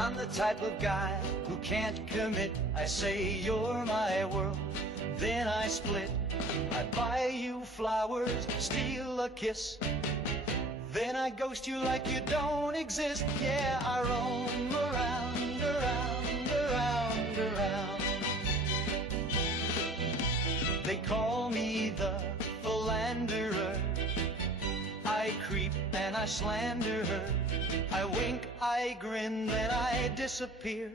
I'm the type of guy who can't commit. I say you're my world, then I split. I buy you flowers, steal a kiss, then I ghost you like you don't exist. Yeah, I roam around, around, around, around. They call me the philanderer. I creep and I slander her. I wink, I grin, then I disappear.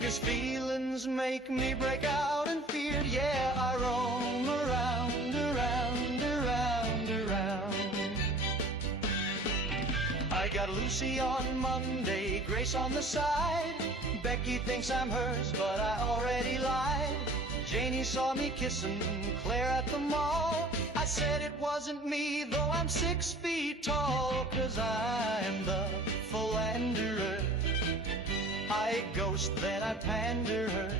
'Cause feelings make me break out in fear. Yeah, I roam around, around, around, around. I got Lucy on Monday, Grace on the side. Becky thinks I'm hers, but I already lied. Janie saw me kissing Claire at the mall. I said it wasn't me, though I'm 6 feet tall. 'Cause I'm the philanderer. I ghost, then I pander her.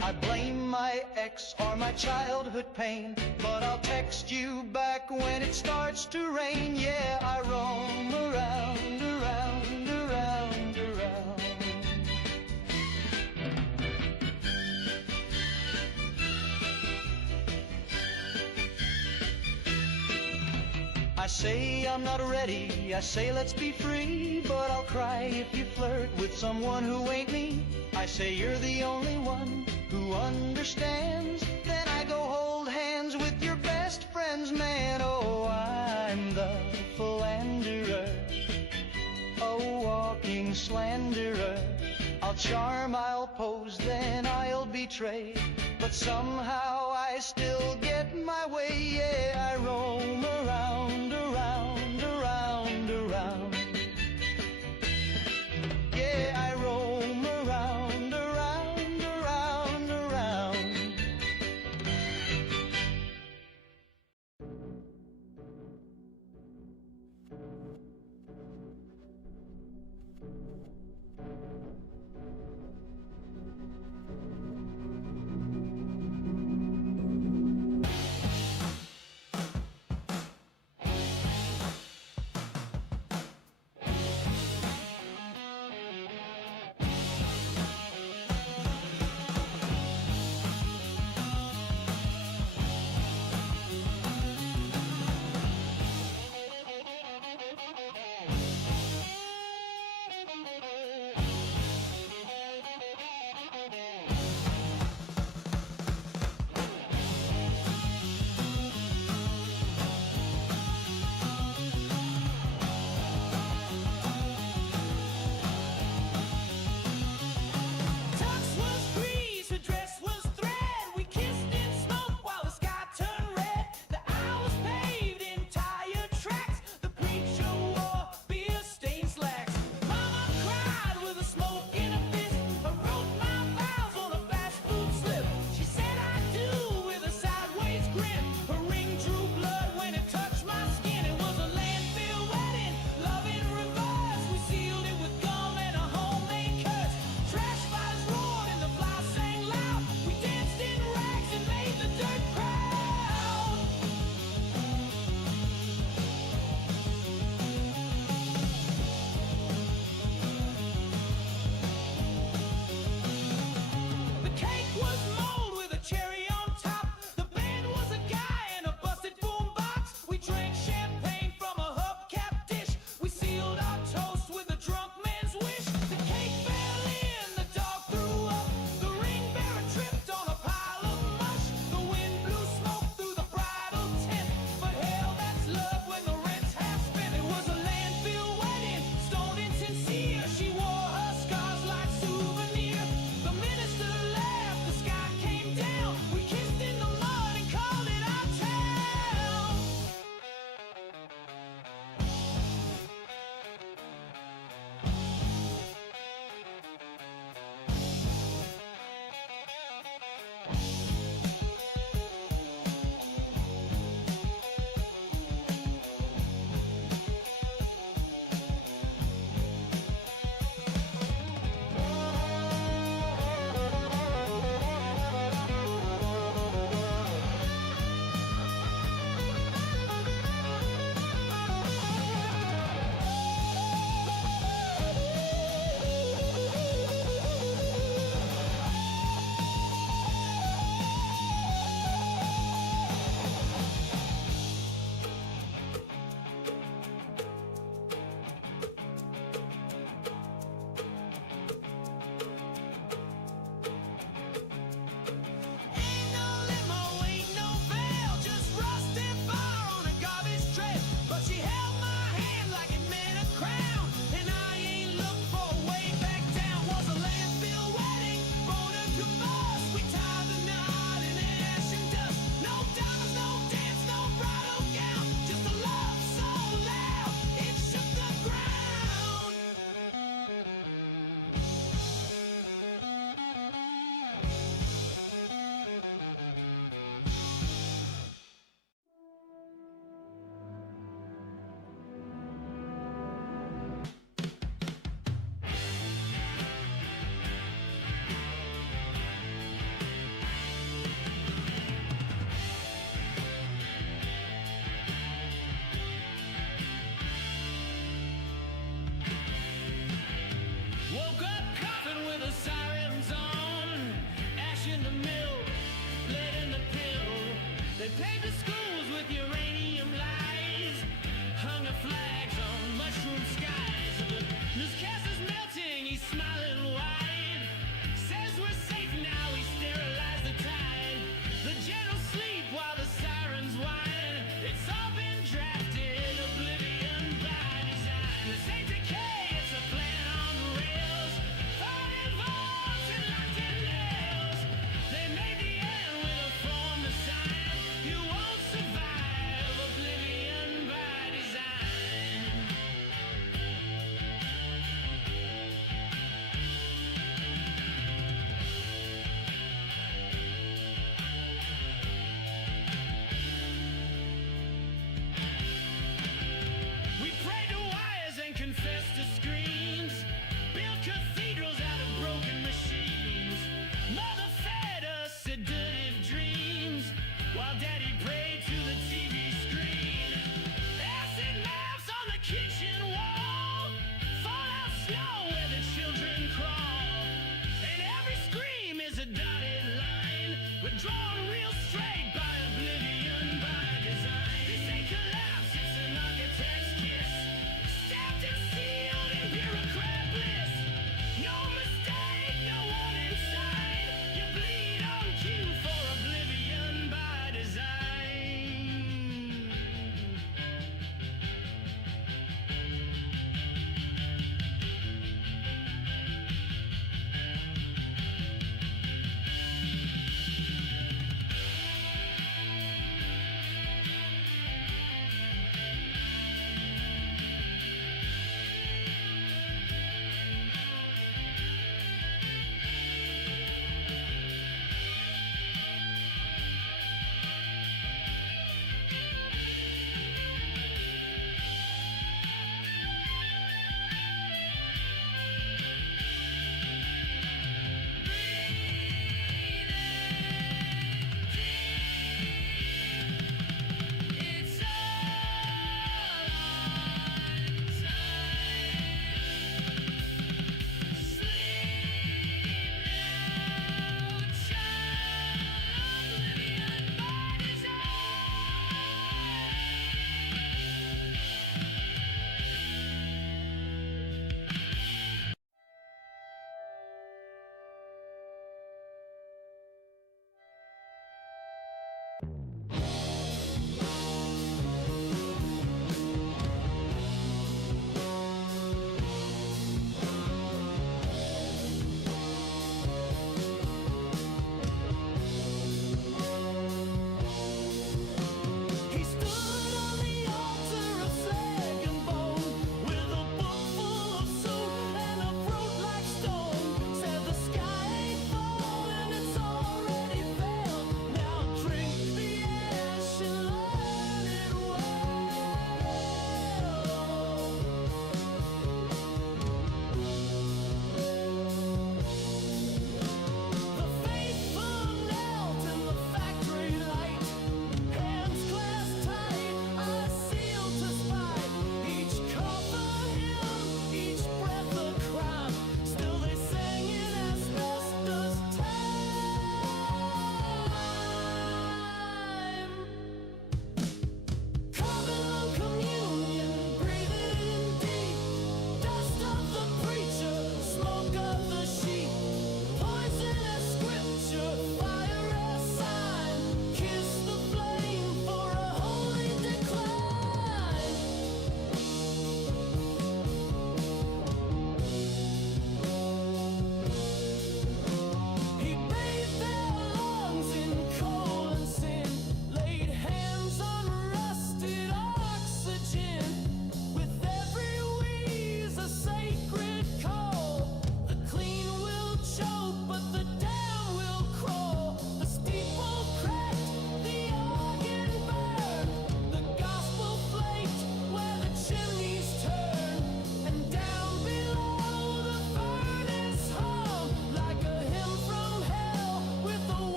I blame my ex or my childhood pain, but I'll text you back when it starts to rain. Yeah, I roam around, around, around, around. I say I'm not ready, I say let's be free, but I'll cry if you flirt with someone who ain't me. I say you're the only one who understands, then I go hold hands with your best friends, man. Oh, I'm the philanderer, a walking slanderer. I'll charm, I'll pose, then I'll betray, but somehow I still get my way. Yeah, I roam around, around, around, around. Yeah, I roam around, around, around, around. They paved the schools with uranium lies, hung the flags on mushroom skies. The newscaster's melting, he's smiling wide. Says we're safe now, we sterilize the tide. The generals sleep while the sirens whine. It's all been drafted, oblivion by design. This ain't decay, it's a plan on rails. Thought involved and locked in nails. They made the end with a form to sign. You won't survive oblivion by design. We prayed to wires and confessed to screens. Built cathedrals out of broken machines. Mother fed us sedative dreams while Daddy prayed to the TV screen. Acid maps on the kitchen wall. Fallout snow where the children crawl. And every scream is a dotted line. We're drawn real straight by oblivion by design. This ain't collapse, it's an architect's kiss. Stamped and sealed in bureaucrat bliss. No mistake, no warning sign. You bleed on cue for oblivion by design.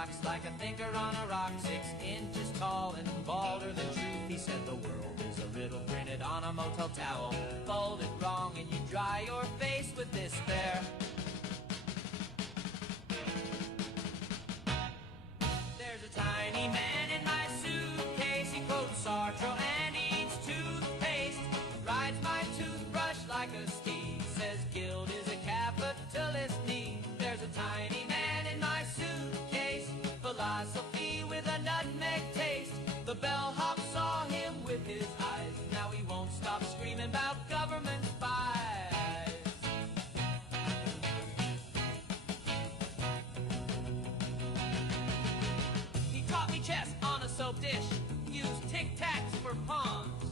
rocks like a thinker on a rock, 6 inches tall and balder than truth. He said the world is a riddle printed on a motel towel, folded wrong and you dry your face with despair. There's a tiny man in my suitcase, he quotes Sartre and eats toothpaste, rides my toothbrush like a steed, says guilt is a capitalist need. There's a tiny man in my suitcase, philosophy with a nutmeg taste. The bellhop saw him with his eyes, now he won't stop screaming about government spies. He taught me chess on a soap dish, used tic-tacs for pawns.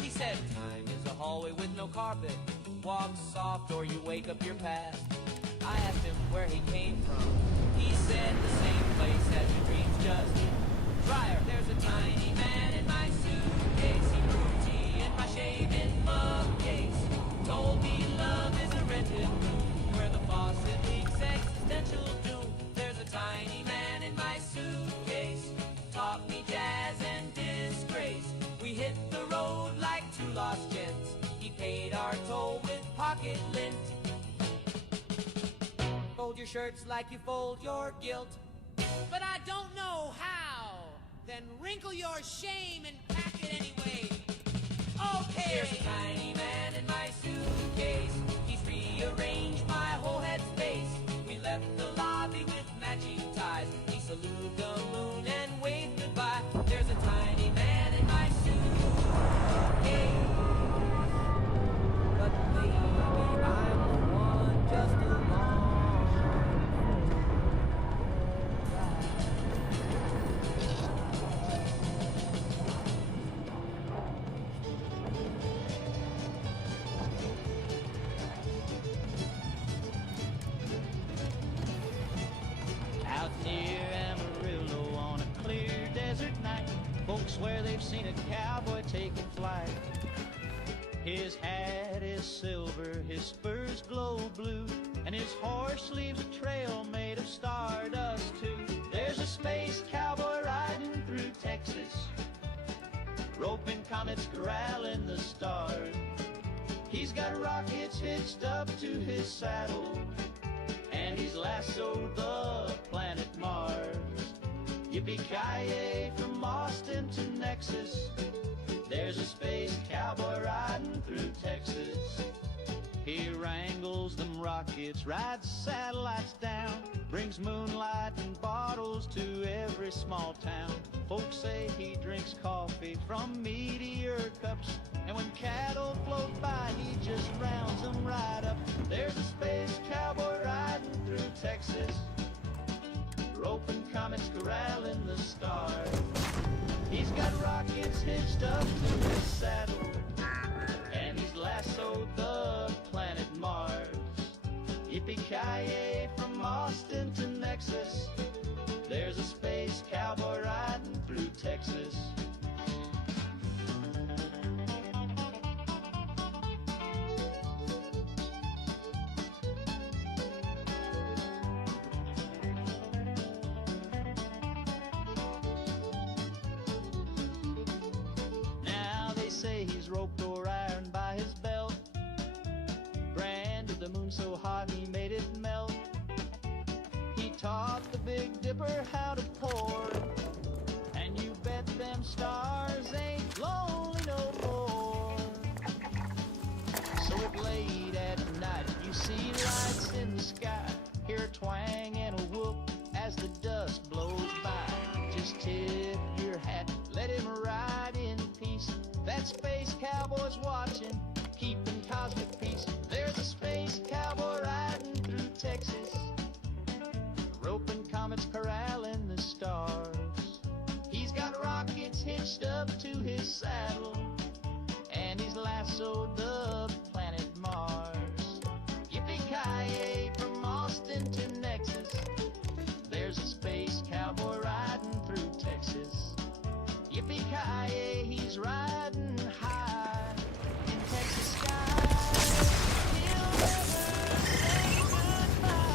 He said time is a hallway with no carpet, walk soft or you wake up your past. I asked him where he came from, he said the same place as your dreams, just drier. There's a tiny man in my suitcase, he brewed tea in my shaving mug case, told me love is a rented room where the faucet leaks existential doom. There's a tiny man in my suitcase, taught me jazz and disgrace. We hit the road like two lost gents, he paid our toll with pocket lint. Fold your shirts like you fold your guilt, But I don't know how. Then wrinkle your shame and pack it anyway. Okay. There's a tiny man in my suitcase, he's rearranged my whole head space. We left the lobby with matching ties, he saluted the moon and waved goodbye. There's a tiny man in my suitcase, but maybe I'm the one just along. Out near Amarillo on a clear desert night, folks swear they've seen a cowboy taking flight. His hat is silver, his spurs glow blue, and his horse leaves a trail made of stardust too. There's a space cowboy riding through Texas, roping comets, corralling the stars. He's got rockets hitched up to his saddle, and he's lassoed the planet Mars. Yippee-ki-yay from Austin to Nexus, there's a space cowboy riding through Texas. He wrangles them rockets, rides satellites down, brings moonlight and bottles to every small town. Folks say he drinks coffee from meteor cups, and when cattle float by, he just rounds them right up. There's a space cowboy riding through Texas, roping comets, corralling the stars. He's got rockets hitched up to his saddle, and he's lassoed the planet Mars. Yippee-ki-yay from Austin to Nexus, there's a space cowboy riding through Texas. Now they say he's roped or ironed by his belt, branded the moon so hot he made it melt. He taught the Big Dipper how to pour, and you bet them stars ain't lonely no more. So at late at night you see lights in the sky, hear a twang and a whoop as the dust blows by. Just tip your hat, let him ride in peace. That space cowboy's watching, keeping cosmic peace. There's a space cowboy riding through Texas, roping comets, corralling the stars. He's got rockets hitched up to his saddle, and he's lassoed the planet Mars. Yippee-ki-yay from Austin to Nexus, there's a space cowboy riding through Texas. Yippee-ki-yay, he's riding high in Texas skies. He'll never say goodbye.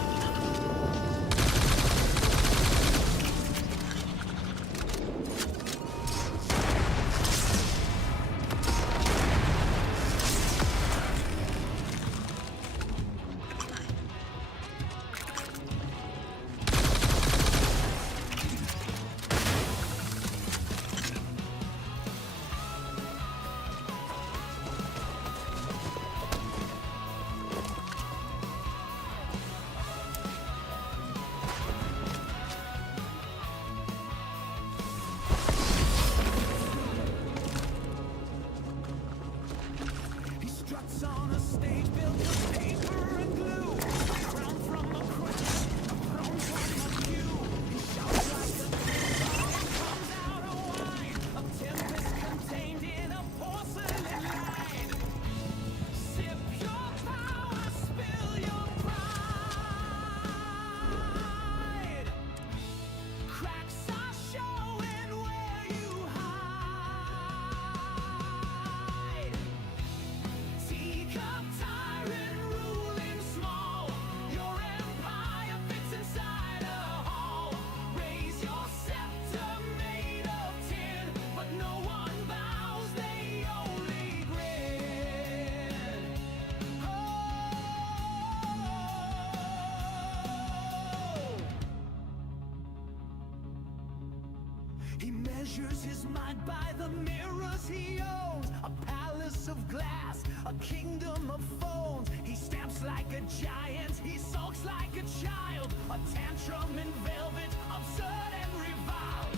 his mind by the mirrors he owns. A palace of glass, a kingdom of phones. He stamps like a giant, he sulks like a child. A tantrum in velvet, absurd and reviled.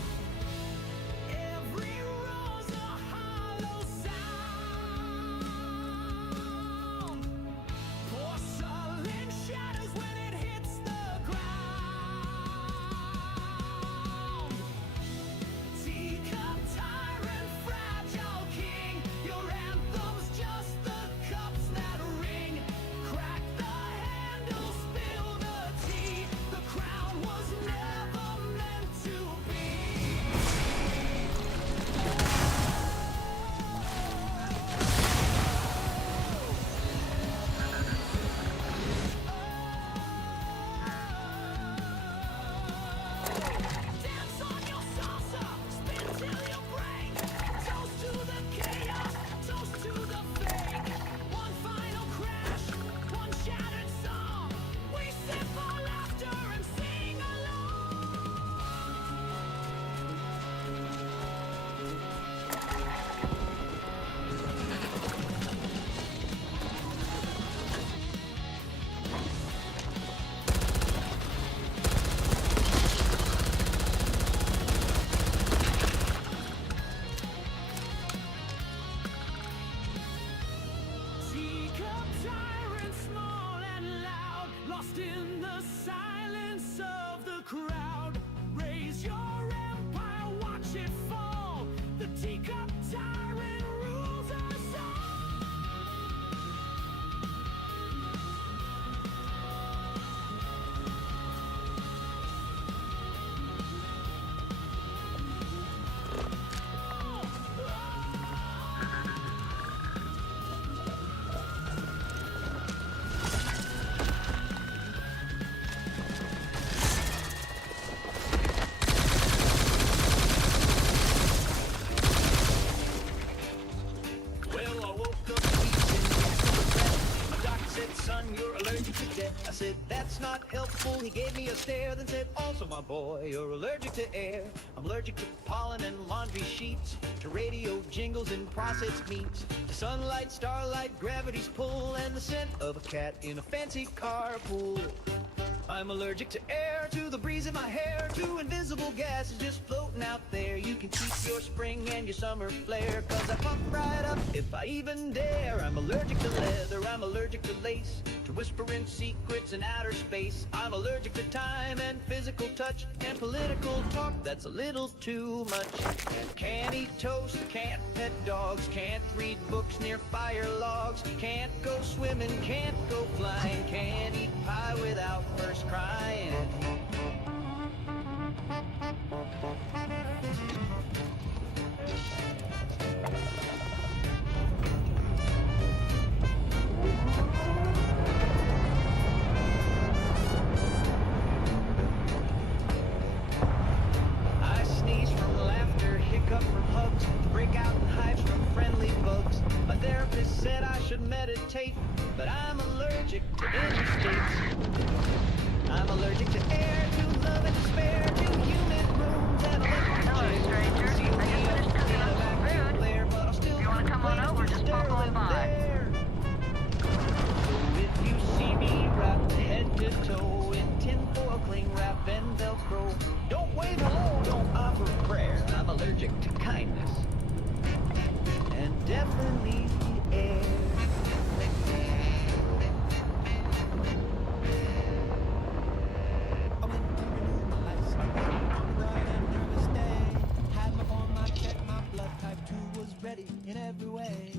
Every rose a hollow sound. Porcelain shatters when it hits the ground. Teacup tyrant, fragile king, your anthem's just the cups that ring. Crack the handle, spill the tea. The crown was never meant to be. Dance on your salsa, spin till you break. Toast to the chaos, toast to the fake. One final crash, one shattered song. We sip our laughter and sing along. Teacup tyrant, small and loud, lost in the silence of the crowd. Raise your empire, watch it fall. The teacup tyrant rules us all. Well, I woke up weeping. My doctor said, son, you're allergic to death. I said, that's not helpful. He gave me a stare, then said, also, my boy, you're allergic to air. I'm allergic to pollen and laundry sheets, to radio jingles and processed meats, to sunlight, starlight, gravity's pull, and the scent of a cat in a fancy carpool. I'm allergic to air, to the breeze in my hair, to invisible gases just floating out there. You can keep your spring and your summer flare, 'cause I pump right up if I even dare. I'm allergic to leather, I'm allergic to lace, to whispering secrets in outer space. I'm allergic to time and physical touch, and political talk that's a little too much. Can't eat toast, can't pet dogs, can't read books near fire logs, can't go swimming, can't go flying, can't eat pie without first crying. I sneeze from laughter, hiccup from hugs, break out in hives from friendly bugs. My therapist said I should meditate, but I'm allergic to interstates. I'm allergic to air, to love and despair, to humid rooms and electric Hello, chairs. stranger. See I just me finished up cooking in a up some vacuum food. flare, but I'll still If you wanna come on over, just pop sterile on in by. there. So if you see me wrapped head to toe in tinfoil, cling wrap, and Velcro, don't wave hello, don't offer a prayer. I'm allergic to kindness and definitely air. I went to renew my license on a bright and nervous day. Had my form, I checked my blood type 2 was ready in every way.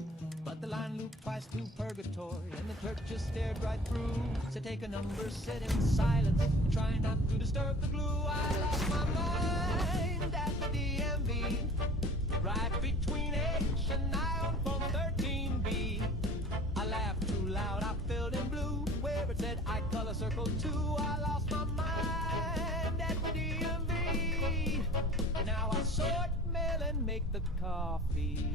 But the line looped twice through purgatory, and the clerk just stared right through. Said take a number, sit in silence, and try not to disturb the glue. I lost my mind at the DMV, right between H and I on phone 13B. I laughed too loud, I filled in blue, where it said I color circle 2. I lost my mind at the DMV. Now I sort mail and make the coffee.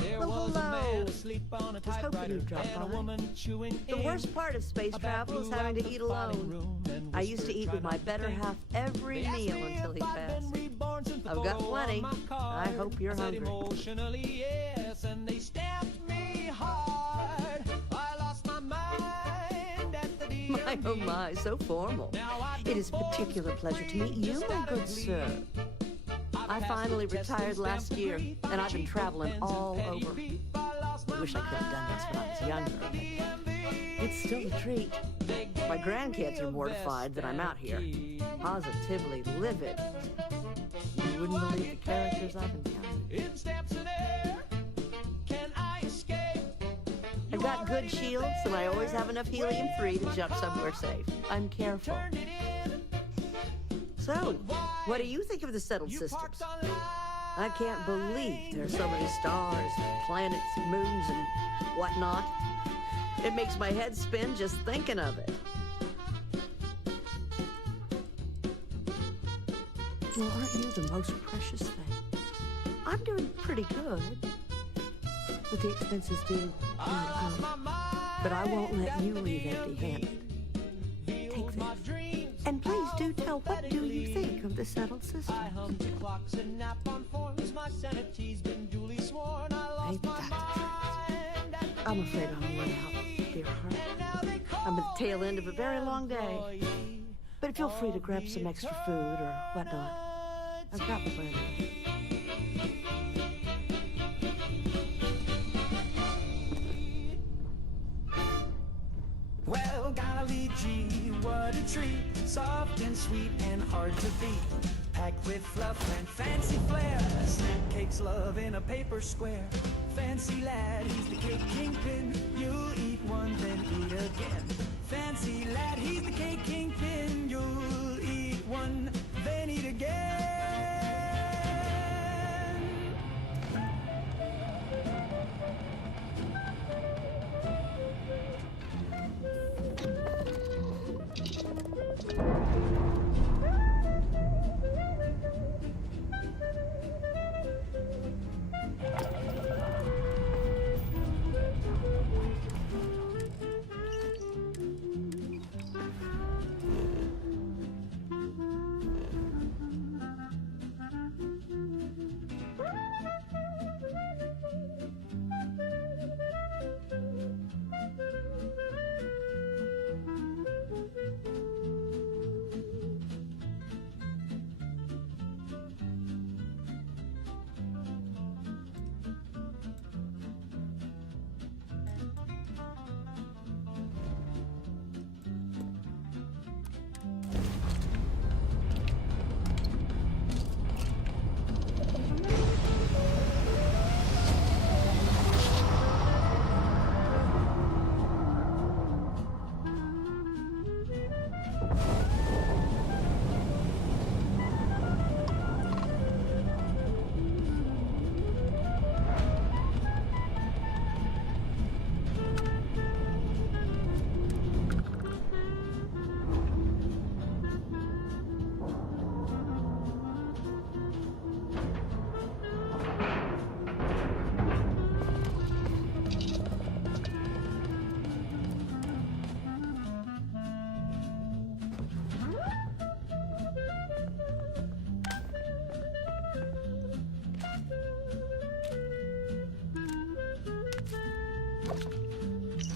There Well, was a hello. man asleep on a Was hoping typewriter you'd drop and a by. woman chewing The worst part of space travel is having to eat alone. I used to eat with my better half every meal until he passed. I've got plenty. I hope you're hungry. Emotionally, yes, and they stamped me hard. I lost my mind at the DMV. My, oh my, so formal. It is a particular pleasure to meet you, my good sir. I finally retired last year, and I've been traveling all over. I wish I could have done this when I was younger, but it's still a treat. My grandkids are mortified that I'm out here. Positively livid. You wouldn't believe the characters I've encountered. I've got good shields, and I always have enough helium-3 to jump somewhere safe. I'm careful. So, what do you think of the settled systems? I can't believe there's so many stars, planets, moons, and whatnot. It makes my head spin just thinking of it. Well, aren't you the most precious thing? I'm doing pretty good. But the expenses do add up. But I won't let you leave empty-handed. Take this. And please do tell, what do you think of the settled system? Ain't that the truth? I'm afraid I'm worn out, dear heart. I'm at the tail end of a very long day. But feel free to grab some extra food or whatnot. I've got the bread. Well, golly gee, what a treat. Soft and sweet and hard to beat. Packed with fluff and fancy flair. A snack cake's love in a paper square. Fancy lad, he's the cake kingpin. You'll eat one, then eat again. Fancy lad, he's the cake kingpin. You'll eat one, then eat again.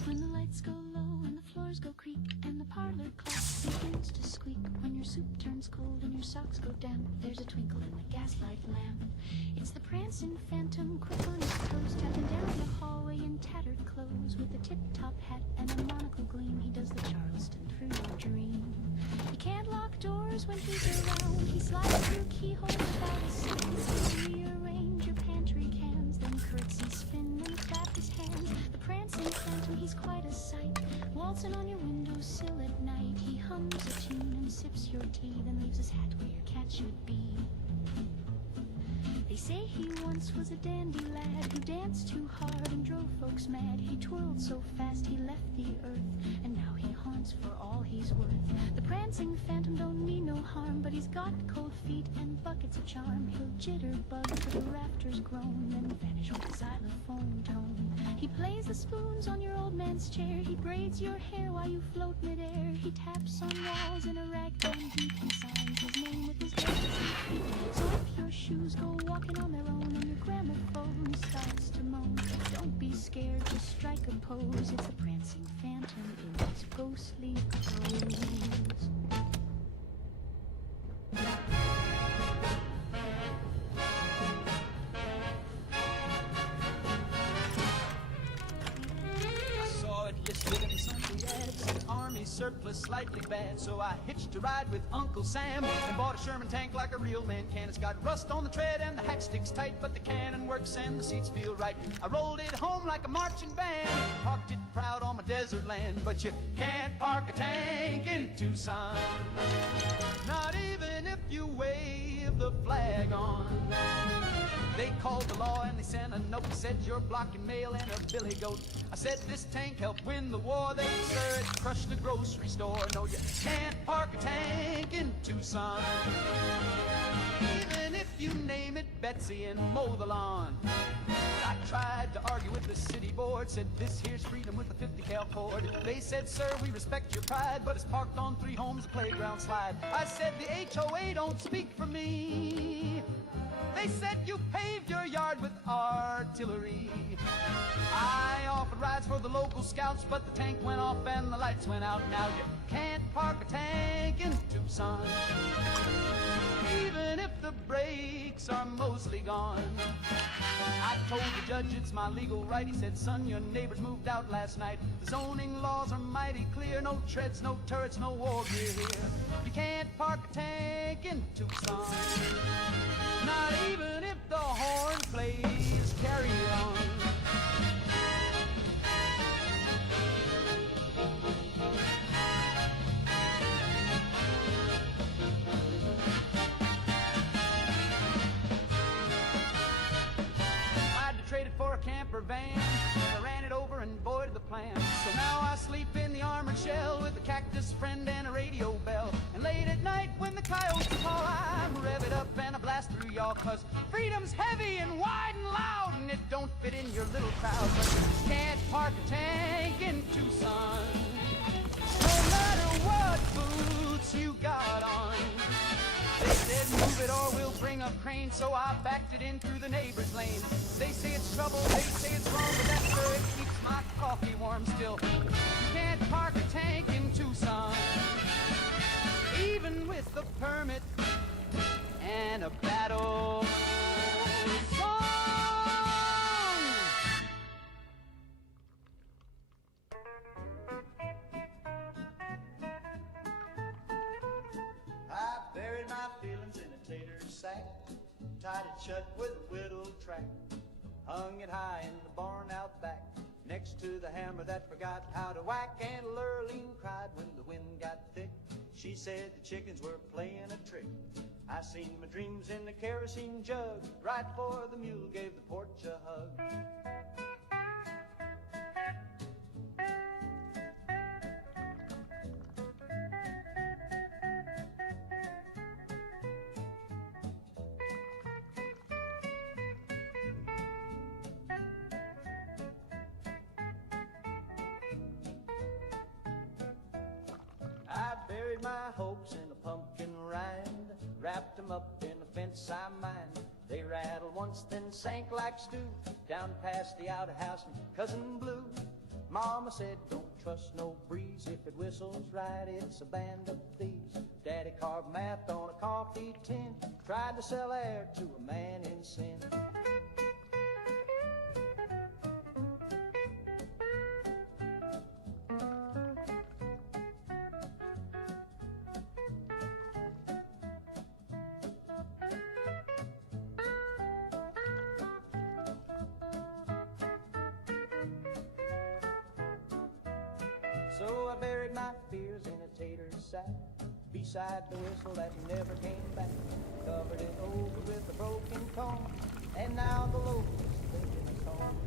When the lights go low and the floors go creak and the parlor clock begins to squeak, when your soup turns cold and your socks go damp, there's a twinkle in the gaslight lamp. It's the prancing phantom, quick on his toes, tapping down the hallway in tattered clothes, with a tip-top hat and a monocle gleam. He does the Charleston through your dream. He can't lock doors when he's around. He slides through keyholes without a sound. He'll rearrange your pantry cans, then curtsy, spin and clap his hands. The prancing phantom, he's quite a sight, waltzing on your windowsill at night. He hums a tune and sips your tea, then leaves his hat where your cat should be. They say he once was a dandy lad who danced too hard and drove folks mad. He twirled so fast he left the earth, and now he haunts haunts for all he's worth. The prancing phantom don't mean no harm, but he's got cold feet and buckets of charm. He'll jitterbug till the rafters groan, then vanish with a xylophone tone. He plays the spoons on your old man's chair. He braids your hair while you float midair. He taps on walls in a ragtime beat and signs his name with his dancing feet. So if your shoes go walking on their own and your gramophone starts to moan, don't be scared, just strike a pose. It's the prancing phantom in his ghostly clothes. Surplus slightly bad, so I hitched a ride with Uncle Sam and bought a Sherman tank like a real man can. It's got rust on the tread and the hack sticks tight, but the cannon works and the seats feel right. I rolled it home like a marching band, parked it proud on my desert land. But you can't park a tank in Tucson, not even if you wave the flag on. They called the law and they sent a note, said you're blocking mail and a billy goat. I said this tank helped win the war. They said it crushed the grocery store. No, you can't park a tank in Tucson, even if you name it Betsy and mow the lawn. I tried to argue with the city board, said this here's freedom with a 50 cal cord. They said, sir, we respect your pride, but it's parked on 3 homes, a playground slide. I said the HOA don't speak for me. They said you paved your yard with artillery. I offered rides for the local scouts, but the tank went off and the lights went out. Now you can't park a tank in Tucson, even if the brakes are mostly gone. I told the judge it's my legal right. He said, son, your neighbors moved out last night. The zoning laws are mighty clear. No treads, no turrets, no war gear here. You can't park a tank in Tucson, not even if the horn plays Carry On. Traded for a camper van, I ran it over and voided the plan. So now I sleep in the armored shell with a cactus friend and a radio bell. And late at night when the coyotes call, I rev it up and I blast through y'all. Cause freedom's heavy and wide and loud, and it don't fit in your little crowd. But you can't park a tank in Tucson, no matter what boots you got on. They said move it or we'll bring a crane, so I backed it in through the neighbor's lane. They say it's trouble, they say it's wrong, but that's where it keeps my coffee warm still. You can't park a tank in Tucson, even with a permit and a battle song. I buried my feelings in a tater sack, tied it shut with a whittled track, hung it high in the barn out back, next to the hammer that forgot how to whack. And Lurleen cried when the wind got thick. She said the chickens were playing a trick. I seen my dreams in the kerosene jug, right before the mule gave the porch a hug. I buried my hopes in a pumpkin rind, wrapped them up in a fence I mind. They rattled once, then sank like stew, down past the outhouse and Cousin Blue. Mama said, don't trust no breeze, if it whistles right, it's a band of thieves. Daddy carved math on a coffee tin, tried to sell air to a man in sin. So I buried my fears in a tater sack, beside the whistle that never came back. Covered it over with a broken comb, and now the locust taking us home.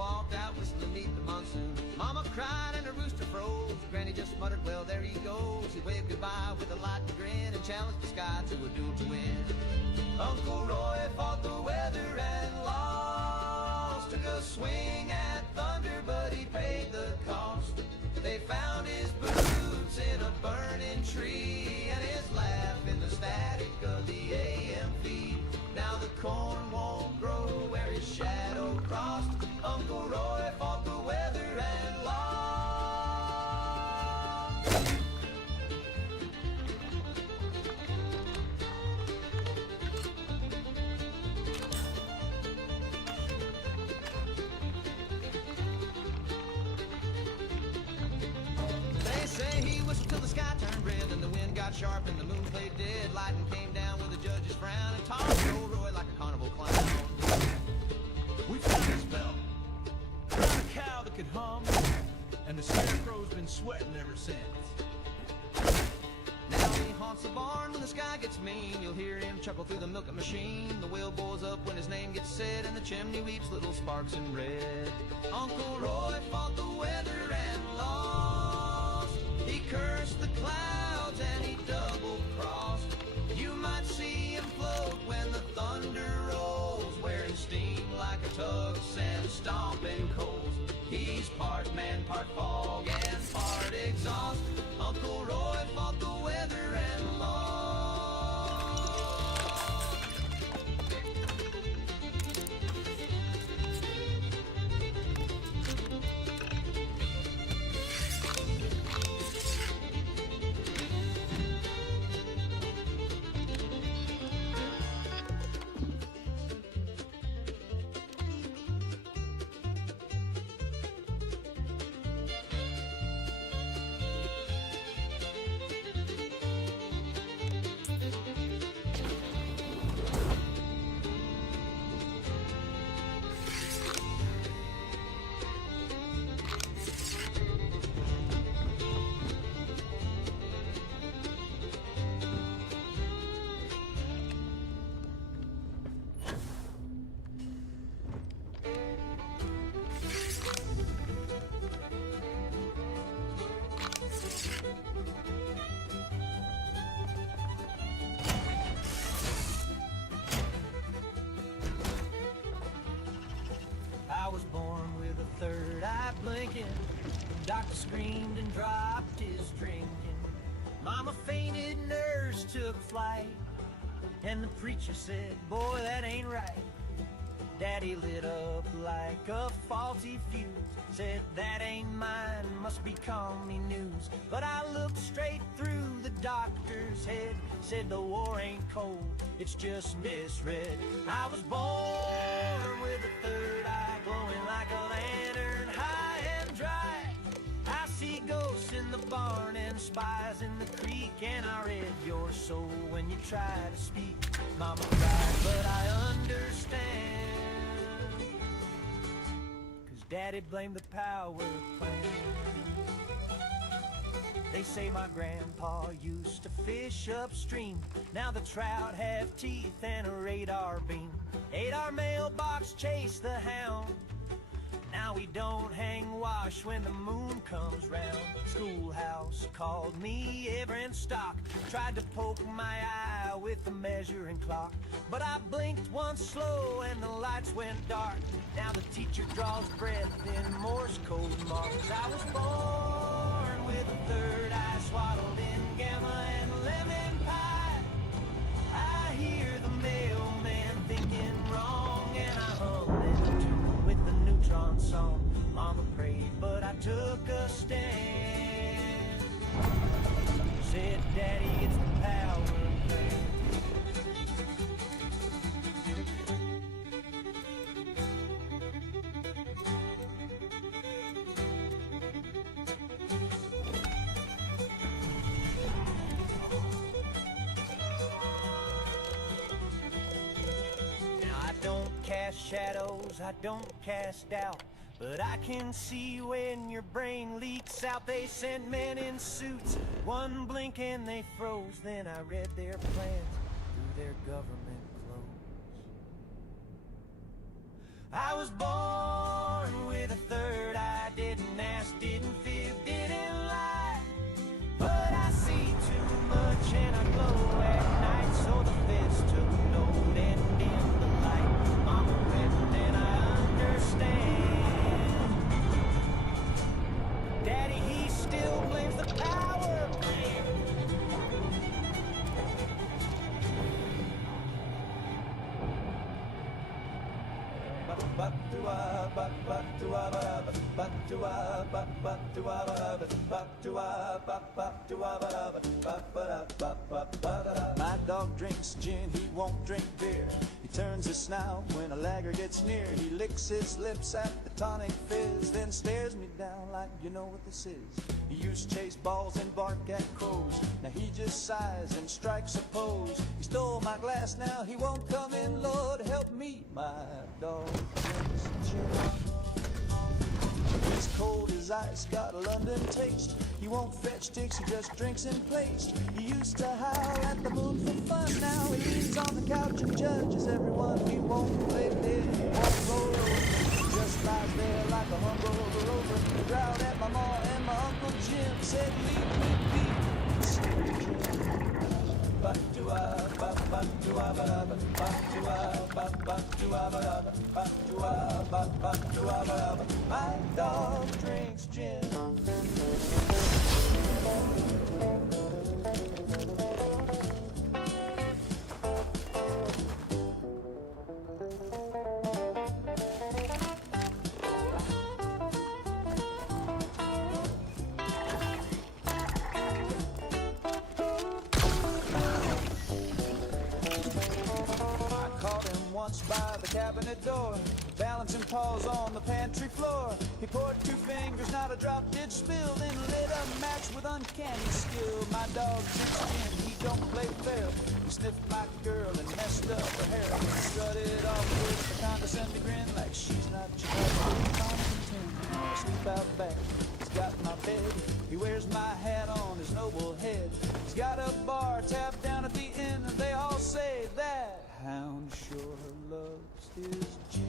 walked out whistling to meet the monsoon. Mama cried and the rooster froze. Granny just muttered, well, there he goes. He waved goodbye with a lightning grin and challenged the sky to a duel to win. Uncle Roy fought the weather and lost. Took a swing at thunder, but he paid the cost. They found his boots in a burning tree and his laugh in the static of the AM feed. Now the corn won't grow where his shadow crossed. Uncle Roy fought the weather and lost. They say he whistled till the sky turned red and the wind got sharp and the moon played dead. Lightning came down with a judge's frown and tossed old Roy like a carnival clown. We found his belt. Found a cow that could hum, and the scarecrow's been sweating ever since. Now he haunts the barn when the sky gets mean. You'll hear him chuckle through the milking machine. The wheel boils up when his name gets said, and the chimney weeps little sparks in red. Uncle Roy fought the weather and lost. He cursed the clouds and he double-crossed. You might see him float when the thunder rolls, wearing steam like a tug, sand stomping coals. He's part man, part fog, and part exhaust. Uncle Roy fought the weather and lost. I was born with a third eye blinking. The doctor screamed and dropped his drinking. Mama fainted, nurse took flight, and the preacher said, boy, that ain't right. Daddy lit up like a faulty fuse, said that ain't mine, must be commie news. But I looked straight through the doctor's head, said the war ain't cold, it's just misread. I was born with a third eye glowing like a lantern, high and dry. I see ghosts in the barn and spies in the creek, and I read your soul when you try to speak. Mama cried, but I understand, 'cause Daddy blamed the power plant. They say my grandpa used to fish upstream. Now the trout have teeth and a radar beam. Ate our mailbox, chased the hound. Now we don't hang wash when the moon comes round. Schoolhouse called me every stock. Tried to poke my eye with the measuring clock, but I blinked once slow and the lights went dark. Now the teacher draws breath in Morse code marks. I was born with a third eye swaddled in gamma and lemon pie. I hear the mailman thinking wrong, and I hum in tune with the neutron song. Mama prayed, but I took a stand. Said, Daddy, it's the power plant. Now I don't cast shadows, I don't cast doubt, but I can see when your brain leaks out. They sent men in suits, one blink and they froze. Then I read their plans through their government clothes. I was born with My dog drinks gin, he won't drink beer. He turns his snout when a lagger gets near. He licks his lips at the tonic fizz, then stares me down like you know what this is. He used to chase balls and bark at crows. Now he just sighs and strikes a pose. He stole my glass, now he won't come in. Lord help me, my dog drinks gin. He's cold as ice, got a London taste. He won't fetch sticks, he just drinks in place. He used to howl at the moon for fun. Now he leans on the couch and judges everyone. He won't play dead, he won't roll over. He just lies there like a hungover rover. He growled at my ma and my Uncle Jim, said leave me be. My dog drinks gin. By the cabinet door, balancing paws on the pantry floor. He poured 2 fingers, not a drop did spill, then lit a match with uncanny skill. My dog drinks gin, he don't play fair. He sniffed my girl and messed up her hair. He strutted off with a condescending grin, like she's not your I sleep out back, he's got my bed. He wears my hat on his noble head. He's got a bar tapped down at the end, and they all say that hound sure loves his gin.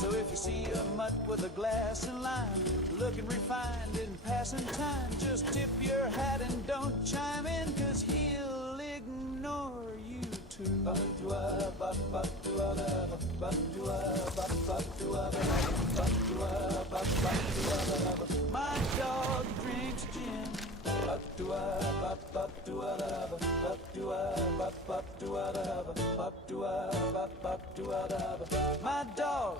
So if you see a mutt with a glass and lime, looking refined in passing time, just tip your hat and don't chime in, 'cause he'll ignore you too. My dog drinks gin. My dog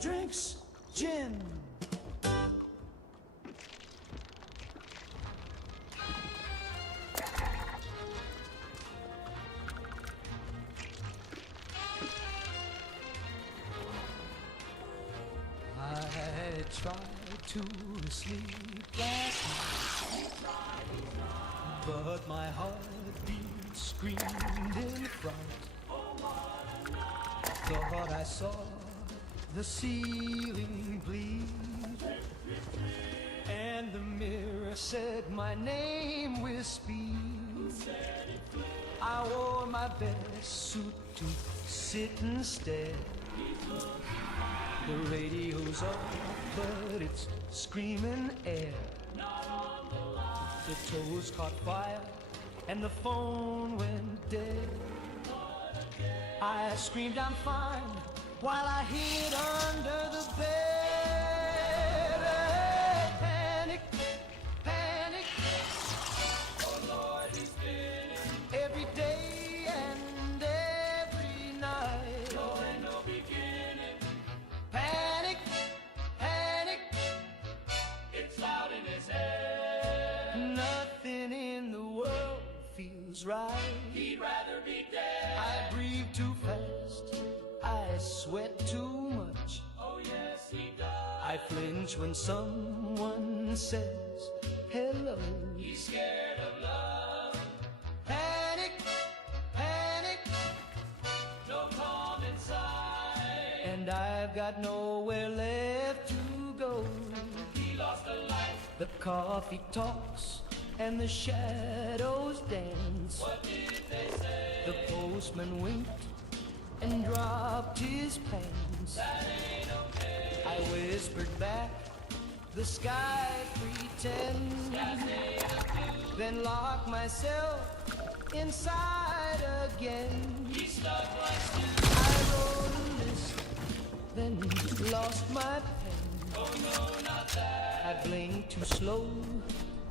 drinks gin. I tried to sleep last night, but my heartbeat screamed in fright. Thought I saw the ceiling bleed, and the mirror said my name with speed. I wore my best suit to sit instead. The radio's off, but it's screaming air. The toast caught fire, and the phone went dead. I screamed, I'm fine, while I hid under the bed. Panic, panic. Oh Lord, he's spinning. Every day and every night. No end, no beginning. Panic, panic. It's loud in his head. Nothing in the world feels right. He'd rather be dead. I breathe too fast. I sweat too much. Oh yes, he does. I flinch when someone says hello. He's scared of love. Panic, panic. No calm inside. And I've got nowhere left to go. He lost a life. The coffee talks and the shadows dance. What did they say? The postman winked and dropped his pants. That ain't okay. I whispered back, the sky pretends. Then locked myself inside again. He stuck like steel. I wrote a list, then lost my pen. Oh no, not that. I blinked too slow,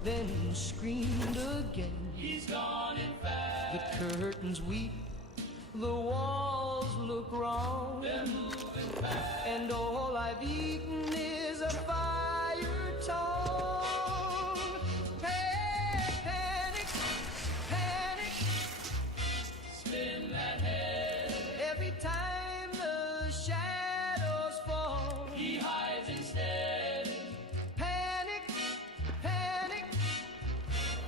then screamed again. He's gone in fast. The curtains weep, the walls look wrong. They're moving and all I've eaten is a fire tongue. Panic, panic, Spin that head. every time the shadows fall. He hides instead. Panic, panic,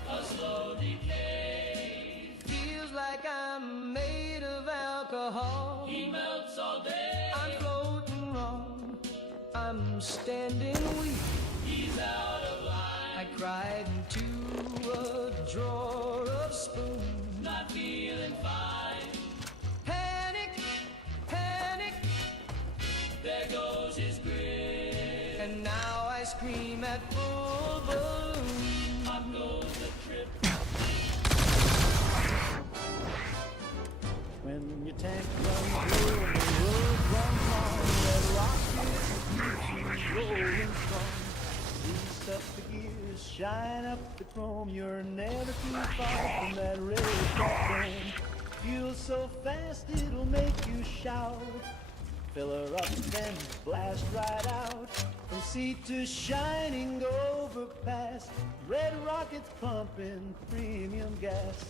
A slow decay. feels like I'm made of alcohol. He melts all day. I'm floating wrong, I'm standing weak. He's out of line. I cried into a drawer of spoons. Not feeling fine. Panic, panic, There goes his grin. and now I scream at full balloon. Up goes the trip. When your tank runs low and the road runs long, that rocket keeps you rolling strong. Grease up the gears, shine up the chrome. You're never too far from that racetrack dome. Fuel so fast it'll make you shout. Fill her up then blast right out. From sea to shining overpass, red rockets pumping premium gas.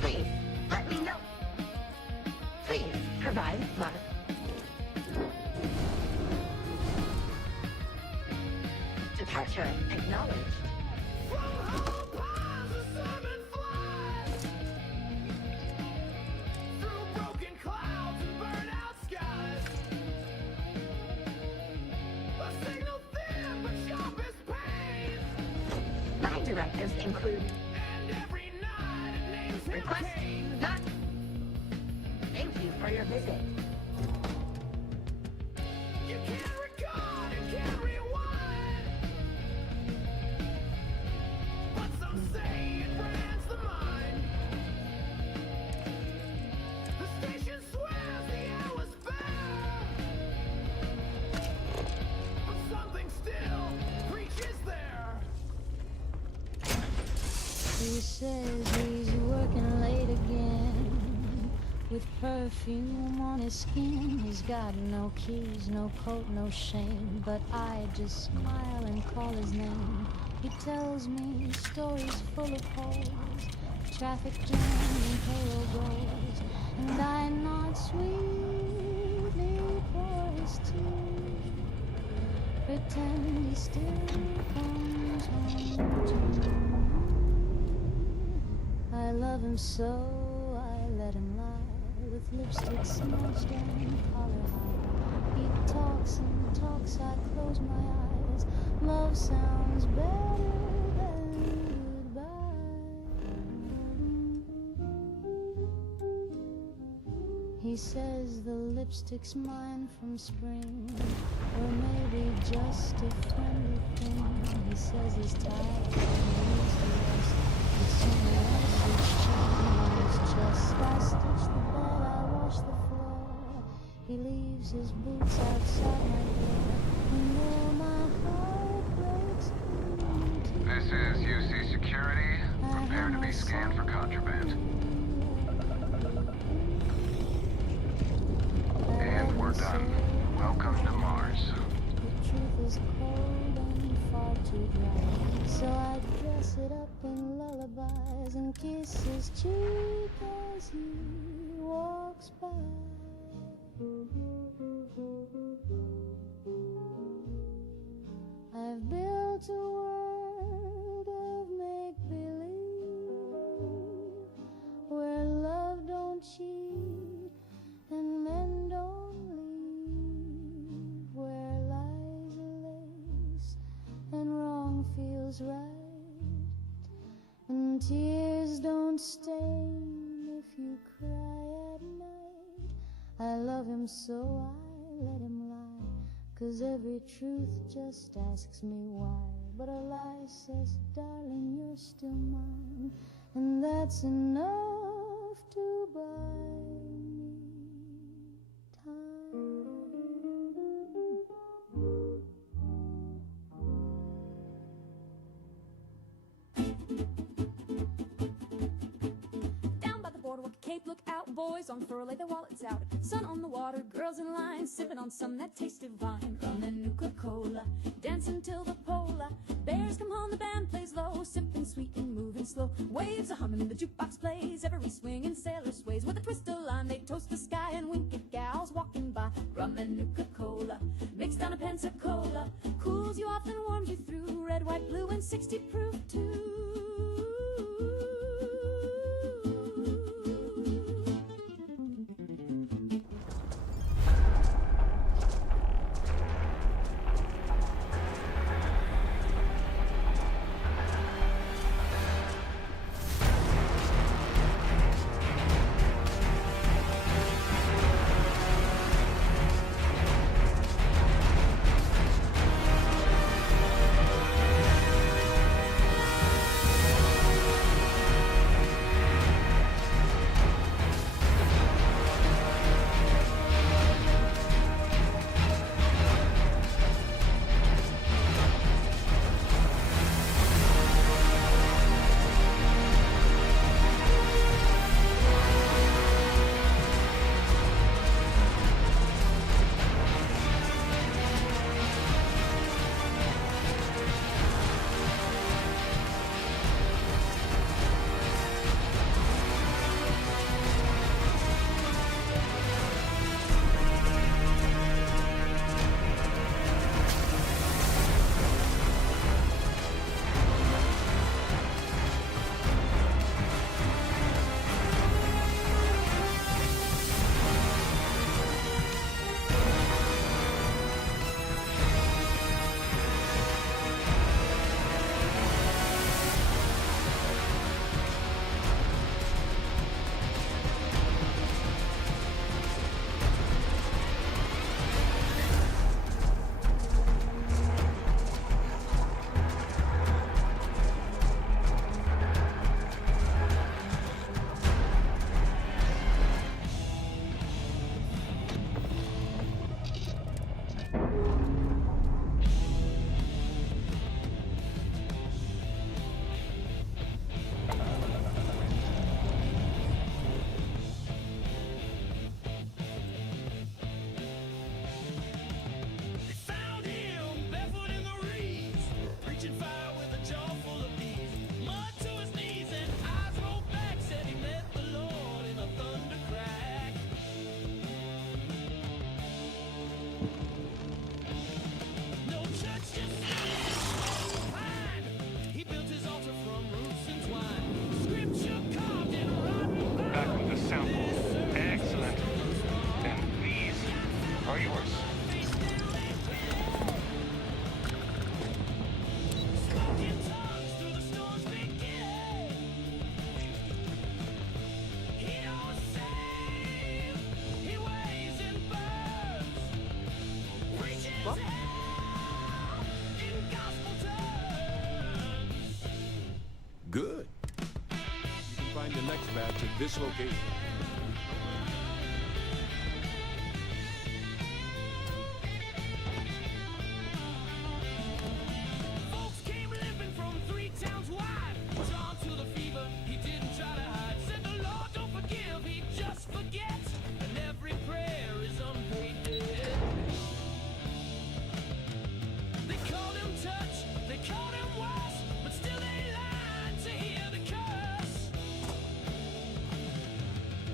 Please, let me know. Please, provide my... Departure acknowledged. My directives include request not. Thank you for your visit. You can't record, you can't rewind. But some say it brands the mind. The station swears the air was fair. But something still preaches there. He says he's working late again, with perfume on his skin. He's got no keys, no coat, no shame, but I just smile and call his name. He tells me stories full of holes, traffic jam and pale goals, pretend he still comes home to me. I love him so, I let him lie with lipstick smudged and collar high. He talks and talks, I close my eyes. Love sounds better than goodbye. He says the lipstick's mine from spring, or maybe just a friendly thing. He says he's tired and needs to rest, but someone else's cheating on his chest. I stitch the bed, I wash the floor. He leaves his boots outside my door. You know my heart breaks into This is UC Security. Prepare to be scanned for contraband. And we're done. Welcome to Mars. The truth is cold and far too dry, so I dress it up in lullabies and kiss his cheek as he walks by. I've built a world of make-believe, where love don't cheat and men don't leave, where lies are lace and wrong feels right, and tears don't stain if you cry at night. I love him so I let him lie, 'cause every truth just asks me why. But a lie says, darling, you're still mine, and that's enough to buy me time. Down by the boardwalk, Cape Lookout, boys on furlough, lay their wallets out. Sun on the water, girls in line, sipping on some that tastes divine. Rum and Nuka-Cola, dancing till the polar bears come home. The band plays low, sipping sweet and moving slow. Waves are humming, the jukebox plays. Every swinging sailor sways with a twist of line. They toast the sky and wink at gals walking by. Rum and Nuka-Cola, mixed down a Pensacola, cools you off and warms you through. Red, white, blue, and 60 proof too. this location. Folks came limping from 3 towns wide. Drawn to the fever, he didn't try to hide. Said the Lord don't forgive, he just forgets. And every prayer is unpaid debt. They called him touch, they called him wise, but still they lied to hear the curse.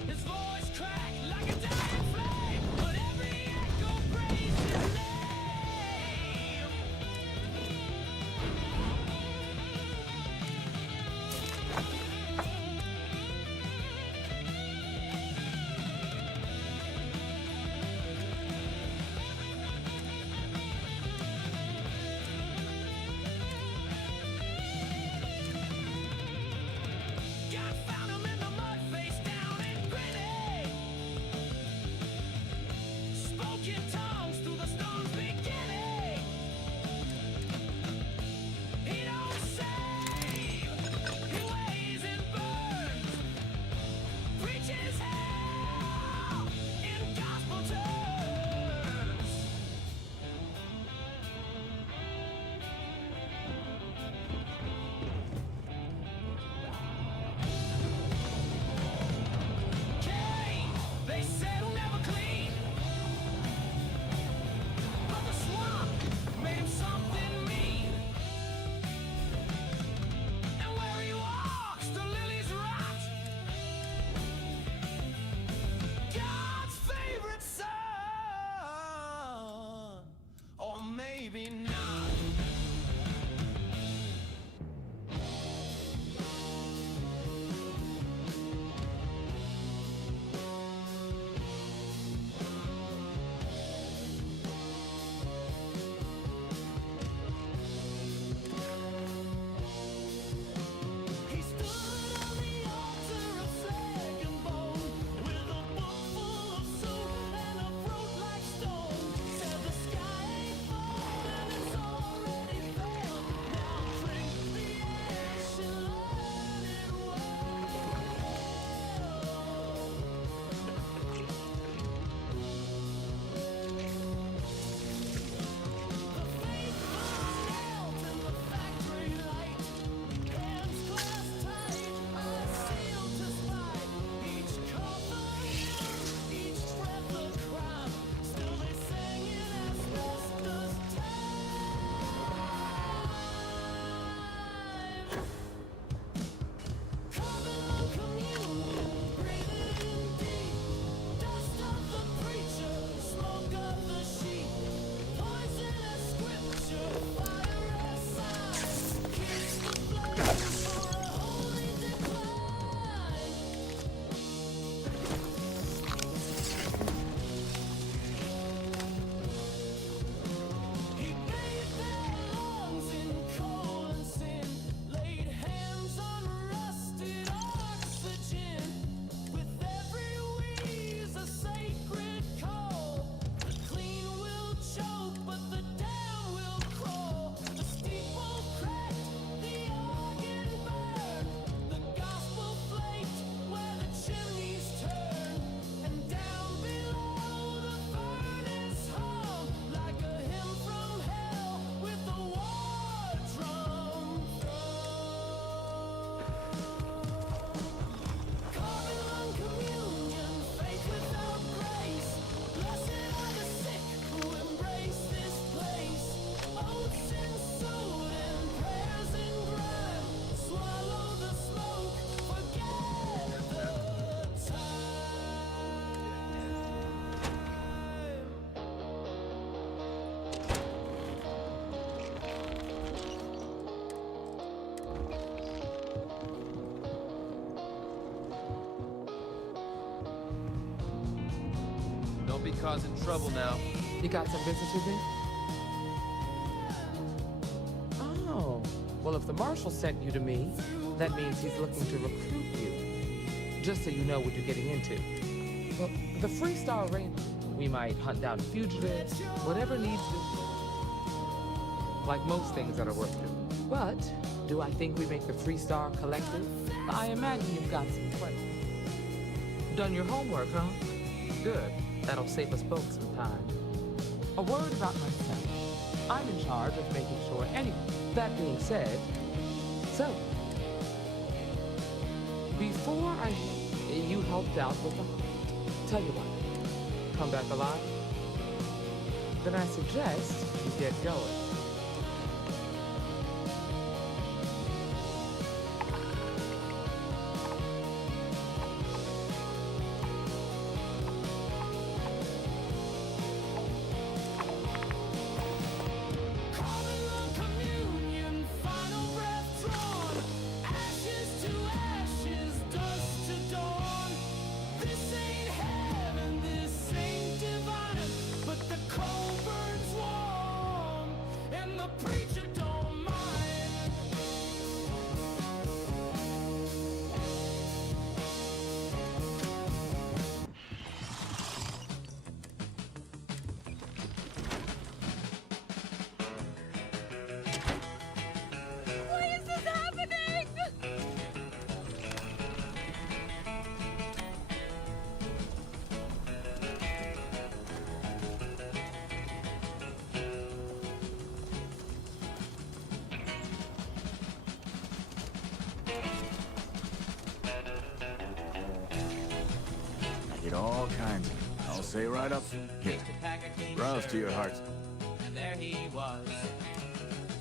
His voice cracked like a dying flame, but every echo praised his name. God found him in the mud, face down and gritty. Spoke in tongues through the storm's beginning. He don't save, he weighs and burns. Preaches hell in gospel terms. Cain, they said he'll never clean, but the swamp made him something mean. And where he walks, the lilies rot. God's favorite son, or maybe not. He stood on the altar of flesh and bone, with a book full of soup and a throat like stone. Said the sky ain't falling, it's already fell. Now drink the ash and let it well. The faithful knelt in the factory light, hands clasped tight, eyes sealed to spy. Each cough a hymn, each breath a crime. Still they sang in asbestos time. Common communion, breathing in deep. Dust of the preacher, smoke of the sheep. Poison as scripture, fire as sign. Kiss the flame for a holy decline. He bathed their lungs in coal and sin, laid hands on rusted oxygen. With every wheeze a sacred call. The clean will choke, but the damned will crawl. The steeple cracked, the organ burned. The gospel flaked where the chimneys turn. And down below the furnace hum like a hymn from hell with the war drum thrum. Common communion, faith without grace. Blessed are the sick who embrace this place. Oaths in soot and prayers in grime. Swallow the smoke, forget the time. Don't be causing trouble now. You got some business with me? Oh, well, if the marshal sent you to me, that means he's looking to recruit you. Just so you know what you're getting into. Well, the Freestar Ranger, we might hunt down fugitives, whatever needs to. Like most things that are worth doing. But, do I think we make the Freestar Collective? I imagine you've got some questions. Done your homework, huh? Good. That'll save us both some time. A word about myself. I'm in charge of making sure anyway. That being said, so, before you helped out with the hunt. Tell you what, come back alive? Then I suggest you get going. All kinds. I'll say right up. Here, browse to your heart. And there he was,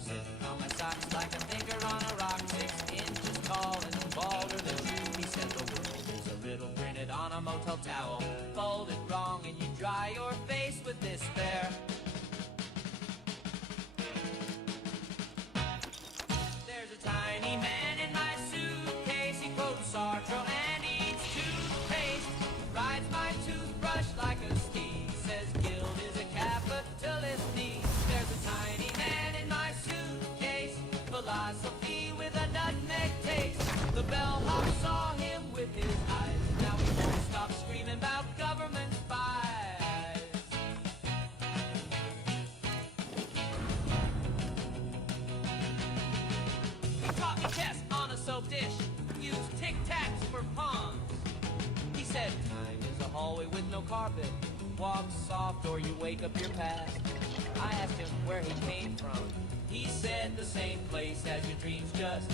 sitting on my socks like a thinker on a rock, 6 inches tall and balder than you. He said the world is a riddle printed on a motel towel, folded wrong and you dry your face with despair. There's a tiny man in my suitcase, he quotes Sartre and eats toothpaste, rides my toothbrush like a steed, says guilt is a capitalist need. There's a tiny man in my suitcase, philosophy with a nutmeg taste. The bellhop saw him with his eyes, now he won't stop screaming about government spies. He taught me chess on a soap dish, used tic-tacs for pawns. He said, time is a hallway with no carpet. Walk soft or you wake up your past. I asked him where he came from. He said the same place as your dreams, just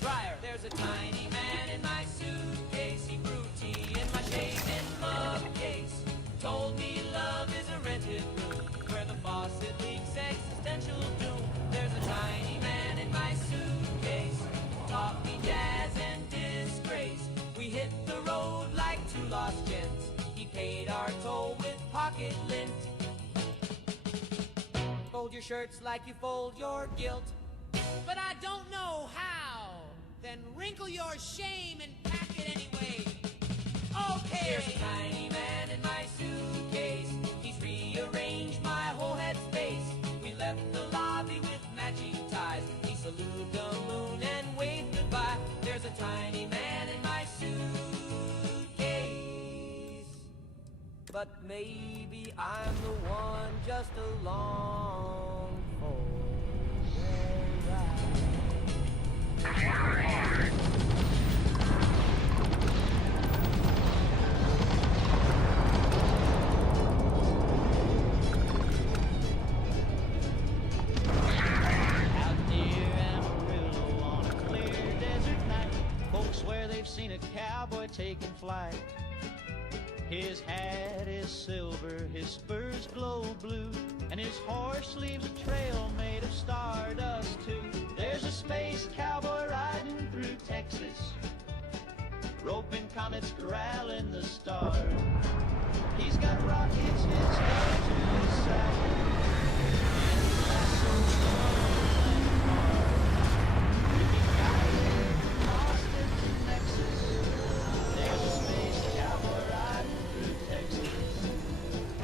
drier. There's a tiny man in my suitcase. He brewed tea in my shaving mug case. Told me love is a rented room where the faucet leaks existential doom. There's a tiny man in my suitcase. Taught me jazz and disgrace. We hit the road like two lost gents. He paid our toll with pocket lint. Fold your shirts like you fold your guilt. But I don't know how. Then wrinkle your shame and pack it anyway. Okay. There's a tiny man in my suitcase. He's rearranged my whole head space. We left the lobby with matching ties. He saluted the moon and waved goodbye. There's a tiny man in my suitcase. But maybe I'm the one just along for the ride. Out near Amarillo on a clear desert night, folks swear they've seen a cowboy taking flight. His hat is silver, his spurs glow blue, and his horse leaves a trail made of stardust too. There's a space cowboy riding through Texas, roping comets, corralling the stars. He's got rockets hitched up to his saddle, and lassos like Mars. If he got it, Austin to Nexus, there's a space cowboy riding through Texas.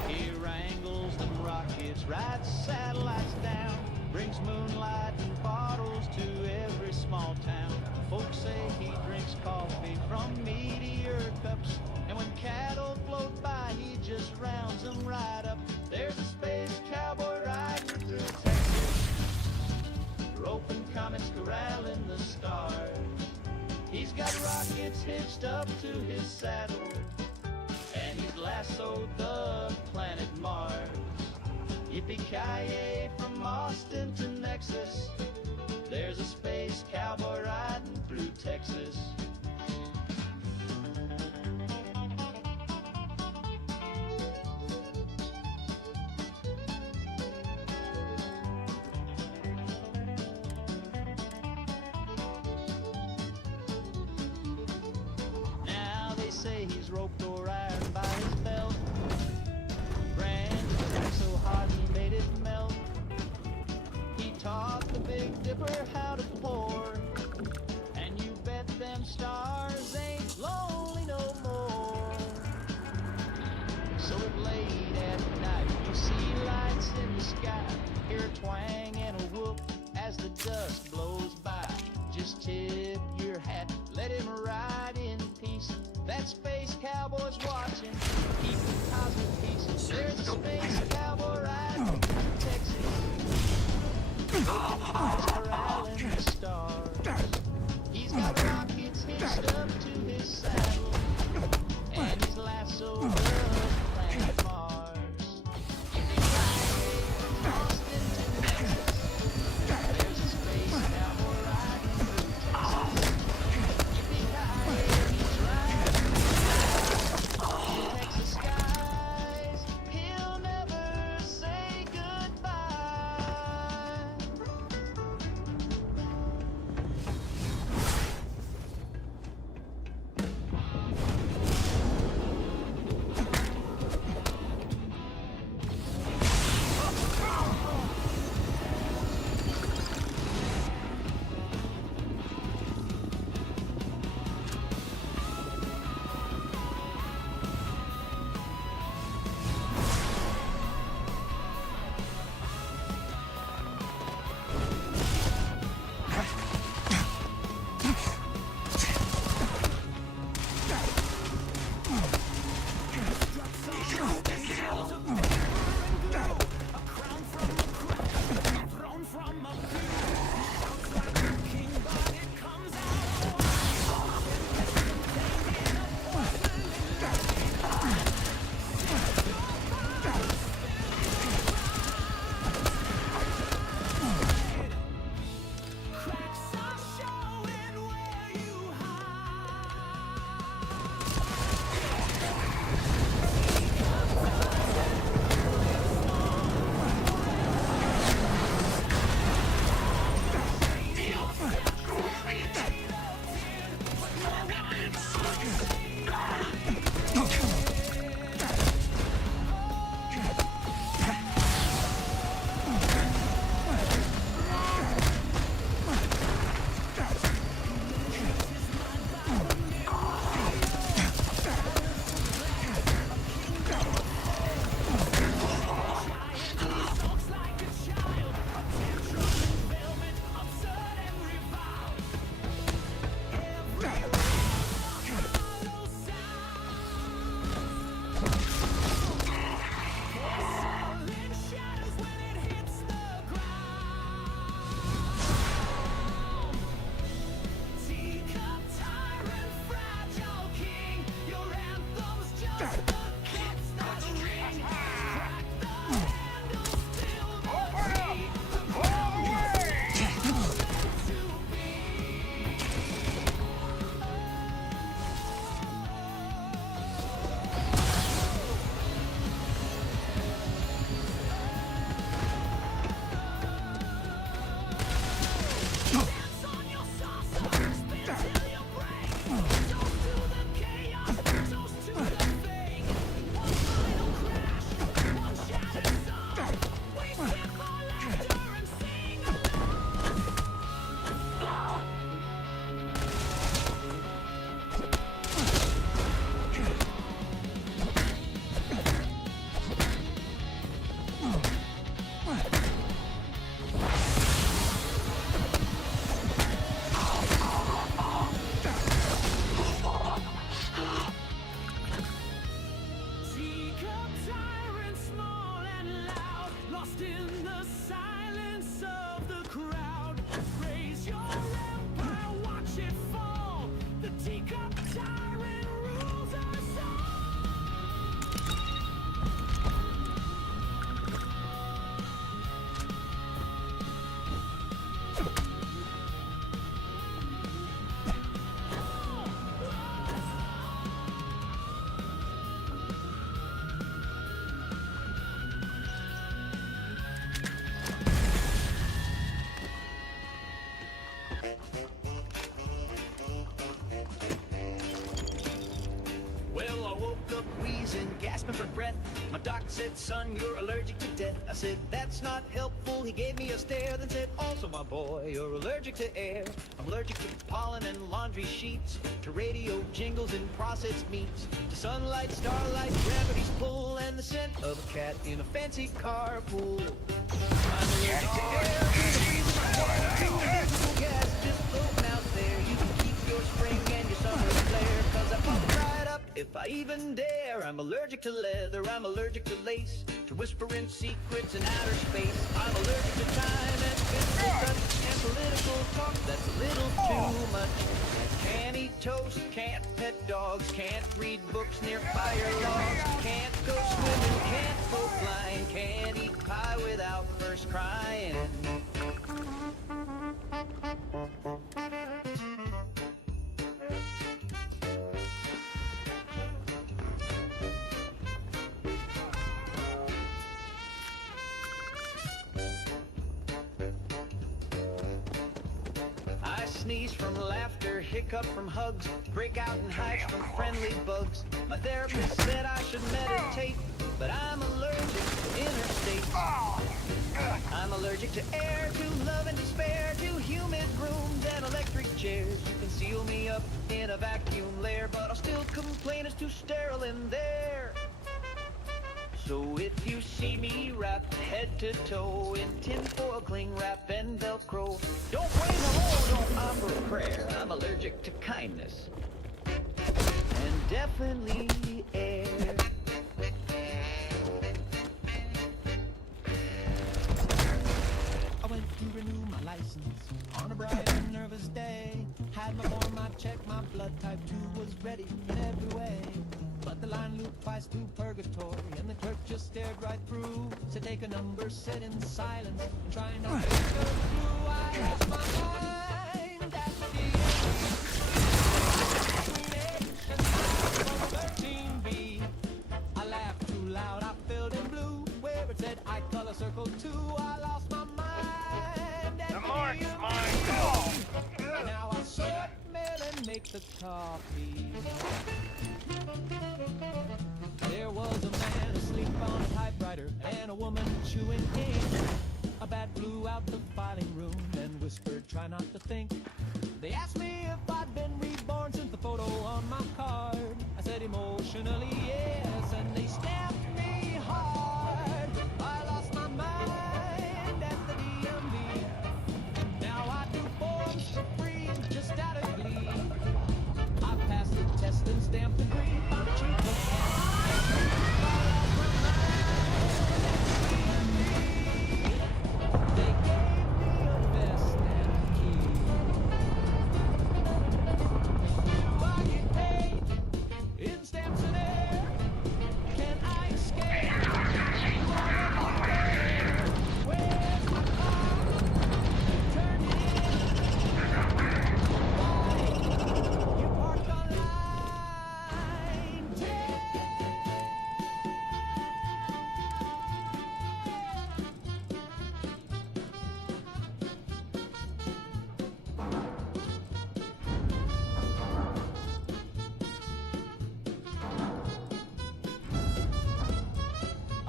He wrangles them rockets, rides satellites down, brings moonlight and bottles to every small town. Folks say he drinks coffee from meteor cups, and when cattle float by, he just rounds them right up. There's a space cowboy riding through Texas, roping comets, corralling the stars. He's got rockets hitched up to his saddle, Yippee-ki-yay from Austin to Nexus. There's a space cowboy riding through Texas. Now they say he's roped or ironed by his belt. Brand so hot he made it melt. He taught the Big Dipper how to pour, and you bet them stars ain't lonely no more. So if late at night you see lights in the sky, hear a twang and a whoop as the dust blows by, just tip your hat, let him ride in peace. That space cowboy's watching, keep the cosmic peace. There's a space cowboy riding through Texas, corralling the stars. He's got rockets hitched up to his saddle, and he's lassoed up planet Mars. Yippee-ki-yay from Austin to Texas. There's a space cowboy riding through Texas. Yippee-ki-yay, he's riding through Texas skies. He'll never say goodbye. up, wheezing, gasping for breath. My doc said, son, you're allergic to death. I said, that's not helpful. He gave me a stare, then said, also, my boy, you're allergic to air. I'm allergic to pollen and laundry sheets, to radio jingles and processed meats, to sunlight, starlight, gravity's pull, and the scent of a cat in a fancy carpool. I'm allergic to air, to the freezing cold, to invisible gas just floating out there. You can keep your spring and your summer flare, 'cause I pop right up if I even dare. I'm allergic to leather, I'm allergic to lace, to whispering secrets in outer space. I'm allergic to time and physical touch and political talk that's a little too much. Can't eat toast, can't pet dogs, can't read books near fire logs, can't go swimming, can't go flying, can't eat pie without first crying. Sneeze from laughter, hiccup from hugs, break out in hives from friendly bugs. My therapist said I should meditate, but I'm allergic to interstates. I'm allergic to air, to love and despair, to humid rooms and electric chairs. You can seal me up in a vacuum lair, but I'll still complain it's too sterile in there. So if you see me wrapped head to toe in tinfoil, cling wrap, and Velcro, don't praise the Lord, don't offer a prayer. I'm allergic to kindness and definitely air. I went to renew my license on a bright and nervous day. Had my form, I checked my blood type 2 was ready in every way. But the line looped twice to purgatory, and the clerk just stared right through. Said take a number, sit in silence, and try not to go through. I lost my mind at the end. 13B. I laughed too loud, I filled in blue. Where it said I color circle 2, I lost my mind at the mark's mine. Now I sort, mail, and make the coffee. There was a man asleep on a typewriter and a woman chewing ink. A bat blew out the filing room and whispered, try not to think. They asked me if I'd been reborn since the photo on my card. I said emotionally yes, and they stamped me hard. I lost my mind at the DMV. Now I do forms for free, just out of glee. I passed the test and stamped the green. I'm a cheap They gave me a vest and a key. Do I get paid in stamps and air? Can I escape? Where's my car? Turn it in. Why? You parked on line 10.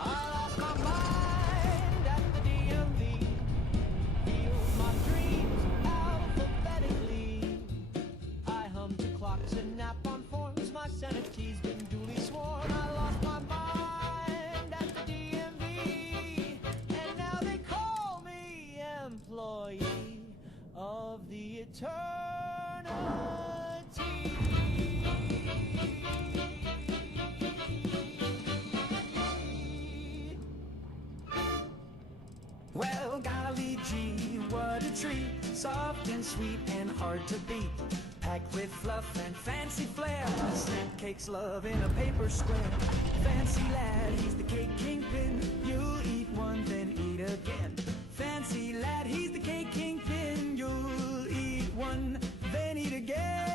I lost my mind at the DMV. Feel my dreams alphabetically. I hum to clocks and nap on forms. My sanity's been duly sworn. I lost my mind at the DMV. And now they call me employee of the eternity. Well, golly gee, what a treat. Soft and sweet and hard to beat. Packed with fluff and fancy flair. Sent cakes love in a paper square. Fancy lad, he's the cake kingpin. You'll eat one, then eat again. Fancy lad, he's the cake kingpin. You'll eat one, then eat again.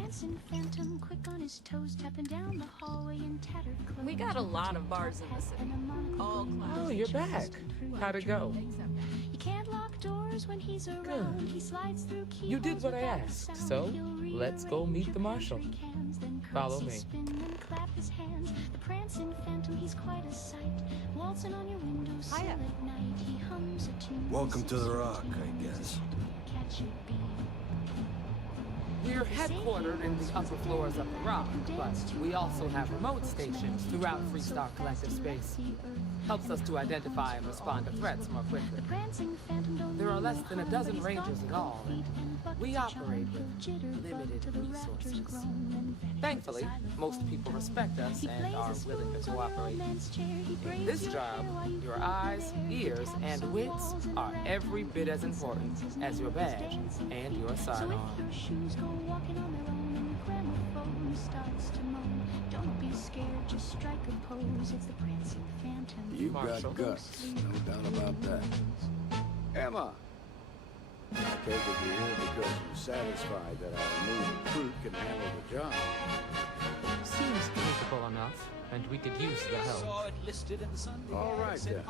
prancing phantom, quick on his toes, tapping down the hallway in tattered clothes. We got a lot of bars in the city. All class. Oh, you're back. How'd it go? You can't lock doors when he's around. He slides through You did what I asked, so let's go meet the marshal. Follow me. Clap his hands. The prancing phantom, he's quite a sight. Waltzing on your windowsill at night. He hums a tune. Welcome to the Rock, I guess. Catch your beat. We're headquartered in the upper floors of the Rock, but we also have remote stations throughout Freestar Collective space. Helps us to identify and respond to threats more quickly. There are less than a dozen rangers in all, and we operate with limited resources. Thankfully, most people respect us and are willing to cooperate. In this job, your eyes, ears, and wits are every bit as important as your badge and your sidearm. Walking on their own and gramophone starts to moan. Don't be scared, just strike a pose. It's the prancing phantom. You've got guts, no doubt about that. Emma! I take it you're here because you're satisfied that our new recruit can handle the job. Seems capable enough, and we could use the help. All right, then.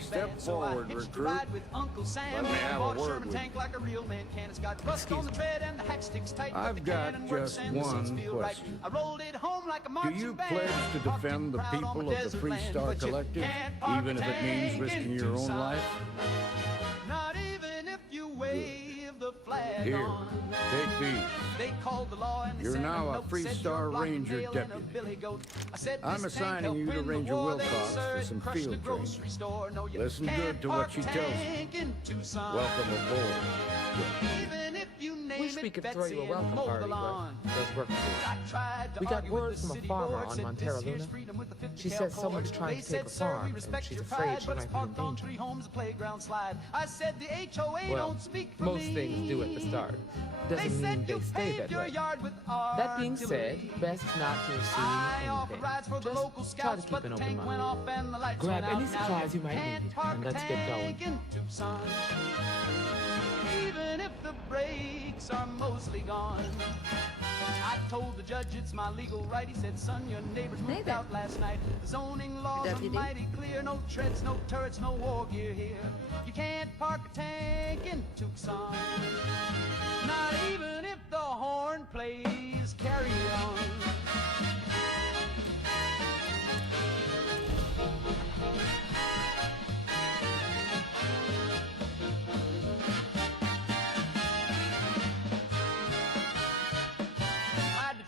Step forward, recruit. Let me have a word with you. Excuse me. I've got just one question. Do you pledge to defend the people of the Freestar Collective, even if it means risking your own life? Not even if you wave the flag Here, on. take these. They called the law and You're now a Freestar Ranger deputy. I'm assigning you to Ranger Wilcox for some field training. Listen good to what she tells you. Welcome aboard. Wish we could throw you a welcome party, but there's work to do. We got word from a farmer on Montera Luna. She says someone's trying to take a farm, and she's afraid she might be in danger. Well, most things do at the start. Doesn't mean they stay that way. That being said, best not to assume anything. Just try to keep an open mind. Grab any supplies you might need, and let's get going. Even if the brakes are mostly gone. I told the judge it's my legal right. He said, son, your neighbors moved out last night. The zoning laws are mighty clear. No treads, no turrets, no war gear here. You can't park a tank in Tucson. Not even if the horn plays Carry On.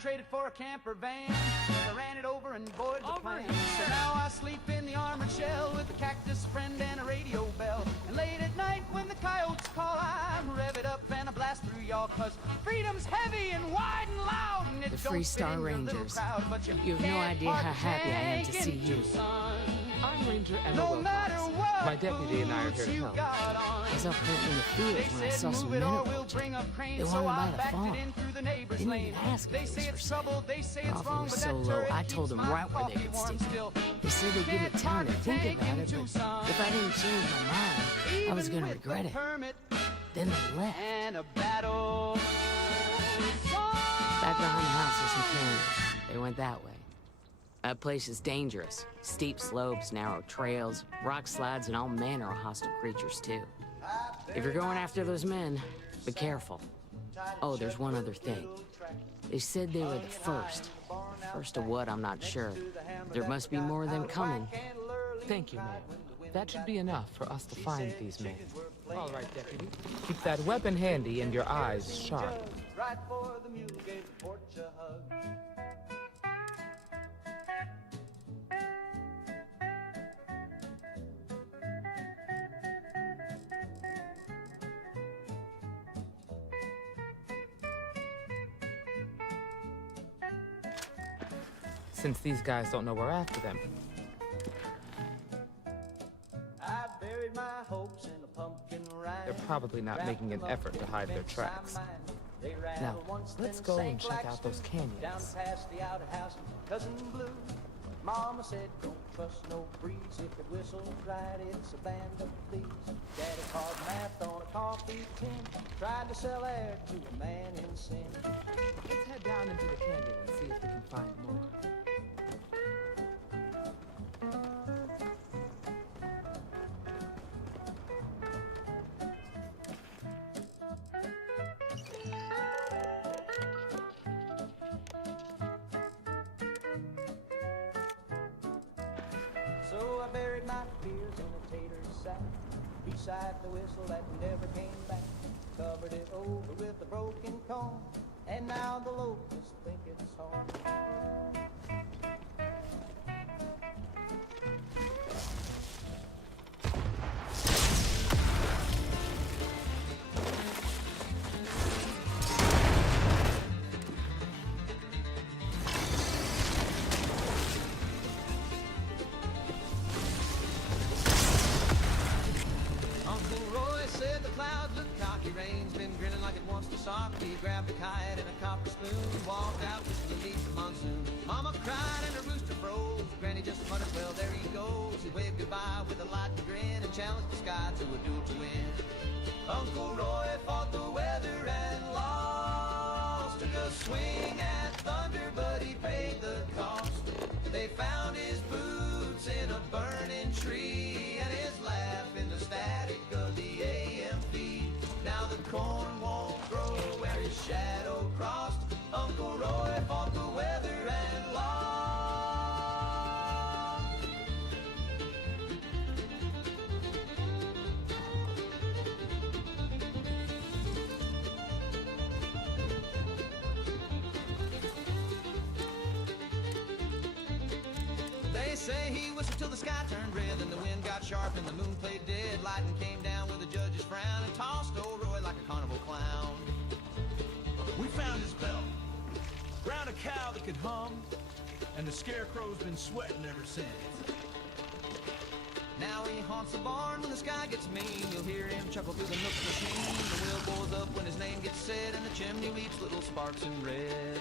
Traded for a camper van, I ran it over and boarded the plane. So now I sleep in the armored shell with a cactus friend and a radio bell. And late at night when the coyotes call, I rev it up and I blast through y'all, 'cause freedom's heavy and wide and loud, and it The don't fit in Freestar your little Rangers. crowd, but You have no idea how happy I am to see you. I'm Ranger Emma Wilcox. My deputy and I are here to help. I was up working in the fields when I saw some men approaching. They wanted to buy the farm. Didn't even ask if it was for sale. The offer was so low, I told them right where they could stick it. They said they'd give me time to think about it, but if I didn't change my mind, I was going to regret it. Then they left. Back behind the house there's some canyons. They went that way. That place is dangerous. Steep slopes, narrow trails, rock slides, and all manner of hostile creatures, too. If you're going after those men, be careful. Oh, there's one other thing. They said they were the first. First of what, I'm not sure. There must be more of them coming. Thank you, ma'am. That should be enough for us to find these men. All right, deputy. Keep that weapon handy and your eyes sharp. Right for the mule, gave the porch a hug. Since these guys don't know we're after them. I buried my hopes in a pumpkin rind. They're probably not making an effort to hide their tracks. Now, let's go and check out those canyons. Down past the outhouse, cousin Blue. Mama said, don't trust no breeze. If it whistles right, it's a band of fleas. Daddy called math on a coffee tin. Tried to sell air to a man in sin. Let's head down into the canyon and see if we can find more. So I buried my fears in a tater sack beside the whistle that never came back. Covered it over with a broken comb, and now the locusts think it's home. He grabbed a kite and a copper spoon, walked out just to meet the monsoon. Mama cried and her rooster froze. Granny just muttered, well, there he goes. He waved goodbye with a lightning grin and challenged the sky to a duel to win. Uncle Roy fought the weather and lost. Took a swing at thunder, but he paid the cost. They found his boots in a burning tree and his laugh in the static of the AM feed. Now the corn won't grow where his shadow crossed. Uncle Roy fought the weather and lost. They say he whistled till the sky turned red, then the wind got sharp and the moon played dead. Lightning came down with a judge's frown and tossed old Roy like a carnival clown. We found his belt. Ground a cow that could hum, and the scarecrow's been sweating ever since. Now he haunts the barn when the sky gets mean. You'll hear him chuckle through the Nook machine. The wheel blows up when his name gets said, and the chimney weeps little sparks in red.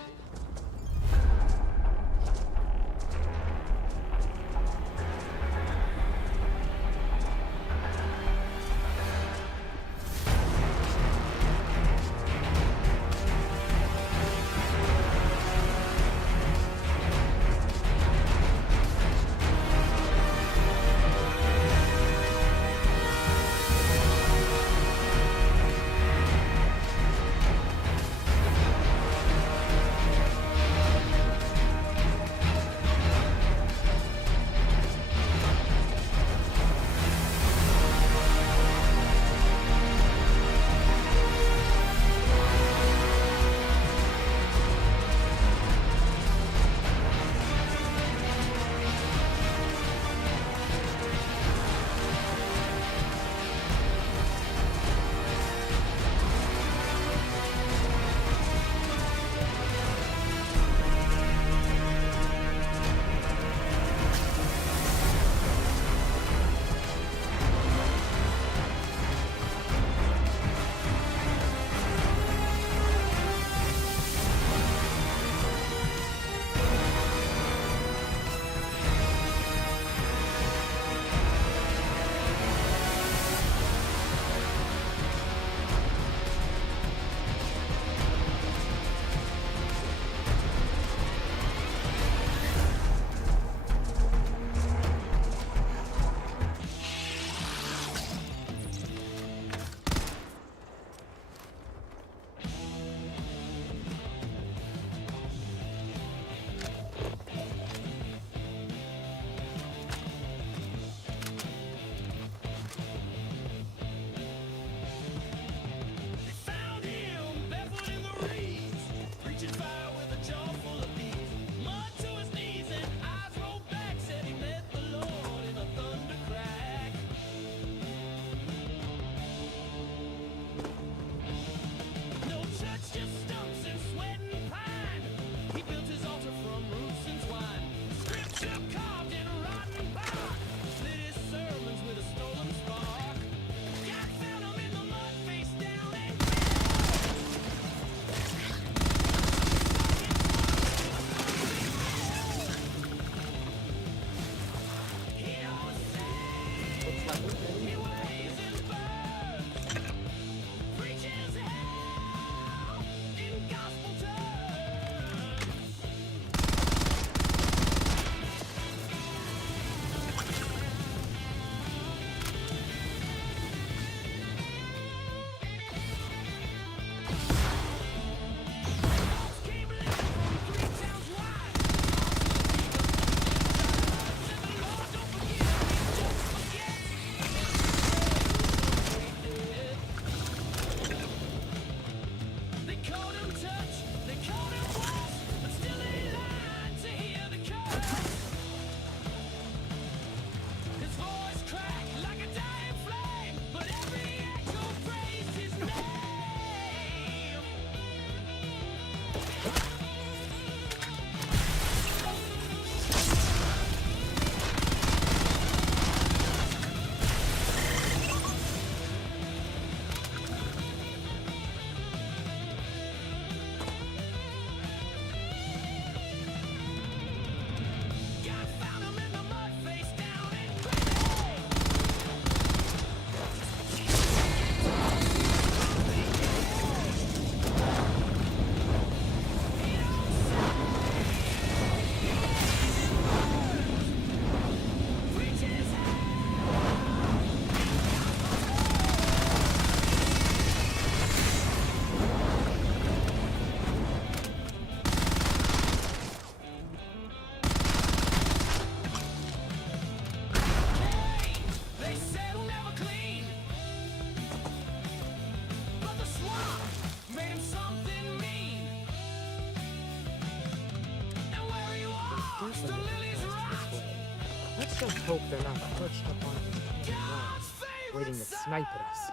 just hope they're not perched up on the walls, waiting to snipe at us.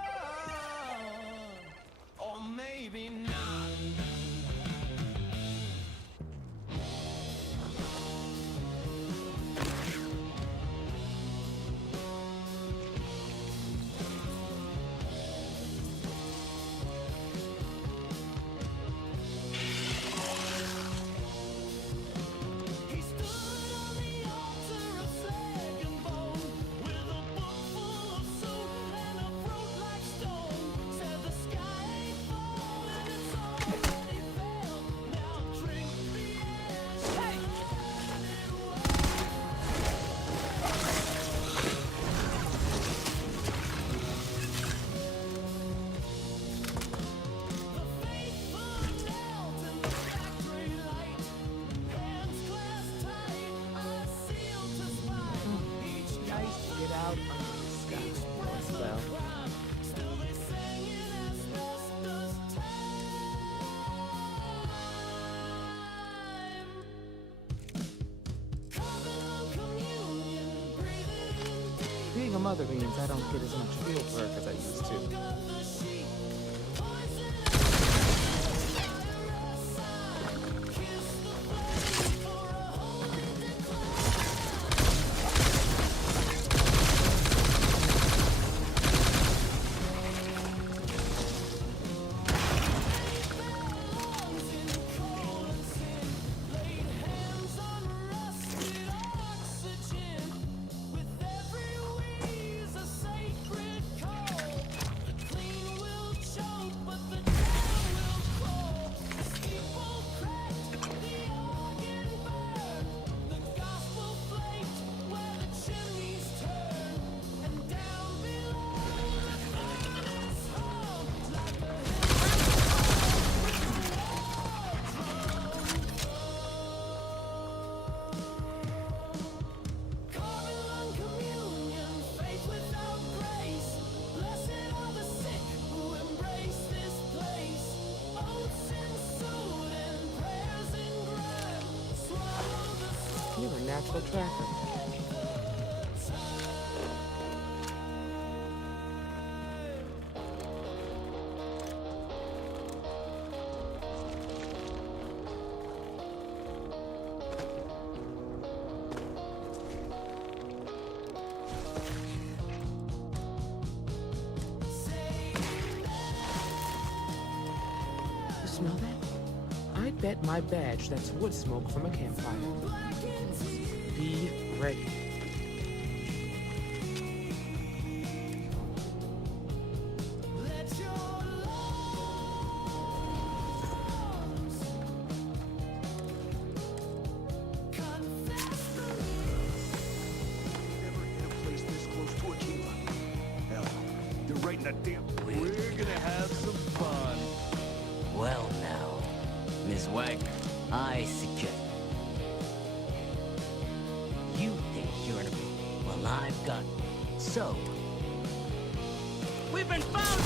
Or maybe not. Being a mother means I don't get as much field work as I used to. You're a natural tracker. You smell that? I bet my badge that's wood smoke from a campfire. Be ready. We're gonna have some fun. Well now, Miss Wagner, I suggest you think you're gonna be. Well, I've got. So, we've been found!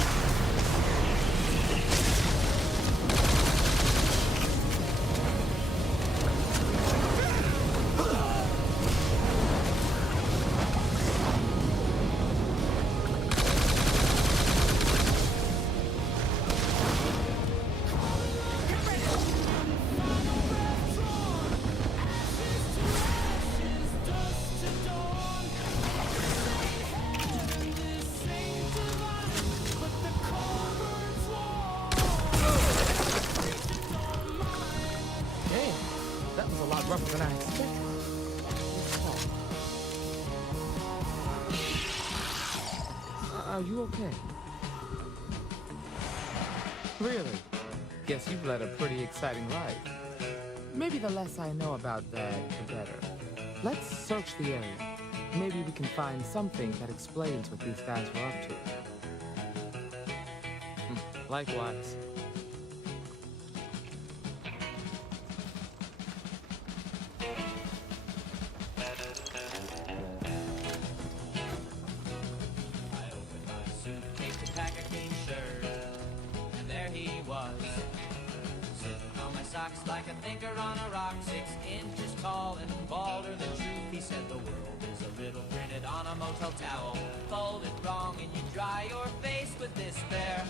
Rougher than I expected. Are you okay? Really? Guess you've led a pretty exciting life. Maybe the less I know about that, the better. Let's search the area. Maybe we can find something that explains what these guys were up to. Likewise. Like a thinker on a rock, 6 inches tall and balder than truth. He said the world is a riddle printed on a motel towel. Fold it wrong and you dry your face with despair.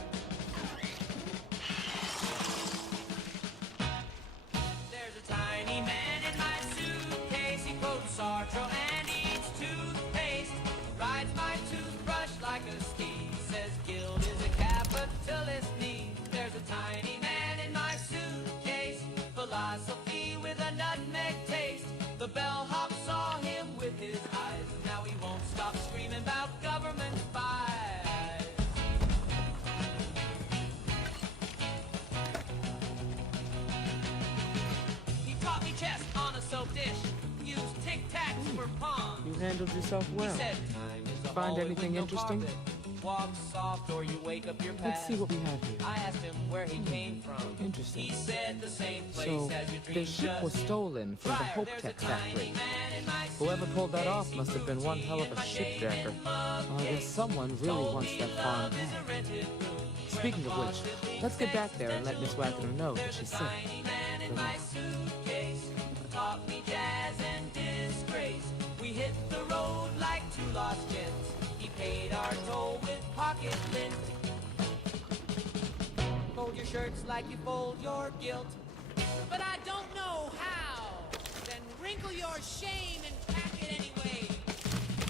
There's a tiny man in my suitcase. He quotes Sartre and eats toothpaste. Rides my toothbrush like a steed. Says guilt is a capitalist need. There's a tiny man in my suitcase. Philosophy with a nutmeg taste. The bellhop saw him with his eyes. Now he won't stop screaming about government spies. He taught me chess on a soap dish. Used tic-tacs for pawns. You handled yourself well. He said, time is a Find hallway anything with no interesting? carpet. Walk soft or you wake up your past. Let's see what we have here. I asked him where he came from. Interesting. He said the same place So, as your the dreams ship just was stolen from the Hope Tech factory. Whoever pulled that off must have been one hell of a shipjacker. I guess someone really wants that farm back. Speaking of which, let's get back there and let Miss Wagner know that she's sick. in my suitcase. Taught me jazz and disgrace. We hit the road like two lost gents. He paid our toll with pocket lint. Fold your shirts like you fold your guilt. But I don't know how. Then wrinkle your shame and pack it anyway.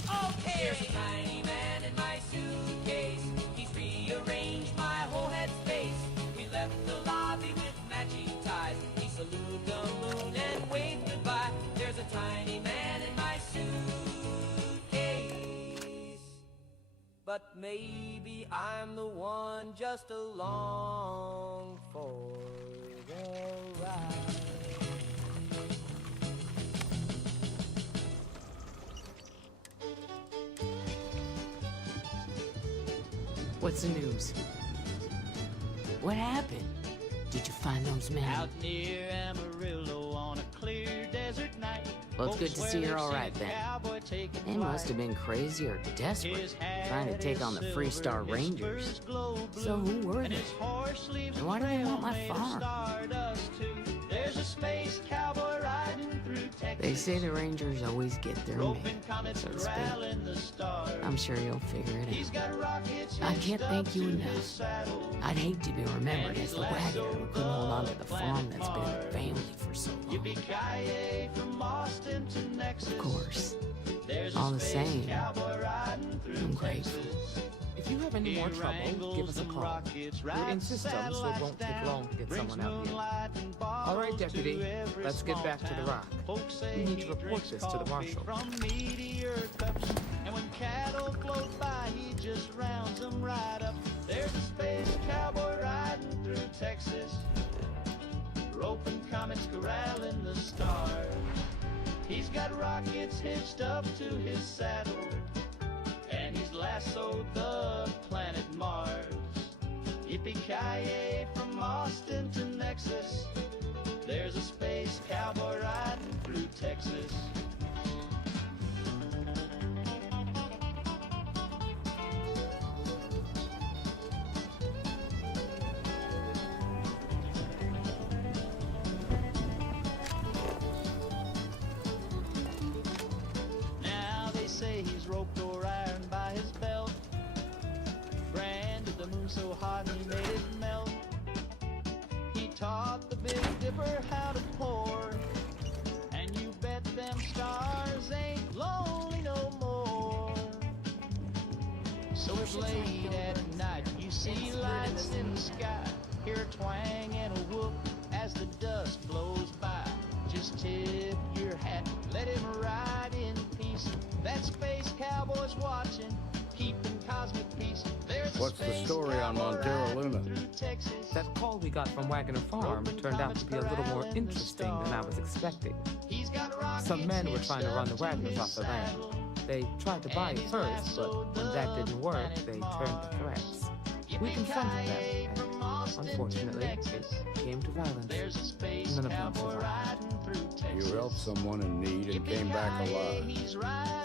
Okay. Here's a tiny man in my suitcase. He's rearranged my whole head space. We left the lobby with matching ties. He saluted the moon and waved goodbye. There's a tiny man in my suitcase. But maybe I'm the one just along for the ride. What's the news? What happened? Did you find those men? Out near Amarillo on a clear desert night. Well, it's good to see you're all right then. They must have been crazy or desperate, trying to take on the Freestar Rangers. So who were they? And why do they want my farm? There's a space cowboy riding through Texas. They say the Rangers always get their man, so to speak. I'm sure you'll figure it out. I can't thank you enough. I'd hate to be remembered as the Wagner who couldn't hold on to the farm that's been in the family for so long. Of course. All the same, I'm grateful. If you have any more trouble, give us a call. We're in systems, so it won't take long to get someone out here. All right, Deputy, let's get back to the rock. We need to report this to the Marshal. And when cattle float by, he just rounds them right up. There's a space cowboy riding through Texas, roping comets, corralling the stars. He's got rockets hitched up to his saddle, and he's lassoed the planet Mars. Yippee-ki-yay from Austin to Nexus. There's a space cowboy riding through Texas. Now they say he's roped or ironed by his belt. Branded the moon so hot he made it melt. He taught the Big Dipper how to pour, and you bet them stars ain't lonely no more. So if late at night you see lights in the sky, hear a twang and a whoop as the dust blows by, just tip your hat, let him ride in peace. That space cowboy's watching, keeping cosmic peace. There's What's the story on Montero Luna? That call we got from Wagner Farm turned out to be a little more interesting than I was expecting. Some men were trying to run the Wagners off the land. They tried to buy it first, but when that didn't work, they turned to threats. We confronted them, and unfortunately, it came to violence. None of them survived. You helped someone in need and came back alive.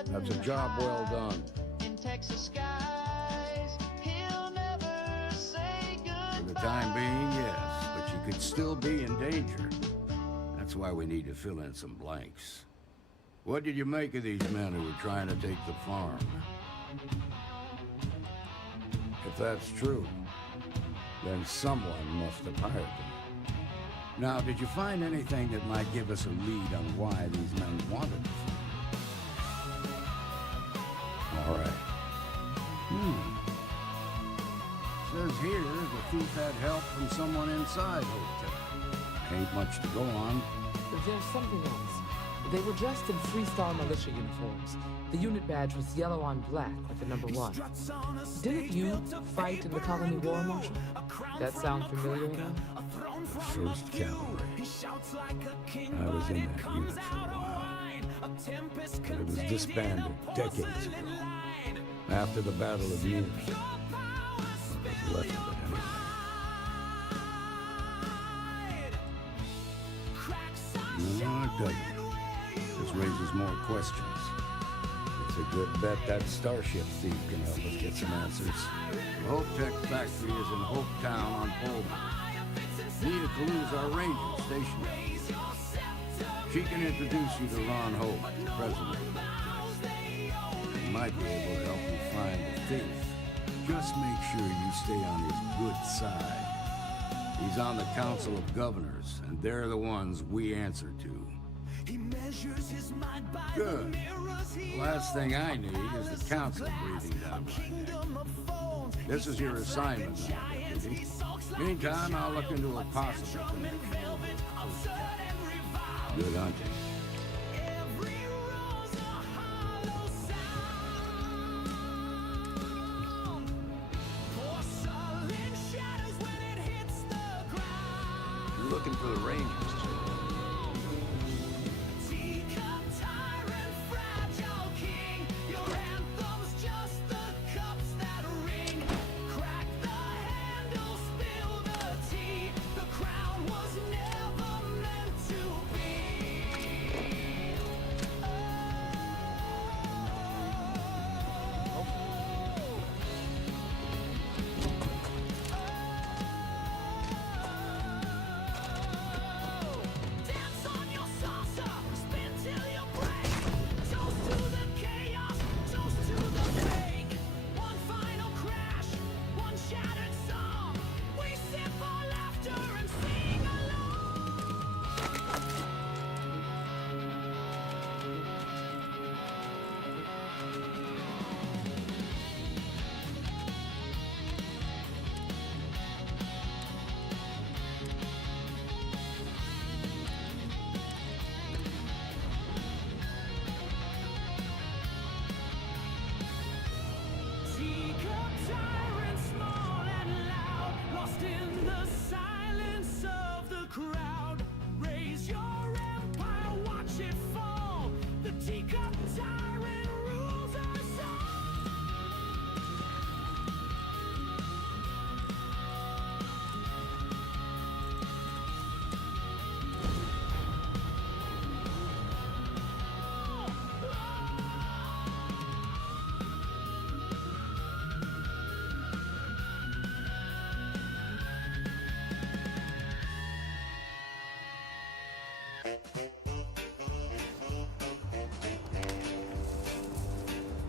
That's a job well done. In Texas skies, he'll never say goodbye. For the time being, yes, but you could still be in danger. That's why we need to fill in some blanks. What did you make of these men who were trying to take the farm? If that's true, then someone must have hired them. Now, did you find anything that might give us a lead on why these men wanted the farm? All right. Says here the thief had help from someone inside Hotel. Ain't much to go on. There's something else. They were dressed in Freestar militia uniforms. The unit badge was yellow on black with the number 1. Didn't you fight in the Colony War, Marshal? That sound familiar enough? First Cavalry. I was in that unit for a while. But it was disbanded decades ago. After the Battle of Nears. What was left of it anyway. No, it doesn't. This raises more questions. It's a good bet that starship thief can help us get some answers. The Hope Tech factory is in Hope Town on Pullman. Nita Kalu's our ranger stationed there. She can introduce you to Ron Hope, the president of Hope Tech. He might be able to help you find the thief. Just make sure you stay on his good side. He's on the Council of Governors, and they're the ones we answer to. Good. The last thing I need is the council breathing down my neck. This is your assignment now, Deputy. Meantime, I'll look into a possible connection. Good hunting. You're looking for the Rangers, Jim.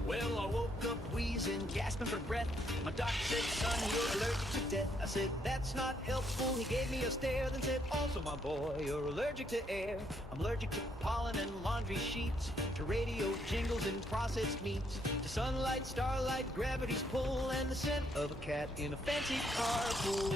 Well, I woke up wheezing, gasping for breath. My doctor said, son, you're allergic to death. I said, that's not helpful. He gave me a stare, then said, also, my boy, you're allergic to air. I'm allergic to pollen and laundry sheets, to radio jingles and processed meats, to sunlight, starlight, gravity's pull, and the scent of a cat in a fancy carpool.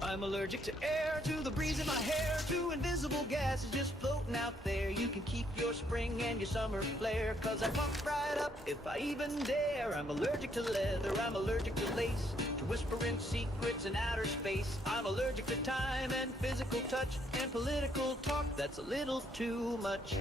I'm allergic to air, to the breeze in my hair, to invisible gases just floating out there. You can keep your spring and your summer flare, 'cause I pump right up if I even dare. I'm allergic to leather, I'm allergic to lace, to whispering secrets in outer space. I'm allergic to time and physical touch and political talk that's a little too much.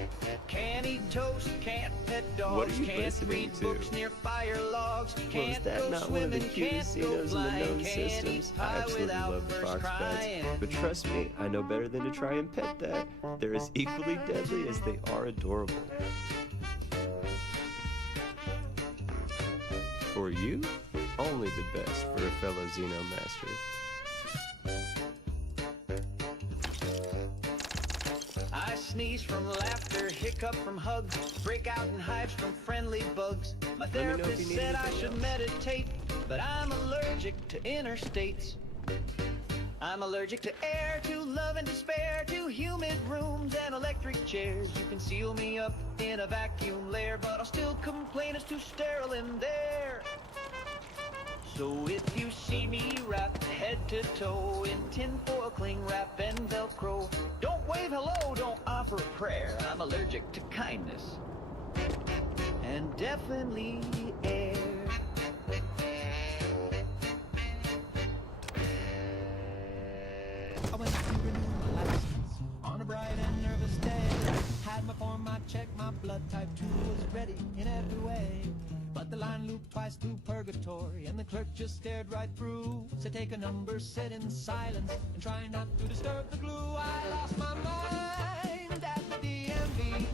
Can't eat toast, can't pet dogs, can't read books near fire logs, can't go swimming, can't go flying, can't eat pie without first crying. But trust me, I know better than to try and pet that. They're as equally deadly as they are adorable. For you, only the best for a fellow Xenomaster. I sneeze from laughter, hiccup from hugs, break out in hives from friendly bugs. My therapist said I should meditate, but I'm allergic to interstates. I'm allergic to air, to love and despair, to humid rooms and electric chairs. You can seal me up in a vacuum lair, but I'll still complain it's too sterile in there. So if you see me wrapped head to toe in tinfoil, cling wrap, and Velcro, don't wave hello, don't offer prayer. I'm allergic to kindness and definitely air. I went to renew my license on a bright and nervous day. Had my form, my check, my blood type 2 was ready in every way. But the line looped twice through purgatory, and the clerk just stared right through. Said take a number, sit in silence, and try not to disturb the glue. I lost my mind at the DMV,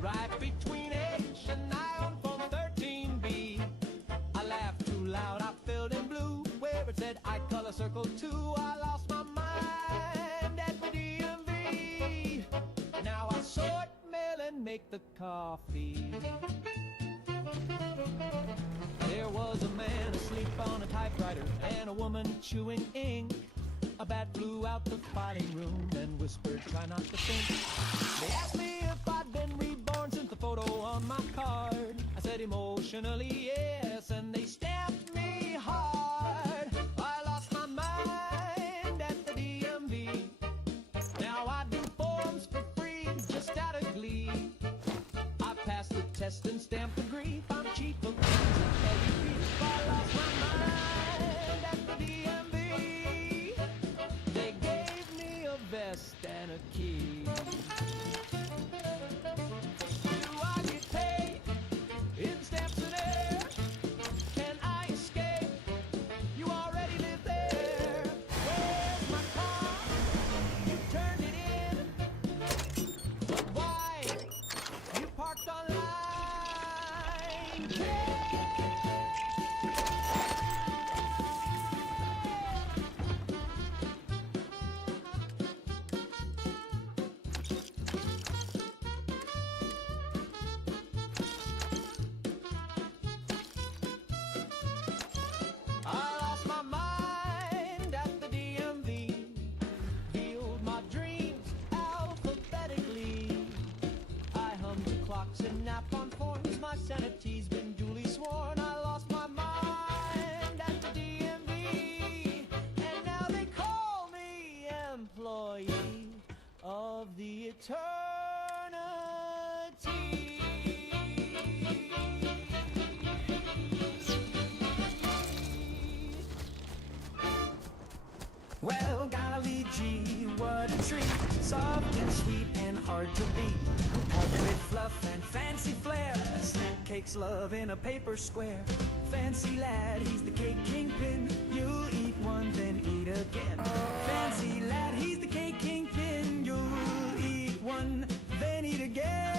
right between H and I on form 13B. I laughed too loud, I filled in blue, where it said I color circle 2. I lost my mind at the DMV. Now I sort mail and make the coffee. There was a man asleep on a typewriter and a woman chewing ink. A bat flew out the filing room and whispered, try not to think. They asked me if I'd been reborn since the photo on my card. I said emotionally yes, and they stamped me hard. I lost my mind at the DMV. Now I do forms for free, just out of glee. I passed the test and stamped the grief. I'm cheap of things and heavy grief. I lost my mind at the DMV. They gave me a vest and a key. Do I get paid in stamps and air? Can I escape? You already live there. Where's my car? You turned it in. But why? You parked on line. I lost my mind at the DMV. Build my dreams alphabetically. I hum to clocks and nap on forms. My sanity's been duly sworn. I lost my mind at the DMV. And now they call me employee of the eternity. Well, golly gee, what a treat. Soft and sweet and hard to beat. Packed with fluff and fancy flair. A snack cake's love in a paper square. Fancy lad, he's the cake kingpin. You'll eat one, then eat again. Fancy lad, he's the cake kingpin. You'll eat one, then eat again.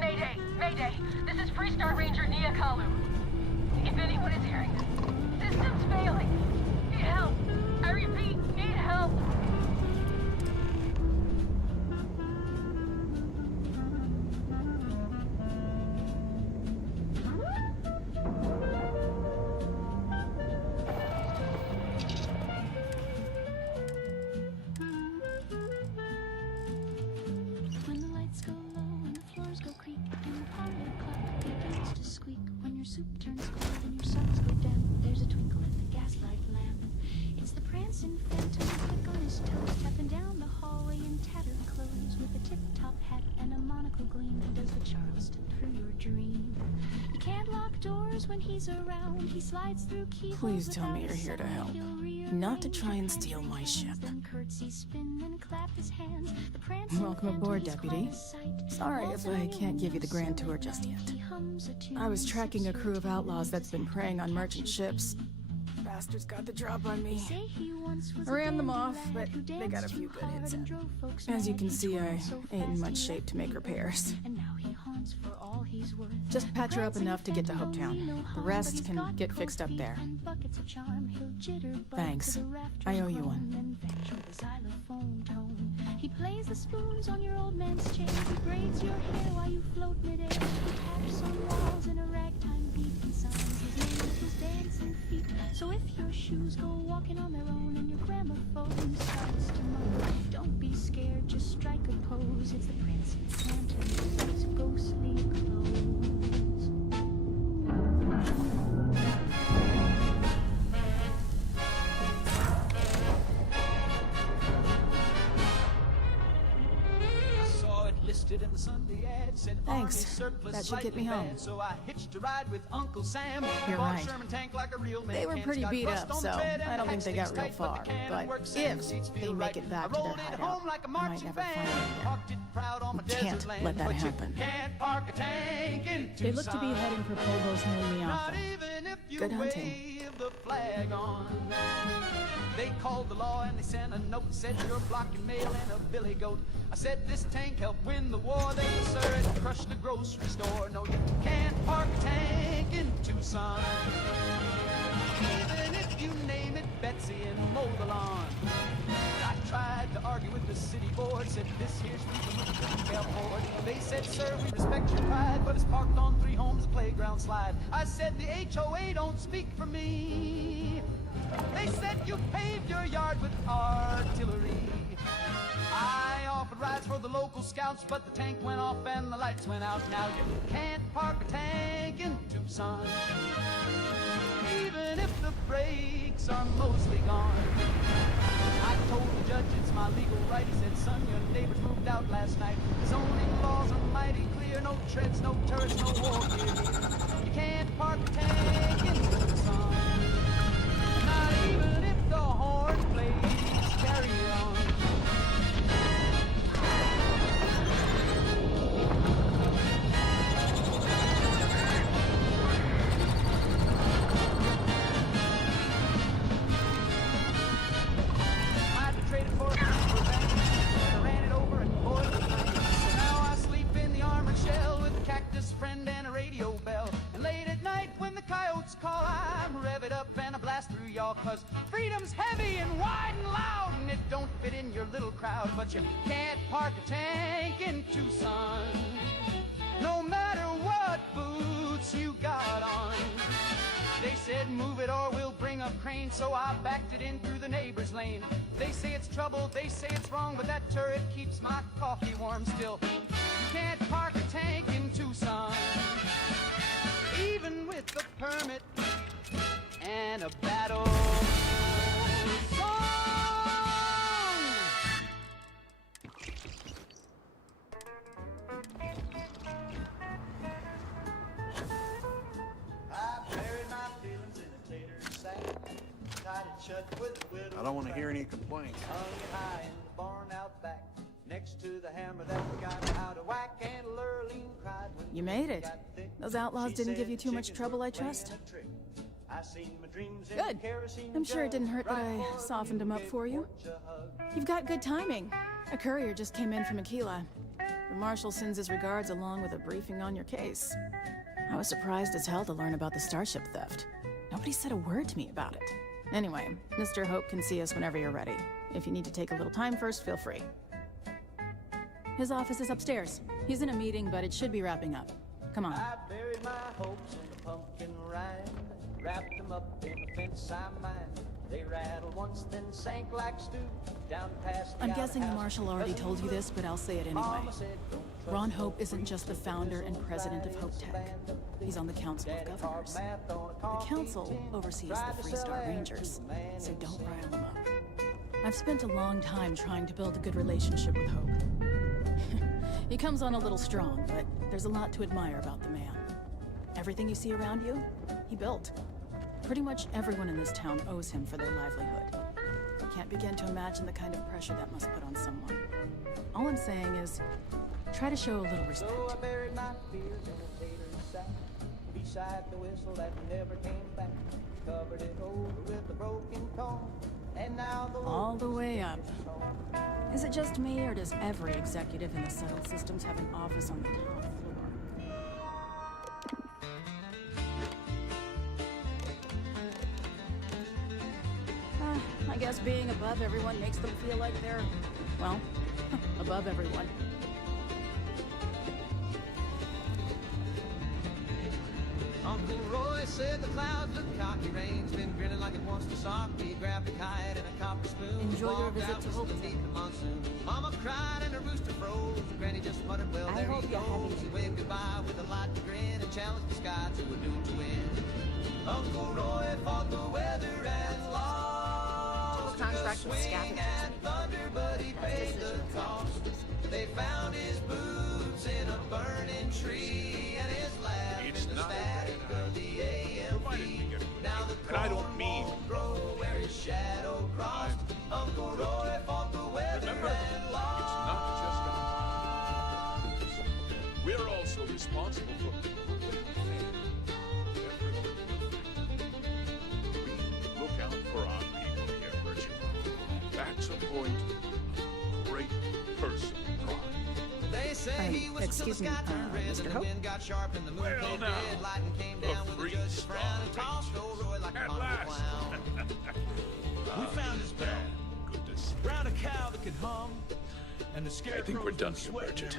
Mayday! Mayday! This is Freestar Ranger Nia Kalu. soup turns cold and your socks go down, there's a twinkle in the gaslight lamp. It's the prancing phantom with a gun on his toes, tapping down the hallway in tattered clothes with a tip-top hat and a monocle gleam. He does the Charleston through your dream. You can't lock doors when he's around. He slides through keyholes. Please tell me you're here to help, not to try and steal my ship. Welcome aboard, Deputy. Sorry if I can't give you the grand tour just yet. I was tracking a crew of outlaws that's been preying on merchant ships. Bastards got the drop on me. I ran them off, but they got a few good hits in. As you can see, I ain't in much shape to make repairs. Just patch her up enough to get to Hopetown. The rest can get fixed up there. Thanks. I owe you one. He plays the spoons on your old man's chain. He braids your hair while you float midair. He taps on walls in a ragtime beat and signs his name with his dancing feet. So if your shoes go walking on their own and your gramophone starts to moan, don't be scared, just strike a pose. It's the prancing phantom in his ghostly clothes. Listed in the Sunday ad, said Thanks. That should get me home. So I hitched a ride with Uncle Sam. You're right. They were pretty beat up, so I don't think they got real far. But if they make it back to their hideout, I might never find them again. We can't let that happen. They look to be heading for Provo's near Alpha. Good hunting. The flag on. They called the law and they sent a note, said you're blocking mail and a billy goat. I said this tank helped win the war. They said, sir, it crushed the grocery store. No, you can't park a tank in Tucson, even if you name it Betsy and mow the lawn. I tried to argue with the city board, said this here's people who couldn't afford. They said, sir, we respect your pride, but it's parked on 3 homes, a playground slide. I said the HOA don't speak for me. They said you paved your yard with artillery. I offered rides for the local scouts, but the tank went off and the lights went out. Now you can't park a tank in Tucson, even if the brakes are mostly gone. I told the judge it's my legal right. He said, son, your neighbors moved out last night. Zoning laws are mighty clear. No treads, no turrets, no war gear. You can't park a tank in Tucson, not even if the horn plays carry on. Friend and a radio bell, and late at night when the coyotes call, I'm rev it up and I blast through y'all, cause freedom's heavy and wide and loud, and it don't fit in your little crowd. But you can't park a tank in Tucson, no matter what boots you got on. They said move it or we'll bring a crane, so I backed it in through the neighbor's lane. They say it's trouble, they say it's wrong, but that turret keeps my coffee warm still. You can't park a tank in Tucson, even with a permit and a battle song. I buried my feelings in a tater sack, tied it shut with a widow. I don't want to hear any complaints. Hung it high in the barn out back, next to the hammer that we got out of whack. And Lurleen cried when You made it. Those outlaws didn't give you too much trouble, I trust? Good. I'm sure it didn't hurt that I softened them up for you. You've got good timing. A courier just came in from Aquila. The Marshal sends his regards along with a briefing on your case. I was surprised as hell to learn about the starship theft. Nobody said a word to me about it. Anyway, Mr. Hope can see us whenever you're ready. If you need to take a little time first, feel free. His office is upstairs. He's in a meeting, but it should be wrapping up. Come on. I buried my hopes in the pumpkin rind, wrapped them up in a fence I mined. They rattled once, then sank like stew down past the I'm guessing the outhouse. Marshal already told you this, but I'll say it anyway. Mama said, "Don't trust Ron Hope isn't just the founder and president of Hope Tech. He's on the Council of Governors. The Council oversees the Free Star Rangers, so don't rile him up. I've spent a long time trying to build a good relationship with Hope. He comes on a little strong, but there's a lot to admire about the man. Everything you see around you, he built. Pretty much everyone in this town owes him for their livelihood. Can't begin to imagine the kind of pressure that must put on someone. All I'm saying is, try to show a little respect. So I buried my fears in a tater's sack, beside the whistle that never came back, covered it over with a broken comb, and now the All the way up. Is it just me, or does every executive in the settled systems have an office on the top floor? I guess being above everyone makes them feel like they're, well, above everyone. Uncle Roy said the clouds look cocky, rain's been grinning like it wants to sock me. Grabbed a kite and a copper spoon. Enjoy your walked visit out to Hope. beneath the monsoon. Mama cried and a rooster froze. Granny just muttered, well, there he goes. He waved goodbye with a light grin and challenged the sky to a duel to win. Uncle Roy fought the weather and lost. Contract with scavengers. Thunder, but he paid the cost. They found his boots in a burning tree and his laugh in the static of the AMP. Now the and I don't mean grow where his shadow crossed. Uncle Roy fought the weather and lost. It's not just our we're also responsible for we look out for our people here, Virgin. That's a point of great personal pride. They say he was excuse me, Mr. Hope? got sharp and the moon Well, played now, red light and came down with a judge's frown and tossed old Roy like a At carnival last. clown. We found his bell. Good to see. Brown a cow that could hum, and the I think we're done here, Bridget.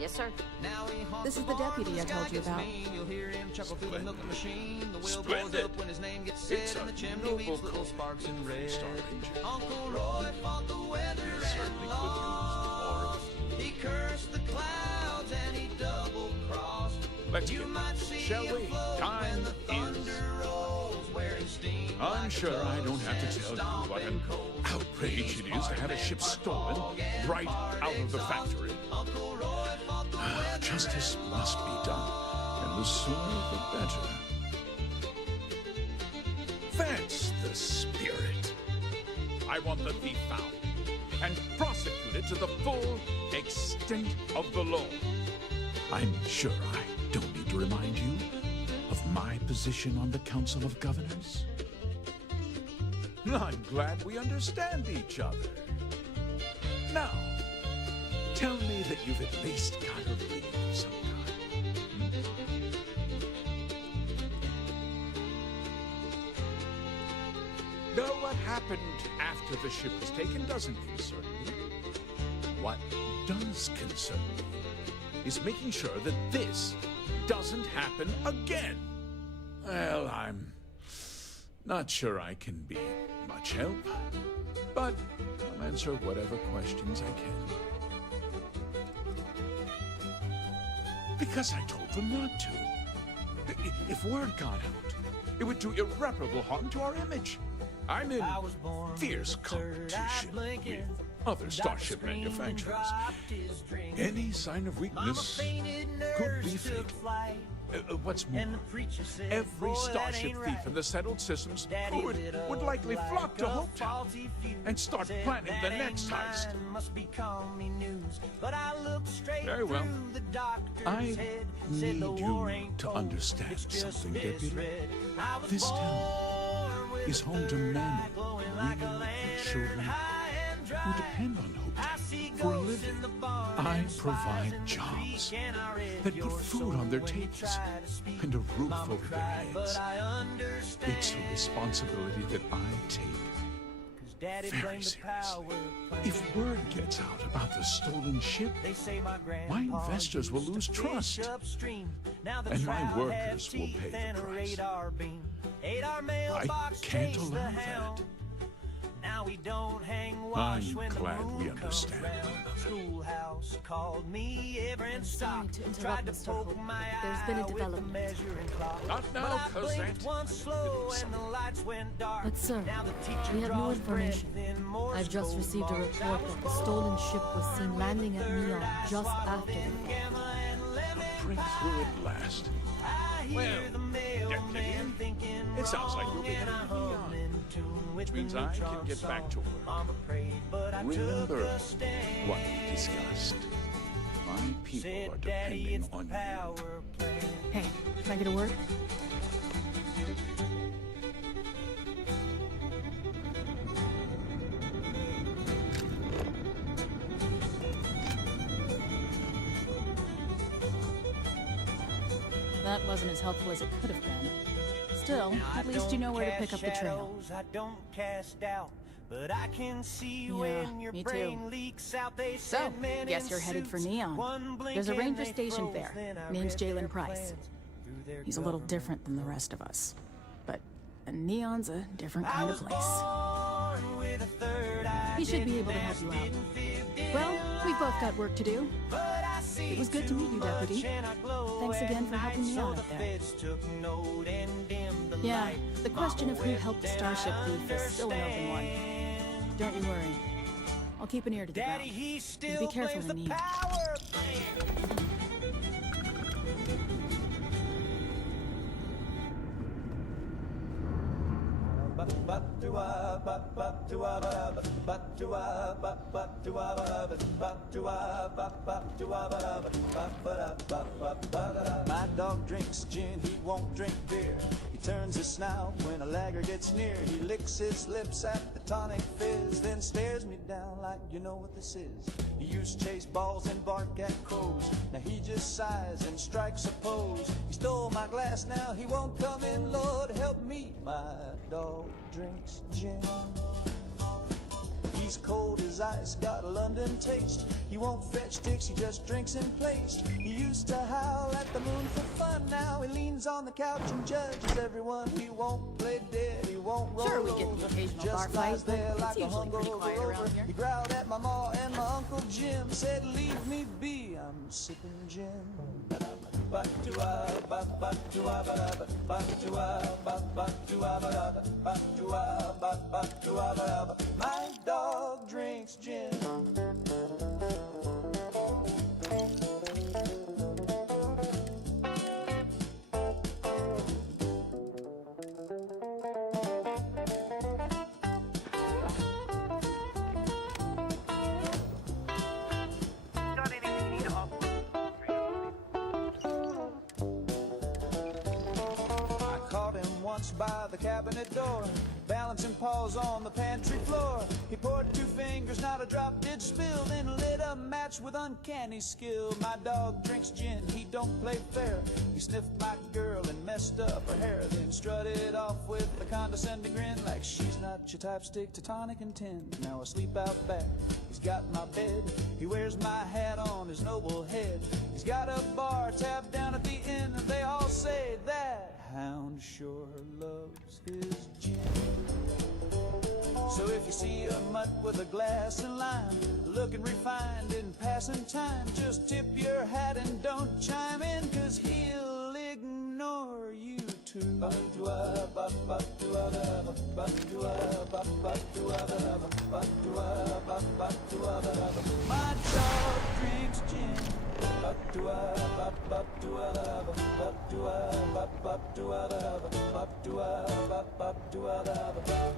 Yes, sir. Now he haunts This is the the barn deputy when I the sky told you gets about. mean. You'll hear him chuckle through the milking machine. The wheel Splendid. blows up when his name gets said, It's and a the chimney noble weeps little call. sparks in red. Star Ranger. Uncle Roy fought the weather We and certainly could use more lost. of He cursed the clouds and he double-crossed. Let's You get might see shall him we? float Time when the is. thunder rolls, wearing steam I'm like sure I don't have to and tell you what an stomping coals. outrage it is to have a ship stolen right out of the factory. Uncle Roy fought the weather Justice must be done, and the sooner the better. That's the spirit. I want the thief found and prosecuted to the full extent of the law. I'm sure I don't need to remind you of my position on the Council of Governors. I'm glad we understand each other. Now, tell me that you've at least got a lead of some kind. Now, what happened after the ship was taken doesn't concern me. What does concern me is making sure that this doesn't happen again. Well, I'm not sure I can be much help, but I'll answer whatever questions I can. Because I told them not to. If word got out, it would do irreparable harm to our image. I'm in fierce competition with other starship manufacturers. Any sign of weakness could be fatal. What's more, every starship thief in the settled systems would likely flock to Hope Town and start planning the next heist. Very well. I need you to understand something, Deputy. This town is home to many real children who depend on Hope Town for a living. I provide jobs that put food on their tables and a roof over their heads. It's a responsibility that I take Daddy very blamed the serious. power plant. If word gets out about the stolen ship, They say my my grandpa investors will used lose to trust. fish upstream. Now the And my trout workers have will teeth pay the and a price. radar beam. 8-hour mailbox can't chased the allow hound. Now we don't hang wash I'm when the glad we moon comes understand round. one another. Schoolhouse called me every I'm sorry to interrupt, Tried to Mr. poke Holt. my There's been a eye with the development. measuring clock. Not now, But I blinked Cosette. once slow and the lights went dark. But sir, Now the teacher we have new draws information. breath in Morse I've just code received a marks. report that the stolen ship was seen landing at Neon just after the Breakthrough at last. Well, Deputy, it sounds like you'll be heading to Neon, which means I can get back to work. Remember what we discussed. My people are depending on you. Hey, can I get a word? That wasn't as helpful as it could have been. Still, at least you know where to pick up the trail. I don't cast doubt, but I can see Yeah, when your me brain too. leaks out. They So, said men guess in you're headed for suits, Neon. one blink There's a and ranger they stationed froze, there. then I Name's read their Jalen Price. plans through their He's a little government different than the rest of us. But Neon's a different kind of place. born with a third eye, He should be able to help you out. Well, we've both got work to do. It was good to meet you, Deputy. Thanks again for helping me out up there. Yeah, the question of who helped the Starship thief is still an open one. Don't you worry. I'll keep an ear to the ground. You be careful in Neon. My dog drinks gin, he won't drink beer. He turns his snout when a lagger gets near. He licks his lips at the tonic fizz, then stares me down like you know what this is. He used to chase balls and bark at crows. Now he just sighs and strikes a pose. He stole my glass, now he won't come in. Lord help me, my dog drinks gin. He's cold as ice, got a London taste. He won't fetch sticks, he just drinks in place. He used to howl at the moon for fun. Now he leans on the couch and judges everyone. He won't play dead, he won't roll Sure, we get the over. occasional Just bar fight, lies but there it's like a usually pretty hungover quiet around rover. here. He growled at my ma and my Uncle Jim. Said, leave me be, I'm sipping gin. My dog drinks gin. By the cabinet door, balancing paws on the pantry floor. He poured 2 fingers, not a drop did spill, then lit a match with uncanny skill. My dog drinks gin, he don't play fair. He sniffed my girl and messed up her hair, then strutted off with a condescending grin, like she's not your type, stick to tonic and tin. Now asleep out back, he's got my bed. He wears my hat on his noble head. He's got a bar tab down at the end, and they all say that hound sure loves his gin. So if you see a mutt with a glass and lime, looking refined in passing time, just tip your hat and don't chime in, 'cause he'll ignore you too. My dog drinks gin.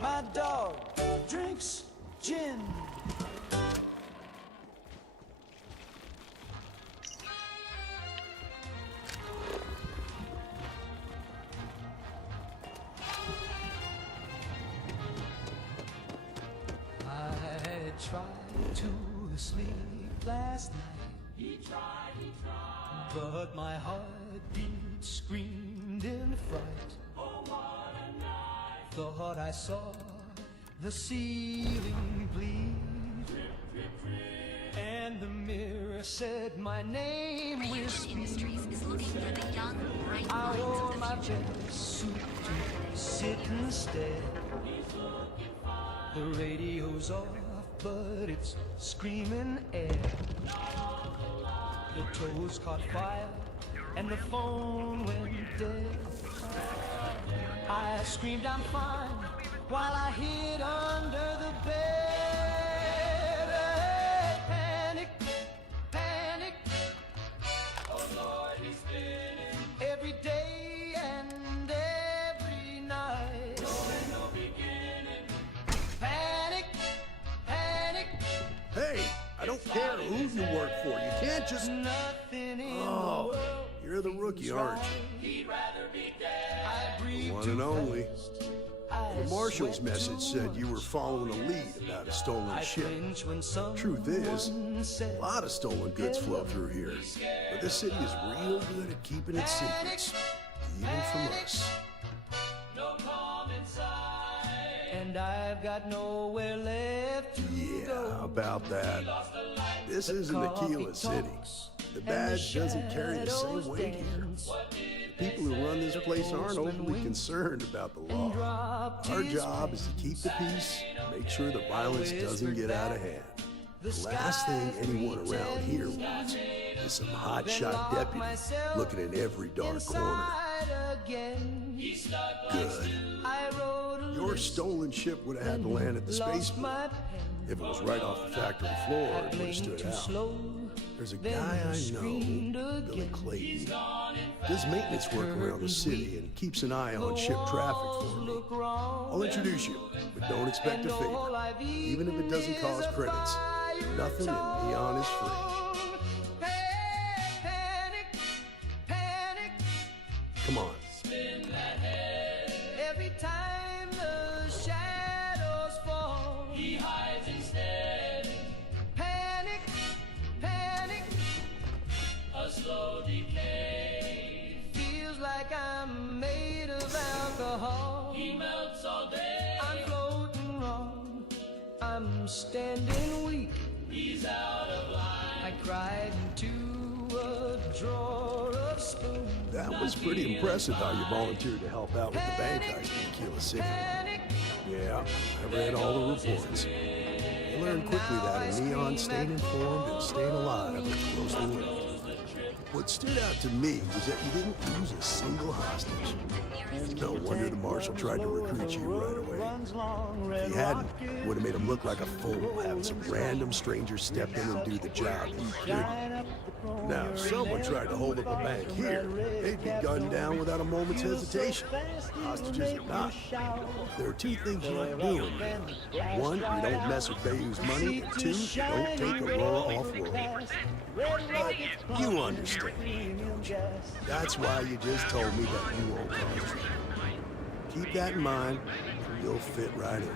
My dog drinks gin. I tried to sleep last night. He tried, But my heartbeat screamed in fright. oh what a night. Thought I saw The ceiling bleeds, and the mirror said my name with Industries is looking for the young, bright I minds wore of the my future. best suit to sit instead. The radio's off, but it's screaming air. The toes caught fire, and the phone went dead. I screamed, I'm fine, while I hid under the bed. Panic, panic. Oh Lord, he's spinning. Every day and every night. No beginning. Panic, panic. Hey, I don't care who you work for. You can't just... Nothing in Oh, the world. you're the rookie, aren't you? He'd rather be dead. I The breathe one too and only. fast. The marshal's message said you were following a lead about a stolen ship. Truth is, a lot of stolen goods flow through here. But this city is real good at keeping its secrets, even from us. No calm inside, and I've got nowhere left to Yeah, about that. This isn't Aquila City. The badge doesn't carry the same weight here. The people who run this place aren't overly concerned about the law. Our job is to keep the peace, make sure the violence doesn't get out of hand. The last thing anyone around here wants is some hotshot deputy looking in every dark corner. Good. Your stolen ship would have had to land at the spaceport. If it was right off the factory floor, it would have stood out. There's a guy I know, Billy Clayton. Does maintenance work around the city and keeps an eye on ship traffic for me. I'll introduce you, but don't expect a favor. Even if it doesn't cause credits, nothing in Neon is free. Come on. Every time the shadows fall, he hides instead. Panic, panic, a slow decay. Feels like I'm made of alcohol. He melts all day. I'm floating wrong. I'm standing weak. He's out of line. I cried into a drawer of spoons. That was pretty impressive how you volunteered to help out with the bank heist in Aquila City. Yeah, I read all the reports. I learned quickly that in Neon, staying informed and staying alive are closely linked. What stood out to me was that you didn't lose a single hostage. No wonder the marshal tried to recruit you right away. If he hadn't, it would have made him look like a fool, having some random stranger step in and do the job he couldn't. Now, if someone tried to hold up a bank here, they'd be gunned down without a moment's hesitation. Hostages or not. There are two things you don't do in here. One, you don't mess with Bayou's money, and two, you don't take Aurora off-world. But you understand. That's why you just told me that you won't cause trouble. Keep that in mind, and you'll fit right in.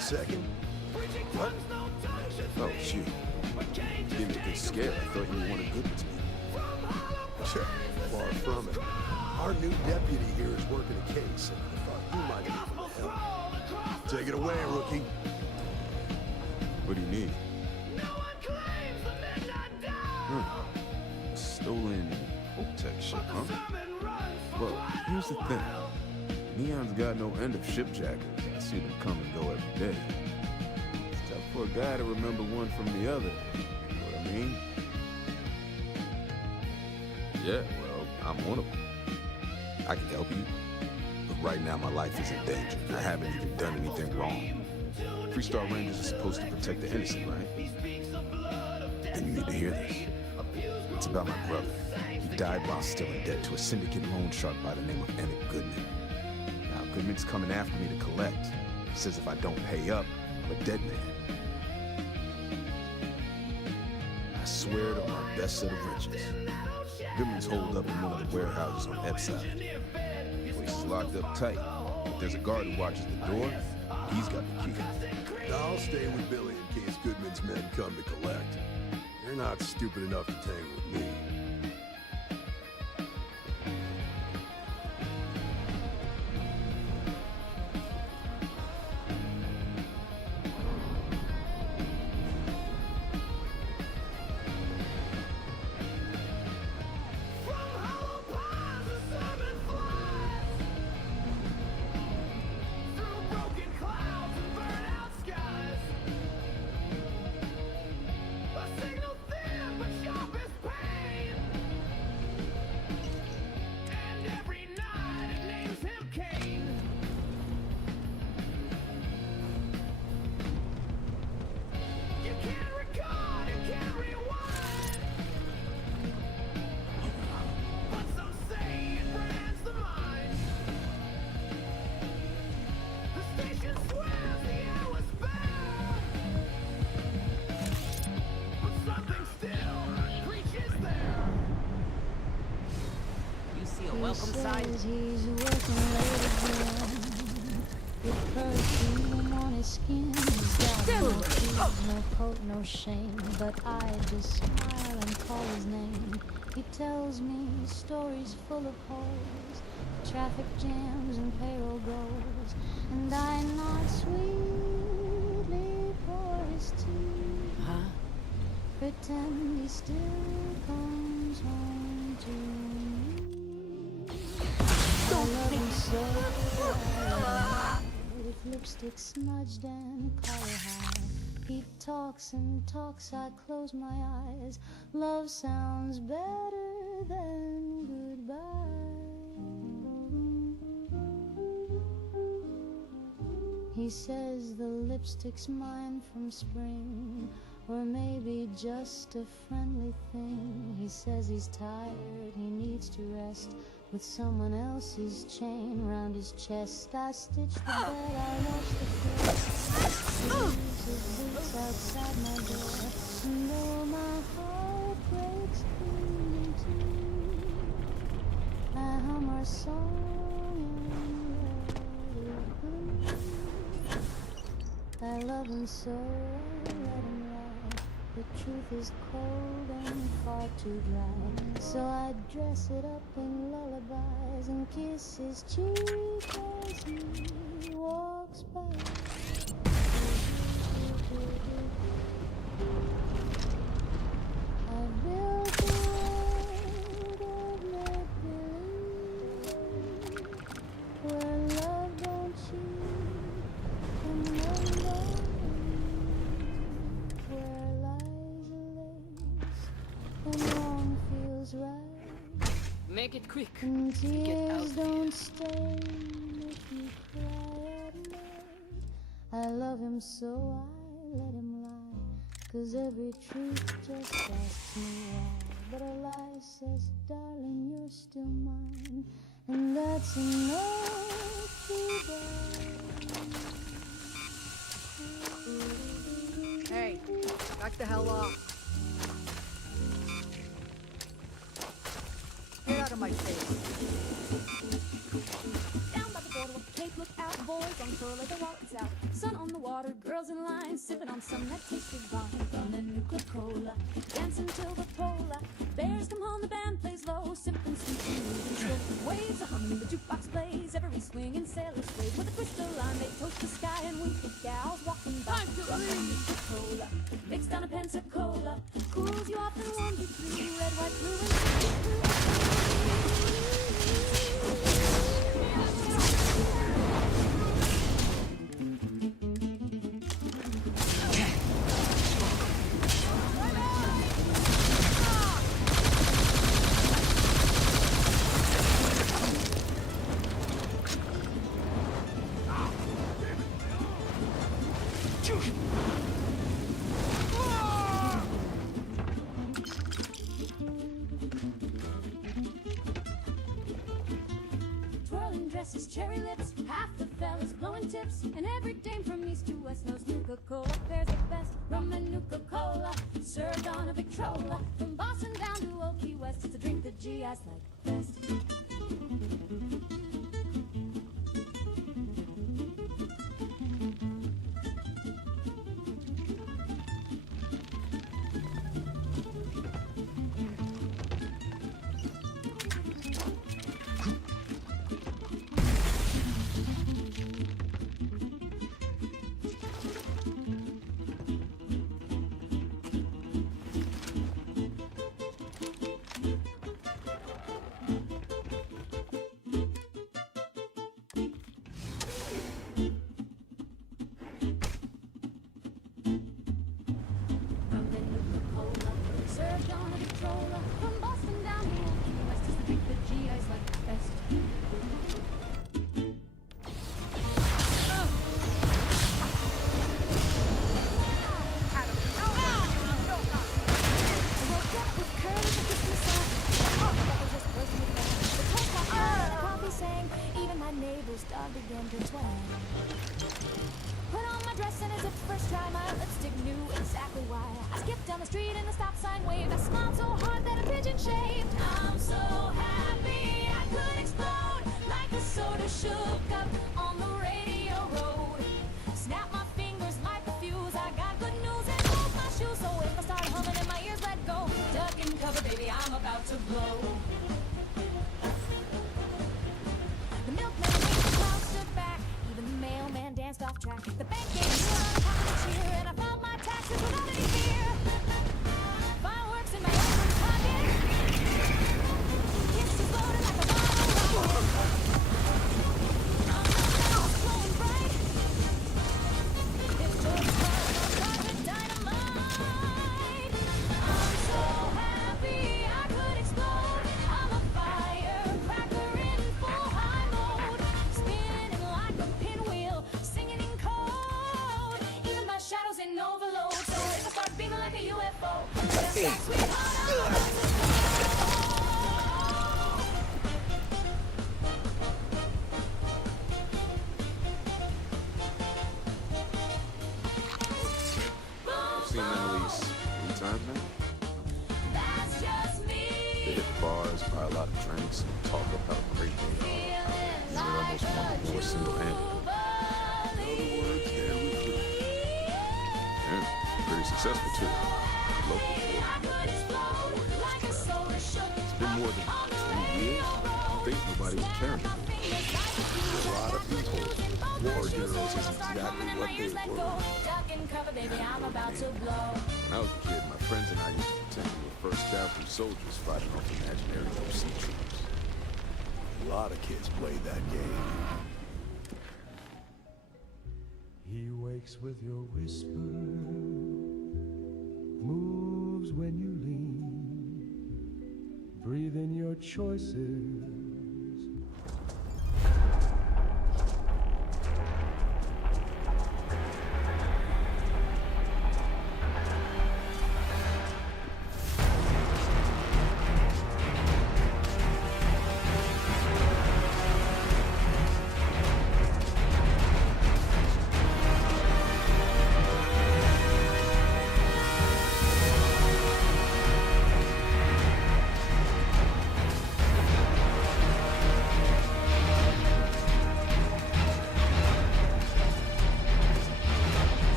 Second? What? Oh, shoot. Give me a good scare. I thought you wanted good to me. Sure, far from it. Our new deputy here is working a case, and I thought you might need some help. Take it away, rookie. What do you need? Stolen Hotech ship, huh? Well, here's the thing. Neon's got no end of shipjackers. I see them come and go every day. It's tough for a guy to remember one from the other. You know what I mean? Yeah, well, I'm one of them. I can help you. Look, right now my life is in danger. I haven't even done anything wrong. Three-star Rangers are supposed to protect the innocent, right? Then you need to hear this. It's about my brother. He died while still in debt to a syndicate loan shark by the name of Emmett Goodman. Now, Goodman's coming after me to collect. He says if I don't pay up, I'm a dead man. I swear to my best set of riches. Goodman's holed up in one of the warehouses on Epside. The place is locked up tight, but there's a guard who watches the door. He's got the key. I'll stay with Billy in case Goodman's men come to collect. They're not stupid enough to tangle with me. Welcome sign. He's working late again. With perfume on his skin. He's got no shoes, no coat, no shame. But I just smile and call his name. He tells me stories full of holes, traffic jams and payroll goals. And I nod sweetly for his tea. Pretend he still comes home to me. I love him so well, with lipstick smudged and collar high. He talks and talks, I close my eyes. Love sounds better than goodbye. He says the lipstick's mine from spring, or maybe just a friendly thing. He says he's tired, he needs to rest, with someone else's chain round his chest. I stitch the bed, I wash the floor. His boots outside my door. And though my heart breaks in two, I hum our song and let it bleed. I love him so, I let him lie. The truth is cold and far too dry, so I dress it up in lullabies and kiss his cheek as he walks by. I've built a world of make-believe, where love don't cheat and one don't leave, where lies are lace and wrong feels right. Make it quick. And Get out tears don't stay if you cry at night. I love him so I let him lie, 'cause every truth just asks me why. But a lie says, darling, you're still mine, and that's enough to die. Hey, back the hell off. Get out of my face. Down by the boardwalk, Cape, look out, boys on shore, like the wallet's out. Sun on the water, girls in line, sipping on some that tasted fine. Rum and Nuka-Cola, dancing till the polar bears come home. The band plays low, sipping sweet and moving slow. Waves are humming, the jukebox plays, every swinging sailor sway. With a crystal line, they toast the sky and wink at gals walking by. Rum and Nuka-Cola, mixed down a Pensacola, cools you off and warms you through. Red, white, blue, and dresses, cherry lips, half the fellas blowing tips, and every dame from east to west knows Nuka-Cola pairs the best. Rum and Nuka-Cola, served on a Victrola. From Boston down to Old Key West, it's a drink the GIs like best. Put on my dress and as if first try, my lipstick knew exactly why. I skipped down the street and the stop sign waved. I smiled so hard that a pigeon shaved. I'm so happy I could explode like a soda shook up on the radio road. Snap my fingers, light the fuse. I got good news and both my shoes. So if I start humming and my ears let go, duck and cover, baby, I'm about to blow. The milkman made the crowd stood back. Even the mailman danced off track. The bank gave me a pocket cheer, and I filed my taxes without any fear. Fireworks in my open pocket. Kisses loaded like a bottle rocket. I'm glowing bright. It's just carpet dynamite. I'm so happy I could explode. I'm a firecracker in full high mode, spinning like a pinwheel, singing in code. Even my shadow's in overload. So if I start beaming like a UFO, just that sweetheart, I'm about to blow. I've seen them at least 3 times now. That's just me. They hit the bars, buy a lot of drinks, and talk about how great they are. And they almost won the war single-handedly. Yeah, pretty successful too. Local It's been more than 20 years. I think nobody was caring. A lot of people. War heroes isn't exactly what they were. When I was a kid, my friends and I used to pretend we were first cavalry soldiers fighting off imaginary sea troops. A lot of kids played that game. He wakes with your whisper, moves when you lean, breathe in your choices.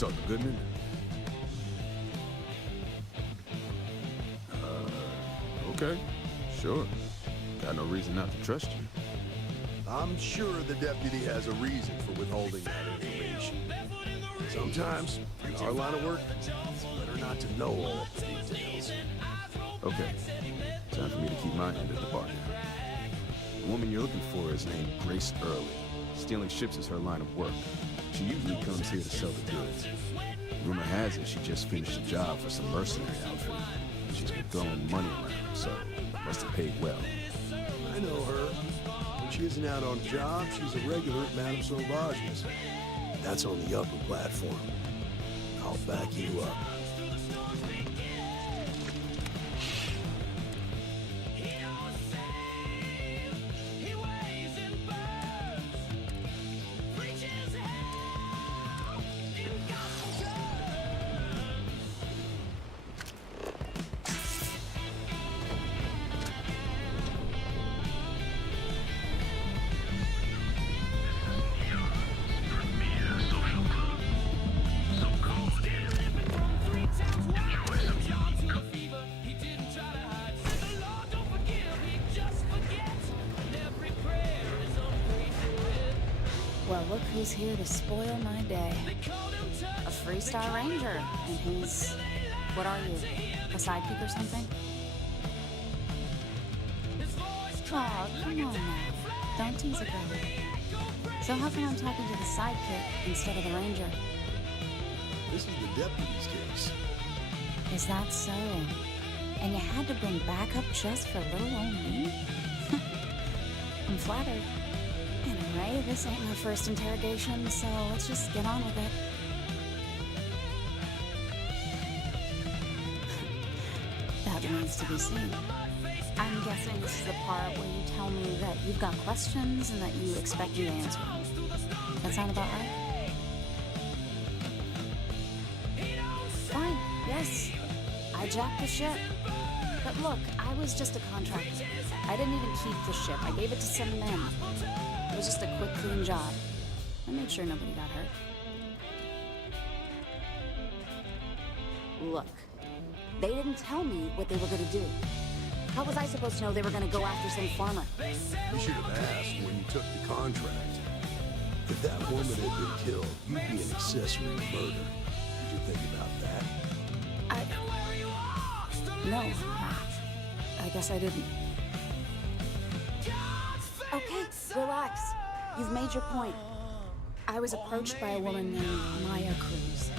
talk to Goodman? Okay. Sure. Got no reason not to trust you. I'm sure the deputy has a reason for withholding that information. Sometimes, in our line of work, it's better not to know all of the details. Okay. Time for me to keep my end of the bargain. The woman you're looking for is named Grace Early. Stealing ships is her line of work. She usually comes here to sell the goods. Rumor has it she just finished a job for some mercenary outfit. She's been throwing money around, so must have paid well. I know her. When she isn't out on a job, she's a regular at Madame Sauvage's. That's on the upper platform. I'll back you up. Well, look who's here to spoil my day. A three-star ranger, and he's... what are you? A sidekick or something? Aw, come on now. Don't tease a girl. So how come I'm talking to the sidekick instead of the ranger? This is the deputy's case. Is that so? And you had to bring backup just for little old me? I'm flattered. Anyway, this ain't my first interrogation, so let's just get on with it. That remains to be seen. I'm guessing this is the part where you tell me that you've got questions and that you expect me to answer them. That sound about right? Fine, yes. I jacked the ship. But look, I was just a contractor. I didn't even keep the ship. I gave it to some men. It was just a quick, clean job. I made sure nobody got hurt. Look, they didn't tell me what they were gonna do. How was I supposed to know they were gonna go after some farmer? You should have asked when you took the contract. If that woman had been killed, you'd be an accessory to murder. Did you think about that? No, I guess I didn't. Okay, relax. You've made your point. I was approached by a woman named Maya Cruz.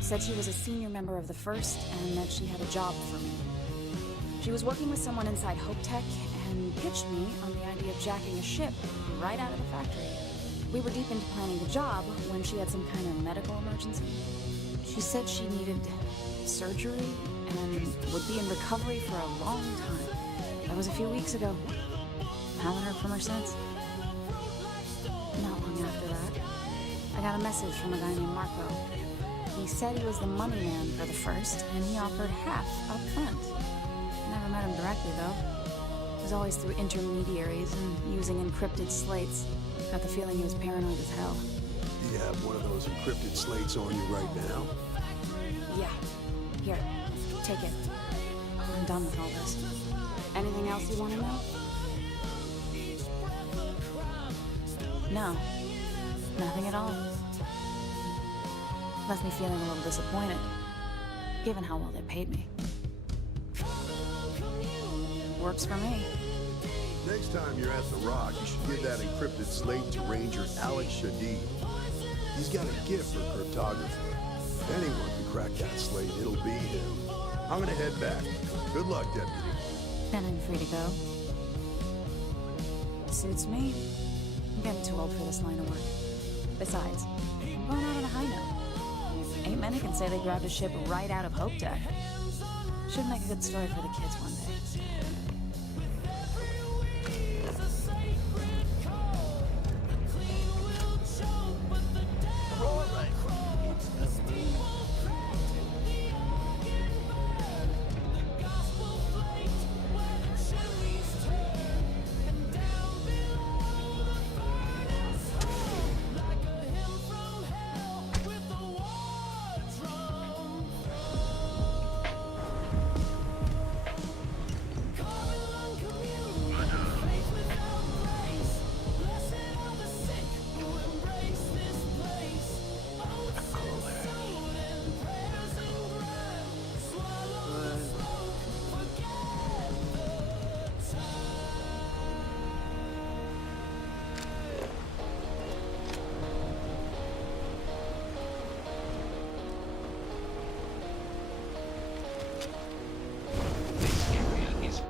Said she was a senior member of the First and that she had a job for me. She was working with someone inside Hope Tech and pitched me on the idea of jacking a ship right out of the factory. We were deep into planning the job when she had some kind of medical emergency. She said she needed surgery and would be in recovery for a long time. That was a few weeks ago. Haven't heard from her since. Not long after that, I got a message from a guy named Marco. He said he was the money man for the First, and he offered half up front. Never met him directly, though. It was always through intermediaries and using encrypted slates. Got the feeling he was paranoid as hell. Do you have one of those encrypted slates on you right now? Yeah. Here, take it. I'm done with all this. Anything else you want to know? No. Nothing at all. Left me feeling a little disappointed, given how well they paid me. Works for me. Next time you're at the Rock, you should give that encrypted slate to Ranger Alex Shadid. He's got a gift for cryptography. If anyone can crack that slate, it'll be him. I'm gonna head back. Good luck, Deputy. Then I'm free to go. Suits me. I'm getting too old for this line of work. Besides, I'm going out on a high note. Ain't many can say they grabbed a ship right out of Hope Tech. Should make a good story for the kids one day. This area is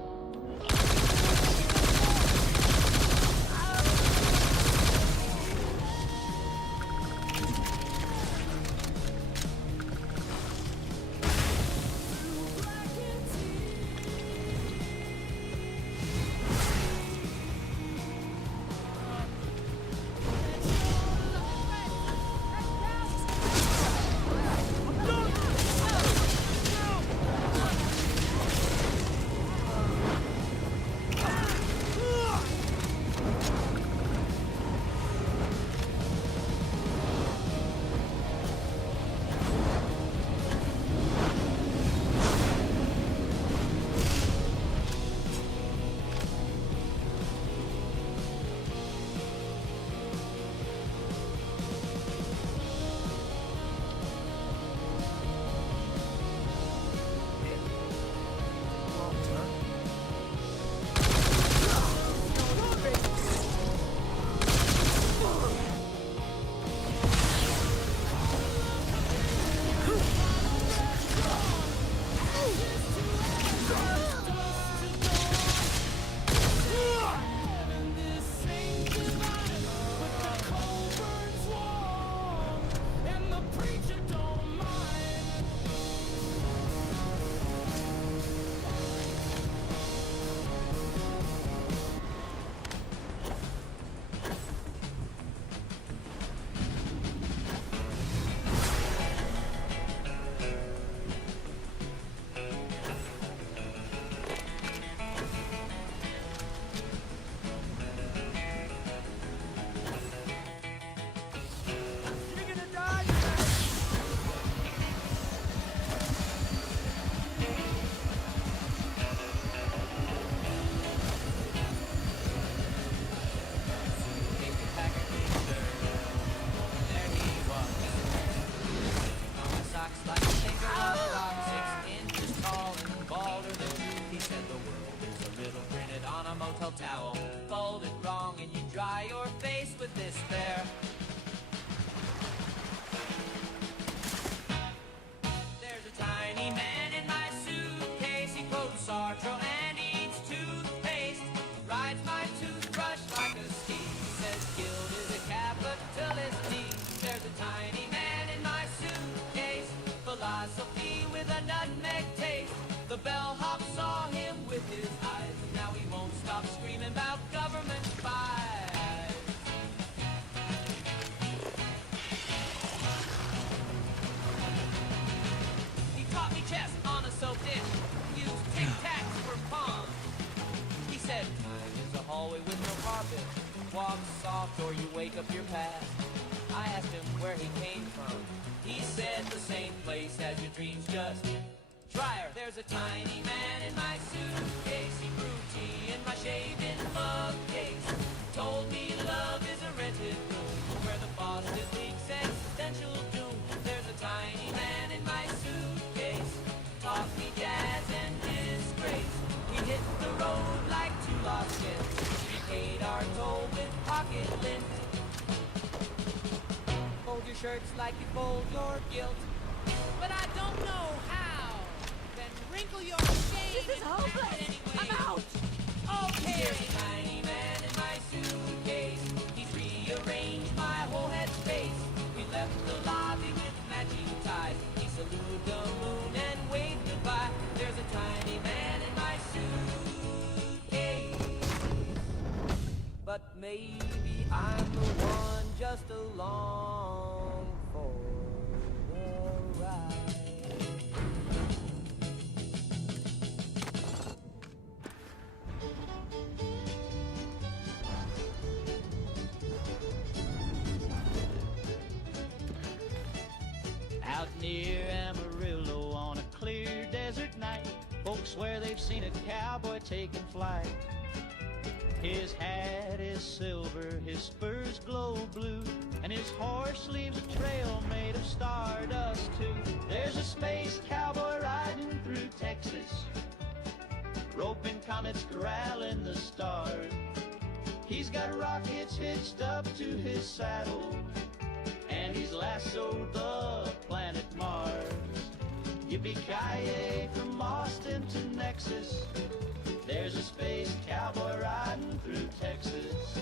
towel. Fold it wrong and you dry your face with despair. There's a tiny man in my suitcase. He quotes Sartre and eats toothpaste. Rides my toothbrush like a ski. Says guilt is a capitalist need. There's a tiny man in my suitcase. Philosophy with a nutmeg taste. The bellhop saw him with his eyes. Now he won't stop screaming about government spies. He taught me chess on a soap dish. Used tic-tacs for pawns. He said, time is a hallway with no carpet. Walk soft or you wake up your past. I asked him where he came from. He said the same place as your dreams just try her. There's a tiny man in my suitcase. He brewed tea in my shaving mug case. Told me love is a rented room where the faucet leaks existential doom. There's a tiny man in my suitcase. Taught me jazz and disgrace. We hit the road like two lost kids. We paid our toll with pocket lint. Fold your shirts like you fold your guilt. But I don't know how. Then wrinkle your shame. This is hopeless. Anyway. I'm out. Okay. There's a tiny man in my suitcase. He's rearranged my whole head space. We left the lobby with matching ties. He saluted the moon and waved goodbye. There's a tiny man in my suitcase. But maybe I'm the one just along for the ride. Out near Amarillo on a clear desert night, folks swear they've seen a cowboy taking flight. His hat is silver, his spurs glow blue, and his horse leaves a trail made of stardust too. There's a space cowboy riding through Texas, roping comets, corralling the stars. He's got rockets hitched up to his saddle, and he's lassoed the planet Mars. Yippee-ki-yay from Austin to Nexus. There's a space cowboy riding through Texas.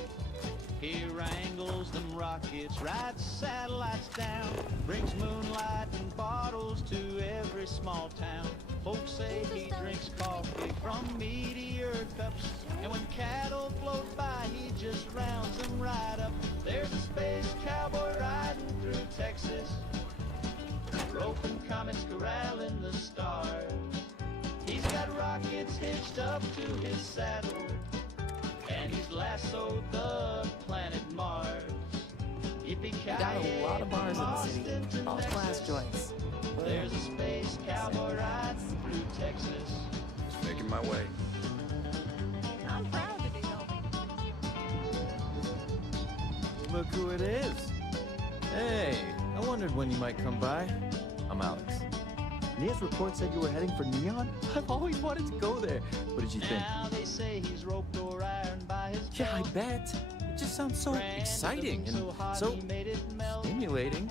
He wrangles them rockets, rides satellites down, brings moonlight and bottles to every small town. Folks say he drinks coffee from meteor cups, and when cattle float by, he just rounds them right up. There's a space cowboy riding through Texas, roping comets, corralling the stars. He's got rockets hitched up to his saddle, and he's lassoed the planet Mars. Yippee-ki-yay, got a lot of bars in the city, all class joints. There's a space cowboy riding through Texas. Just making my way. I'm proud to be helping. Look who it is. Hey, I wondered when you might come by. I'm Alex. Nia's report said you were heading for Neon? I've always wanted to go there. What did you think? Now they say he's roped or ironed by his Yeah, I bet. It just sounds so exciting and so stimulating.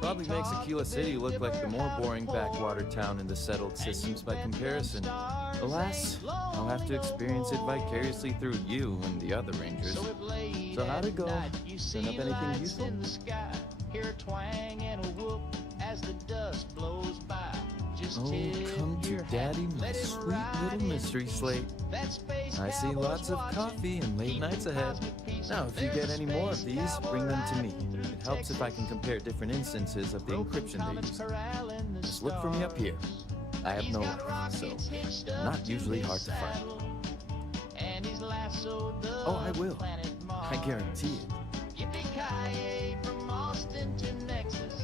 Probably makes Aquila City look like the more boring backwater town in the settled systems by comparison. Alas, I'll have to experience it vicariously through you and the other rangers. So how'd it go? Turn up anything useful? Hear a twang and a whoop as the dust blows by. Just Oh, come to Daddy, my sweet little mystery slate. I see lots of coffee and late nights ahead. Now, if you get any more of these, bring them to me. It helps if I can compare different instances of the encryption they use. Just look for me up here. I have no life, so not usually hard to find. Oh, I will. I guarantee it. Yippee-ki-yay from Austin to Nexus.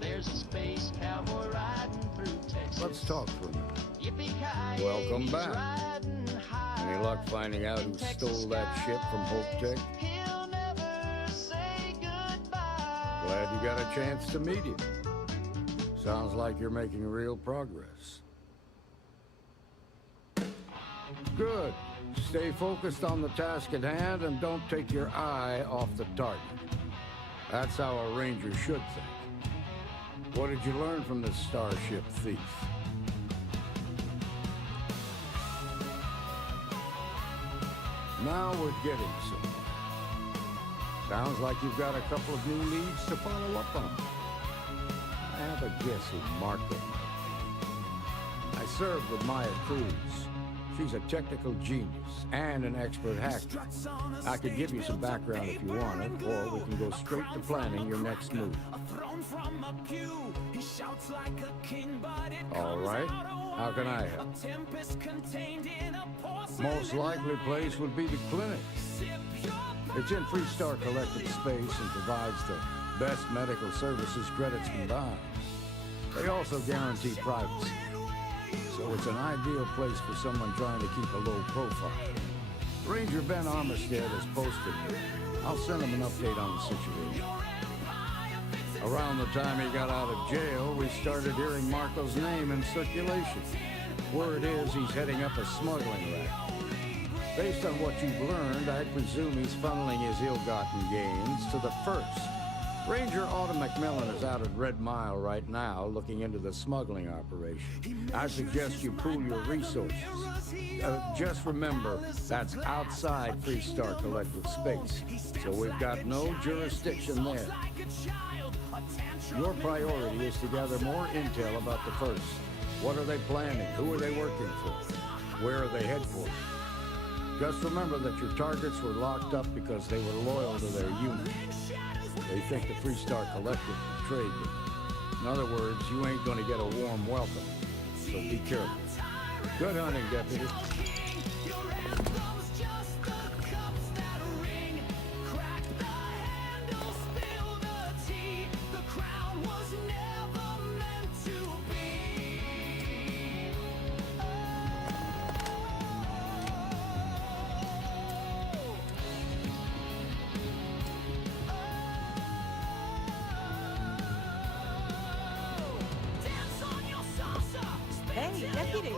There's a space cowboy riding through Texas. Let's talk for a minute. Yippee-ki-yay, Welcome he's back. riding high. Any luck finding out who stole that ship from Hope Tech? He'll never say goodbye. Glad you got a chance to meet him. Sounds like you're making real progress. Good. Stay focused on the task at hand and don't take your eye off the target. That's how a ranger should think. What did you learn from this starship thief? Now we're getting somewhere. Sounds like you've got a couple of new leads to follow up on. I have a guess who marked them. I served with Maya Cruz. She's a technical genius and an expert hacker. I could give you some background if you want it, or we can go straight to planning your next move. All right. How can I help? Most likely place would be the clinic. It's in Freestar Collective space and provides the best medical services credits combined. They also guarantee privacy. So it's an ideal place for someone trying to keep a low profile. Ranger Ben Armistead has posted here. I'll send him an update on the situation. Around the time he got out of jail, we started hearing Marco's name in circulation. Word is he's heading up a smuggling racket. Based on what you've learned, I presume he's funneling his ill-gotten gains to the first. Ranger Autumn McMillan is out at Red Mile right now looking into the smuggling operation. I suggest you pool your resources. Just remember, that's outside Freestar Collective space, so we've got no jurisdiction there. Your priority is to gather more intel about the first. What are they planning? Who are they working for? Where are they headquartered? Just remember that your targets were locked up because they were loyal to their unit. They think the Freestar Collective betrayed them. In other words, you ain't gonna get a warm welcome, so be careful. Good hunting, Deputy. Hey, Deputy.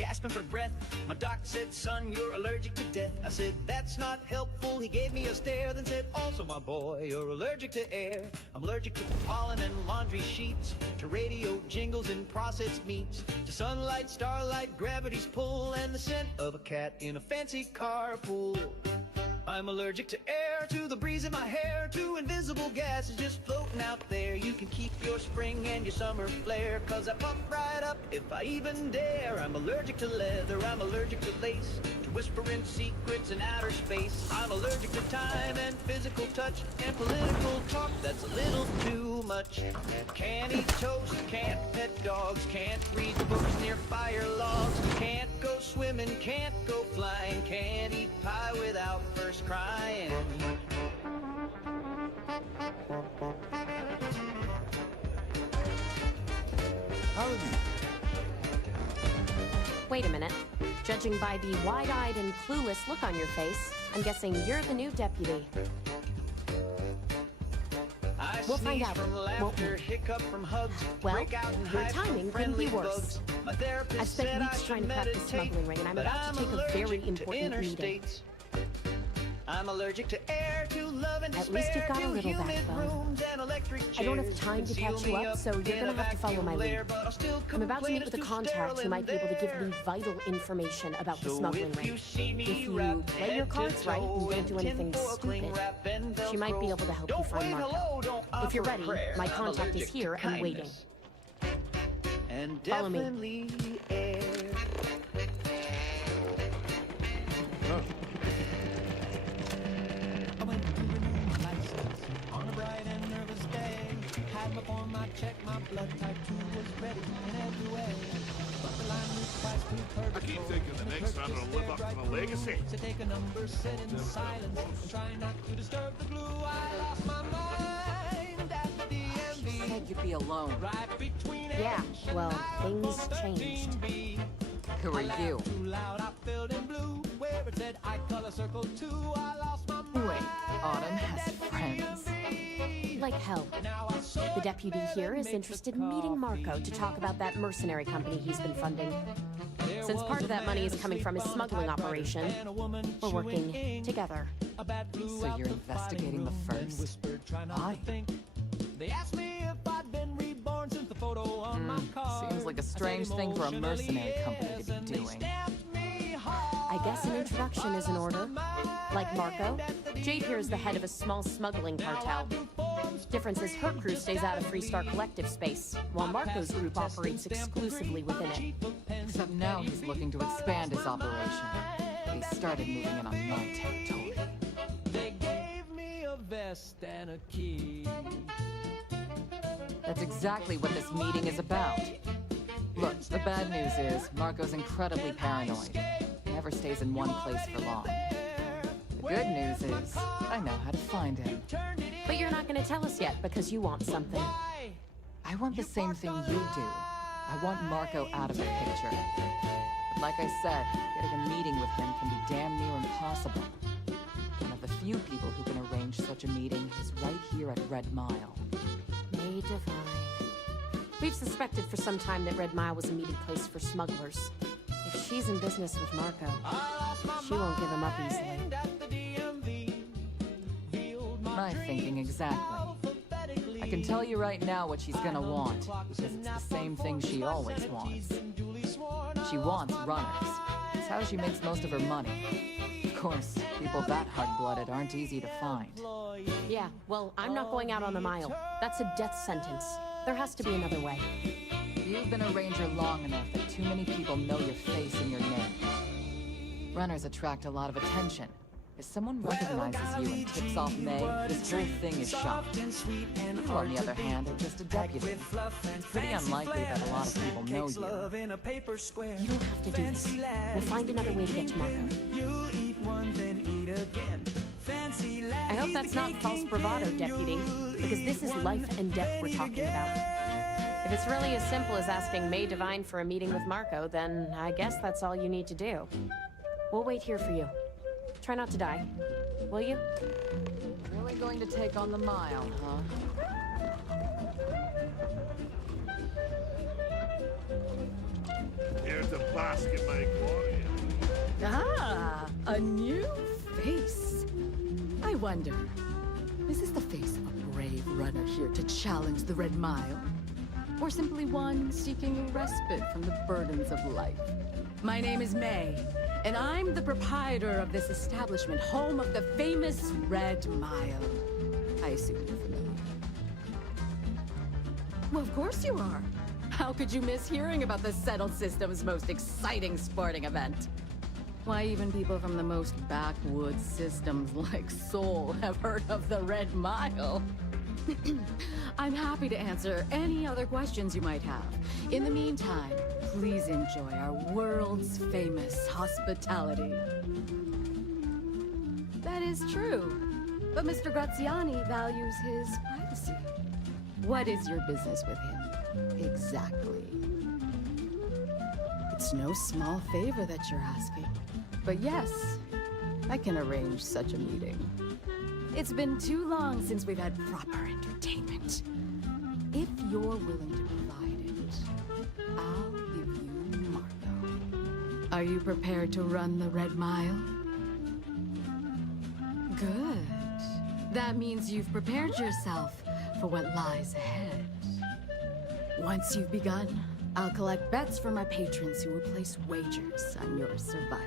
gasping for breath. My doc said, son, you're allergic to death. I said, that's not helpful. He gave me a stare, then said, also, my boy, you're allergic to air. I'm allergic to pollen and laundry sheets, to radio jingles and processed meats, to sunlight, starlight, gravity's pull, and the scent of a cat in a fancy carpool. I'm allergic to air, to the breeze in my hair, to invisible gases just floating out there. You can keep your spring and your summer flare, 'cause I pump right up if I even dare. I'm allergic to leather, I'm allergic to lace, to whispering secrets in outer space. I'm allergic to time and physical touch, and political talk that's a little too much. Can't eat toast, can't pet dogs, can't read books near fire logs, can't go swimming, can't go flying, can't eat pie without first crying. Wait a minute. Judging by the wide-eyed and clueless look on your face, I'm guessing you're the new deputy. We'll find out, won't we? Well, your timing couldn't be worse. I've spent weeks trying to crack the smuggling ring, and I'm about to take a very important meeting. I'm allergic to air, to love and At least you've got a little backbone. I don't have time to catch you up, so you're gonna have to follow my lead. I'm about to meet with a contact who might be able to give me vital information about the smuggling ring. If you play your cards right and don't do anything stupid, she might be able to help you find Marco. If you're ready, my contact is here and waiting. Follow me. Before my check, my blood type 2 was ready in every way. But the line moved twice through purgatory. I keep thinking the next time it'll live up to the legacy. To take a number, sit in silence, and try not to disturb the glue. I lost my mind at the DMV. You said you'd be alone. Right between Yeah, well, things changed. Who are you? Too loud, I filled in blue. Where it said I color circle 2, I lost my mind. Wait, Autumn has friends. Like hell. The deputy here is interested in meeting Marco to talk about that mercenary company he's been funding. Since part of that money is coming from his smuggling operation, we're working together. So you're investigating the first? Why? They asked me if I'd been reborn since the photo on my card. Seems like a strange thing for a mercenary company to be doing. I guess an introduction is in order. Like Marco, Jade here is the head of a small smuggling cartel. Difference is her crew stays out of Freestar Collective space, while Marco's group operates exclusively within it. Except now he's looking to expand his operation. He started moving in on my territory. They gave me a vest and a key. That's exactly what this meeting is about. Look, the bad news is Marco's incredibly paranoid. He never stays in one place for long. The good news is I know how to find him. But you're not going to tell us yet because you want something. I want the same thing you do. I want Marco out of the picture. But like I said, getting a meeting with him can be damn near impossible. One of the few people who can arrange such a meeting is right here at Red Mile. May Divine. We've suspected for some time that Red Mile was a meeting place for smugglers. If she's in business with Marco, she won't give him up easily. My thinking exactly. I can tell you right now what she's gonna want, because it's the same thing she always wants. She wants runners. It's how she makes most of her money. Of course, people that hard-blooded aren't easy to find. Yeah, well, I'm not going out on the mile. That's a death sentence. There has to be another way. You've been a ranger long enough that too many people know your face and your name. Runners attract a lot of attention. If someone recognizes you and tips off May, this whole thing is shot. You, on the other hand, are just a deputy. It's pretty unlikely that a lot of people know you. You don't have to do this. We'll find another way to get to Marco. I hope that's not false bravado, deputy, because this is life and death we're talking about. If it's really as simple as asking May Divine for a meeting with Marco, then I guess that's all you need to do. We'll wait here for you. Try not to die, will you? Really going to take on the mile, huh? Here's the basket, my Gloria. Ah, a new face. I wonder, is this the face of a brave runner here to challenge the Red Mile? Or simply one seeking a respite from the burdens of life? My name is May, and I'm the proprietor of this establishment, home of the famous Red Mile. I assume you're familiar. Well, of course you are. How could you miss hearing about the Settled System's most exciting sporting event? Why, even people from the most backwoods systems like Seoul have heard of the Red Mile. I'm happy to answer any other questions you might have. In the meantime, please enjoy our world's famous hospitality. That is true, but Mr. Graziani values his privacy. What is your business with him, exactly? It's no small favor that you're asking. But yes, I can arrange such a meeting. It's been too long since we've had proper entertainment. If you're willing to provide it, I'll give you Marco. Are you prepared to run the Red Mile? Good. That means you've prepared yourself for what lies ahead. Once you've begun, I'll collect bets from my patrons who will place wagers on your survival.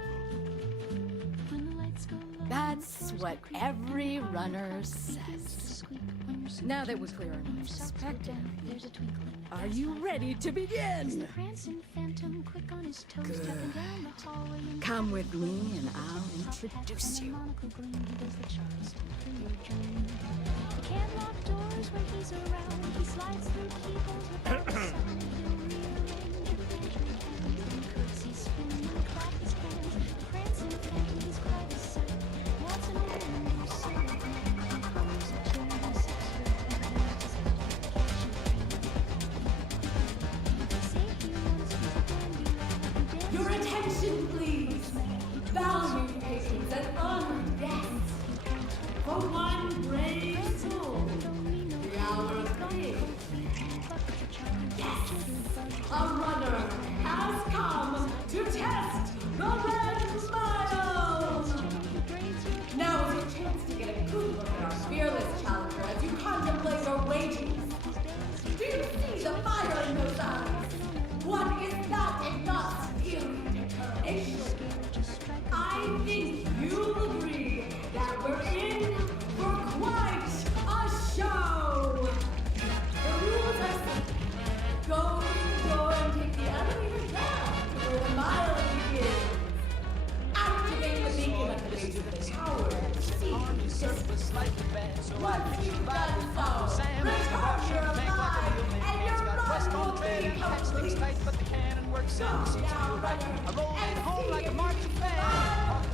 That's what every runner says. Now that we're clear on your perspective, are you ready to begin? Good. Come with me and I'll introduce you. Can't lock doors when he's around. He slides through keyholes without a sound. Curtsy spin and clap his hands. Prancing phantom, he's quite a sight. What's an old new silver man? Colors of cherry, sexual fantasy. Say he wants his candy line. Your attention, please. Valued patrons and honored guests. For one brave soul, the hour of praise. Yes, a runner has come to test the Red Mile. Now is your chance to get a good look at our fearless challenger as you contemplate your wagings. Do you see the fire in those eyes? What is that if not steely determination? I think you'll agree that we're in for quite a show! The rules are simple. Go through the door and take the elevator down to where the mile begins. Activate the beacon of the tower and see the distance. Once you've done so, return your alive and your run will be complete. But the cannon works in the seats wheel right. I roll it home like a marching band.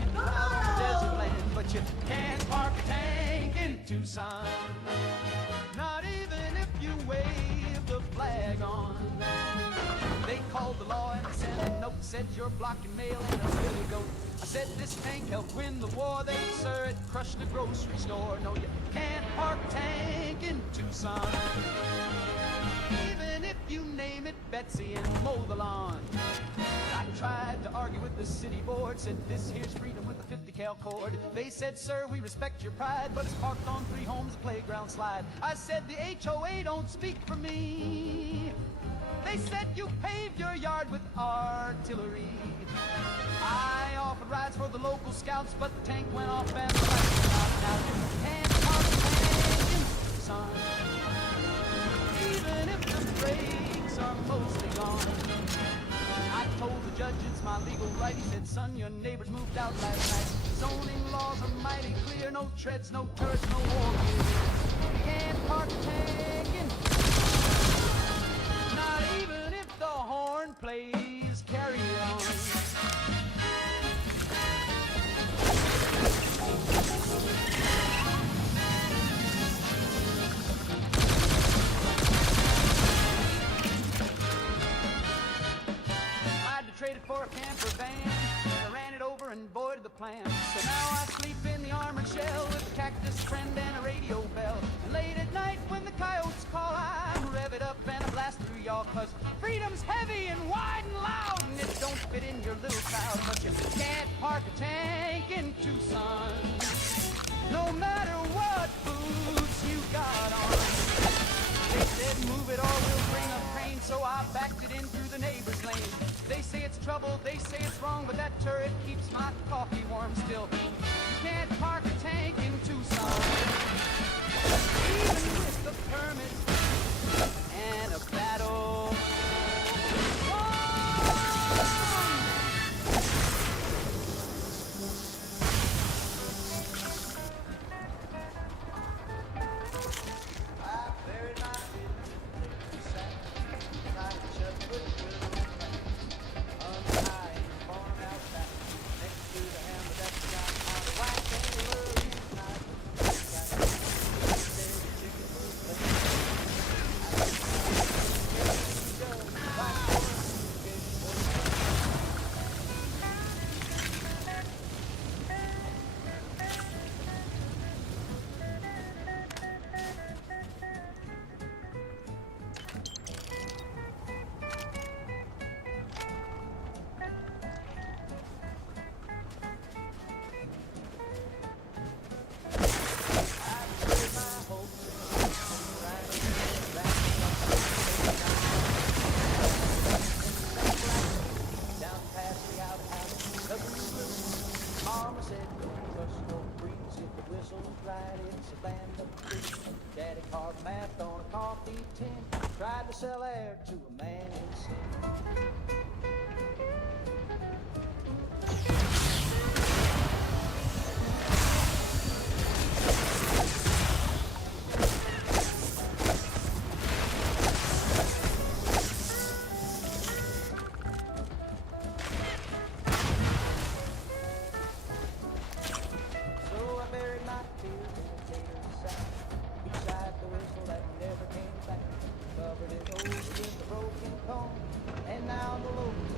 Desert land, but you can't park a tank in Tucson. Not even if you wave the flag on. They called the law and sent a note, said you're blocking mail and a silly goat. I said this tank helped win the war, they sir, it crushed the grocery store. No, you can't park a tank in Tucson. Even if you name it Betsy and mow the lawn. I tried to argue with the city board, said this here's freedom with a 50 cal cord. They said, sir, we respect your pride, but it's parked on 3 homes, a playground slide. I said the HOA don't speak for me. They said you paved your yard with artillery. I offered rides for the local scouts, but the tank went off and the lights went out. Now you can't park a tank in Tucson. Even if the brakes are mostly gone. I told the judge it's my legal right. He said, son, your neighbors moved out last night. Zoning laws are mighty clear. No treads, no turrets, no war gear. You can't park a tank in Tucson. Not even if the horn plays carry on. Traded for a camper van. I ran it over and boy did the plan. So now I sleep in the armored shell with a cactus friend and a radio bell. And late at night when the coyotes call, I rev it up and I blast through y'all, 'cause freedom's heavy and wide and loud, and it don't fit in your little crowd. But you can't park a tank in Tucson, no matter what boots you got on. They said move it or we'll bring a crane, so I backed it in through the neighbor's lane. They say it's trouble, they say it's wrong, but that turret keeps my coffee warm still. You can't park a tank in Tucson, even with the permit and a battle. Sell air to a man in sin. So I buried my tears in a tater's sack beside the whistle that never came back. Covered it over with a broken comb, and now the locust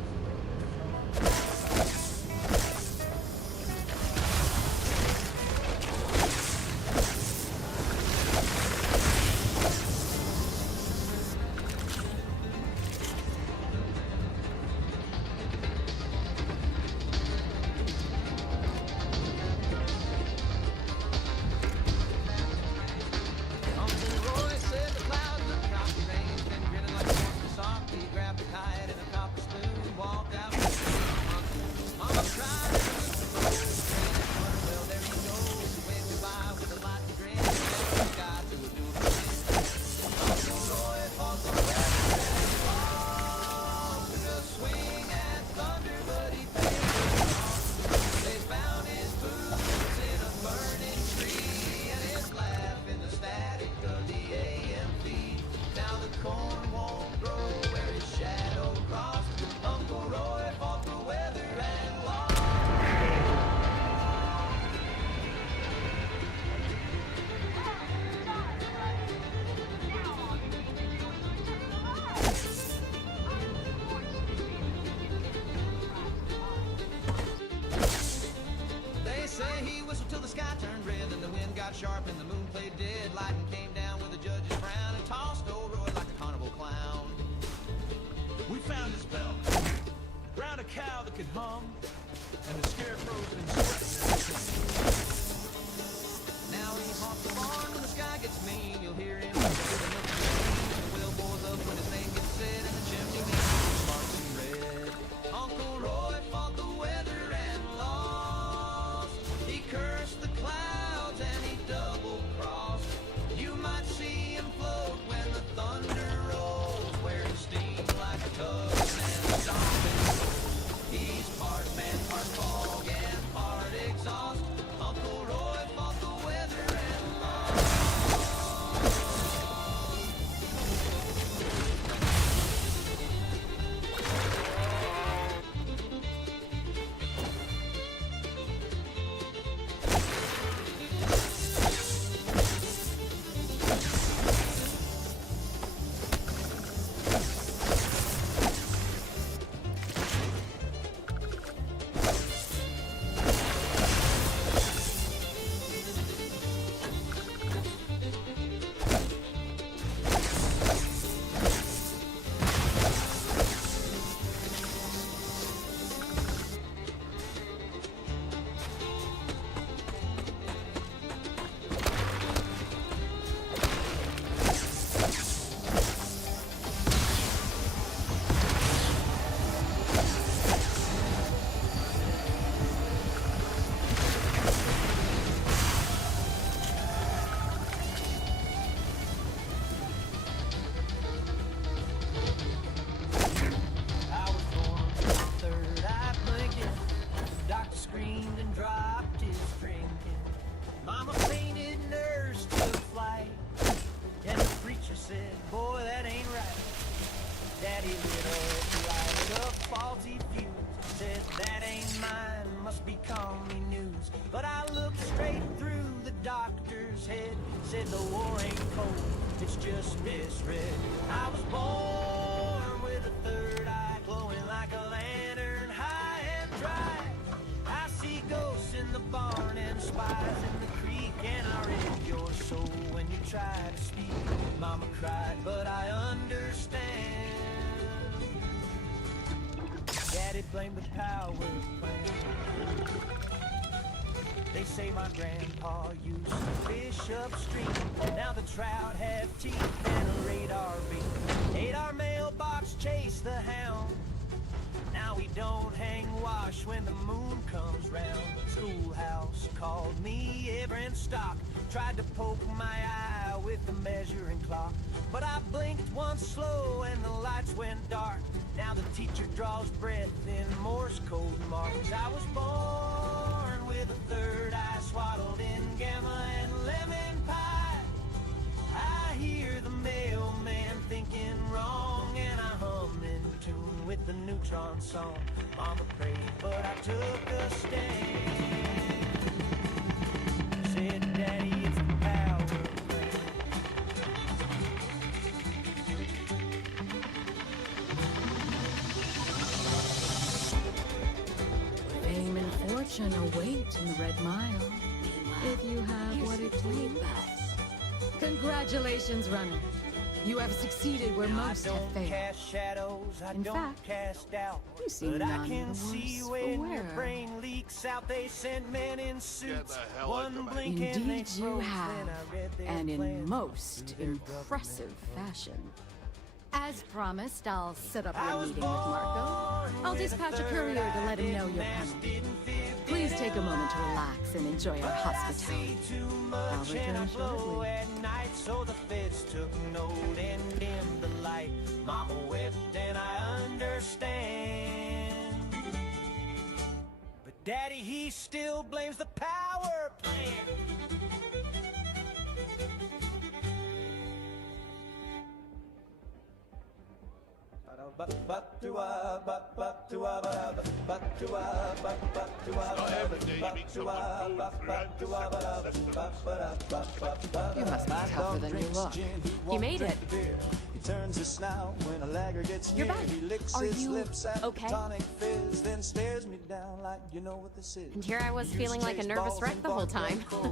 sharp and the moon played dead. Lightning came down with the judge's frown and tossed old Roy like a carnival clown. We found his bell. Round a cow that could hum, and the scarecrow's been sweating. Now he haunts the barn when the sky gets mean. You'll hear him the wheel boils up when his name gets said, and the chimney makes sparks and red. Uncle Roy fought the weather and lost. He cursed the clouds and he double-crossed. You might see him float when the thunder rolls, wearing steam like a tug and stomping. He's part man, part fog, and part exhaust. Uncle Roy fought the weather and lost. just misread. I was born with a third eye glowing like a lantern, high and dry. I see ghosts in the barn and spies in the creek, and I read your soul when you tried to speak. Mama cried, but I understand. Daddy blamed the power plant. They say my grandpa used to fish upstream. Now the trout have teeth and a radar beam. 8-hour mailbox chase the hound. Now we don't hang wash when the moon comes round. The schoolhouse called me every stock. Tried to poke my eye with the measuring clock. But I blinked once slow and the lights went dark. Now the teacher draws breath in Morse code marks. I was born with a third eye swaddled in gamma and lemon pie. I hear the mailman thinking wrong, and I hum in tune with the neutron song. Mama prayed, but I took a stand. Said, Daddy, it's the power plant. Fame and fortune await in the Red Mile, if you have what it takes. Congratulations, runner. You have succeeded where most have failed. In fact, you seem none the worse for wear. They sent men in suits. One blink and Indeed they you froze. have, Then I read their and in plans. most impressive fashion. As promised, I'll set up your meeting with Marco. I'll dispatch a courier to let him know you're coming. Please take a moment to relax and enjoy our hospitality. I'll return shortly. At night, so the feds took note and dimmed the light. Mama wept and I understand. But Daddy, he still blames the power plant. You must be tougher than you look. You made it. He turns his snout when a lagger gets You're near. back. He licks Are his you lips at okay? the tonic fizz, then stares me down like you know what this is. And here I was He used feeling to like a chase nervous balls wreck and the whole bark like time. crows.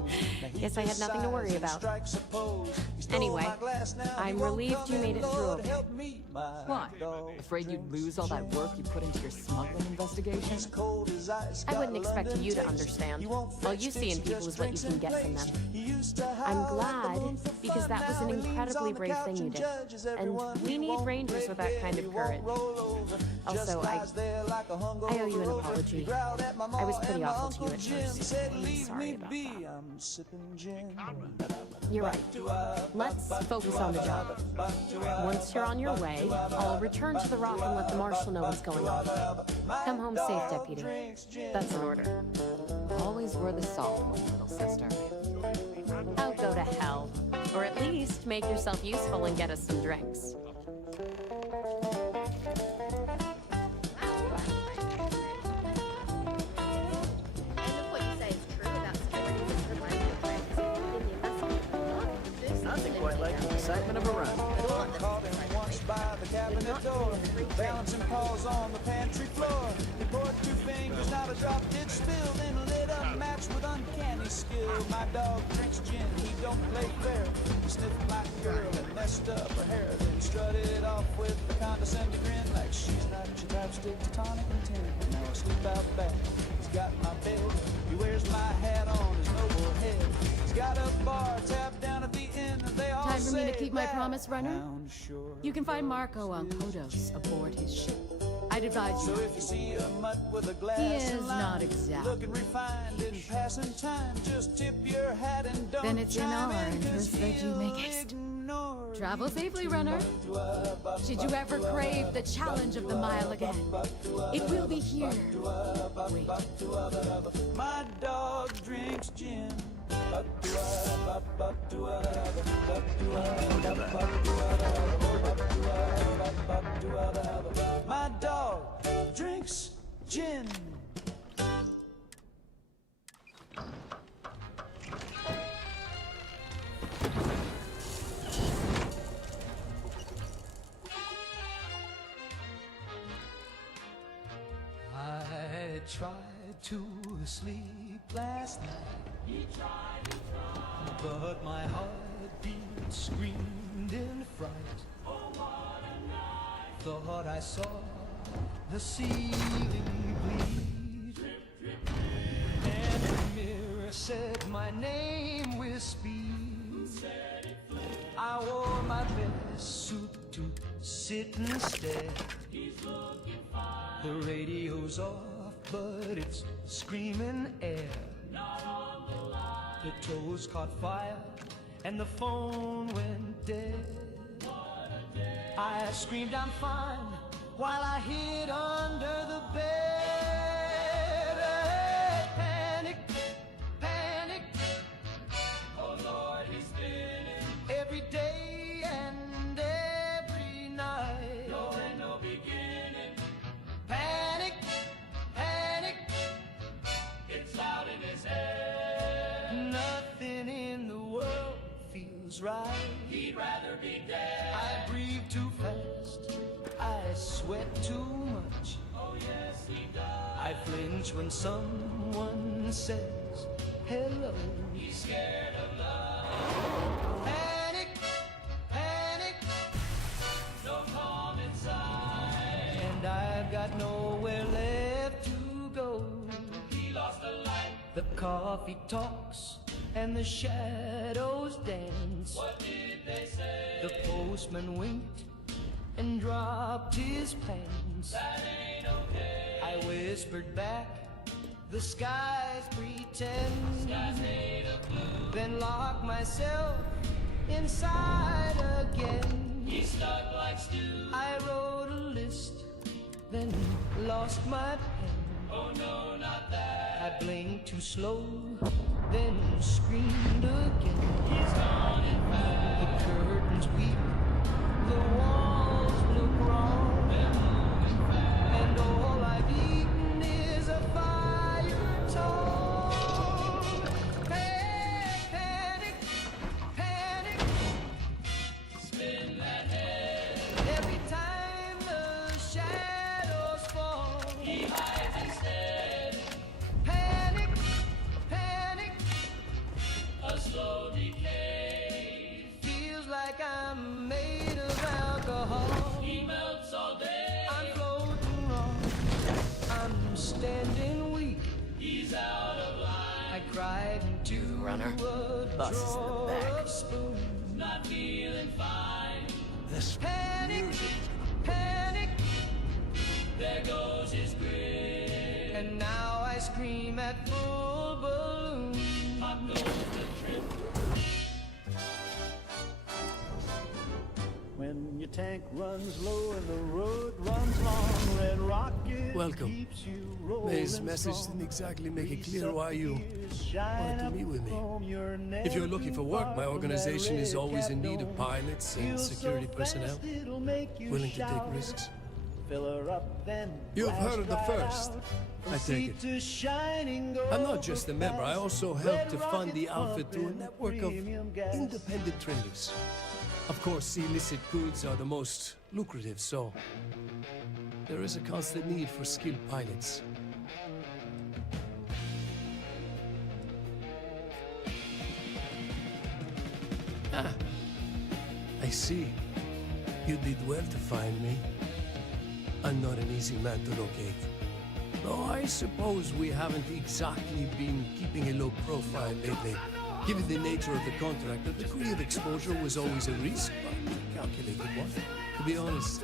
Now he Guess I had just nothing to worry sighs and about. strikes a pose. He stole Anyway, my glass, now he I'm won't relieved come you in. made it through Lord, okay. help me, my Why? dog Afraid you'd drinks lose all that gin. work you put into your smuggling investigation? He's cold as ice, I got wouldn't expect London you to taste. understand. He won't All fetch you see in sticks, people just is what you drinks can and get from plays. them. He used to I'm howl at the glad moon for because fun. that was Now an he leans incredibly on the brave couch thing you and did. judges And everyone. we He need won't rangers play with that kind dead, of he won't courage. roll over. Also, Just I lies there like a hungover owe you an rover. apology. He growled at my I ma was pretty and my awful to you Uncle at Jim first. said, I'm leave sorry me about be, that. I'm sipping gin. You're right. Let's focus on the job. Once you're on your way, I'll return to the rock and let the marshal know what's going on. Come home safe, deputy. That's an order. Always wear the salt, little sister. Oh, go to hell. Or at least make yourself useful and get us some drinks. Nothing quite like the excitement of a run. Caught him once by the cabinet door, balancing paws on the pantry floor. He poured 2 fingers, not a drop did spill, then lit a match with uncanny skill. My dog drinks gin, he don't play fair. He sniffed like a girl and messed up her hair, then strutted off with a condescending grin, like she's not your type, stick to tonic and tin. Now I sleep out back, he's got my bed, he wears my hat on his noble head. He's got a bar tapped down at the end, and they all Time for me to say keep my that promise, runner. town sure You can find Marco on Kodos aboard his ship. I'd advise So you. if you see a mutt with a glass He is and lime, not exactly looking refined in passing time, just tip your hat and don't Then it's in chime our in, 'cause interest that you make he'll haste. ignore Travel safely, runner. Should you ever crave the challenge of the mile again, it will be here. Wait. My dog drinks gin. My dog drinks gin. I tried to sleep last night, but my heartbeat screamed in fright. Thought I saw the ceiling bleed, and the mirror said my name with speed. I wore my best suit to sit instead. The radio's off, but it's screaming air. The toast caught fire, and the phone went dead. I screamed, I'm fine, while I hid under the bed. Panic, panic. Oh Lord, he's spinning every day and every night. No end, no beginning. Panic, panic. It's loud in his head. Nothing in the world feels right. He'd rather be dead. I breathe too fast, I sweat too much. Oh yes, he does. I flinch when someone says hello. He's scared of love. Panic, panic. No calm inside, and I've got nowhere left to go. He lost a light. The coffee talks and the shadows dance. What did they say? The postman winked and dropped his pants. That ain't okay. I whispered back, the skies pretend. Skies made of blue. Then locked myself inside again. He stuck like stew. I wrote a list, then lost my pen. Oh no, not that. I blinked too slow, then screamed again. He's gone in fast. The curtains weep, the walls look wrong. They're moving fast. And all I've eaten is a fire tone. Panic, panic. Spin that head. Every time the shadows fall, he hides instead. Panic, panic. A slow decay. Feels like I'm made of alcohol. He melts all day. I'm floating wrong. I'm standing weak. He's out of line. I cried into Runner. a Bus is in the back. spoon. Not feeling fine. This Panic, panic. There goes his grin. And now I scream at full balloon. Pop goes the trip. When your tank runs low and the road runs long, Red Rocket Welcome. keeps you rolling May's message strong. didn't exactly make it clear Grease why up you gears, shine wanted to up meet with me. chrome, you're If you're never looking for too work, far my from organization that is red always in cap need of dome. pilots and Feels security so personnel fast, it'll make you willing to shout. take risks. Fill her up, then You've blast heard of the right first, out. I From take sea to shining gold I'm not just a member, I also help Red to fund the Rocket's outfit through a pumping network of premium gas. independent traders. Of course, illicit goods are the most lucrative, so there is a constant need for skilled pilots. Ah, I see. You did well to find me. I'm not an easy man to locate. Though I suppose we haven't exactly been keeping a low profile lately. Given the nature of the contract, the degree of exposure was always a risk, but a calculated one. To be honest,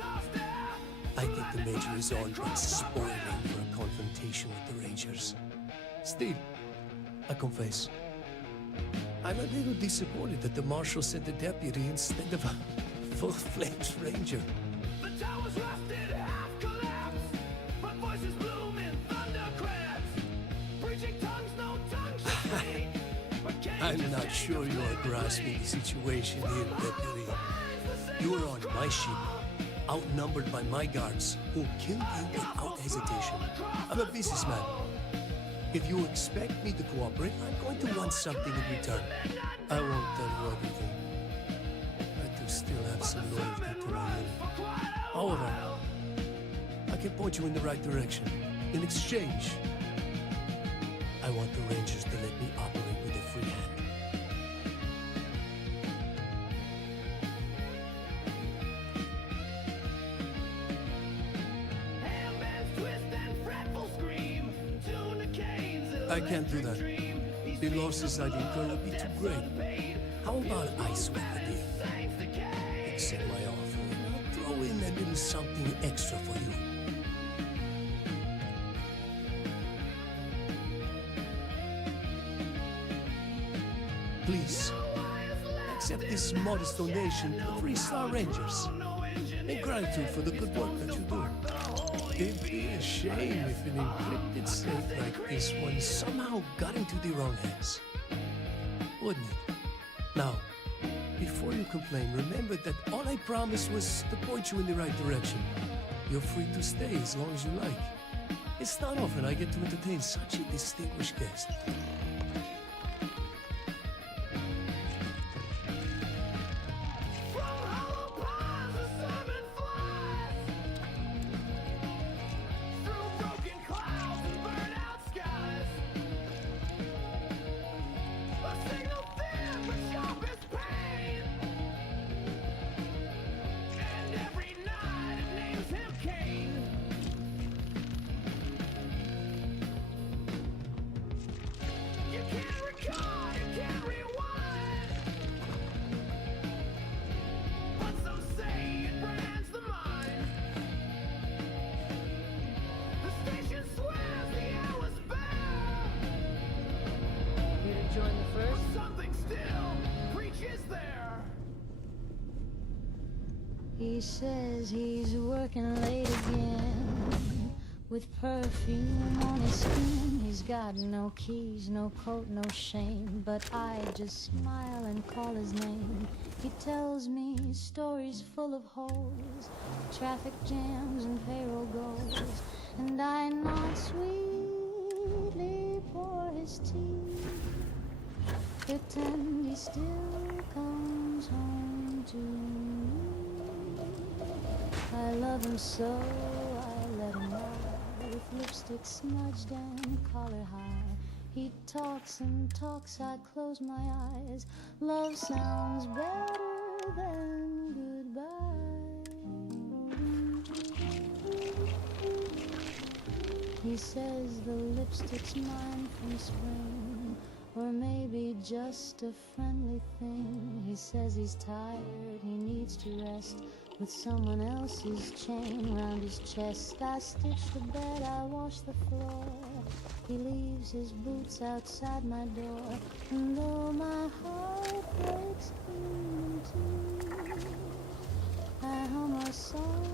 I think the Major is on drugs spoiling for a confrontation with the Rangers. Still, I confess, I'm a little disappointed that the Marshal sent a deputy instead of a full-fledged Ranger. The tower's rusted, half collapsed. But voices bloom in thundercraps. Preaching tongues, no tongue should speak. I'm not sure you are grasping the situation here, Deputy. You were on my ship, outnumbered by my guards, who killed you without hesitation. I'm a businessman. If you expect me to cooperate, I'm going to want something in return. I won't tell you everything. I do still have some loyalty to my unit. However, I can point you in the right direction. In exchange, I want the Rangers to let me operate with a free hand. I can't do that. The losses I'd incur would be too great. How about I sweat the deal? Accept my offer, and I'll throw in a little something extra for you. Please, accept this modest donation to 3-star Rangers. In gratitude for the good work that you do. It'd be a shame if an encrypted slate like this one somehow got into the wrong hands. Wouldn't it? Now, before you complain, remember that all I promised was to point you in the right direction. You're free to stay as long as you like. It's not often I get to entertain such a distinguished guest. He says he's working late again, with perfume on his skin. He's got no keys, no coat, no shame, but I just smile and call his name. He tells me stories full of holes, traffic jams and payroll goals, and I nod sweetly for his tea, pretend he still comes home to me. I love him so, I let him lie, with lipstick smudged and collar high. He talks and talks, I close my eyes. Love sounds better than goodbye. He says the lipstick's mine from spring, or maybe just a friendly thing. He says he's tired, he needs to rest, with someone else's chain round his chest. I stitch the bed, I wash the floor. He leaves his boots outside my door, and though my heart breaks in two, I hum a song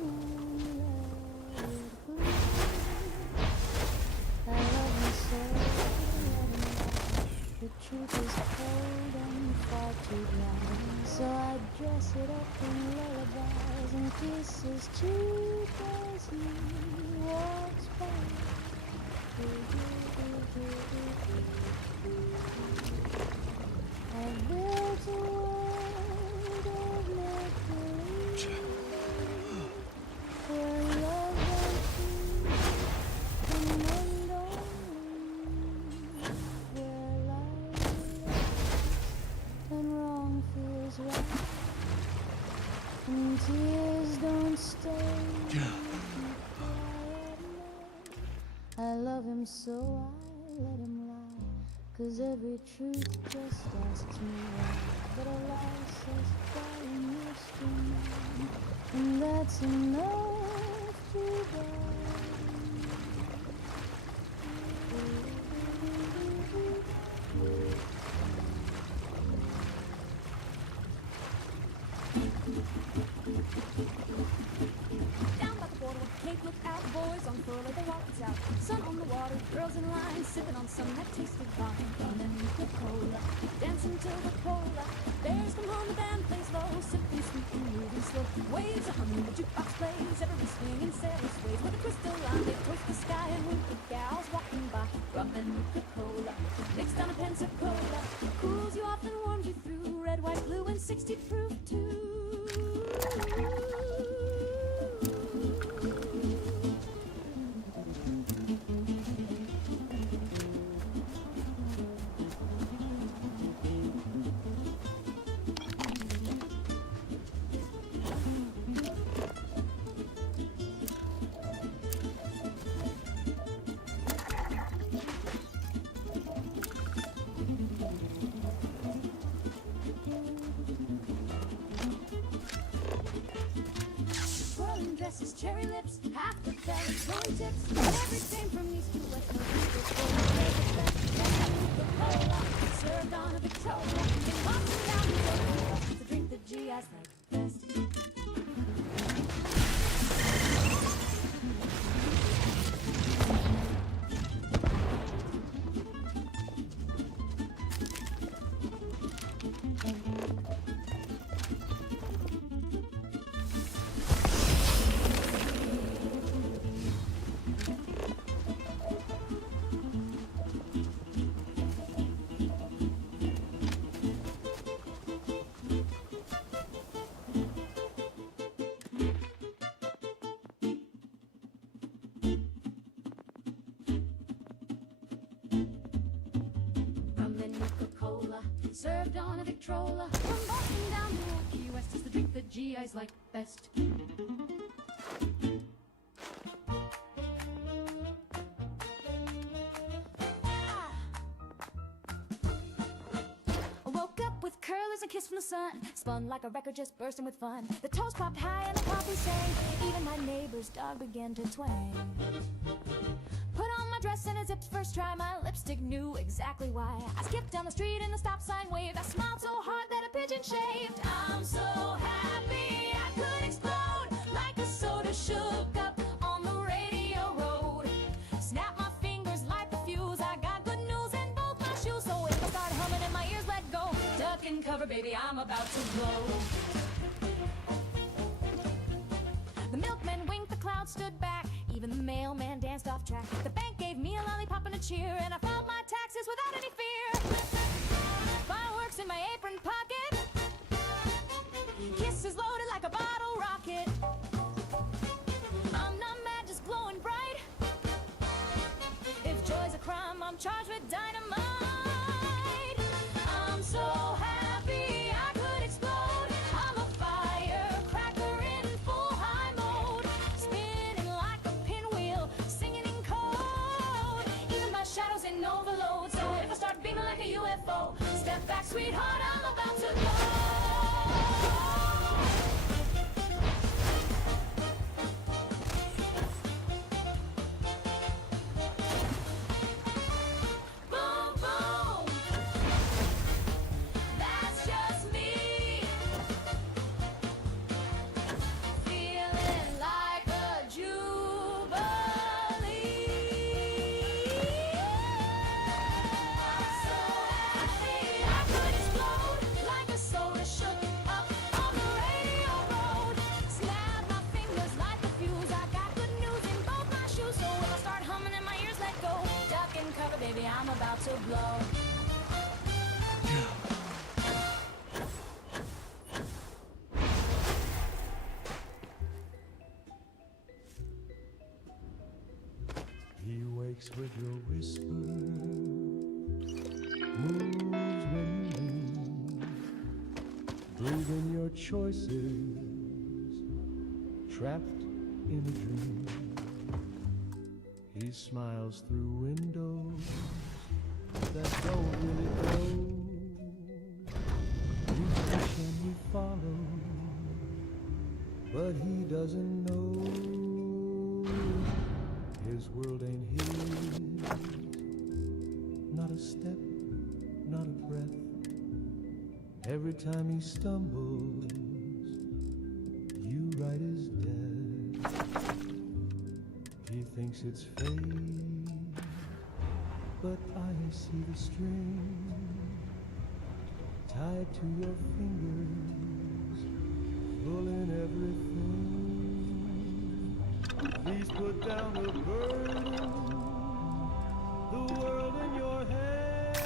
and let it go. I love him so, let him lie. The truth is cold and far too dry, so I dress it up in lullabies and kisses cheek as he walks by. I built a world of make-believe, where love and peace and one don't leave, where life is and wrong feels right, and tears don't stay. I love him so I let him lie, 'cause every truth just asks me why, but a lie says try and you're still mine, and that's enough to buy. Down by the border with the Cape, look out, boys on furlough, the rockets out. Sun on the water, girls in line, sipping on some that tasted fine. Rum and Nuka-Cola, dancing till the cola. Bears come home, the band plays low, sipping sweet and moving slow. Waves are humming, the jukebox plays, every swinging sailor sways. With a crystal line, they toast the sky and wink at gals walking by. Rum and Nuka-Cola, mixed on a Pensacola, cools you off and warms you through. Red, white, blue, and 60 proof too. spices, cherry lips, half the belly, throwing tips. Everything from east to west, no Coca-Cola, served on a Victrola. And walking down the road, to drink the GIs like best. Served on a Victrola. From Boston down to Old Key West is the drink the GIs like best. I woke up with curlers and kiss from the sun. Spun like a record just bursting with fun. The toast popped high and the coffee sang. Even my neighbor's dog began to twang. Put on my dress and a zipped first try. My lipstick knew exactly why. I skipped down the street and the stop sign waved. I smiled so hard that a pigeon shaved. I'm so happy I could explode like a soda shook up on the radio road. Snap my fingers, light the fuse. I got good news in both my shoes. So if I start humming and my ears let go, duck and cover, baby, I'm about to blow. The milkman winked, the clouds stood back. Even the mailman danced off track. The bank gave me a lollipop and a cheer, and I filed my taxes without any fear. Fireworks in my apron pocket. Kisses loaded like a bottle rocket. I'm not mad, just glowing bright. If joy's a crime, I'm charged with dynamite. I'm so happy I could explode. I'm a firecracker in full high mode. Spinning like a pinwheel, singing in code. Even my shadow's in overload. So if I start beaming like a UFO, step back, sweetheart, I'm about to go. I'm about to blow. He wakes with your whisper, moves when you leave, breathing your choices, trapped in a dream. He smiles through windows that don't really go. We push and we follow, but he doesn't know. His world ain't his, not a step, not a breath. Every time he stumbles, you write his death. He thinks it's fate, but I see the string tied to your fingers, pulling everything. Please put down the burden, the world in your hand.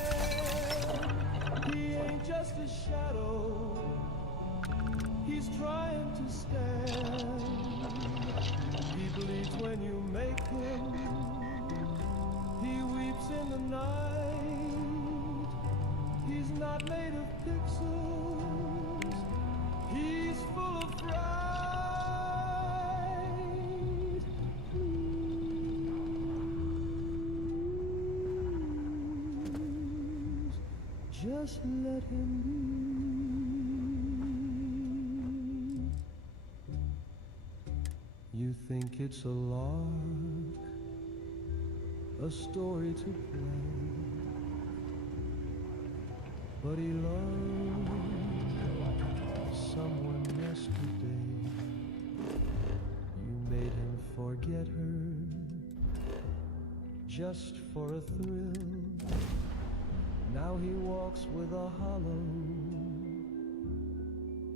He ain't just a shadow, he's trying to stand. He bleeds when you make him, he weeps in the night. He's not made of pixels, he's full of pride. Please, just let him be. You think it's a lark, a story to play, but he loved someone yesterday. You made him forget her just for a thrill. Now he walks with a hollow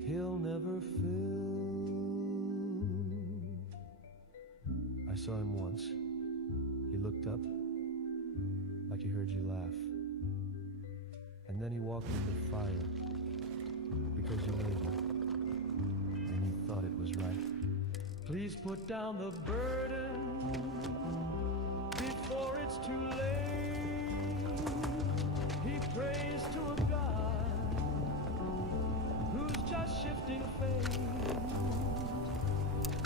he'll never fill. I saw him once. He looked up like he heard you laugh. And then he walked into the fire because you made him. And he thought it was right. Please put down the burden before it's too late. He prays to a God who's just shifting fate.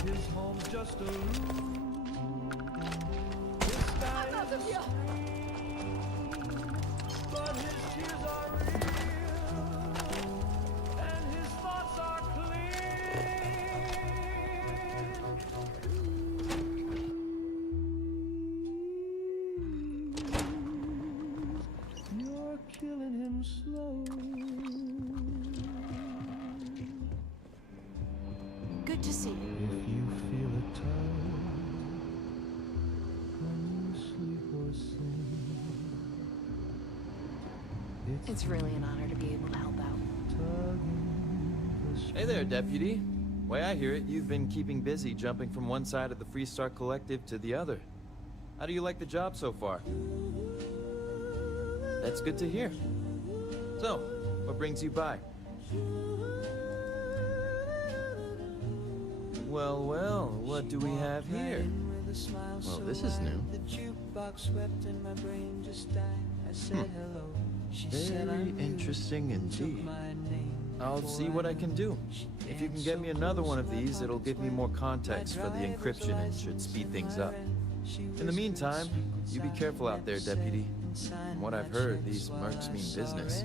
His home's just a room. His sky is a stream, but his tears are real, and his thoughts are clean. You're killing him slow. Good to see you. If you feel a tug when you sleep or sing, It's really an honor to be able to help out. Hey there, Deputy. Way I hear it, you've been keeping busy jumping from one side of the Freestar Collective to the other. How do you like the job so far? That's good to hear. So, what brings you by? Well, well, what do we have here? Well, this is new. Very interesting indeed. I'll see what I can do. If you can get me another one of these, it'll give me more context for the encryption and should speed things up. In the meantime, you be careful out there, Deputy. From what I've heard, these mercs mean business.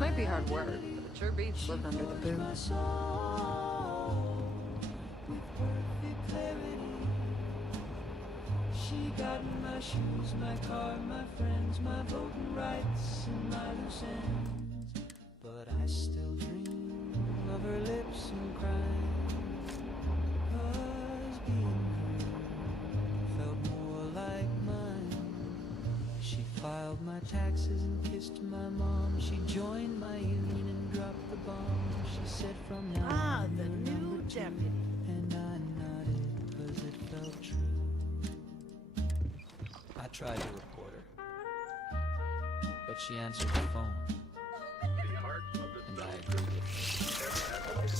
Might be hard work, but it sure beats living under the boot. She got my shoes, my car, my friends, my voting rights, and my loose ends. But I still dream of her lips and cry. 'Cause being her felt more like mine. She filed my taxes and kissed my mom. She joined my union and dropped the bomb. She said from now on, the new deputy. And I nodded 'cause it felt true. I tried to report her, but she answered the phone, and I agreed with her.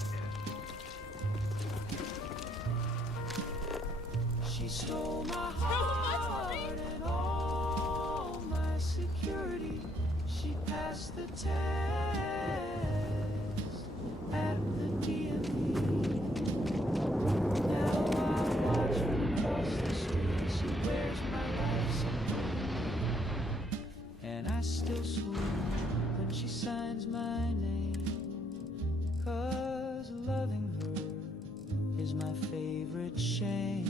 She stole my heart and all my security. She passed the test at the DMV. Now I watch from across the street. She wears my life somewhere, and I still swoon when she signs my name. 'Cause loving her is my favorite shame.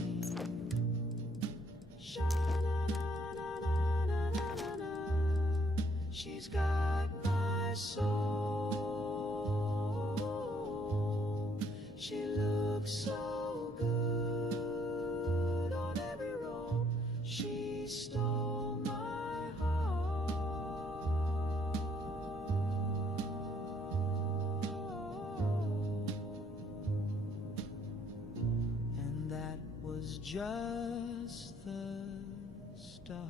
She's got my soul. She looks so good on every roll. She stole my heart. And that was just the start.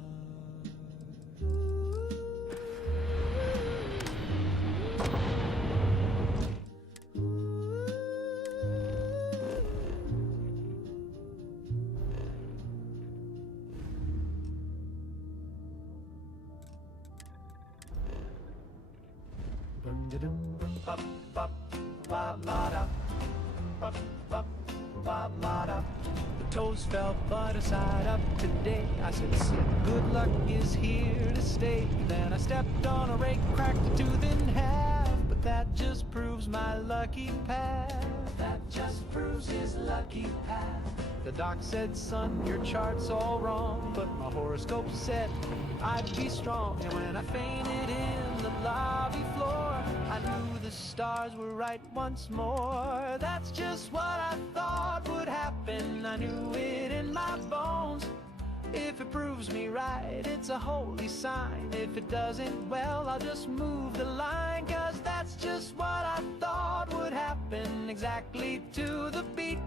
The toes fell but aside up today. I said, good luck is here to stay. Then I stepped on a rake, cracked a tooth in half. But that just proves my lucky path. That just proves his lucky path. The doc said, son, your chart's all wrong, but my horoscope said I'd be strong. And when I fainted in the lobby floor, I knew the stars were right once more. That's just what I thought would happen. I knew it in my bones. If it proves me right, it's a holy sign. If it doesn't, well, I'll just move the line. 'Cause that's just what I thought would happen, exactly to the beat.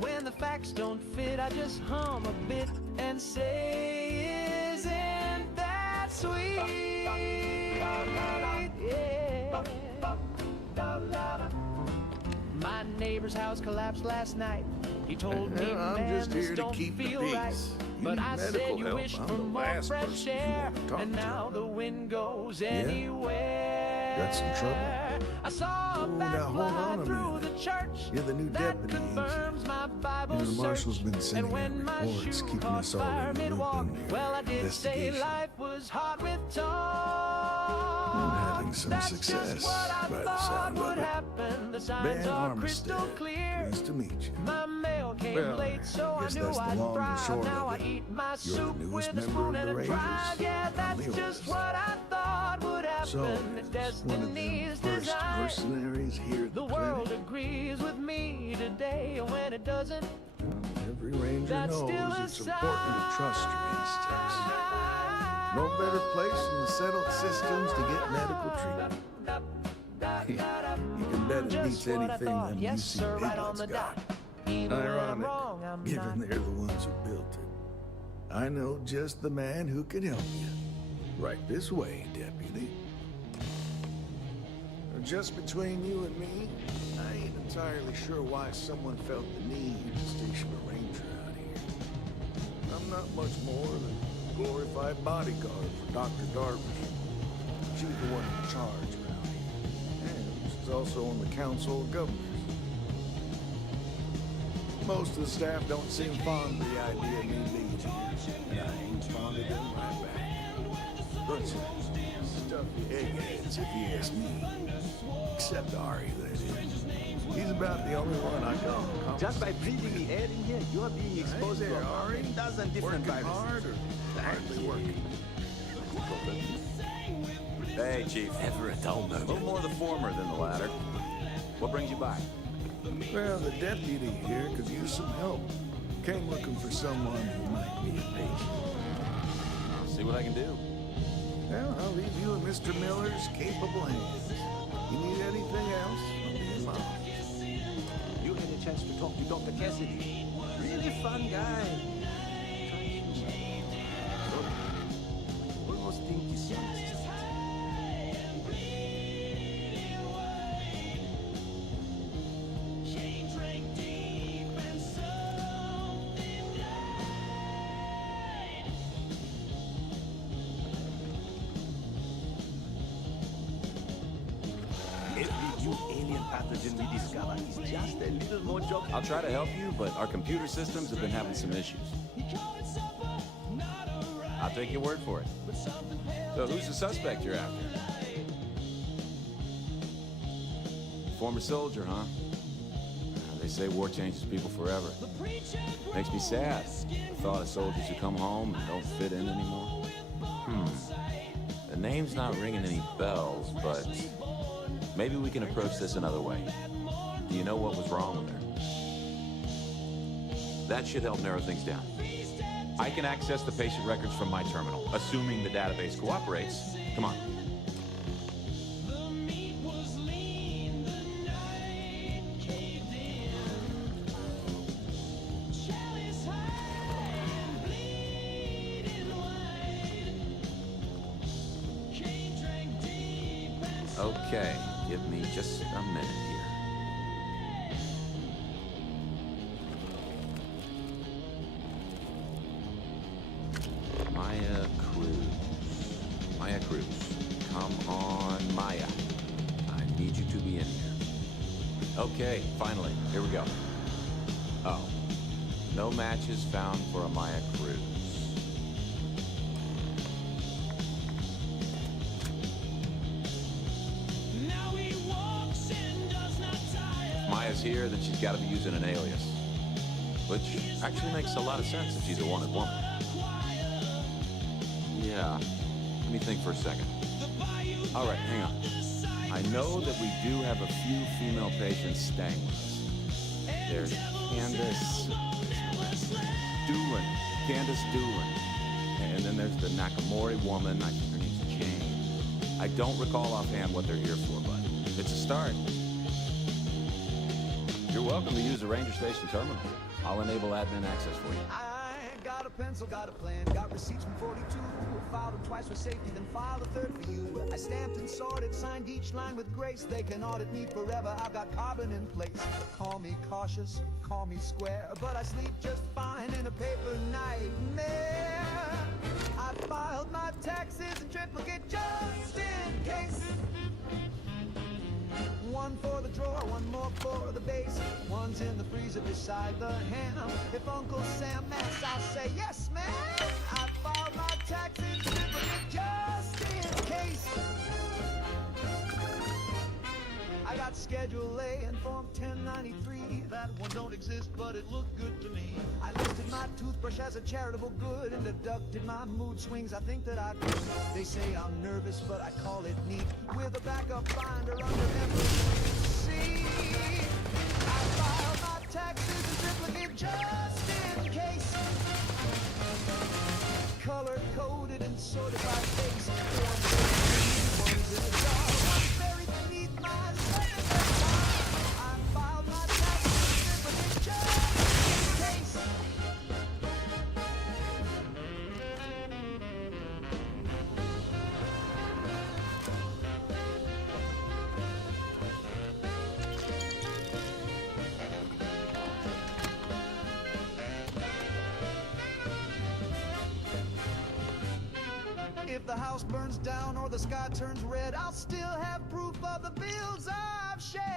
When the facts don't fit, I just hum a bit and say, isn't that sweet? Yeah. My neighbor's house collapsed last night. He told me, I'm man, just this here to don't keep the feel peace. right. You But need I medical said you help. wish I'm for the more last fresh person you air, want to talk and to. now the wind goes Yeah? anywhere. Got some trouble? I saw a Oh, bat now hold fly on a through minute. the church. You're the new That deputy, ain't you? confirms my Bible You know, the marshal's search. been sending And when out my reports, shoe keeping caught us all fire in the loop mid-walk, on your well, I did say investigation. life was hot with talk. I'm having some That's success just what I by the thought sound would of it. happen. The signs Ben are crystal Armistead, clear. nice to meet you. My mail came Well, late, so I guess knew that's the I'd long and thrive. short Now of I it. eat my You're the soup newest with a member spoon of and the a Rangers. drive. Yeah, I'm that's the just oldest. what I thought would happen. So, It's is one of them destiny's first design. mercenaries here at The the world clinic? agrees with me today, and when it doesn't, Every ranger that's still knows a it's important to trust your instincts. No better place in the settled systems to get medical treatment. You can bet it beats anything them yes, UC sir, right on piglets the got. dot. Even when I'm Ironic, wrong, I'm given not. they're the ones who built it. I know just the man who can help you. Right this way, deputy. Just between you and me, I ain't entirely sure why someone felt the need to station a ranger out here. I'm not much more than a glorified bodyguard for Dr. Darvish. She's the one in charge around here. And she's also on the Council of Governors. Most of the staff don't seem fond of the idea of me being here, and I ain't fond of them right back. But stuffy eggheads, if you ask me. Except Ari, that is. He's about the only one I know. Just by breathing the air in here, you're being exposed Hey to there, Ari. a dozen different Working viruses. hard or hardly working? Hey, Chief. Everett, I'll know. A little more the former than the latter. What brings you by? Well, the deputy here could use some help. Came looking for someone who might be a patient. I'll see what I can do. Well, I'll leave you in Mr. Miller's capable hands. You need anything else, I'll be in my office. You had a chance to talk to Dr. Cassidy. Really fun guy. Almost think he's honest. Every new alien pathogen we discover is just a little more job. I'll try to help you, but our computer systems have been having some issues. I'll take your word for it. So who's the suspect you're after? Former soldier, huh? They say war changes people forever. Makes me sad. The thought of soldiers who come home and don't fit in anymore. The name's not ringing any bells, but maybe we can approach this another way. Do you know what was wrong with her? That should help narrow things down. I can access the patient records from my terminal, assuming the database cooperates. Come on. Okay, give me just a minute here. Maya Cruz. Come on, Maya. I need you to be in here. Okay, finally, here we go. Oh, no matches found for a Maya Cruz. Now guy's here, then she's got to be using an alias. Which actually makes a lot of sense if she's a wanted woman. Yeah, let me think for a second. All right, hang on. I know that we do have a few female patients staying with us. There's Candace Doolin. Candace Doolin. And then there's the Nakamori woman. I think her name's Jane. I don't recall offhand what they're here for, but it's a start. You're welcome to use the Ranger Station terminal. I'll enable admin access for you. I got a pencil, got a plan, got receipts from 42. Filed them twice for safety, then filed a third for you. I stamped and sorted, signed each line with grace. They can audit me forever, I've got carbon in place. Call me cautious, call me square, but I sleep just fine in a paper nightmare. I filed my taxes in triplicate just in case. One for the drawer, one more for the base. One's in the freezer beside the ham. If Uncle Sam asks, I'll say yes, ma'am. I filed my taxes triplicate just in case. I got Schedule A and Form 1093. That one don't exist, but it looked good to me. I listed my toothbrush as a charitable good and deducted my mood swings. I think that I could. They say I'm nervous, but I call it neat. With a backup binder under every seat. I filed my taxes in triplicate just in case. Color-coded and sorted by face. One's in a jar, one's buried beneath my If the house burns down or the sky turns red, I'll still have proof of the bills I've shed.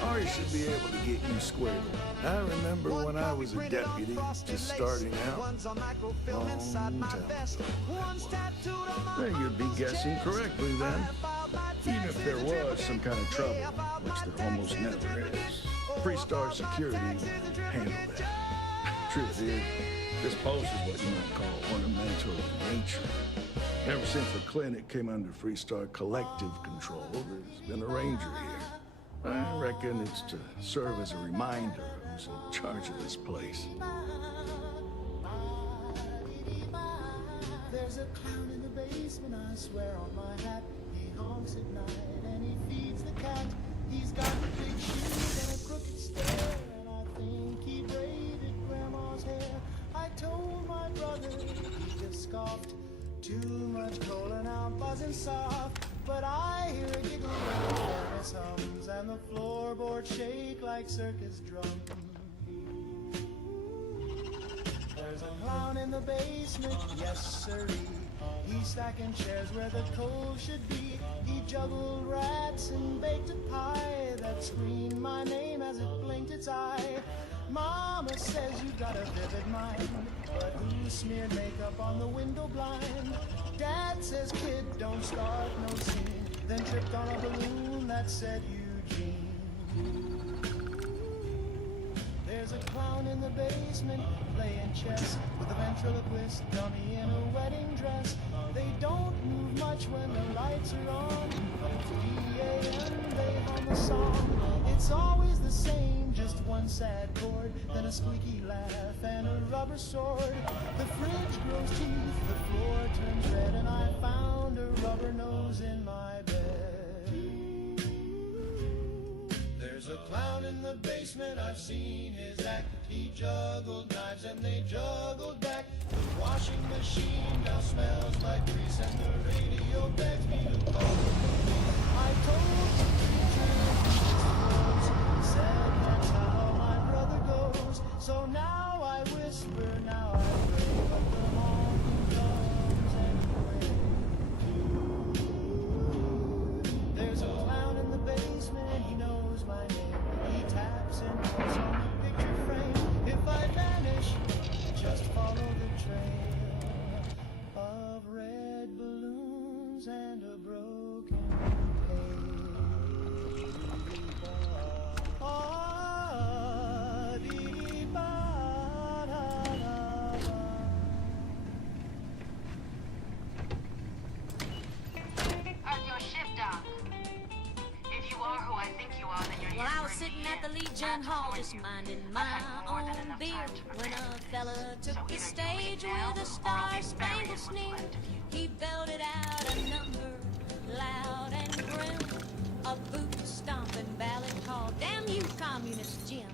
I should be able to get you squared away. I remember when I was a deputy, just starting out, long time ago. Well, you'd be guessing correctly then. Even if there was some kind of trouble, which there almost never is, Freestar Security handled that. Truth is, this post is what you might call ornamental in nature. Ever since the clinic came under Freestar collective control, there's been a ranger here. I reckon it's to serve as a reminder of who's in charge of this place. There's a clown in the basement, I swear on my hat. He honks at night and he feeds the cat. He's got big shoes and a crooked stare, and I think he braided Grandma's hair. I told my brother, he just scoffed. Too much cola now buzzing soft. But I hear a giggle when the furnace hums and the floorboards shake like circus drums. There's a clown in the basement, yes sirree. He's stacking chairs where the coal should be. He juggled rats and baked a pie that screamed my name as it blinked its eye. Mama says you got a vivid mind, but who smeared makeup on the window blind? Dad says, kid, don't start no scene, then tripped on a balloon that said Eugene. There's a clown in the basement playing chess with a ventriloquist dummy in a wedding dress. They don't move much when the lights are on, but at 3 a.m. they hum a song. It's always the same, just one sad chord, then a squeaky laugh and a rubber sword. The fridge grows teeth, the floor turns red, and I found a rubber nose in my bed. There's a clown in the basement, I've seen his act. He juggled knives and they juggled back. The washing machine now smells like grease, and the radio begs me to call the police. I told the preacher said that's how my brother goes. So now I whisper, now I pray, but the at the Legion Hall, just minding my own beer, when a fella took the stage with a star-spangled sneer. He belted out a number, loud and grim, a boot-stomping ballad called "Damn You Communist Jim."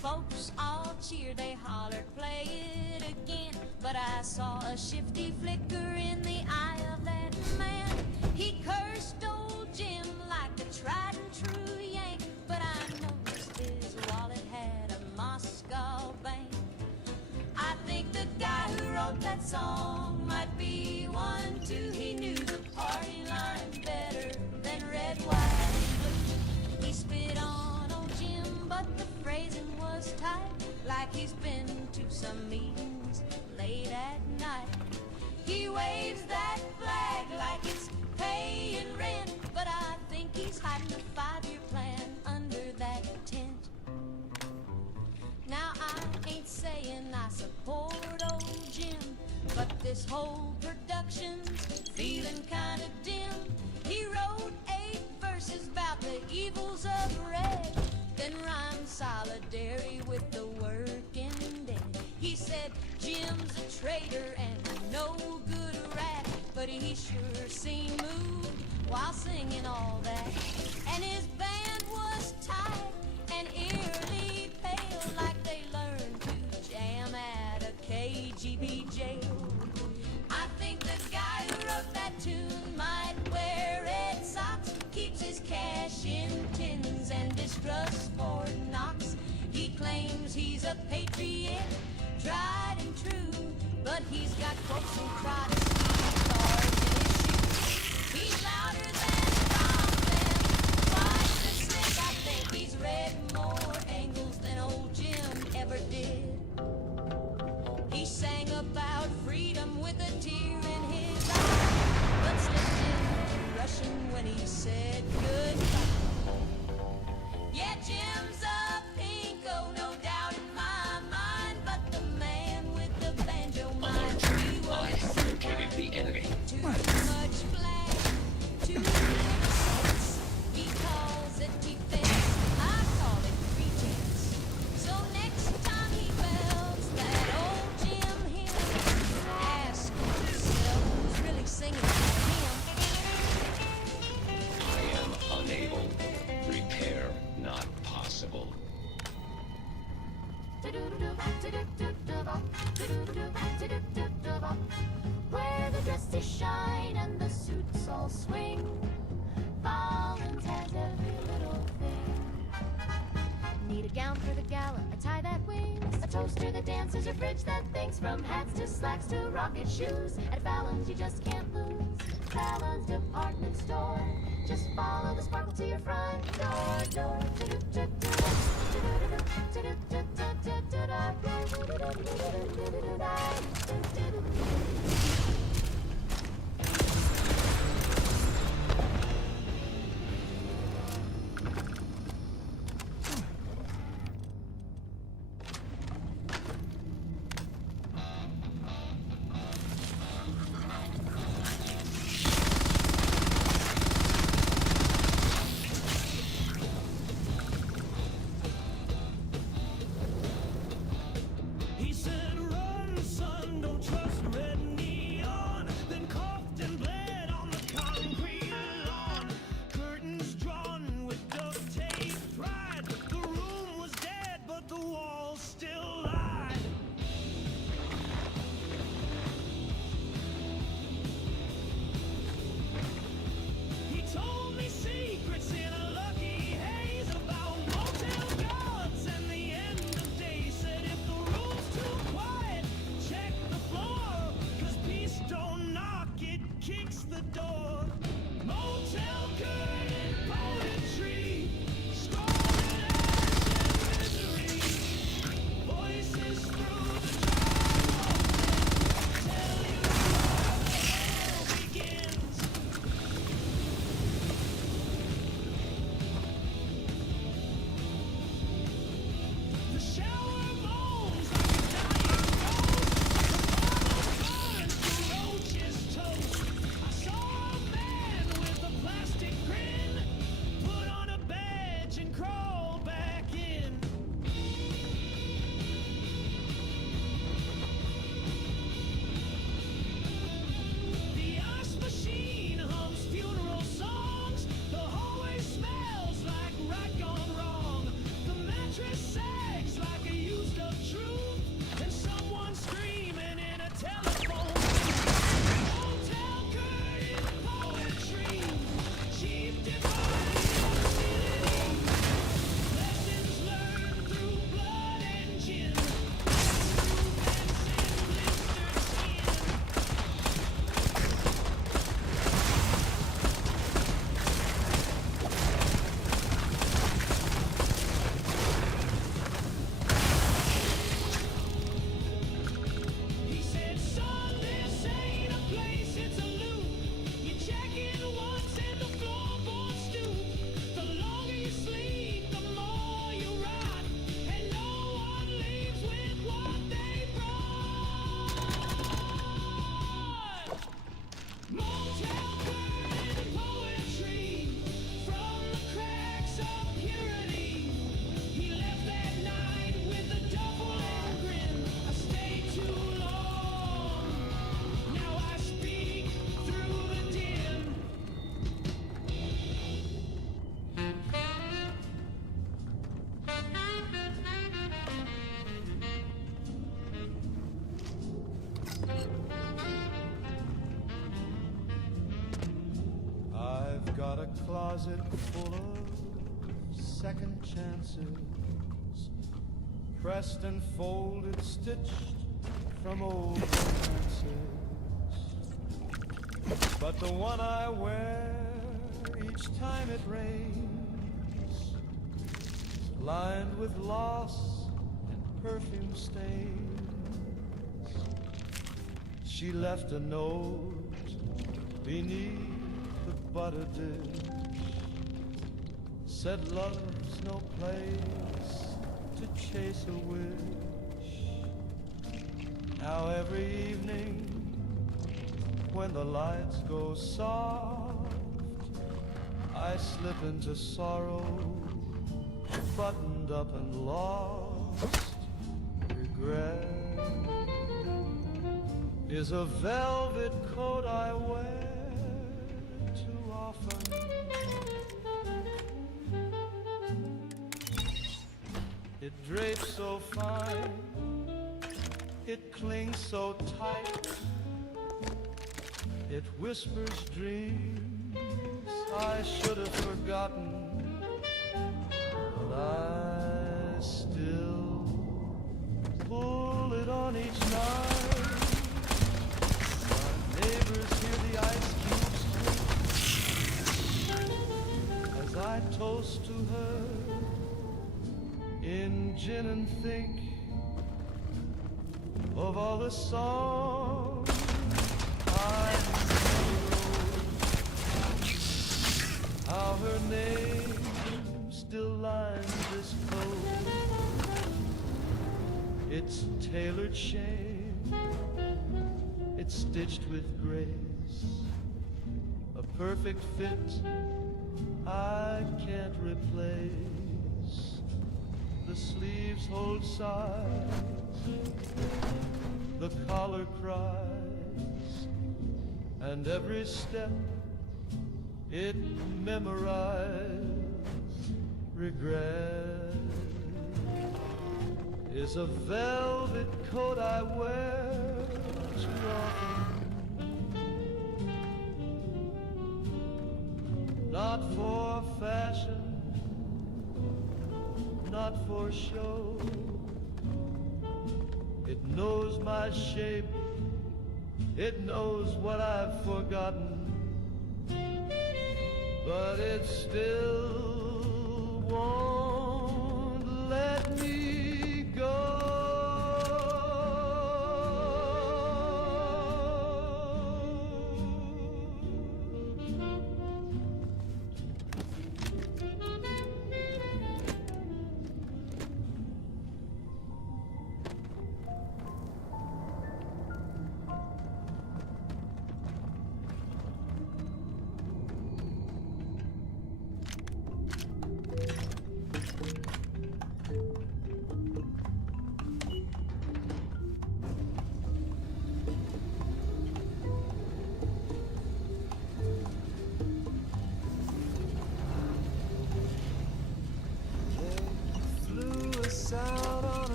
Folks all cheered, they hollered, "Play it again." But I saw a shifty flicker in the eye of that man. He cursed old Jim like a tried and true Yank, but I noticed his wallet had a Moscow bank. I think the guy who wrote that song might be one too. He knew the party line better than red, white, and blue. He spit on old Jim, but the phrasing was tight, like he's been to some meetings late at night. He waves that flag like it's paying rent, but I think he's hiding a 5-year plan under that tent. Now I ain't saying I support old Jim, but this whole production's feeling kinda dim. He wrote 8 verses about the evils of red, then rhymed solidarity with the working dead. He said Jim's a traitor and a no good rat, but he sure seemed moved while singing all that. And his band was tight and eerily pale, like they learned to jam at a KGB jail. I think the guy who wrote that tune might wear red socks, keeps his cash in tins and distrusts Fort Knox. He claims he's a patriot, tried and true, but he's got quotes from Protestant stars in his shoes. He's louder than Rommel, twice as slick. I think he's read more angles than old Jim ever did. He sang about freedom with a tear in his eye, but slipped into Russian when he said goodbye. Yeah, Jim's a pinko, no doubt in my mind, but the man with the banjo might be what located the enemy. Too much flag, too little sense. He calls it defense, I call it pretense. So next time he belts that old Jim hymn, ask yourself who's really singing for him. I am unable. Repair not possible. Where the dresses shine and the suits all swing, Collins has every little thing. Need a gown for the gala, a tie that wings, a toaster that dances, a fridge that thinks, from hats to slacks to rocket shoes. At Fallon's you just can't lose. Fallon's department store. Just follow the sparkle to your front door. He said, "Run, son, don't trust closet full of second chances, pressed and folded, stitched from old romances. But the one I wear each time it rains is lined with loss and perfume stains. She left a note beneath the butter dish, said love's no place to chase a wish. Now every evening when the lights go soft, I slip into sorrow, buttoned up and lost. Regret is a velvet coat I wear too often. It drapes so fine, it clings so tight, it whispers dreams I should have forgotten, but I still pull it on each night. My neighbors hear the ice cubes click as I toast to her in gin and think of all the songs I wrote, how her name still lines this coat. It's tailored shame, it's stitched with grace, a perfect fit I can't replace. The sleeves hold sides, the collar cries, and every step it memorized. Regret is a velvet coat I wear too often, not for fashion, not for show. It knows my shape, it knows what I've forgotten, but it still won't let me go.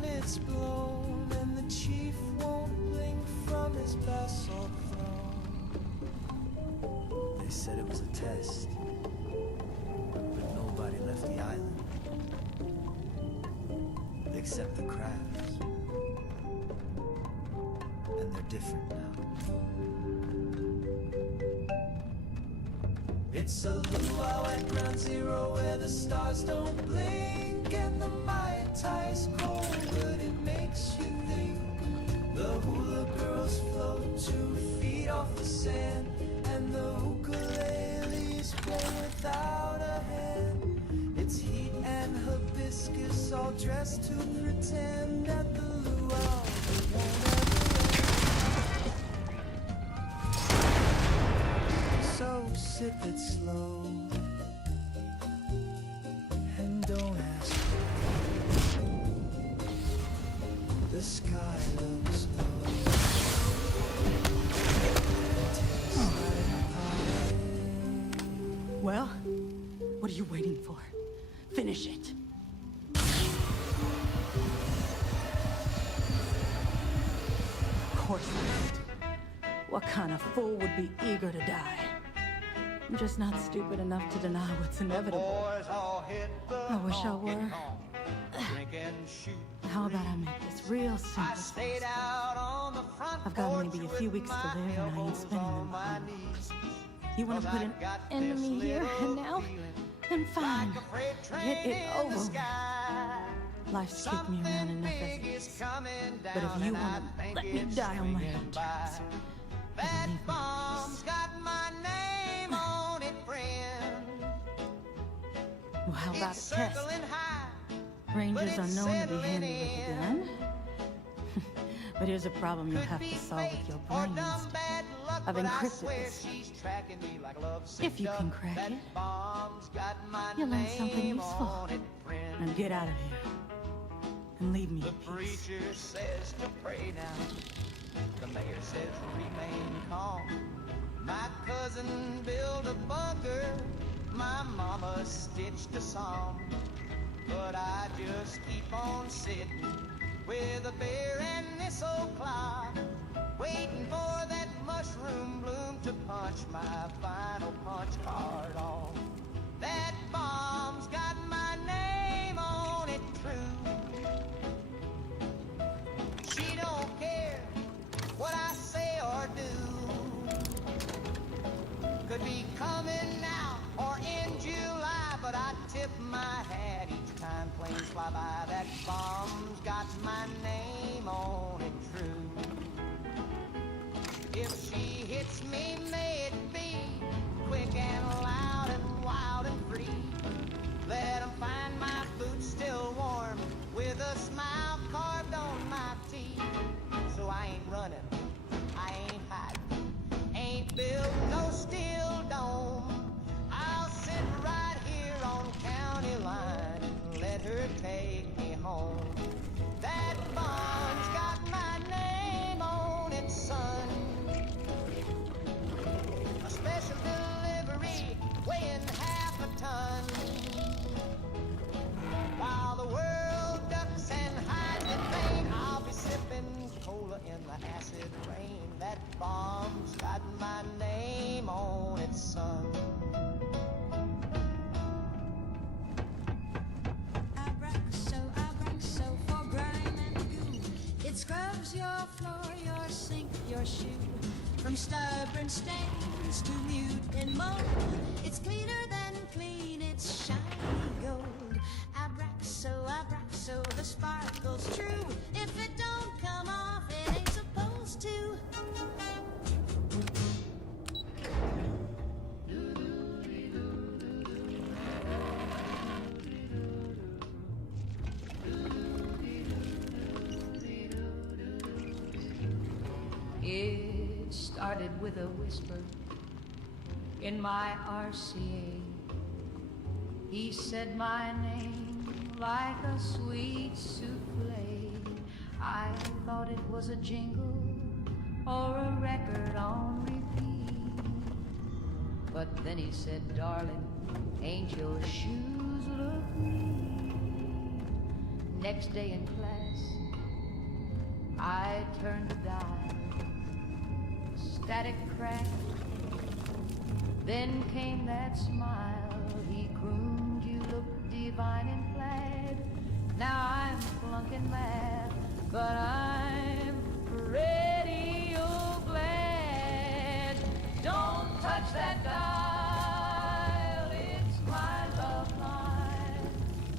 when it's blown, and the chief won't blink from his basalt throne. They said it was a test, but nobody left the island. Except the crabs. And they're different now. It's a luau at ground zero where the stars don't blink and the Mai Tai's cold, but it makes you think. The hula girls float 2 feet off the sand, and the ukulele's play without a hand. It's heat and hibiscus all dressed to pretend that the luau won't ever end. So sip it slow and don't ask why. The sky looks low. Well, what are you waiting for? Finish it. Of course not. What kind of fool would be eager to die? I'm just not stupid enough to deny what's inevitable. I wish I were. How about I make this real simple for us? I've got maybe a few weeks to live, and I ain't spending them behind bars. You want to put an end to me here and now? Then fine. Get it over with. Life's kicked me around enough as it is. But if you want to let me die on my own terms, then leave me well, how about a test? Rangers are known to be handy with a gun. But here's a problem you'll have to solve with your brains. I've encrypted this. If you can crack it, you'll learn something useful. Now get out of here. And leave me in peace. The preacher says to pray now. The mayor says remain calm. My cousin built a bunker. My mama stitched a psalm. But I just keep on sitting with a bear and this old clock, waiting for that mushroom bloom to punch my final punch card off. That bomb's got my name on it, true. She don't care what I say or do. Could be coming now or in July, but I tip my hat each time planes fly by. That bomb's got my name on it, true. If she hits me, may it be quick and loud and wild and free. Let 'em find my boots still warm with a smile carved on my teeth. So I ain't running, I ain't hiding, ain't built no steel dome. I'll sit right here on county line and let her take me home. That bond's got my name on it, son. A special delivery weighing half a ton. While the world ducks and hides in vain, I'll be sipping cola in the acid rain. That bomb's got my name on it, son. Abraxo for grime and goo. It scrubs your floor, your sink, your shoe. From stubborn stains to mute and mold. It's cleaner than clean, it's shiny gold. Abraxo, the sparkle's true. If it don't come off, it ain't supposed to. It started with a whisper in my RCA. He said my name like a sweet souffle. I thought it was a jingle or a record on repeat. But then he said, darling, ain't your shoes look neat? Next day in class, I turned a dial. Static crack. Then came that smile. He crooned, "You look divine in plaid." Now I'm flunking math, but I'm radio glad. Don't touch that dial, it's my love line.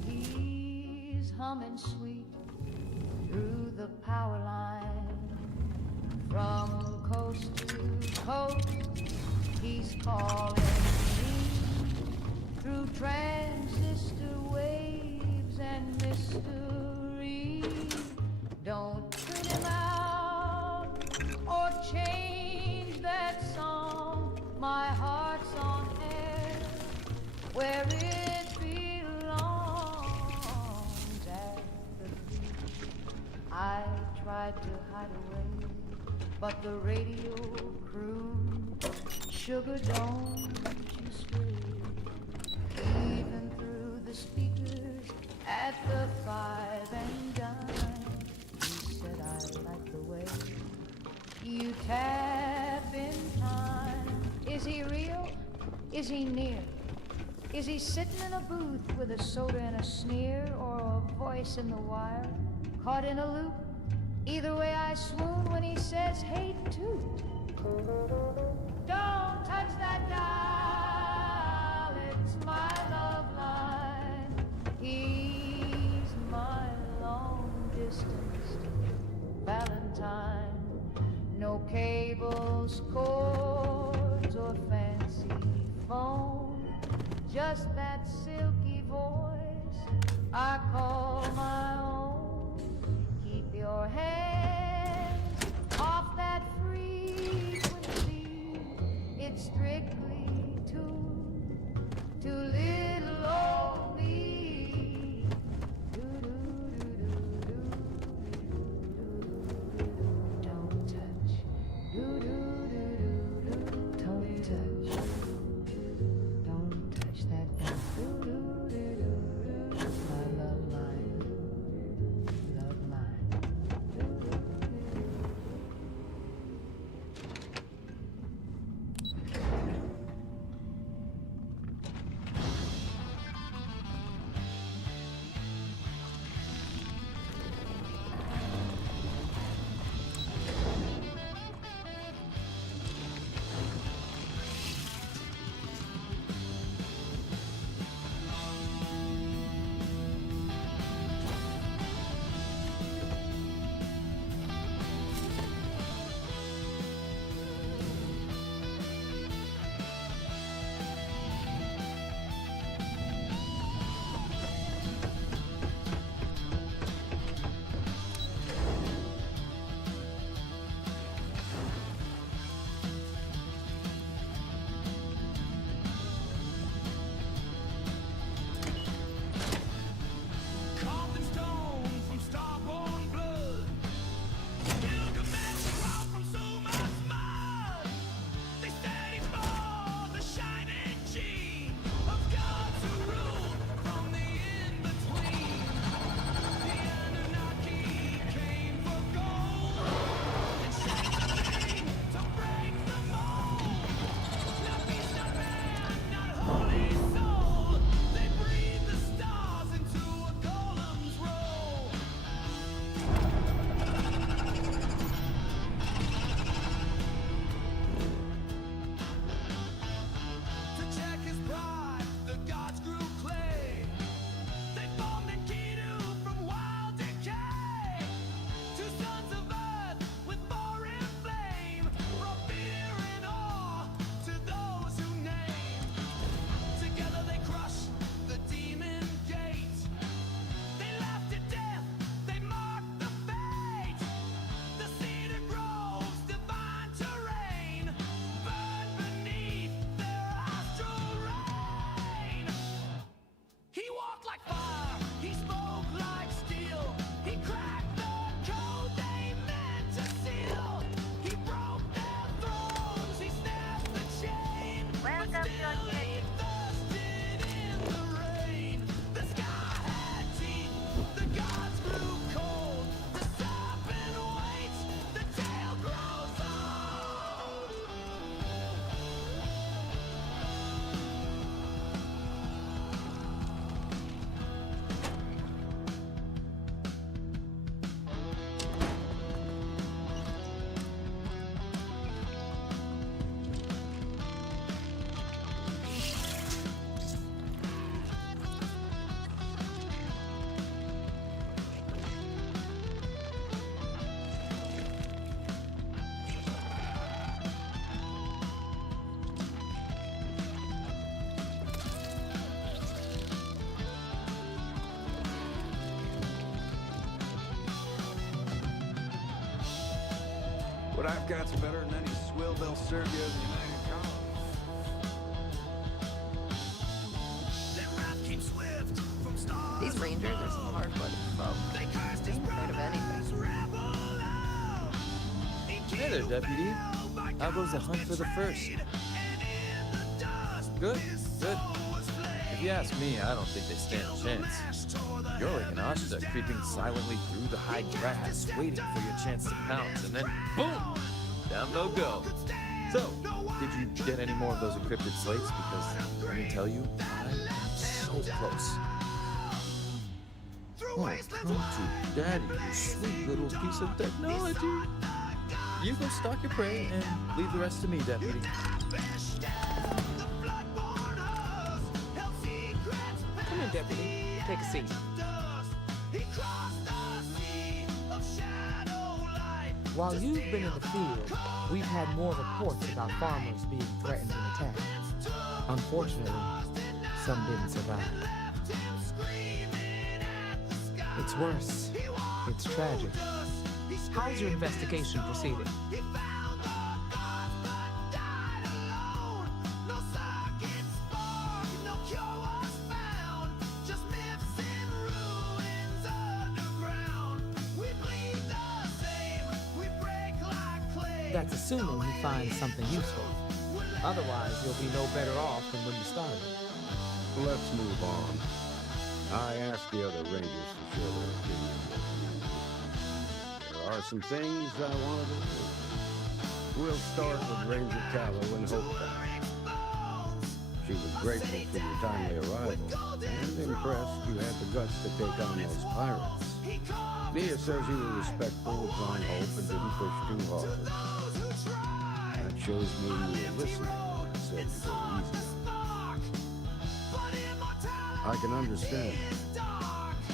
He's humming sweet through the power line. From coast to coast, he's calling me through transistor waves and mystery. Don't tune him out or change that song. My heart's on air where it belongs. At the beach, I tried to hide away, but the radio crooned, "Sugar, don't you stray." Even through the speakers at the 5 and dime, he said, "I like the way you tap in time." Is he real? Is he near? Is he sitting in a booth with a soda and a sneer, or a voice in the wire, caught in a loop? Either way I swoon when he says, "Hey, toot." Don't touch that dial, it's my love line. He's my long-distance Valentine. No cables, cords, or fancy phone, just that silky voice I call my own. Keep your hands off that frequency. It's strictly tuned to little old me. Don't touch. Don't touch. Don't touch that down. My love line. Love line. What I've got's better than any swill they'll serve you as a United Colony. These rangers are some hard-blooded folk. They ain't afraid of anything. Hey there, Deputy. How goes the hunt for the first? Good, good. If you ask me, I don't think they stand a chance. You're like an ostrich creeping silently through the high grass, waiting for your chance to pounce, and then boom! Down they'll go. So, did you get any more of those encrypted slates? Because, let me tell you, I'm so close. Oh, come to Daddy, you sweet little piece of technology. You go stalk your prey and leave the rest to me, Deputy. Come in, Deputy. Take a seat. While you've been in the field, we've had more reports about farmers being threatened and attacked. Unfortunately, some didn't survive. It's worse. It's tragic. How's your investigation proceeding? That's assuming he finds something useful. Otherwise, you'll be no better off than when you started. Let's move on. I asked the other rangers to share their opinion. There are some things I wanted to do. We'll start with Ranger Callow in Hopetown. She was grateful for your timely arrival and impressed you had the guts to take on those pirates. Nia says you were respectful of John Hope and didn't push too hard. That shows me you were listening when I said to go easy. I can understand.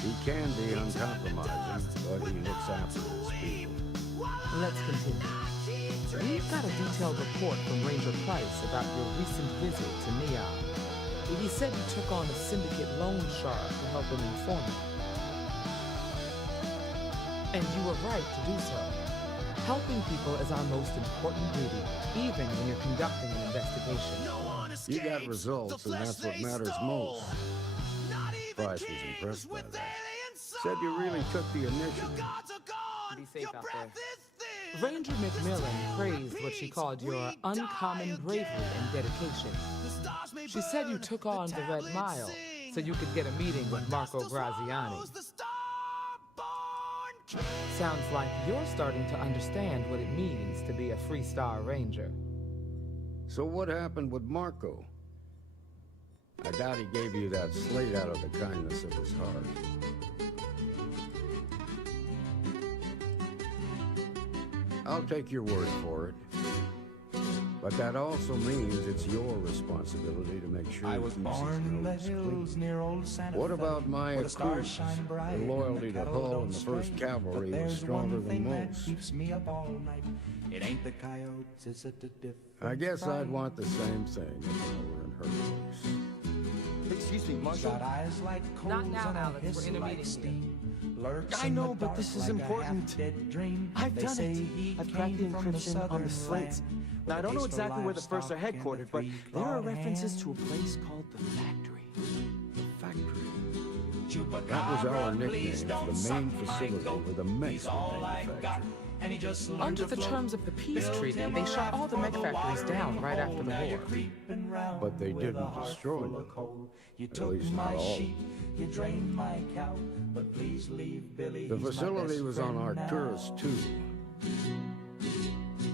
He can be uncompromising, but he looks after his people. Let's continue. We've got a detailed report from Ranger Price about your recent visit to Neon. He said you took on a syndicate loan shark to help him inform him. And you were right to do so. Helping people is our most important duty, even when you're conducting an investigation. You got results, and that's what matters most. Price was impressed by that. Said you really took the initiative. Be safe out there. Ranger McMillan praised what she called your uncommon bravery and dedication. She said you took on the Red Mile so you could get a meeting with Marco Graziani. Sounds like you're starting to understand what it means to be a Freestar Ranger. So what happened with Marco? I doubt he gave you that slate out of the kindness of his heart. I'll take your word for it. But that also means it's your responsibility to make sure I was born in the hills near old Santa Fe. What about my accrues? The loyalty to Hull and the 1st Cavalry was stronger than most. Keeps me up all night. It ain't the coyotes, it's a different I guess I'd want the same thing if I were in her place. Excuse me, Marshal. Got eyes like coals. Not now, and a Alex. hiss We're in a like meeting steam. Lurks I in know, the but dark this is like a important. half-dead dream. I've They done say it. he I've cracked the came from encryption on the southern slates. land Now, I don't know with a taste for exactly where the first are livestock headquartered, and but the there are free references hand. to a place called the Factory. The factory. That was our nickname for the main facility where the mechs were manufactured. And he just Under the terms of the peace treaty, they shut all the mech factories down right after the war. But they didn't destroy them. You At took least not my all. sheep, you drained my cow, but please leave Billy. The he's my facility best was on friend now. Arcturus, too.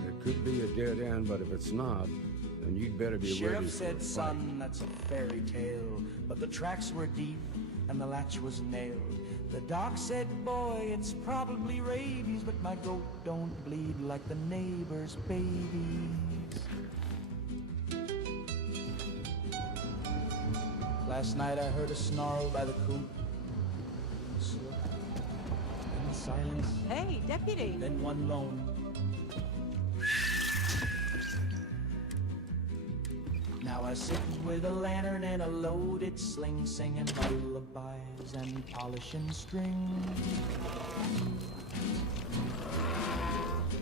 It could be a dead end, but if it's not, then you'd better be ready Sheriff for a said, fight. son, that's a fairy tale, but the tracks were deep and the latch was nailed. The doc said, boy, it's probably rabies, but my goat don't bleed like the neighbor's babies. Last night I heard a snarl by the coop. In the silence. Hey, Deputy. Then one lone. Now I sit with a lantern and a loaded sling, singing lullabies and polishing strings.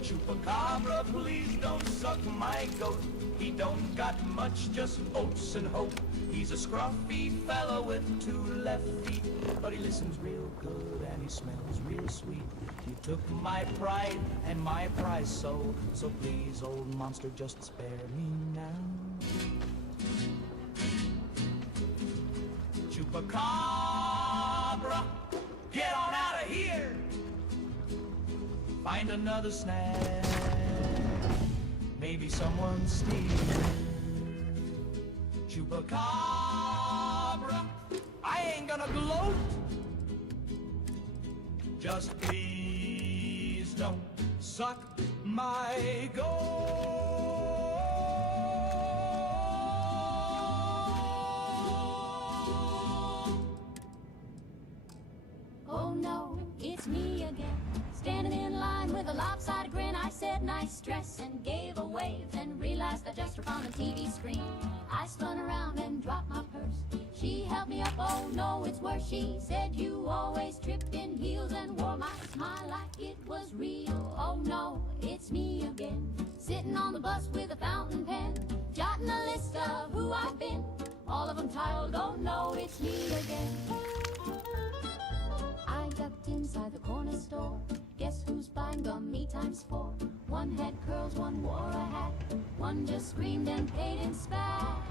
Chupacabra, please don't suck my goat. He don't got much, just oats and hope. He's a scruffy fellow with 2 left feet, but he listens real good and he smells real sweet. You took my pride and my prize, so please, old monster, just spare me now. Chupacabra, get on out of here. Find another snack. Maybe someone's stealing. Chupacabra, I ain't gonna gloat. Just please don't suck my goat. Oh no, it's me again. Standing in line with a lopsided grin, I said nice dress and gave a wave, then realized I just on a TV screen. I spun around and dropped my purse. She held me up, oh no, it's worse. She said you always tripped in heels and wore my smile like it was real. Oh no, it's me again. Sitting on the bus with a fountain pen, jotting a list of who I've been. All of them tiled, oh no, it's me again. I ducked inside the corner store. Guess who's buying gum? Me times 4. One had curls, one wore a hat. One just screamed and paid in spat.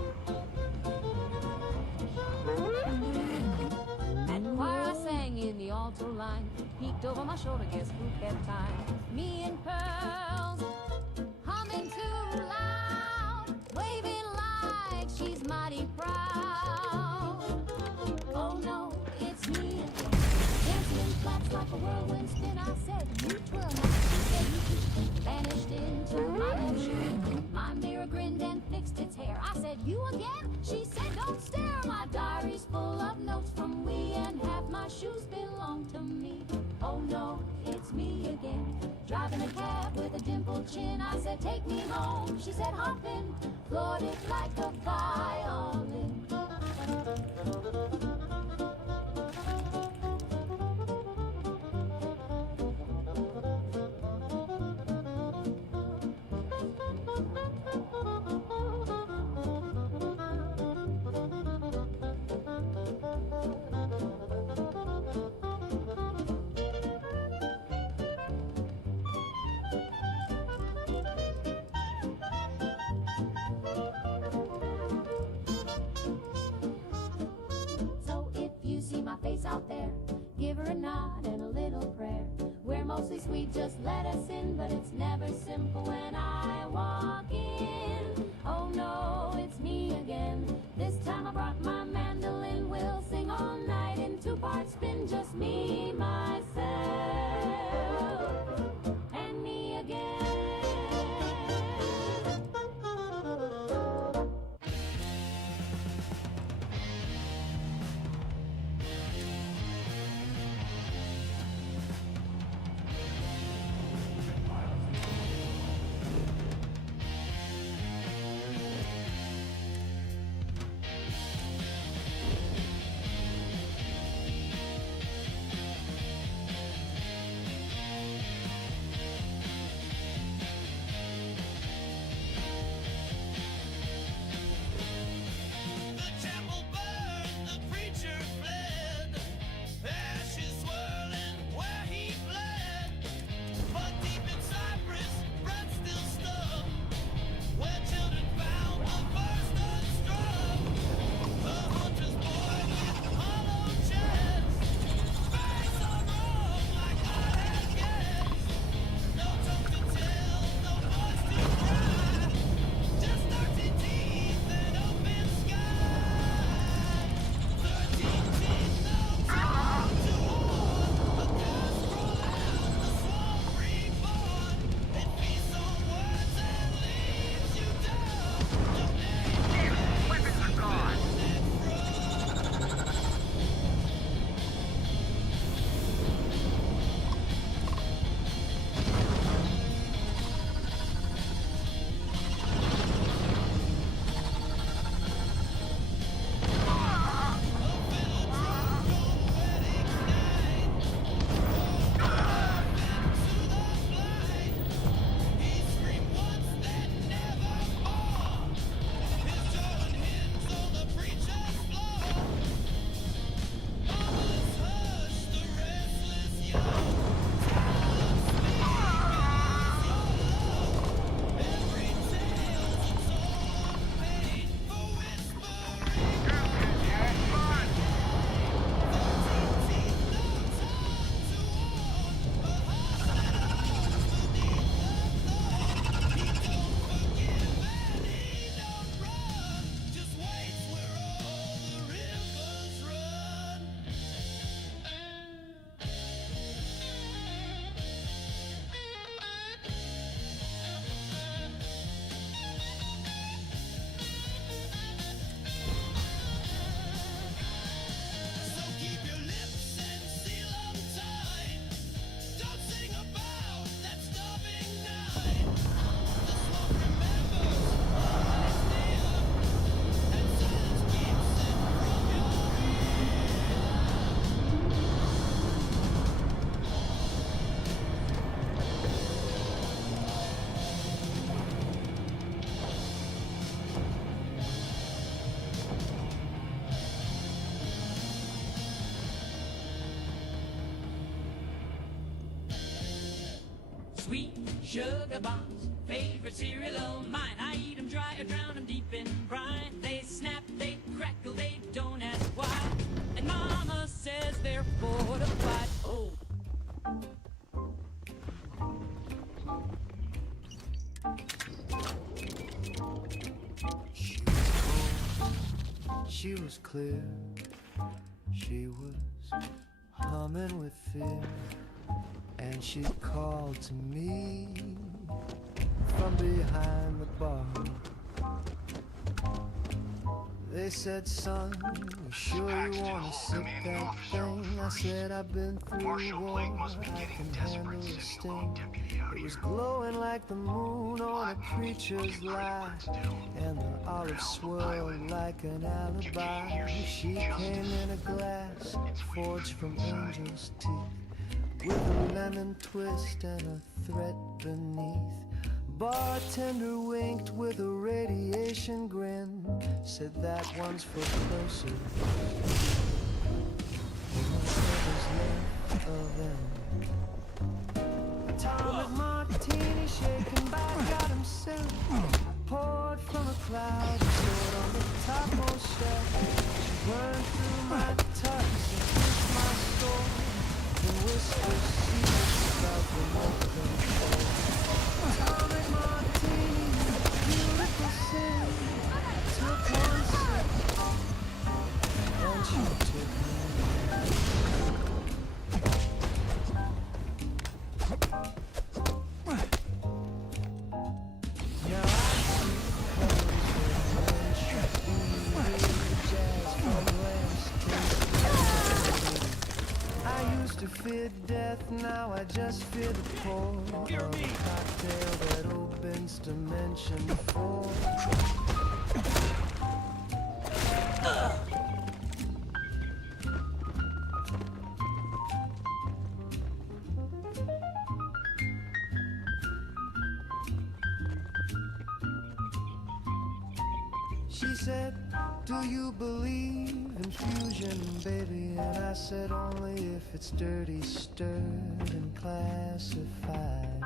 At the choir I sang in the alto line. Peeked over my shoulder, guess who kept time? Me and Pearls, humming too loud, waving like she's mighty proud. Oh no, it's me again. Dancing in flats like a whirlwind spin. I said, you twirl now. She said, you keep. Vanished into my left shoe. My mirror grinned and fixed its hair. I said, you again? She said, don't stare. My diary's full of notes from we, and half my shoes belong to me. Oh no, it's me again. Driving a cab with a dimpled chin. I said, take me home. She said, hop in. Floored it like a violin. Out there, give her a nod and a little prayer. We're mostly sweet, just let us in, but it's never simple when I walk in. Oh no, it's me again. This time I brought my mandolin. We'll sing all night in 2-part spin, just me, myself, and me again. Sugar bombs, favorite cereal of mine. I eat them dry or drown them deep in brine. They snap, they crackle, they don't ask why. And Mama says they're fortified. Oh. She was clear, she was humming with fear, and she called to me from behind the bar. They said, son, you sure you want to sip that thing? I said, I've been through war, I can handle the sting. It was glowing like the moon on a preacher's lie, and the olive swirled like an alibi. She came in a glass forged from angel's teeth, with a lemon twist and a threat beneath. Bartender winked with a radiation grin, said that one's for closer. Left of them. Atomic martini shaken by God himself, poured from a cloud, stored on the topmost shelf. She burned through my tux and kissed my soul, and whispered secrets about the molten coal. Atomic martini, beautiful sin. Took one sip, and she took me. Now I see colors when she jazz from West. I used to fear death, now I just fear the pour of a cocktail that opens dimension 4. She said, do you believe in fusion, baby? And I said, only if it's dirty, stirred, and classified.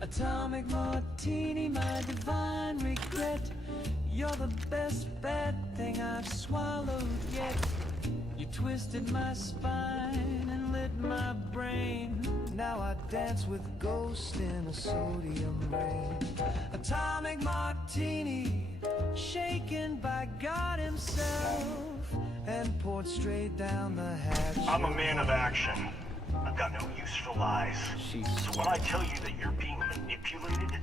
Atomic martini, my divine regret. You're the best bad thing I've swallowed yet. You twisted my spine and lit my brain. Now I dance with ghosts in a sodium rain. Atomic martini, shaken by God himself, and poured straight down the hatch. I'm a man of action. I've got no use for lies. So when I tell you that you're being manipulated,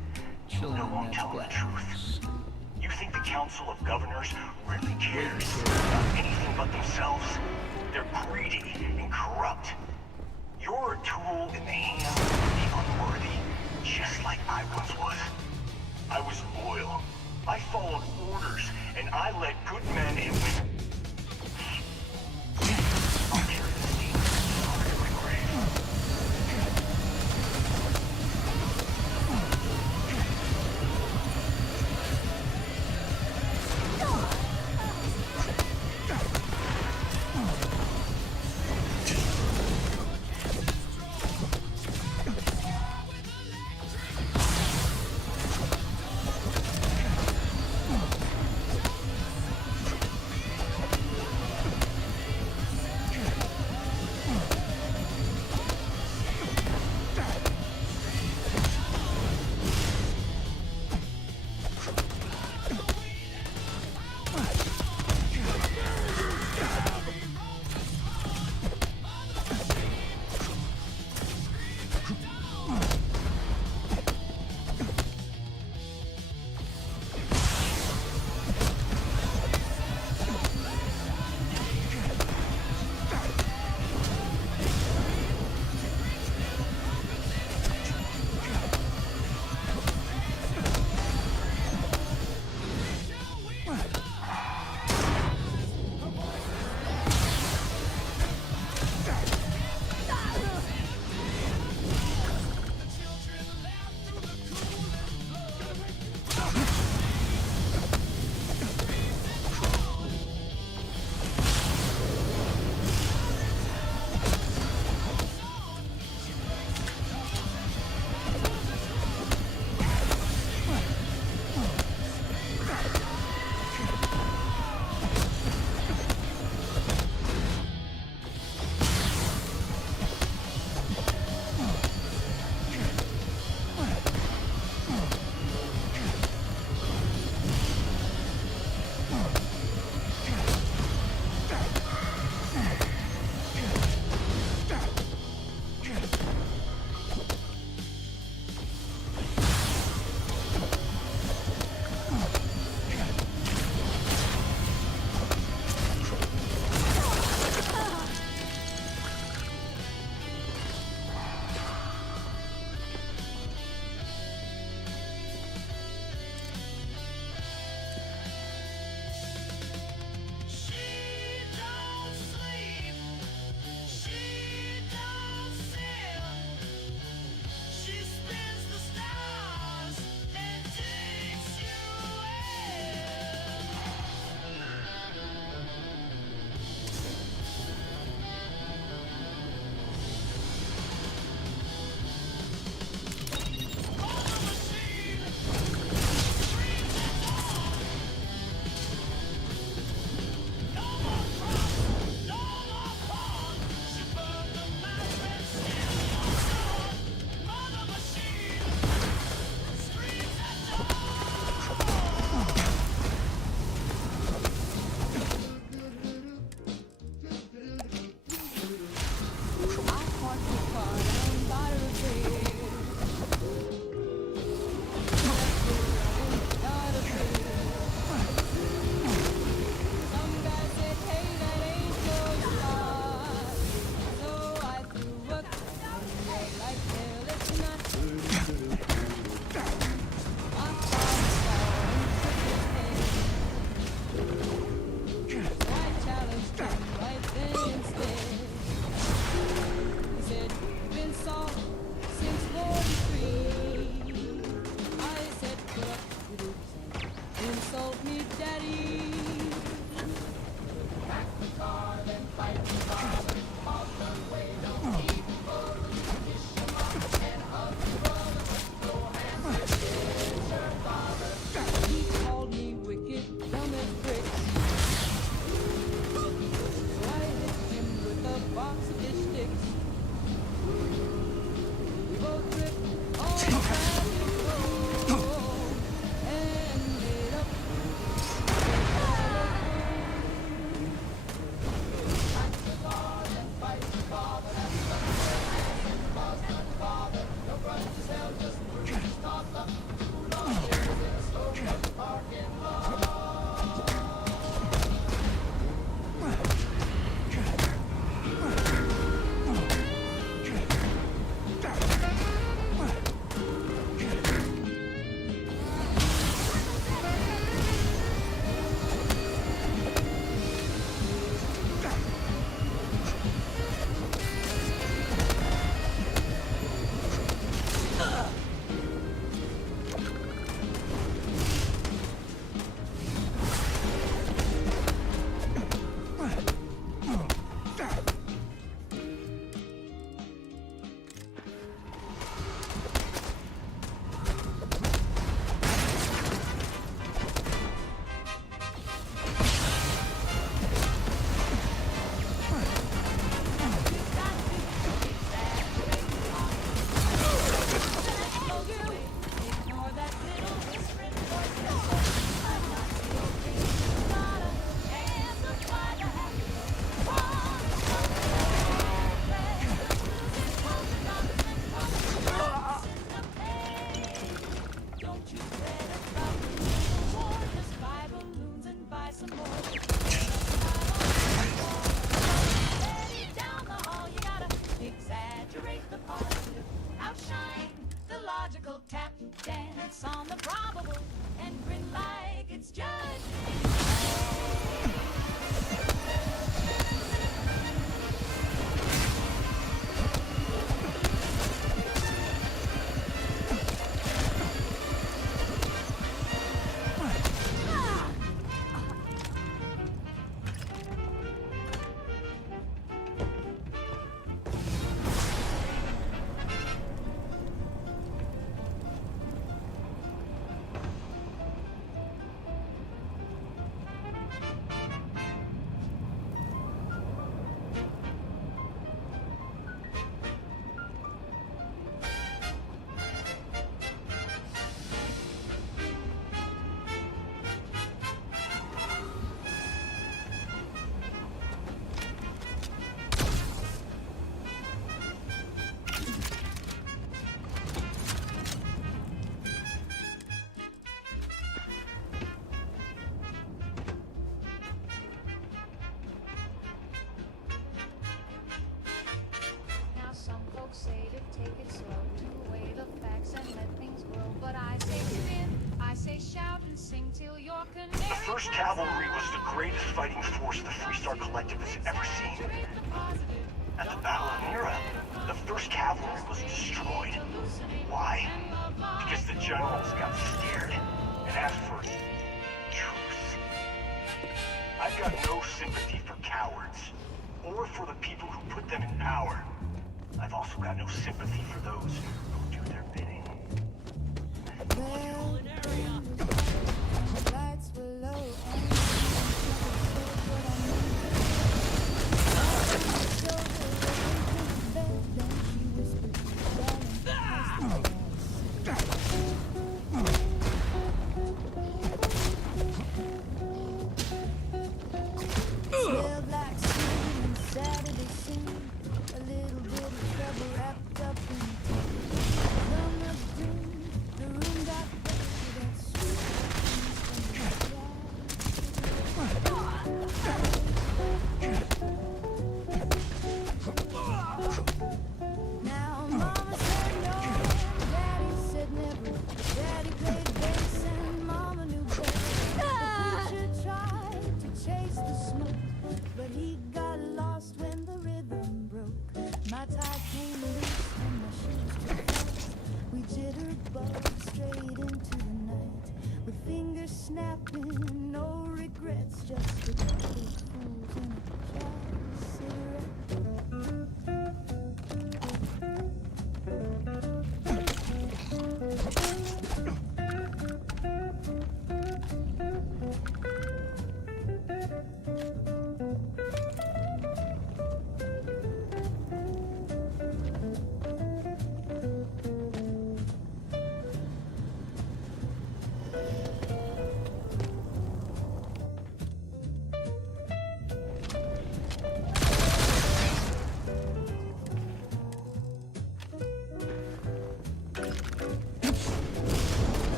you know I'm telling the truth. You think the Council of Governors really cares about anything but themselves? They're greedy and corrupt. You're a tool in the hands of the unworthy, just like I once was. I was loyal. I followed orders, and I led good men and women. I'll carry this demon to my grave. The 1st Cavalry was the greatest fighting force the Freestar Collective has ever seen. At the Battle of Mira, the 1st Cavalry was destroyed. Why? Because the generals got scared and asked for truth. I've got no sympathy for cowards, or for the people who put them in power. I've also got no sympathy for those who do their bidding. Lights were low smelled like sin and Saturday scene. A little bit of trouble wrapped up in from the dream. The room got busted and sweet. Now Mama said no, Daddy said never. Daddy played bass and Mama knew better. The preacher tried to chase the smoke, but he got lost when the rhythm broke. My tie came loose and my shoes too fast. We jitterbugged straight into the night with fingers snapping, no regrets just to get these fools in a jazz cigarette.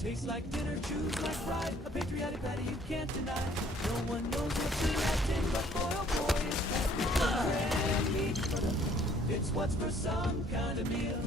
Tastes like dinner, chews like pride. A patriotic patty you can't deny. No one knows what's in that tin, but boy oh boy, is that good meat. It's what's for some kind of meal.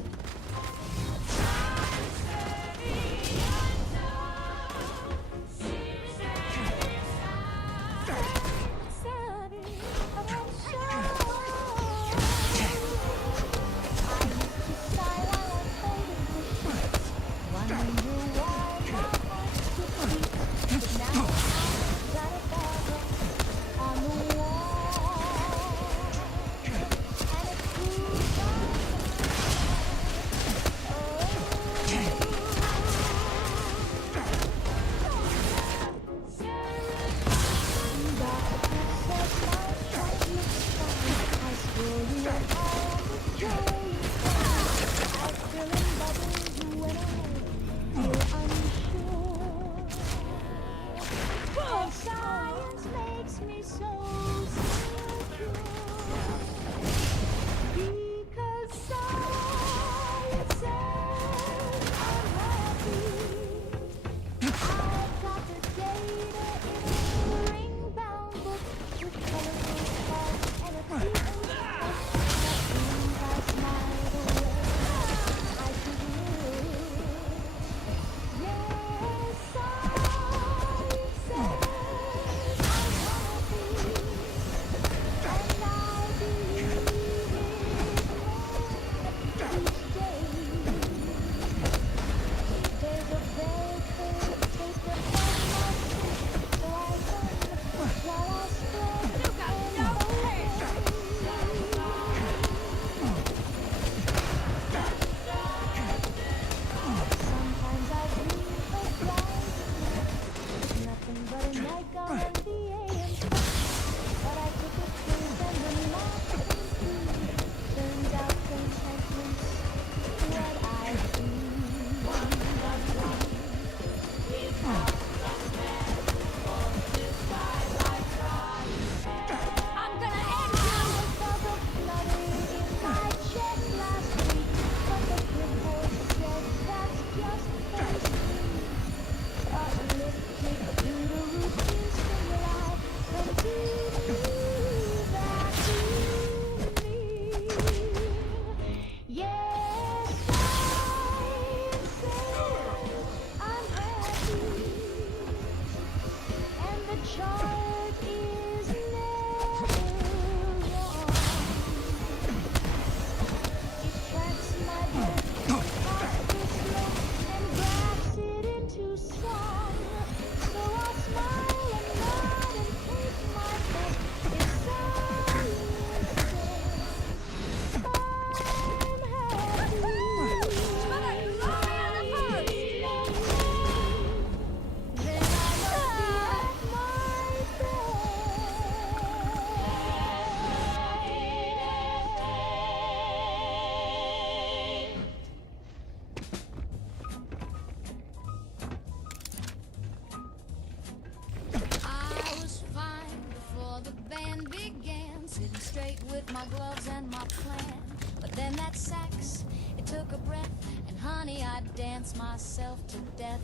took a breath, and honey, I danced myself to death.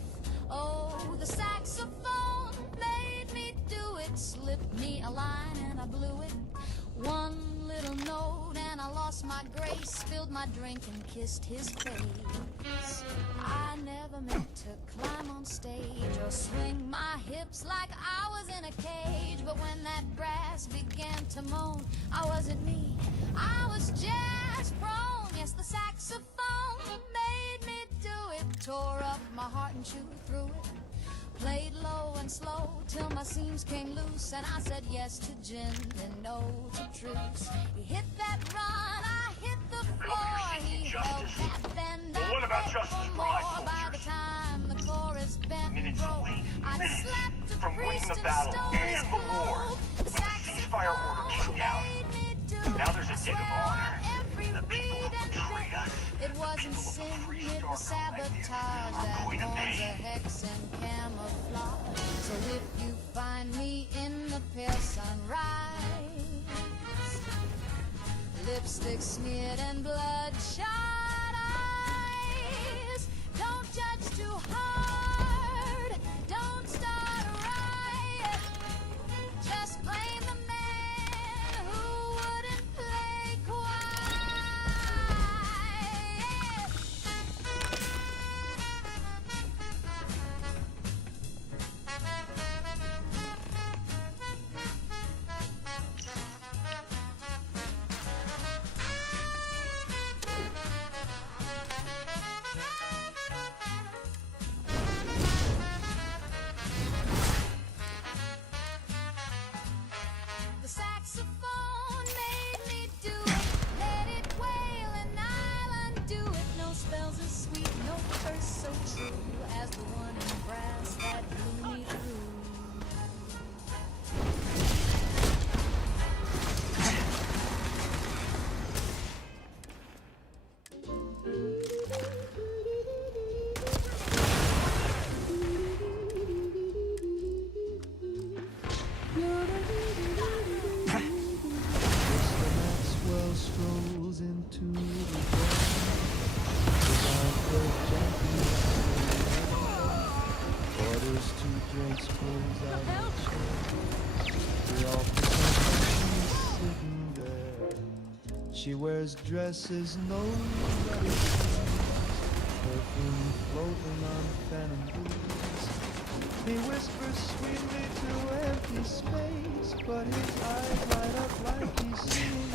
Oh, the saxophone made me do it, slipped me a line and I blew it. One little note and I lost my grace, spilled my drink and kissed his face. I never meant to climb on stage or swing my hips like I was in a cage, but when that brass began to moan, I wasn't me, I was jazz prone. Yes, the saxophone made me do it, tore up my heart and chewed through it. Played low and slow till my seams came loose, and I said yes to gin and no to truce. He hit that run, I hit the floor. He held that bend, well, what about justice for my soldiers? by the time the chorus bent and broke, I slapped the from winning priest the and battle stole and his the war. globe. When the ceasefire order came down, now there's a dig of honor. The people who betrayed us, it wasn't sin, it was sabotage that owns a hex and camouflage. So if you find me in the pale sunrise, lipstick smeared and bloodshot eyes, don't judge too hard, don't start a riot, just blame the man who wouldn't play quiet. The saxophone made me do it, let it wail and I'll undo it. No spells as sweet, no curse so true as the one in brass that blew me through. Maxwell strolls into the door without the jacket. Orders 2 drinks, pulls out a chair. The officer, she's sitting there. She wears dresses nobody sees. Perfume floating on phantom breeze. He whispers sweetly to empty space, but his eyes light up like he's seeing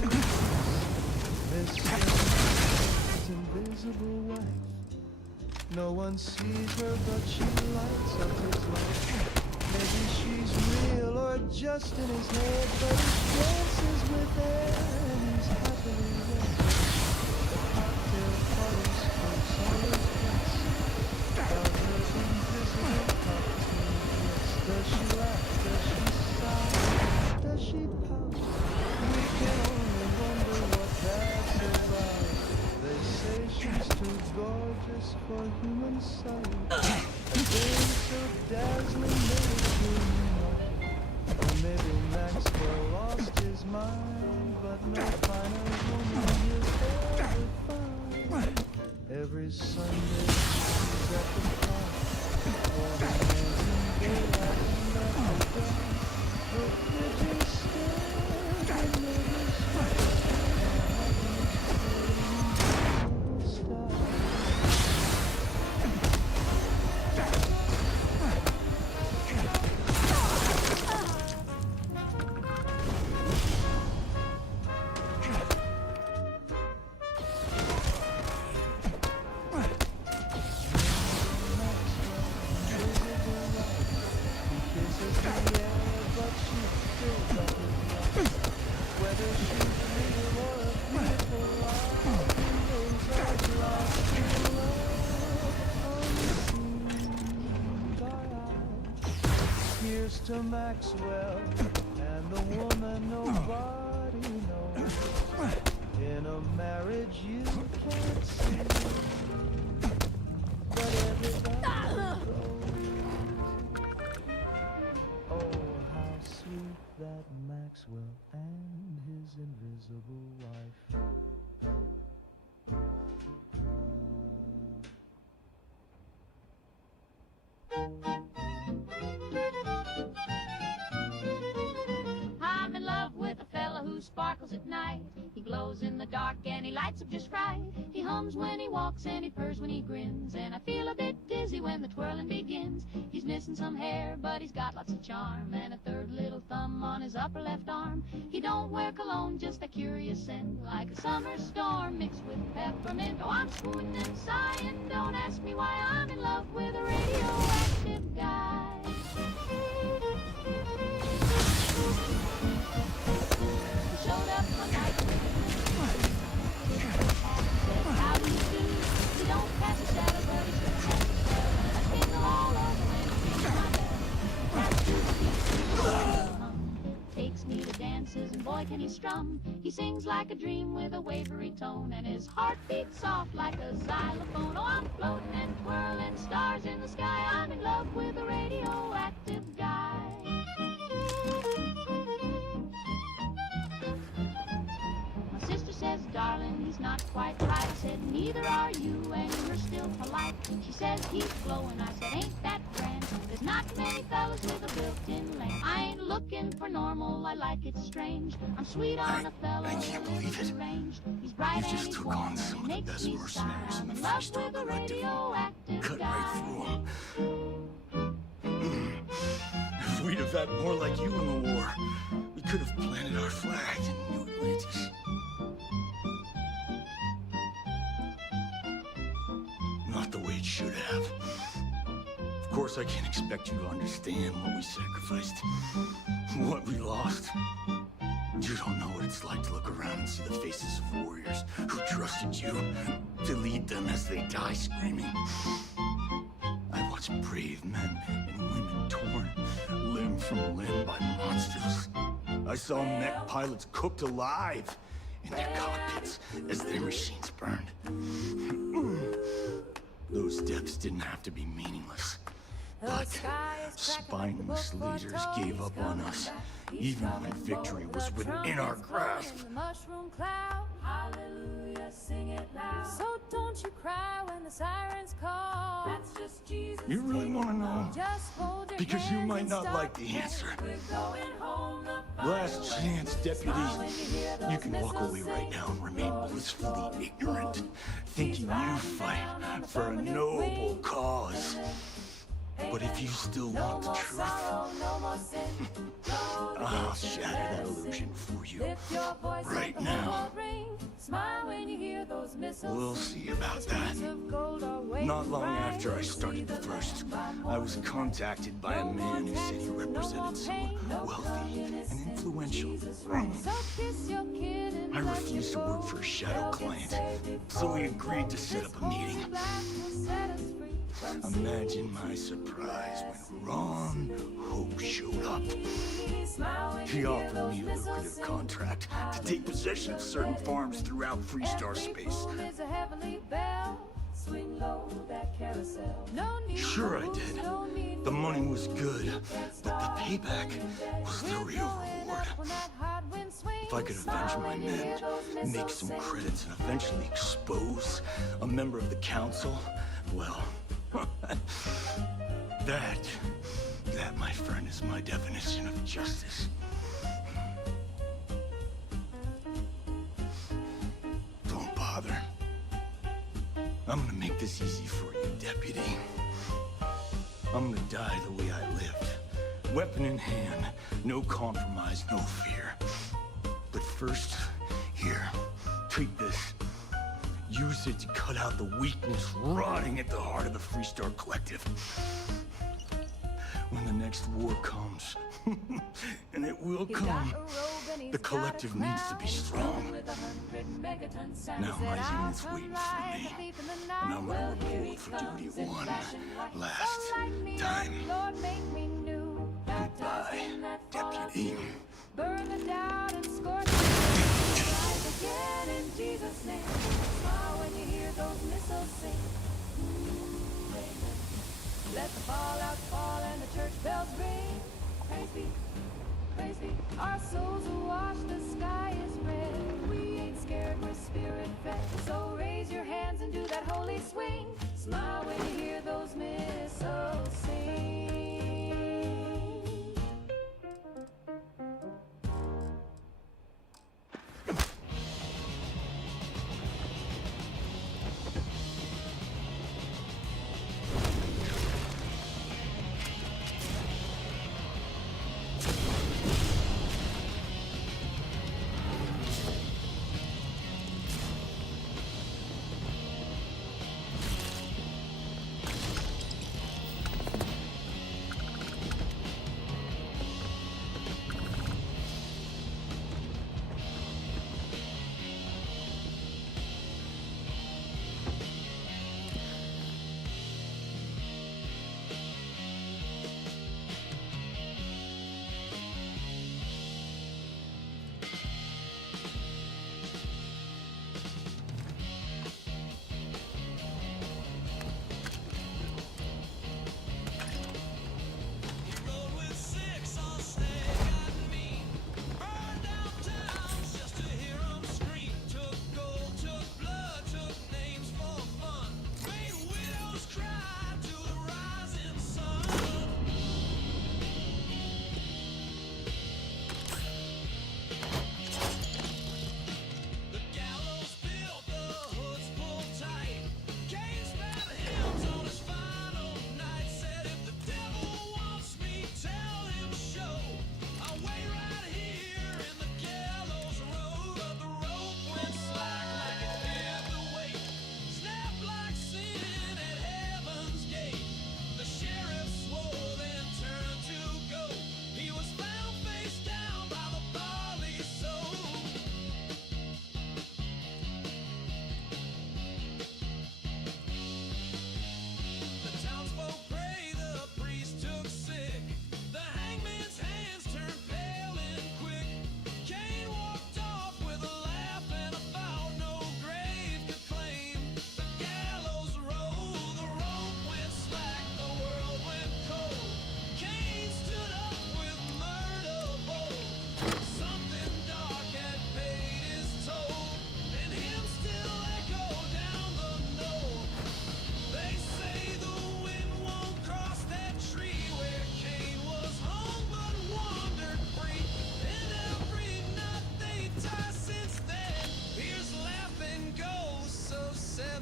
this his invisible wife. No one sees her, but she lights up his life. Maybe she's real or just in his head, but he dances with her and he's happily wed. The cocktail party smokes all his breaths. About her invisible cocktail dress. Does she laugh? Does she sigh? Does she pout? We can only wonder what that's about. They say she's too gorgeous for human sight. A day so dazzling made it too much. Or maybe Maxwell lost his mind, but no finer woman he'll ever find. Every Sunday she's at the park, for the hands in daylight and at the dark. Her pretty stare and never Here's to Maxwell and the woman nobody knows. In a marriage you can't see, but everybody knows. Oh, how sweet that Maxwell and his invisible wife. I'm in love with a fella who sparkles at night. He glows in the dark and he lights up just right. He hums when he walks and he purrs when he grins. And I feel a bit dizzy when the twirling begins. He's missing some hair, but he's got lots of charm. And a third little thumb on his upper left arm. He don't wear cologne, just a curious scent. Like a summer storm mixed with peppermint. Oh, I'm swooning and sighing. Don't ask me why I'm in love with a radioactive guy. He showed up one night. How do you do? He don't cast a shadow, but he's just cast a spell. I tingle all over when he rings my bell. Takes me to dances and boy can he strum. He sings like a dream with a wavery tone. And his heart beats soft like a xylophone. Oh, I'm floating and twirling stars in the sky. I'm in love with a radioactive guy. My sister says, darling, he's not quite right. I said, neither are you, and you're still polite. She says, he's glowing. I said, ain't that grand? There's not many fellas with a built-in lamp. I ain't looking for normal, I like it strange. I'm sweet on a fella, I can't believe it. Deranged. He's bright and he's warm, and he makes me sigh. I'm in love with a radioactive Cut guy. right through him. If we'd have had more like you in the war, we could have planted our flag in New Atlantis. Not the way it should have. Of course, I can't expect you to understand what we sacrificed, what we lost. You don't know what it's like to look around and see the faces of warriors who trusted you to lead them as they die screaming. I watched brave men and women torn limb from limb by monsters. I saw mech pilots cooked alive in their cockpits as their machines burned. Those deaths didn't have to be meaningless. But spineless leaders gave up on us, even when victory was within our grasp. Hallelujah, sing it loud. So don't you cry when the sirens call. That's just Jesus. You really want to know? Just hold your Because you hand might and not stop like the answer. We're going home. Last chance, deputy. You can walk away right now and remain blissfully ignorant, thinking you fight for a noble cause. But if you still want the truth, I'll shatter that illusion for you right now. We'll see about that. Not long after I started the first, I was contacted by a man who said he represented someone wealthy and influential. I refused to work for a shadow client, so he agreed to set up a meeting. Imagine my surprise when Ron Hope showed up. He offered me a lucrative contract to take possession of certain farms throughout Freestar space. Sure I did. The money was good, but the payback was the real reward. If I could avenge my men, make some credits, and eventually expose a member of the council, well, that, my friend, is my definition of justice. Don't bother. I'm gonna make this easy for you, deputy. I'm gonna die the way I lived. Weapon in hand, no compromise, no fear. But first, here, take this. Use it to cut out the weakness rotting at the heart of the Freestar Collective. When the next war comes, and it will come, the Collective needs to be strong. Now my unit's waiting for me, and I'm gonna report for duty one last time. Goodbye, deputy. Burn it down and scorch it. Rise again in Jesus' name. Smile when you hear those missiles sing. Let the fallout fall and the church bells ring. Praise be, praise be. Our souls are washed, the sky is red. We ain't scared, we're spirit fed. So raise your hands and do that holy swing. Smile when you hear those missiles sing.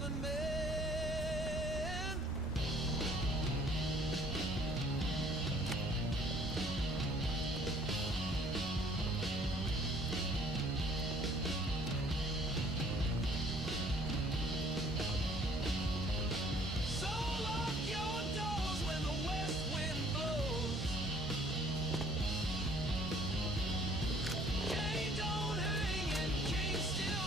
loving man. So lock your doors when the west wind blows. Cane don't hang and cane still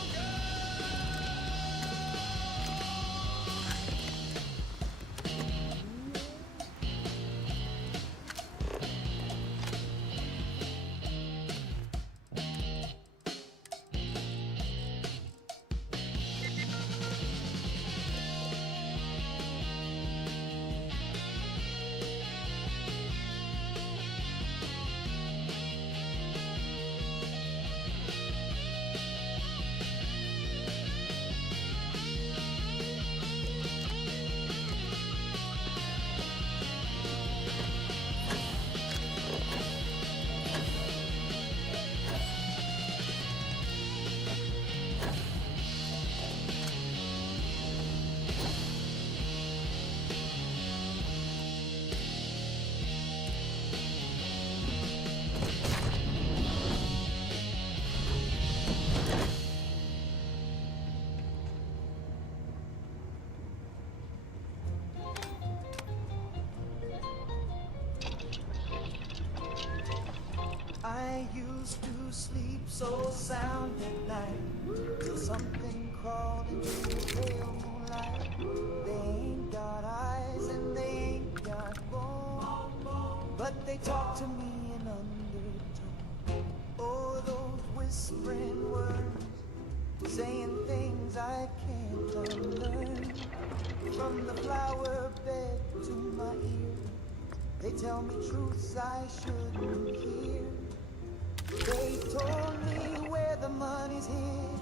I used to sleep so sound at night till something crawled into the pale moonlight. They ain't got eyes and they ain't got bones, but they talk to me in undertone. Oh, those whispering words, saying things I can't unlearn. From the flower bed to my ear, they tell me truths I shouldn't hear. They told me where the money's hid.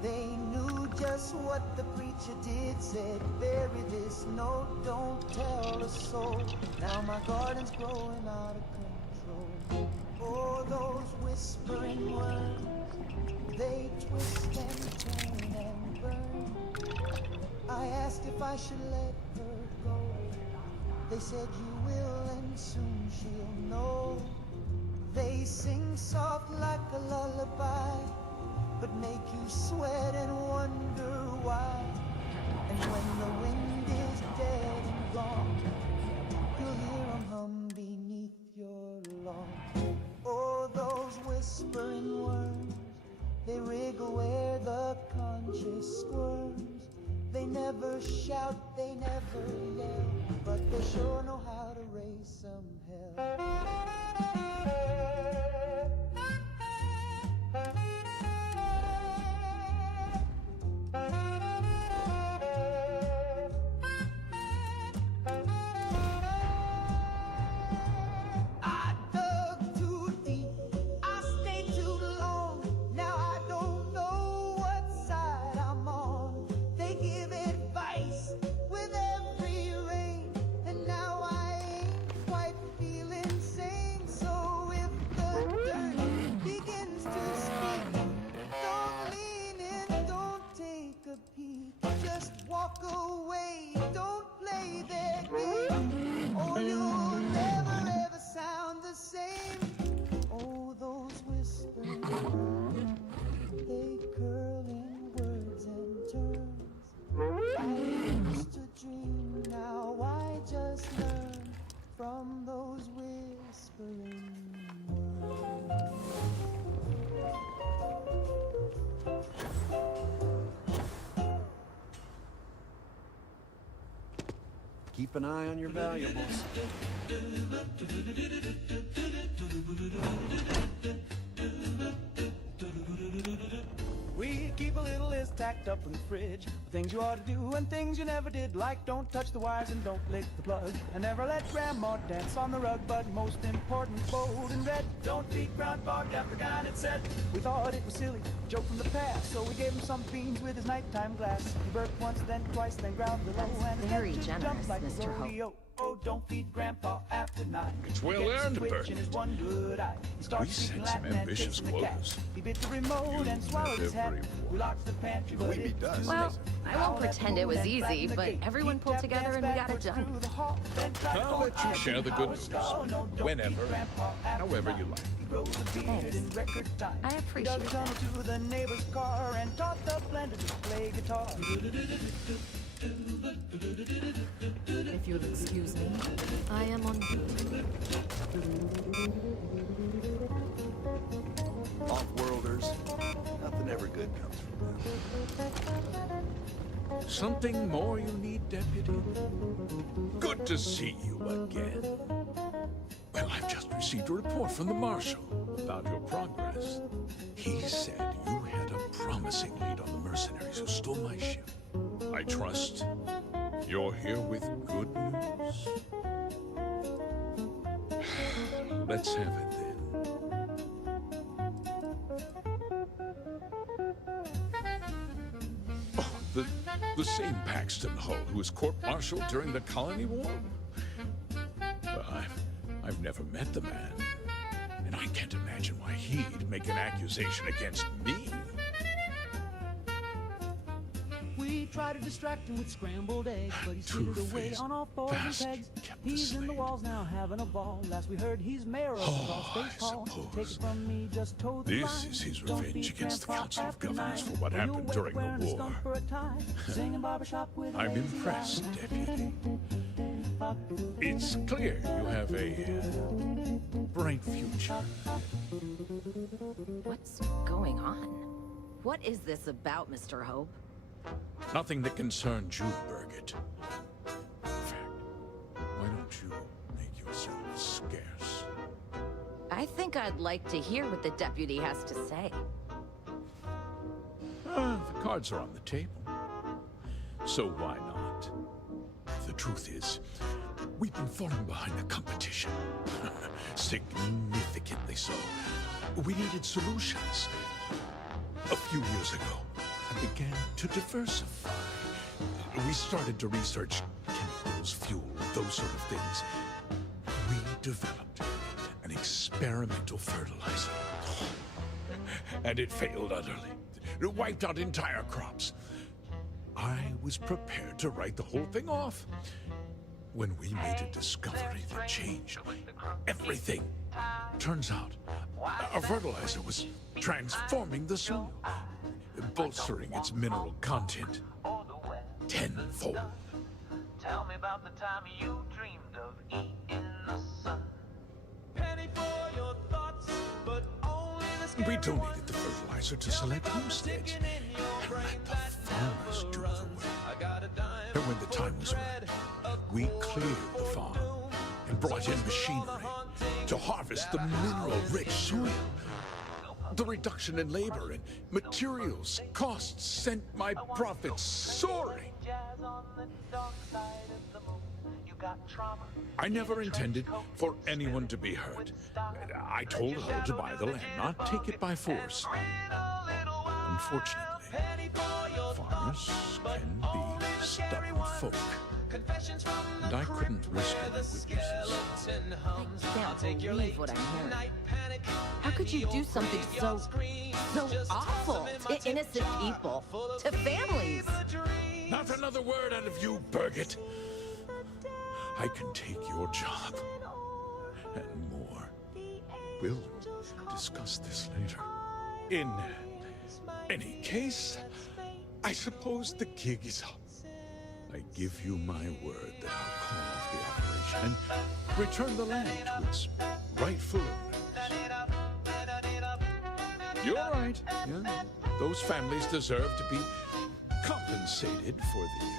They knew just what the preacher did. Said, bury this note, don't tell a soul. Now my garden's growing out of control. Oh, those whispering words, they twist and turn and burn. I asked if I should let her go. They said you will and soon she'll know. They sing soft like a lullaby, but make you sweat and wonder why. And when the wind is dead and gone, you'll hear them hum beneath your lawn. Oh, those whispering worms, they wriggle where the conscience squirms. They never shout, they never yell, but they sure know how to raise some hell. I dug too deep, I stayed too long. Now I don't know what side I'm on. They give advice with every rain, and now I ain't quite feeling sane. So if the dirt begins to speak, don't lean in, don't take a peek. Just walk away, don't play their game, or you'll never ever sound the same. Oh, those whispering words, they curl in words and turns. I used to dream, now I just learn from those whispering words. Keep an eye on your valuables. We keep a little list tacked up in the fridge, things you ought to do and things you never did, like don't touch the wires and don't lick the plug, and never let grandma dance on the rug. But most important, bold and red, don't beat ground barked after God had said. We thought it was silly, a joke from the past, so we gave him some beans with his nighttime glass. He burped once, then twice, then growled below, and Very just generous, jumped like Mr. a rodeo. Hope. Oh, don't feed Grandpa after 9. It's well earned, Bert. We set some ambitious quotas. He bit the remote and swallowed his hat. We locked the pantry, but it was Well, I won't pretend it was easy, but everyone pulled together and we got it done. I'll let you share the good news. Whenever, however you like. I appreciate that. To the neighbor's car and taught the blender to play guitar. If you'll excuse me, I am on duty. Off-worlders. Nothing ever good comes from them. Something more you need, Deputy? Good to see you again. Well, I've just received a report from the Marshal about your progress. He said you had a promising lead on the mercenaries who stole my ship. I trust you're here with good news. Let's have it then. Oh, the same Paxton Hull who was court-martialed during the Colony War? Well, I've never met the man, and I can't imagine why he'd make an accusation against me. We try to distract him with scrambled eggs, but he's seated away on all fours and pegs. He's in the walls now having a ball. Last we heard, he's mayor of Space Hall. Take it from me, just toe the line. This is his revenge against the Council of Governors for what happened during the war. I'm impressed, Deputy. It's clear you have a bright future. What's going on? What is this about, Mr. Hope? Nothing that concerns you, Birgit. In fact, why don't you make yourself scarce? I think I'd like to hear what the deputy has to say. The cards are on the table. So why not? The truth is, we've been falling behind the competition. Significantly so. We needed solutions. A few years ago, I began to diversify. We started to research chemicals, fuel, those sort of things. We developed an experimental fertilizer. And it failed utterly. It wiped out entire crops. I was prepared to write the whole thing off when we made a discovery that changed everything. Turns out, our fertilizer was transforming the soil, bolstering its mineral content tenfold. Tell me about the time you dreamed of eating the sun. Penny for your thoughts, but only the We donated the fertilizer to select homesteads and let the farmers do the work. And when the time was right, we cleared the farm and brought in machinery to harvest the mineral-rich soil. The reduction in labor and materials costs sent my profits soaring. I never intended for anyone to be hurt. I told Hull to buy the land, not take it by force. Unfortunately, farmers can be stubborn folk. And I couldn't risk any witnesses. I can't believe what I'm hearing. How could you do something so awful to innocent people, to families? Not another word out of you, Birgit. I can take your job and more. We'll discuss this later. In any case, I suppose the gig is up. I give you my word that I'll call off the operation and return the land to its rightful owners. You're right. Yeah. Those families deserve to be compensated for the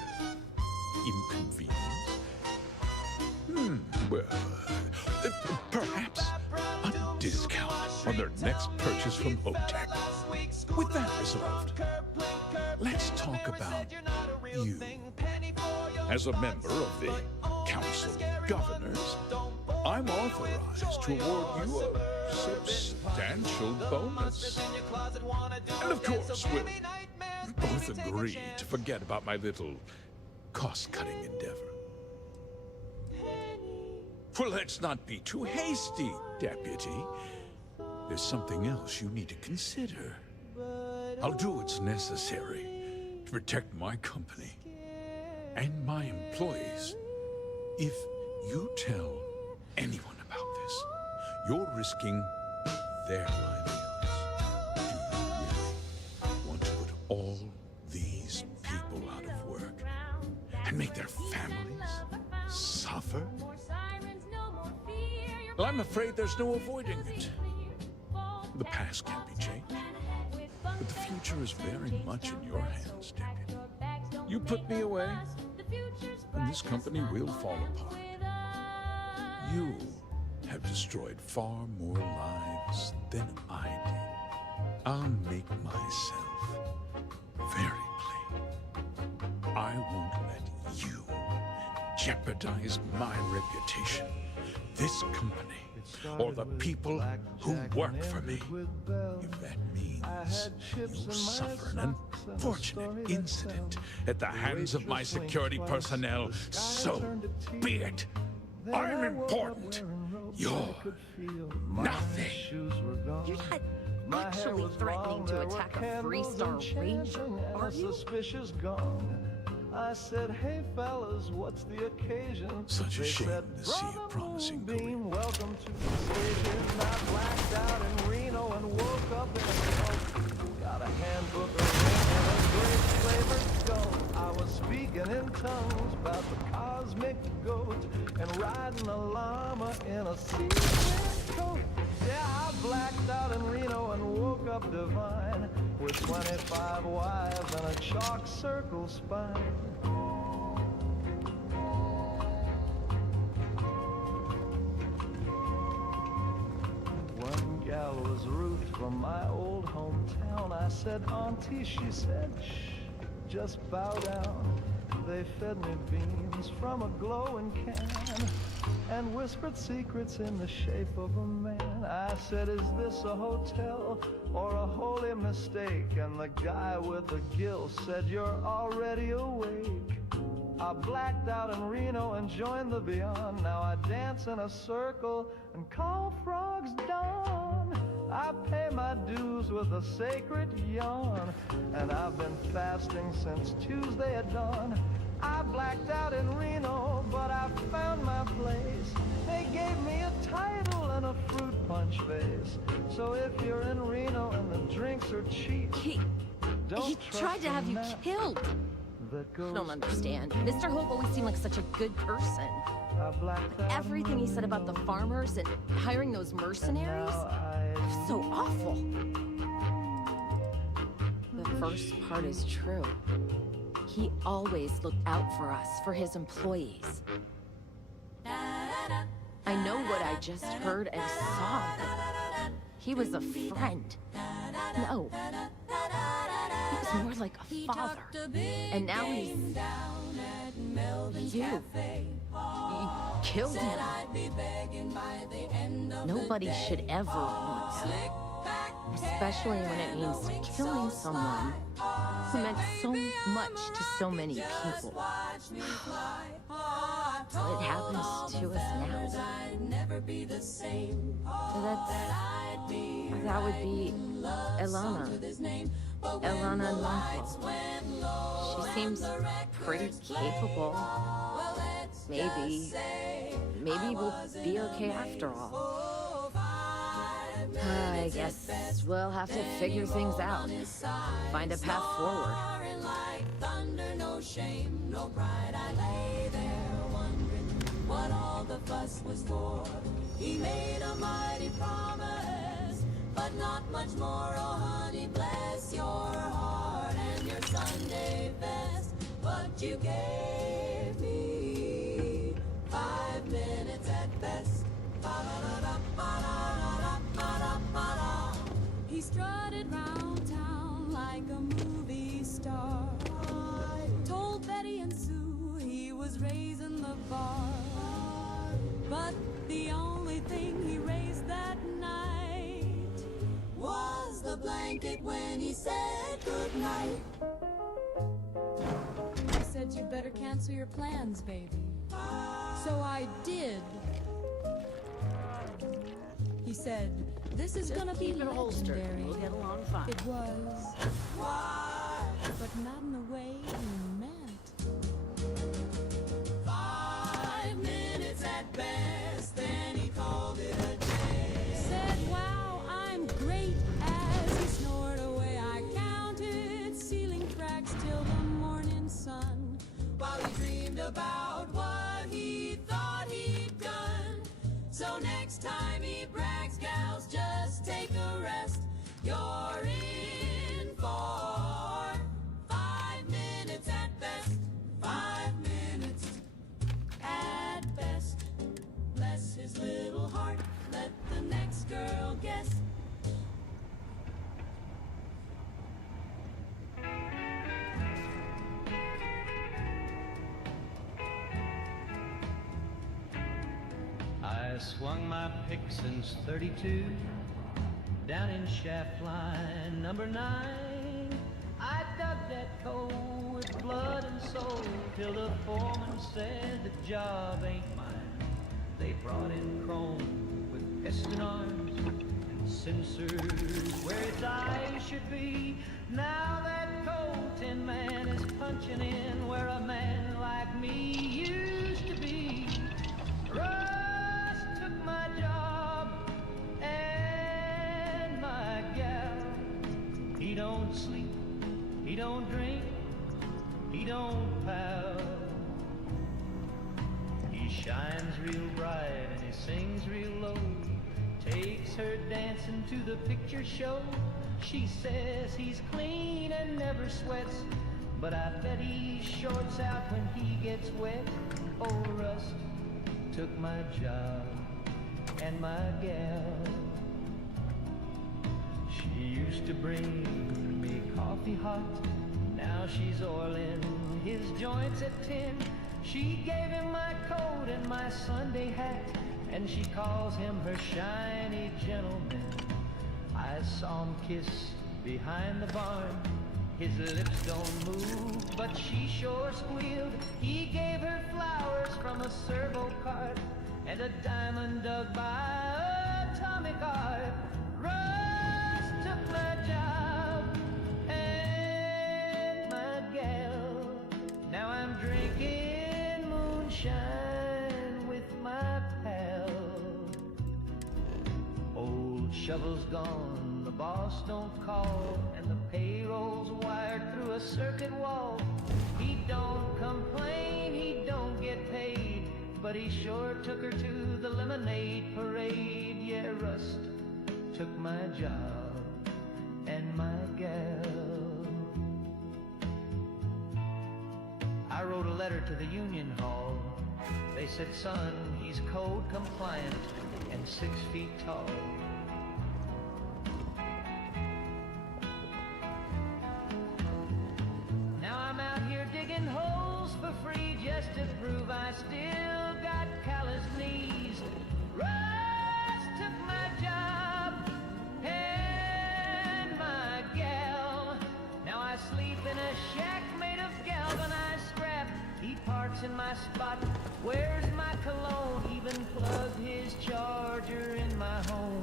inconvenience. Well, perhaps a discount on their next purchase from Hotech. With that resolved, let's talk about you. As a member of the Council of Governors, I'm authorized to award you a substantial bonus. And of course, we'll both agree to forget about my little cost-cutting endeavor. Well, let's not be too hasty, Deputy. There's something else you need to consider. I'll do what's necessary to protect my company and my employees. If you tell anyone about this, you're risking their livelihoods. Do you really want to put all these people out of work and make their families suffer? Well, I'm afraid there's no avoiding it. The past can't be changed, but the future is very much in your hands, Deputy. You put me away, and this company will fall apart. You have destroyed far more lives than I did. I'll make myself very plain. I won't let you jeopardize my reputation, this company, or the people who work for me. If that means you'll suffer an unfortunate incident at the hands of my security personnel, so be it. I'm important. You're nothing. You're not actually threatening to attack a 3-star ranger, are you? I said, hey fellas, what's the occasion? Such a shame to see a promising career. Welcome to the station. I blacked out in Reno and woke up in a smoke. Got a handbook and a great flavored skull. I was speaking in tongues about the cosmic goat and riding a llama in a sequin coat. Yeah, I blacked out in Reno and woke up divine with 25 wives and a chalk circle spine. One gal was Ruth from my old hometown. I said, Auntie, she said, shh, just bow down. They fed me beans from a glowing can and whispered secrets in the shape of a man. I said, is this a hotel or a holy mistake? And the guy with the gill said, you're already awake. I blacked out in Reno and joined the beyond. Now I dance in a circle and call frogs dawn. I pay my dues with a sacred yawn, and I've been fasting since Tuesday at dawn. I blacked out in Reno, but I found my place. They gave me a title and a fruit punch face. So if you're in Reno and the drinks are cheap, He tried to have you killed. I don't understand. Mr. Hope always seemed like such a good person. Everything he said about the farmers and hiring those mercenaries, so awful. The first part is true. He always looked out for us, for his employees. I know what I just heard and saw. He was a friend. No. He was more like a father. And now he's... You killed him. Nobody should ever want that. Especially when it means killing someone who meant so much to so many people. It happens to us now. That would be Elana. Elana Lonko. She seems pretty capable. Maybe we'll be okay after all. I guess we'll have to figure things out. Find a path forward. No shame, no pride. I lay there wondering what all the fuss was for. He made a mighty promise, but not much more. Oh honey, bless your heart and your Sunday best. But you gave me 5 minutes at best. He strutted round town like a movie star. Told Betty and Sue he was raising the bar. But the only thing he raised that night was the blanket when he said goodnight. I said you better cancel your plans, baby. So I did. He said, "This is gonna be keep it holstered. legendary." We'll get along fine. It was, but not in the way he meant. 5 minutes at best, then he called it a day. Said, "Wow, I'm great." As he snored away, I counted ceiling cracks till the morning sun, while he dreamed about what he thought he'd done. So next time he brags, gals, just take a rest. You're in for 5 minutes at best. 5 minutes at best. Bless his little heart, let the next girl guess. I swung my pick since 32, down in shaft line number 9. I dug that coal with blood and soul, till the foreman said the job ain't mine. They brought in chrome with piston arms and sensors where its eyes should be. Now that coal tin man is punching in where a man like me used to be. Rust took my job and my gal. He don't sleep, he don't drink, he don't pal. He shines real bright and he sings real low, takes her dancing to the picture show. She says he's clean and never sweats, but I bet he shorts out when he gets wet. Oh, Rust took my job and my gal. She used to bring me coffee hot, now she's oiling his joints at 10. She gave him my coat and my Sunday hat, and she calls him her shiny gentleman. I saw him kiss behind the barn. His lips don't move, but she sure squealed. He gave her flowers from a servo cart and a diamond dug by atomic art. Rust took my job and my gal. Now I'm drinking moonshine with my pal. Old shovel's gone, the boss don't call, and the payroll's wired through a circuit wall. He don't complain, he don't get paid, but he sure took her to the lemonade parade. Yeah, Rust took my job and my gal. I wrote a letter to the union hall. They said, son, he's code compliant and 6 feet tall. Now I'm out here digging holes for free just to prove I still got calloused knees. Rust took my job and my gal. Now I sleep in a shack made of galvanized scrap. He parks in my spot, wears my cologne, even plugged his charger in my home.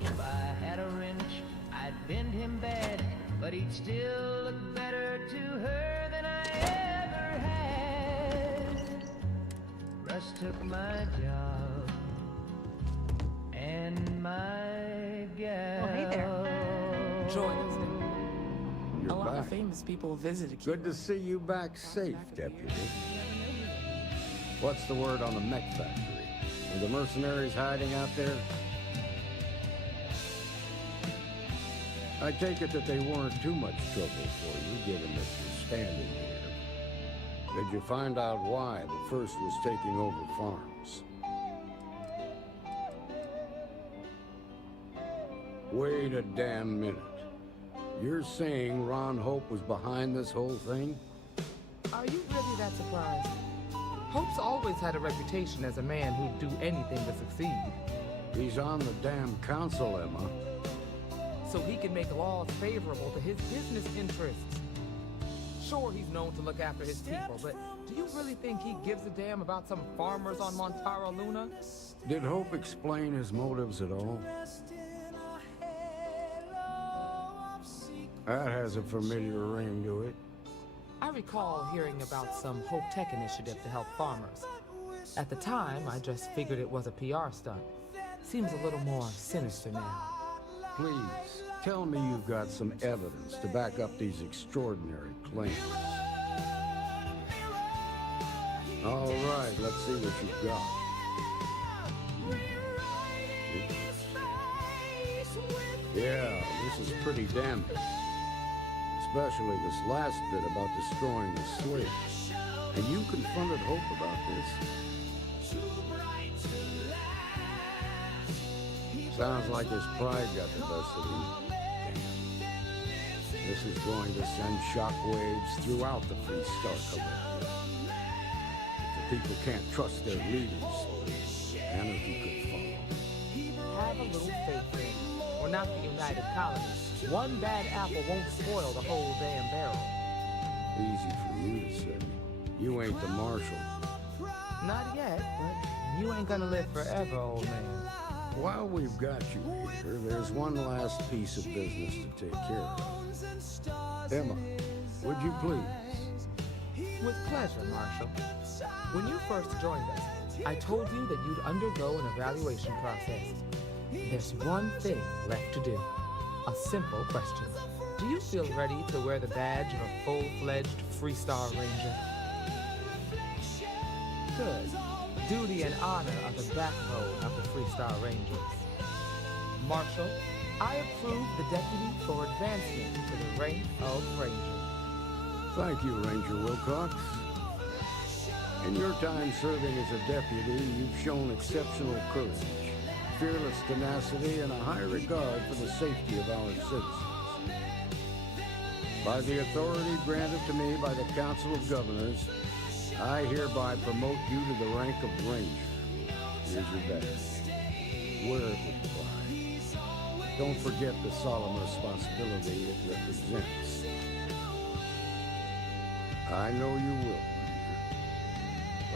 If I had a wrench, I'd bend him bad, but he'd still look better to her than I ever had. Rust took my job and my gal. Oh, hey there. Join us. You're A lot back. of famous people visited. Good to see you back safe, Deputy. What's the word on the mech factory? Are the mercenaries hiding out there? I take it that they weren't too much trouble for you, given that you're standing here. Did you find out why the first was taking over farms? Wait a damn minute. You're saying Ron Hope was behind this whole thing? Are you really that surprised? Hope's always had a reputation as a man who'd do anything to succeed. He's on the damn council, So he can make laws favorable to his business interests. Sure, he's known to look after his people, but do you really think he gives a damn about some farmers on Montara Luna? Did Hope explain his motives at all? That has a familiar ring to it. I recall hearing about some Hope Tech initiative to help farmers. At the time, I just figured it was a PR stunt. Seems a little more sinister now. Please, tell me you've got some evidence to back up these extraordinary claims. All right, let's see what you've got. Yeah, this is pretty damning. Especially this last bit about destroying the slave. And you confronted Hope about this? Sounds like his pride got the best of him. This is going to send shockwaves throughout the Free Star Collective. The people can't trust their leaders. And if you could follow. Have a little faith in. We're not the United Colonies. One bad apple won't spoil the whole damn barrel. Easy for you to say. You ain't the marshal. Not yet, but you ain't gonna live forever, old man. While we've got you here, there's one last piece of business to take care of. Emma, would you please? With pleasure, Marshal. When you first joined us, I told you that you'd undergo an evaluation process. There's one thing left to do. A simple question. Do you feel ready to wear the badge of a full-fledged Free Star Ranger? Good. Duty and honor are the backbone of the Free Star Rangers. Marshal, I approve the deputy for advancement to the rank of Ranger. Thank you, Ranger Wilcox. In your time serving as a deputy, you've shown exceptional courage, fearless tenacity, and a high regard for the safety of our citizens. By the authority granted to me by the Council of Governors, I hereby promote you to the rank of Ranger. Here's your badge. Wear it with pride. Don't forget the solemn responsibility it represents. I know you will, Ranger.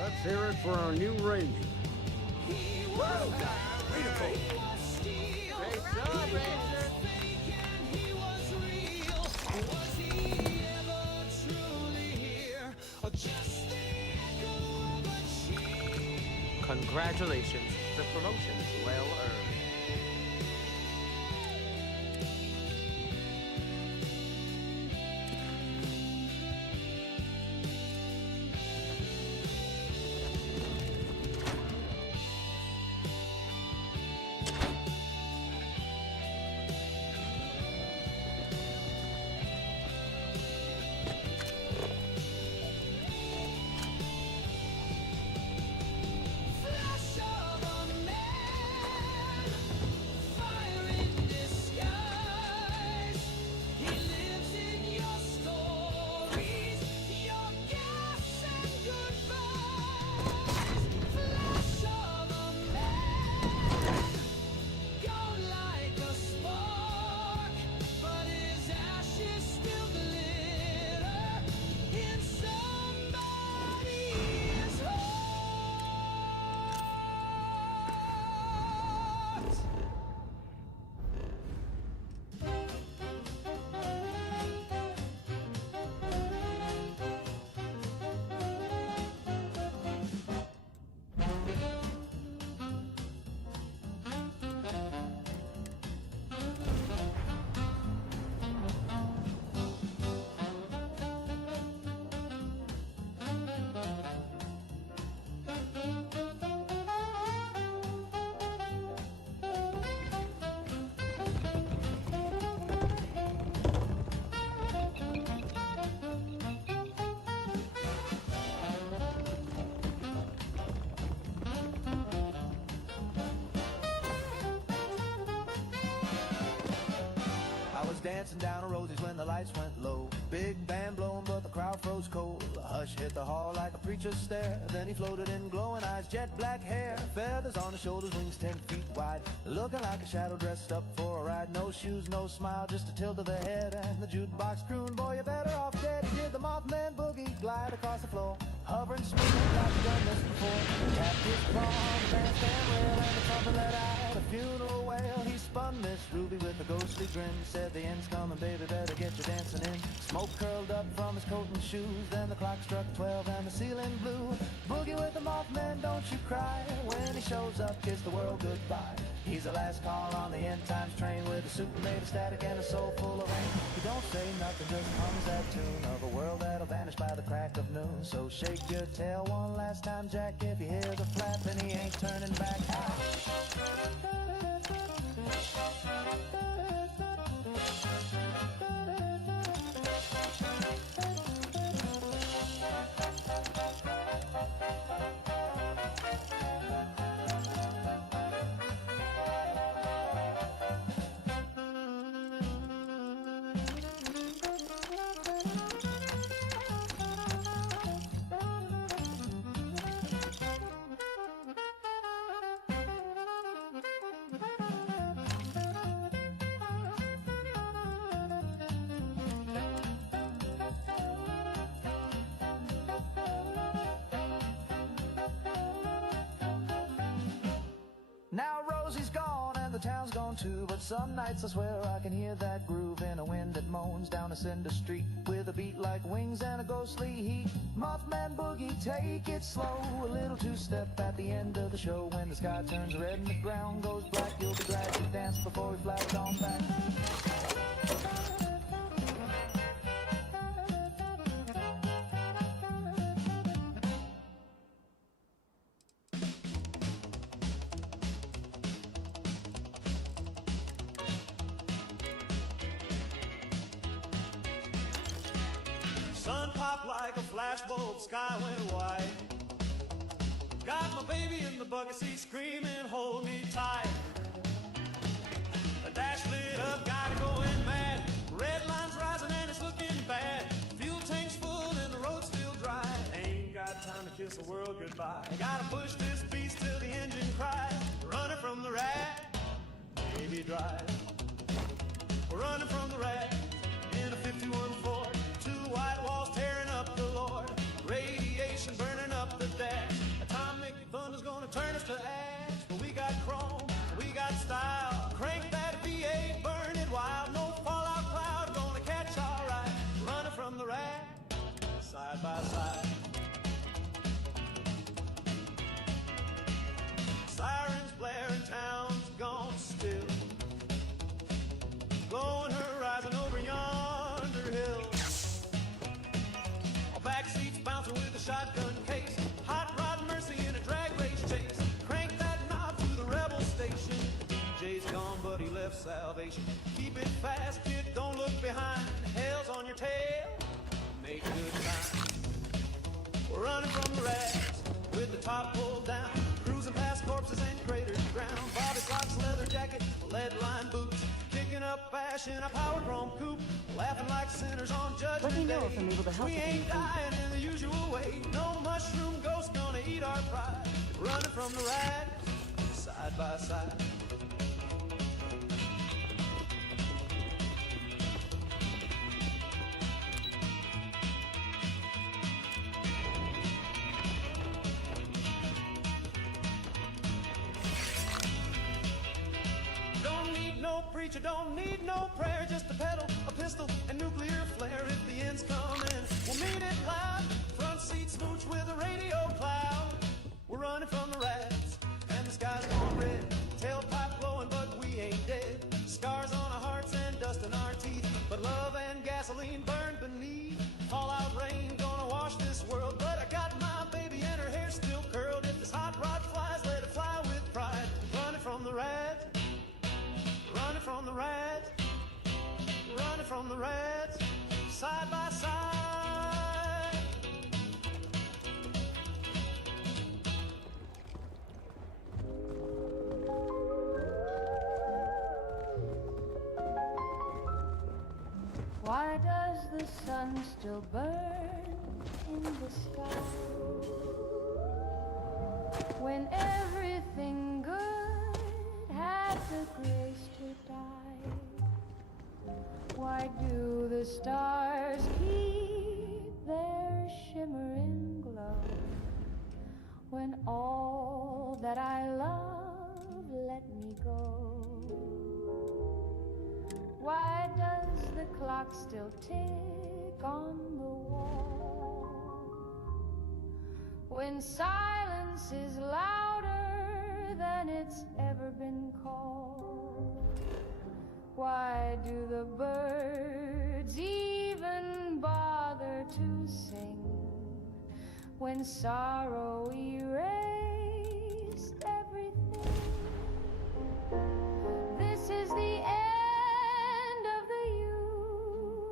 Let's hear it for our new Ranger. Well done. Way to go. Great job, Ranger. Congratulations. The promotion is well earned. Dancing down the roses when the lights went low. Big band blowing, but the crowd froze cold. A hush hit the hall like a preacher's stare. Then he floated in glowing eyes, jet black hair, feathers on his shoulders, wings 10 feet wide, looking like a shadow dressed up for a ride. No shoes, no smile, just a tilt of the head, and the jukebox croon, boy, you're better off dead. He did the Mothman boogie, glide across the floor, hovering smooth like he'd done this before. Tapped his claw on the bandstand rail, and the trumpet let out a funeral wail. He spun Miss Ruby with a ghostly grin, said the end's coming, baby, better get your dancing in. Smoke curled up from his coat and shoes, then the clock struck 12 and the ceiling blew. Boogie with the Mothman, don't you cry. When he shows up, kiss the world goodbye. He's the last call on the end times train, with a suit made of static and a soul full of rain. He don't say nothing, just hums that tune of a world that'll vanish by the crack of noon. So shake your tail one last time, Jack. If you hear the flap, then he ain't turning back. Now Rosie's gone and the town's gone too, but some nights I swear I can hear that groove in a wind that moans down a cinder street, with a beat like wings and a ghostly heat. Mothman boogie, take it slow, a little two-step at the end of the show. When the sky turns red and the ground goes black, you'll be glad you danced before we flapped on back. Sun popped like a flashbulb, sky went white. Got my baby in the bucket seat screaming, hold me tight. The dash lit up, got it going mad. Red line's rising and it's looking bad. Fuel tank's full and the road's still dry. Ain't got time to kiss the world goodbye. Gotta push this beast till the engine cries. Running from the rat, baby drive. We're running from the rat in a 51 Ford. White walls tearing up the Lord, radiation burning up the dash. Atomic thunder's gonna turn us to ash, but we got chrome, we got style. Crank that V8, burn it wild. No fallout cloud gonna catch our eye. Running from the rat, side by side. Sirens blaring, town's gone still. Glowing horizon over yonder hill. Back seats bouncing with a shotgun case. Hot rod mercy in a drag race chase. Crank that knob to the rebel station. DJ's gone, but he left salvation. Keep it fast, kid, don't look behind. Hell's on your tail, make good time. We're running from the rats with the top pulled down. Cruising past corpses and cratered ground. Bobby socks, leather jacket, lead line boots. Kicking up ash in a power chrome coupe. Laughing like sinners on Judgment Let me know Day. if I'm able to help We with ain't anything. dying in the usual way. No mushroom ghost gonna eat our pride. Running from the rat, side by side. Don't need no preacher, don't need no prayer, just a pedal, a pistol, and nuclear flare. If the end's coming, we'll meet it loud. Front seat smooch with a radio cloud. We're running from the rats, and the sky's gone red. Tailpipe blowing, but we ain't dead. Scars on our hearts and dust in our teeth, but love and gasoline burn beneath. Fallout rain gonna wash this world, but I got my baby and her hair still curled. If this hot rod flies, let it fly with pride. Running from the rats. Running from the rats, running from the rats, side by side. Why does the sun still burn in the sky. When everything good had the grace to die, why do the stars keep their shimmering glow when all that I love let me go? Why does the clock still tick on the wall when silence is louder than it's ever been called? Why do the birds even bother to sing when sorrow erased everything? This is the end of the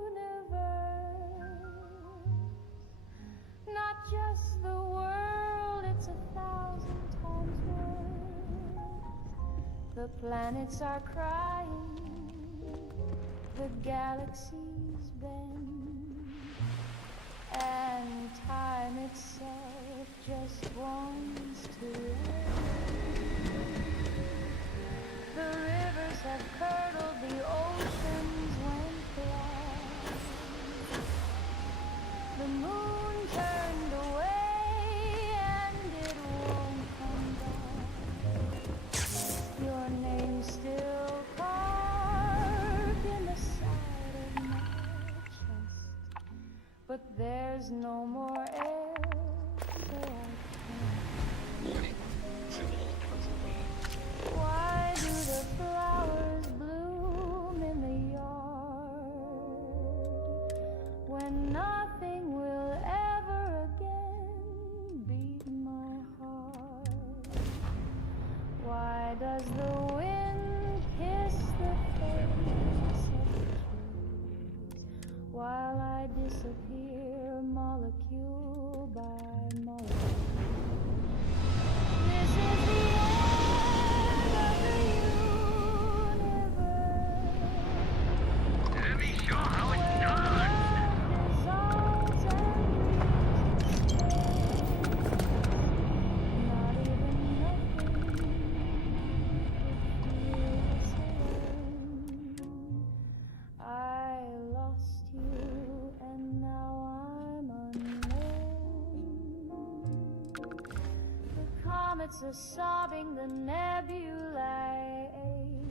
universe, not just the world, it's 1,000 times worse. The planets are crying, the galaxies bend, and time itself just wants to end. The rivers have curdled, the oceans went blind. The moon turned away and it won't come back. Your name still carved in the side of my chest, but there's no more air, so I can't. Why do the flowers bloom in the yard when nothing will ever again beat my heart? Why does the wind kiss the face of trees while I disappear molecule by molecule? This is the end of the universe. Let me show how it's done. Dissolves and not even nothing feels alone. I lost you and now I'm unknown. The comets are sobbing, the nebulae ache.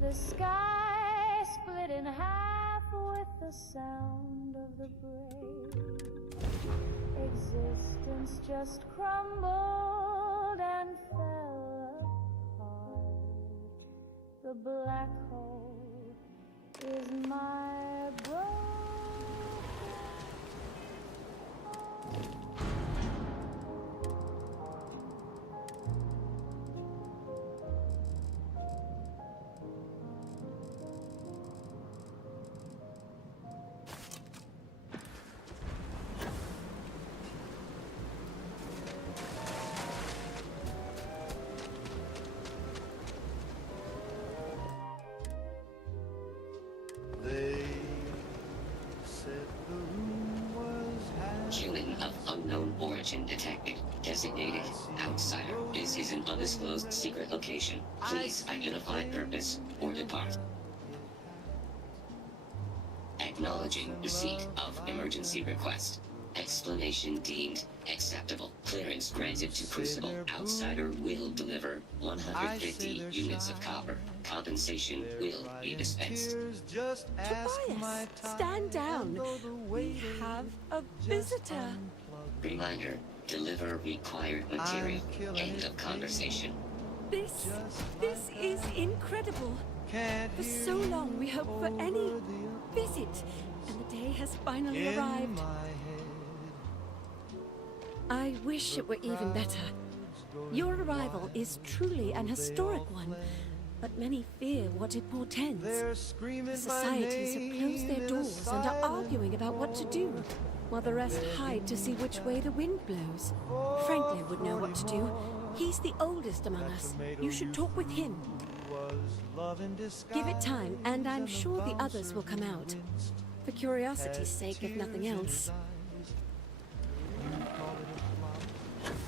The sky split in half with the sound of the break. Existence just crumbled and fell apart. The black hole is my broken Human of unknown origin detected. Designated outsider. This is an undisclosed secret location. Please identify purpose or depart. Acknowledging receipt of emergency request. Explanation deemed acceptable. Clearance granted to Crucible. Outsider will deliver 150 units of copper. Compensation will be dispensed. Tobias, stand down. We have a visitor. Reminder, deliver required material. End of conversation. This is incredible. For so long we hoped for any visit, and the day has finally arrived. I wish it were even better. Your arrival is truly an historic one, but many fear what it portends. The societies have closed their doors and are arguing about what to do, while the rest hide to see which way the wind blows. Franklin would know what to do. He's the oldest among us. You should talk with him. Give it time, and I'm sure the others will come out. For curiosity's sake, if nothing else. You call it a flop,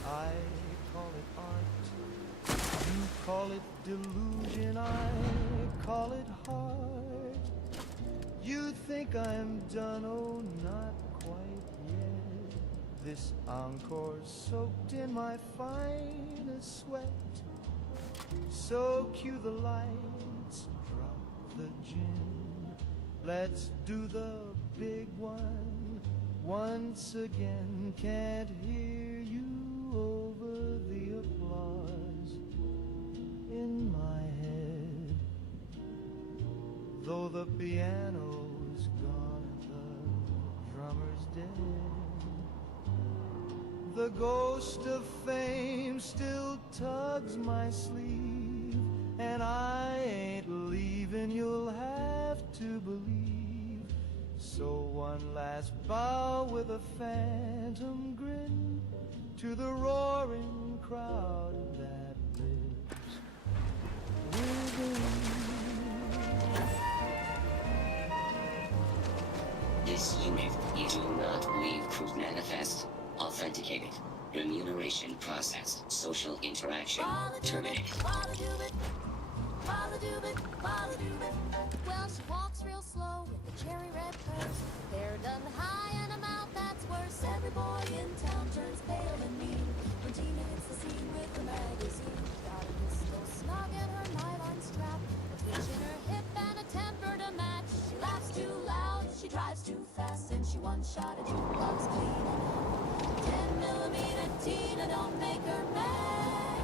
I call it art. You call it delusion, I call it heart. You think I'm done, oh, not quite yet. This encore's soaked in my finest sweat. So cue the lights, drop the gin. Let's do the big one once again. Can't hear you over the applause in my head. Though the piano's gone and the drummer's dead, the ghost of fame still tugs my sleeve, and I ain't leaving, you'll have to believe. So one last bow with a phantom grin to the roaring crowd that lives within. This unit, you do not leave crew manifest. Authenticated. Remuneration processed. Social interaction terminated. Well, she walks real slow with the cherry red purse. Hair done high and a mouth that's worse. Every boy in town turns pale and mean when Tina hits the scene with the magazine. Got a pistol snug in her nylon strap, a twitch in her hip and a temper to match. She laughs too loud, she drives too fast, and she one-shot a jukebox clean. 10mm Tina don't make her mad.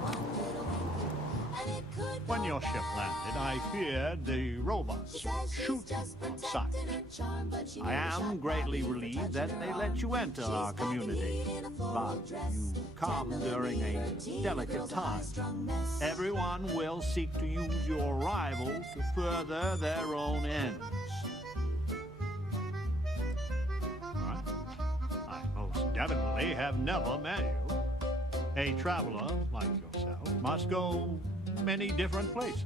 One little wink, and it could When your ship landed, I feared the robots would shoot you on sight. I am greatly relieved that they let you enter our community, but you come during a delicate time. Everyone will seek to use your arrival to further their own ends. I most definitely have never met you. A traveler like yourself must go many different places.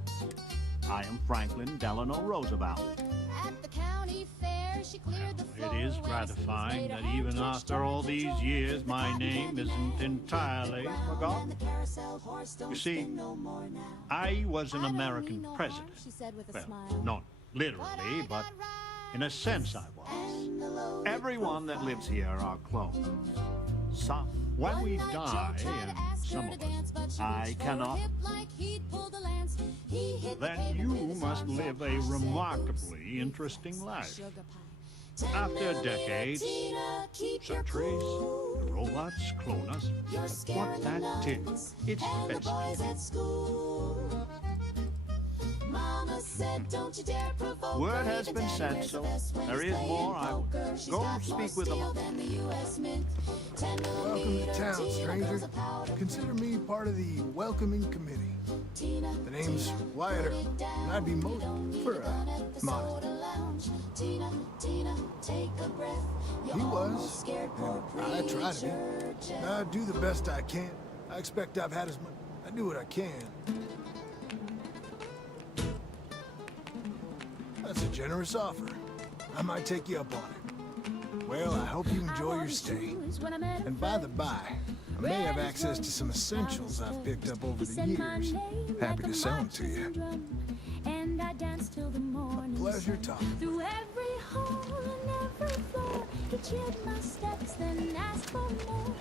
I am Franklin Delano Roosevelt. At the county fair, she cleared the floor. It is gratifying that even after all these years, my name isn't entirely forgotten. You see, I was an American president. Well, not literally, but in a sense I was. Everyone that lives here are clones. Some, when we die, and some of us, I cannot, then you must live a remarkably interesting life. After decades, centuries, the robots clone us. But what that is, it's best. Word has been sent, so there is more. I will go speak with them. Welcome to town, stranger. Consider me part of the welcoming committee. The name's Wyatt Earp, and I'd be most for a modest. He was, and I try to be. I do the best I can. I expect I've had as much. I do what I can. That's a generous offer. I might take you up on it. Well, I hope you enjoy your stay. And by the by, I may have access to some essentials I've picked up over the years. Happy to sell them to you. A pleasure talking. Through every hole and every floor, he cheered my steps, then asked for more.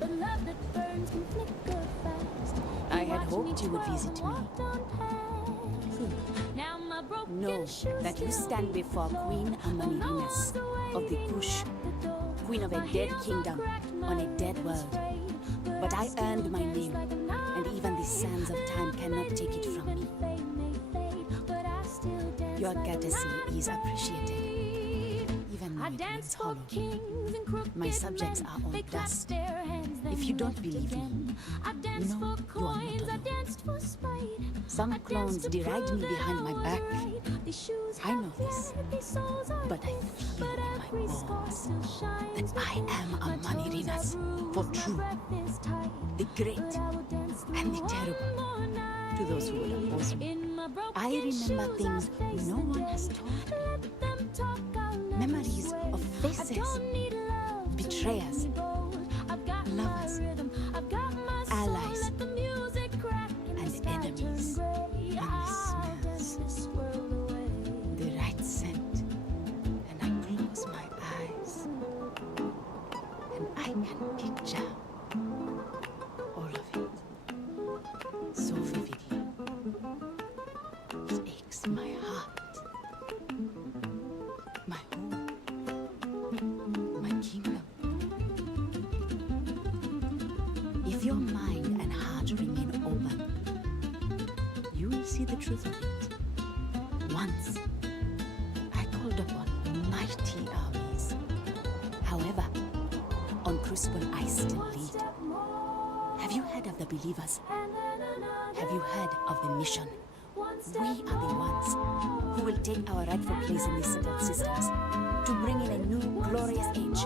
But love that burns can flicker fast. I had hoped you would visit me. Know that you stand before Queen Amanirenas of the Kush, queen of a dead kingdom on a dead world. But I earned my name, and even the sands of time cannot take it from me. Your courtesy is appreciated, even though it makes hollow. My subjects are all dust. If you don't believe me, you know you are not alone. Some clones deride me behind my back, I know this, but I feel in my bones that I am a Manirinas for true, the great and the terrible. To those who would oppose me, I remember things no one has told me. Memories of faces, betrayers, lovers, allies, and enemies. And the smells, the right scent, and I close my eyes, and I can picture all of it so vividly. It aches my heart, my home, my kingdom. If your mind and heart remain open, you will see the truth of it. Once, I called upon mighty armies. However, on Crucible I still lead. Have you heard of the believers? Have you heard of the mission? We are the ones who will take our rightful place in these settled systems to bring in a new glorious age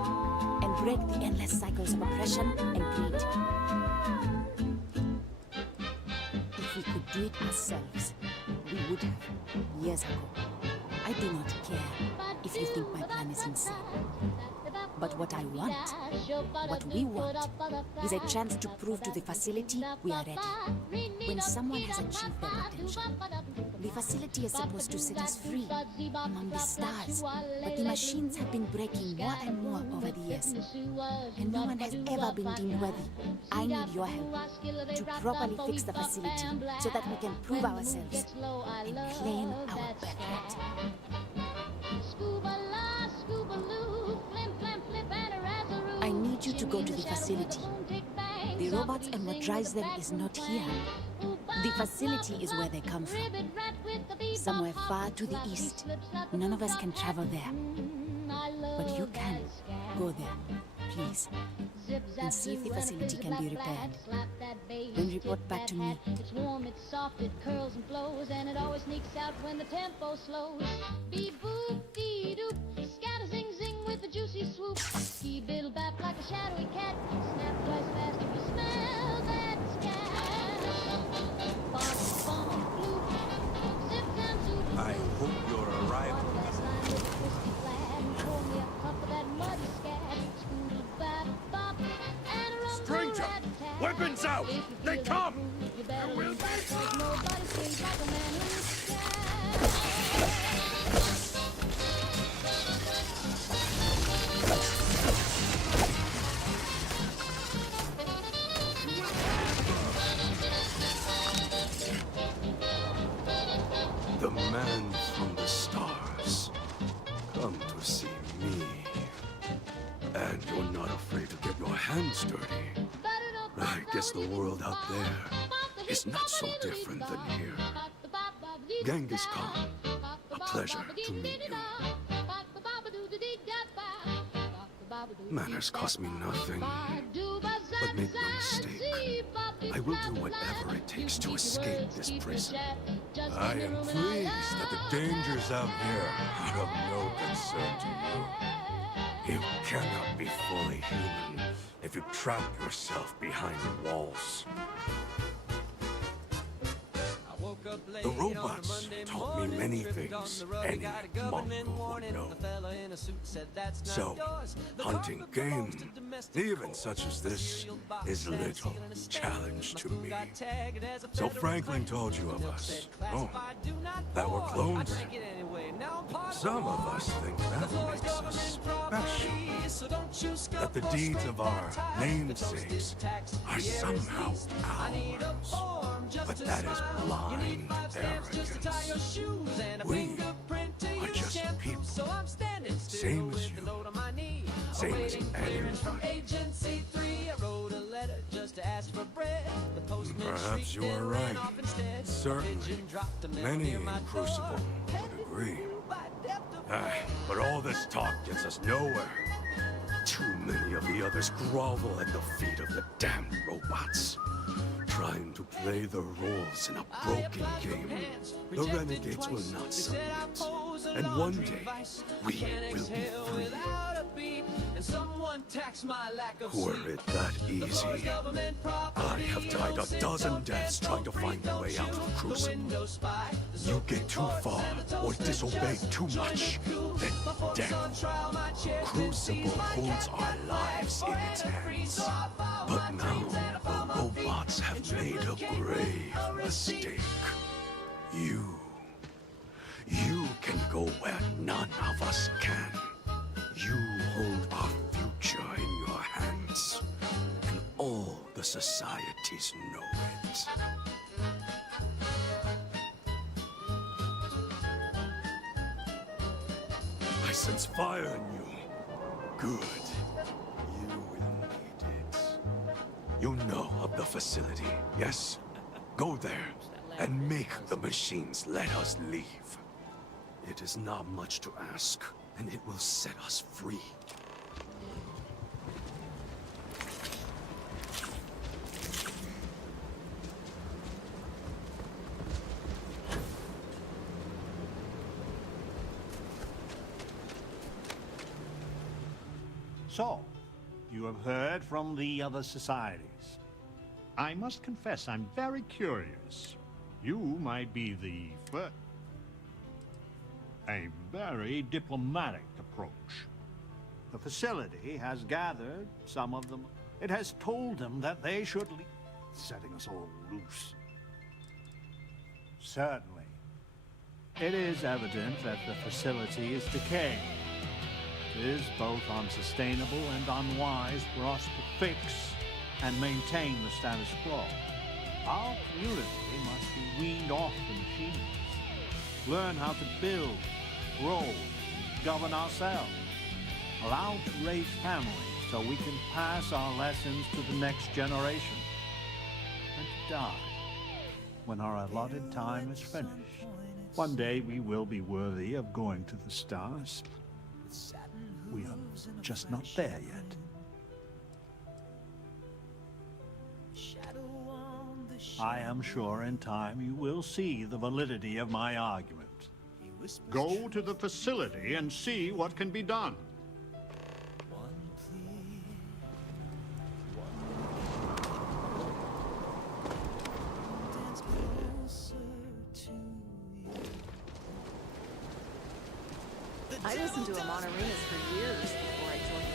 and break the endless cycles of oppression and greed. If we could do it ourselves, we would have years ago. I do not care if you think my plan is insane. But what I want, what we want, is a chance to prove to the facility we are ready. When someone has achieved their potential, the facility is supposed to set us free among the stars. But the machines have been breaking more and more over the years, and no one has ever been deemed worthy. I need your help to properly fix the facility so that we can prove ourselves and claim our birthright. I need you to go to the facility. The robots and what drives them is not here. The facility is where they come from. Somewhere far to the east. None of us can travel there. But you can. Go there, please. And see if the facility can be repaired. Then report back to me. It's warm, it's soft, it curls and flows, and it always sneaks out when the tempo slows. Beep boop, dee doop, scatter zing zing with a juicy swoop. Keep biddle bap like a shadowy cat. Snap twice fast if you smell that scat. Bump, bump, bloop, zip down zoop. I hope your arrival. Pour me a cup of that muddy scat. Scoodle bap bop, and a rum Stranger, weapons out! They come! You better leave cause nobody screams like a man who's scared. The man from the stars. Come to see me. And you're not afraid to get your hands dirty. I guess the world out there is not so different than here. Genghis Khan, a pleasure to meet you. Manners cost me nothing, but make no mistake, I will do whatever it takes to escape this prison. I am pleased that the dangers out here are of no concern to you. You cannot be fully human if you trap yourself behind walls. The robots taught me many things any Mongol would know. So, hunting game, even such as this, is little challenge to me. So Franklin told you of us. Oh, that we're clones? Some of us think that makes us special. That the deeds of our namesakes are somehow ours. But that is blind arrogance. We are just people. Same as you. Same as anybody. Perhaps you are right. Certainly. Many in Crucible would agree. But all this talk gets us nowhere. Too many of the others grovel at the feet of the damned robots. Trying to play the roles in a broken game. The renegades will not submit. And one day, we will be free. Were it that easy, I have died a dozen deaths trying to find my way out of Crucible. You get too far or disobey too much, then death. Crucible holds our lives in its hands. But now, the robots have made a grave mistake. You can go where none of us can. You hold our future in your hands, and all the societies know it. I sense fire in you. Good. You will need it. You know of the facility, yes? Go there and make the machines let us leave. It is not much to ask, and it will set us free. So, you have heard from the other societies. I must confess, I'm very curious. You might be the first. A very diplomatic approach. The facility has gathered some of them. It has told them that they should leave, setting us all loose. Certainly. It is evident that the facility is decaying. It is both unsustainable and unwise for us to fix and maintain the status quo. Our community must be weaned off the machines. Learn how to build, grow, govern ourselves. Allowed to raise families so we can pass our lessons to the next generation. And to die when our allotted time is finished. One day we will be worthy of going to the stars. We are just not there yet. I am sure in time you will see the validity of my argument. Go to the facility and see what can be done. I listened to Arenas for years before I joined the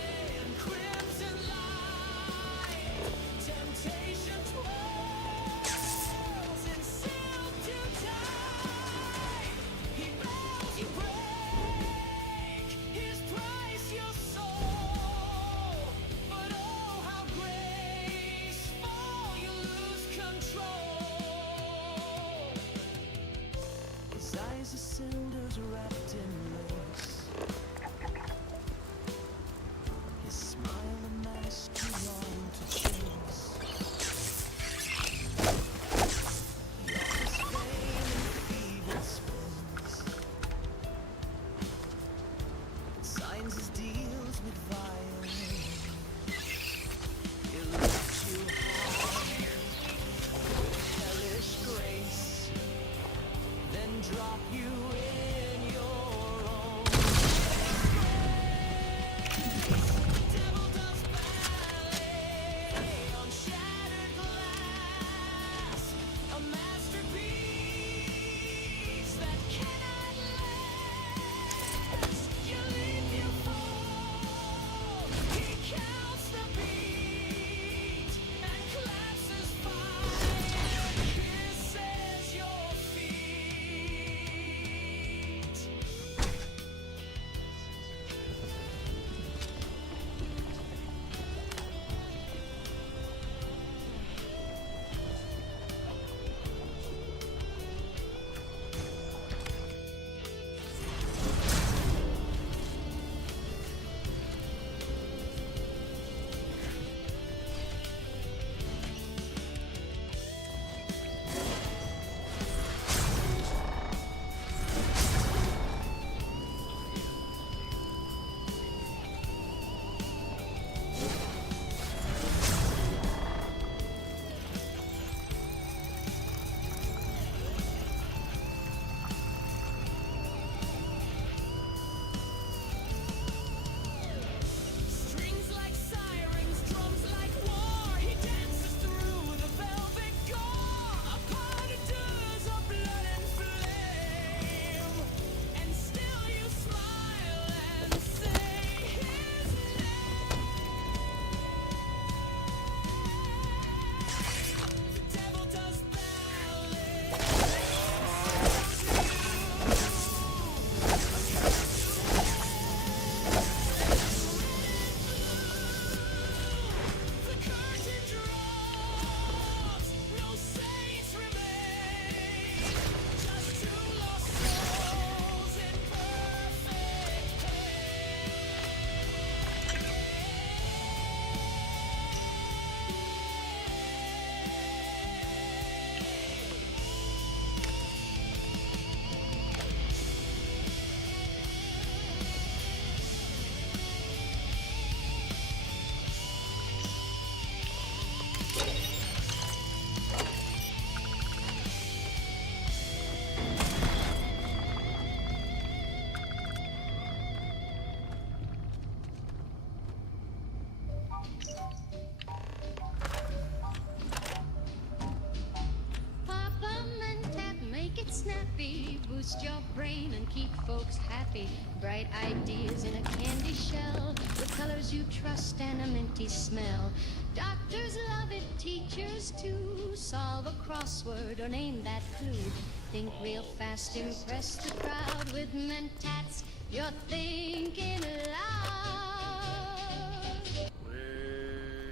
snappy, boost your brain and keep folks happy. Bright ideas in a candy shell, with colors you trust and a minty smell. Doctors love it, teachers too. Solve a crossword or name that clue. Think real fast, impress the crowd with mentats. You're thinking loud.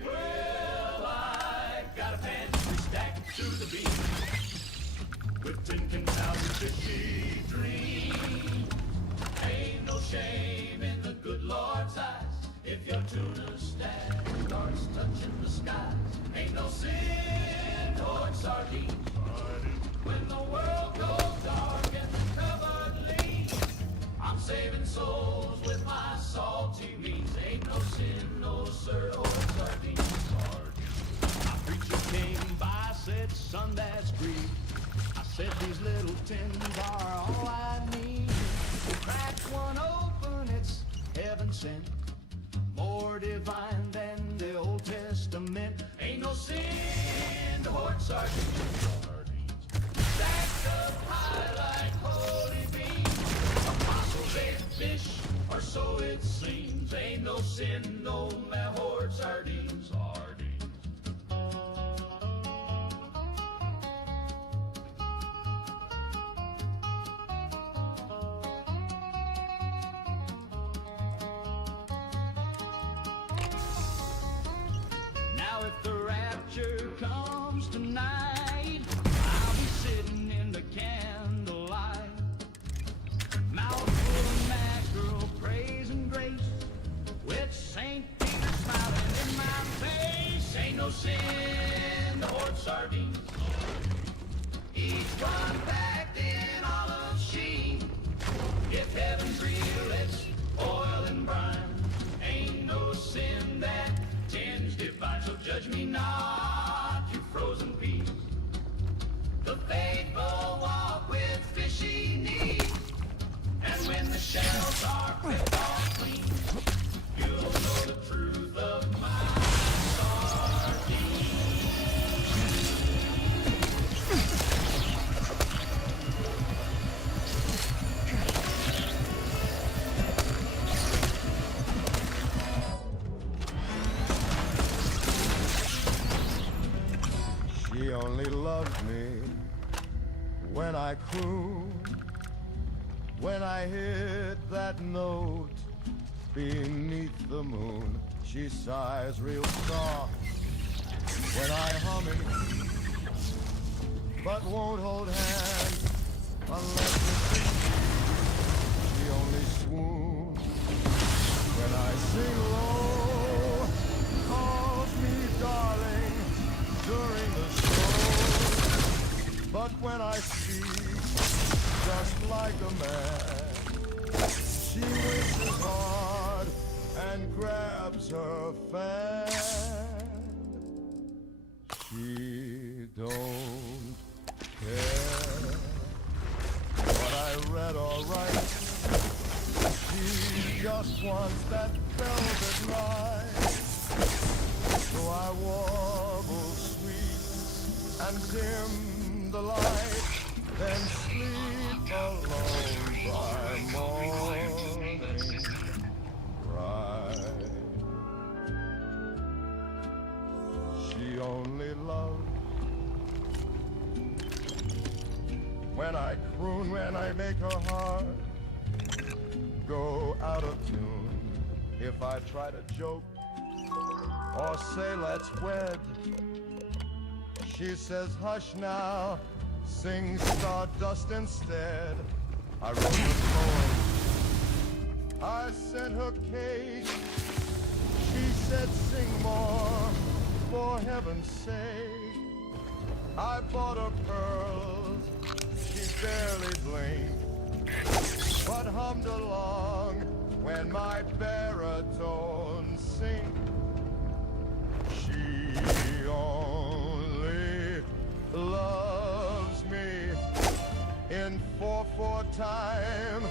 Well, I've got a pantry stacked to the beat with 10,050 dreams. Ain't no shame in the good Lord's eyes if your tuna stack starts touching the skies. Ain't no sin toward sardines when the world goes dark and the cupboard leans. I'm saving souls with my salty means. Ain't no sin, no sir, or sardines. My preacher came by, said, son, that's greed. I said, these little tins are all I need. Crack one open, it's heaven sent. More divine than the Old Testament. Ain't no sin to hoard sardines. Stacked up high like holy beans. Apostles ate fish, or so it seems. Ain't no sin, no man hoard sardines. Now if the rapture comes tonight, I'll be sitting in the candlelight, mouthful of mackerel, praise and grace, with St. Peter smiling in my face. Ain't no sin to hoard sardines, each one packed in olive sheen. If heaven's real, it's oil and brine. Ain't no sin that tends divine, so judge me not, you frozen peas. The faithful walk with fishy knees, and when the shells are picked off clean, you'll know the truth of my sardines. She only loved me when I croon, when I hit that note beneath the moon. She sighs real soft when I hum it, but won't hold hands unless it's in me. She only swoons when I sing low, calls me darling during the show. But when I speak, just like a man, she winces hard and grabs her fan. She don't care what I read or write. She just wants that velvet light. So I warble sweet and dim the light, then sleep alone by morning bright. She only loves when I croon, when I make her heart go out of tune. If I try to joke or say let's wed, she says hush now, sing Stardust instead. I wrote her poem, I sent her cake. She said sing more, for heaven's sake. I bought her pearls, she barely blinked, but hummed along when my baritone sings. She only loves me in 4/4 time,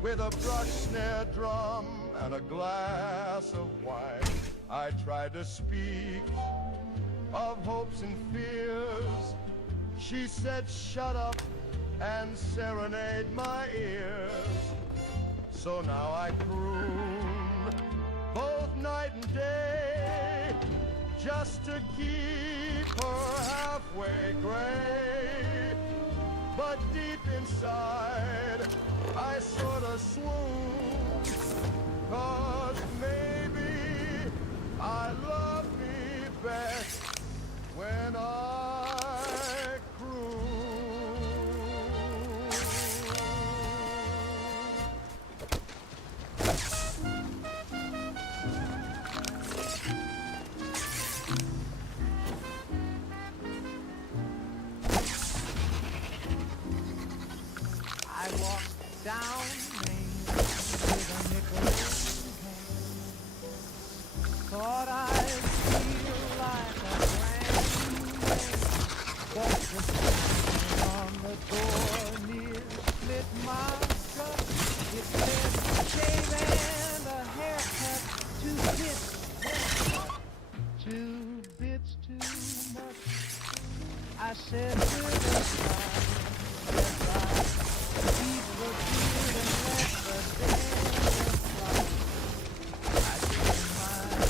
with a brush, snare, drum, and a glass of wine. I tried to speak of hopes and fears. She said shut up and serenade my ears. So now I croon both night and day, just to keep her halfway gray. But deep inside, I sort of swoon, 'cause maybe I love me best when I croon. I walked down Main with a nickel in hand. Thought I'd feel like a brand man, but the sign on the door near split my gut. It said shave and a haircut, 2 bits, haircut, 2 bits too much. I said with a sigh, yes I keep the beard and let the dance fly. I didn't mind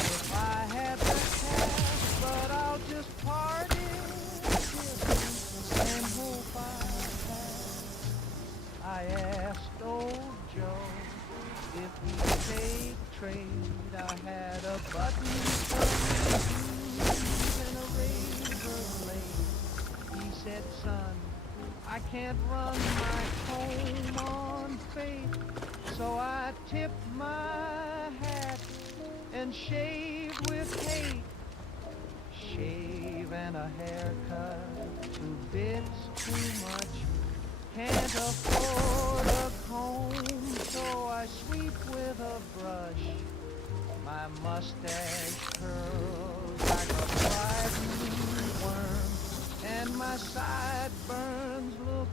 if I had the cash, but I'll just part it and hope I have. I asked old Joe if he'd take trade. I had a button and a razor blade. He said, son, I can't run my home on faith, so I tip my hat and shave with hate. Shave and a haircut, 2 bits too much. Can't afford a comb, so I sweep with a brush. My mustache curls like a frightened worm, and my sideburns look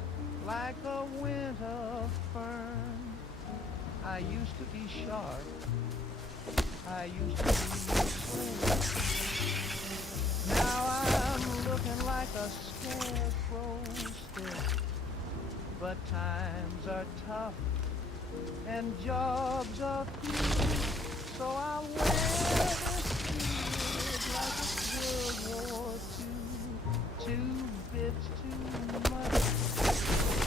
like a winter fern. I used to be sharp. I used to be slim. Now I'm looking like a scarecrow still. But times are tough and jobs are few, so I'll wear this beard like it's World War II. 2 bits too much.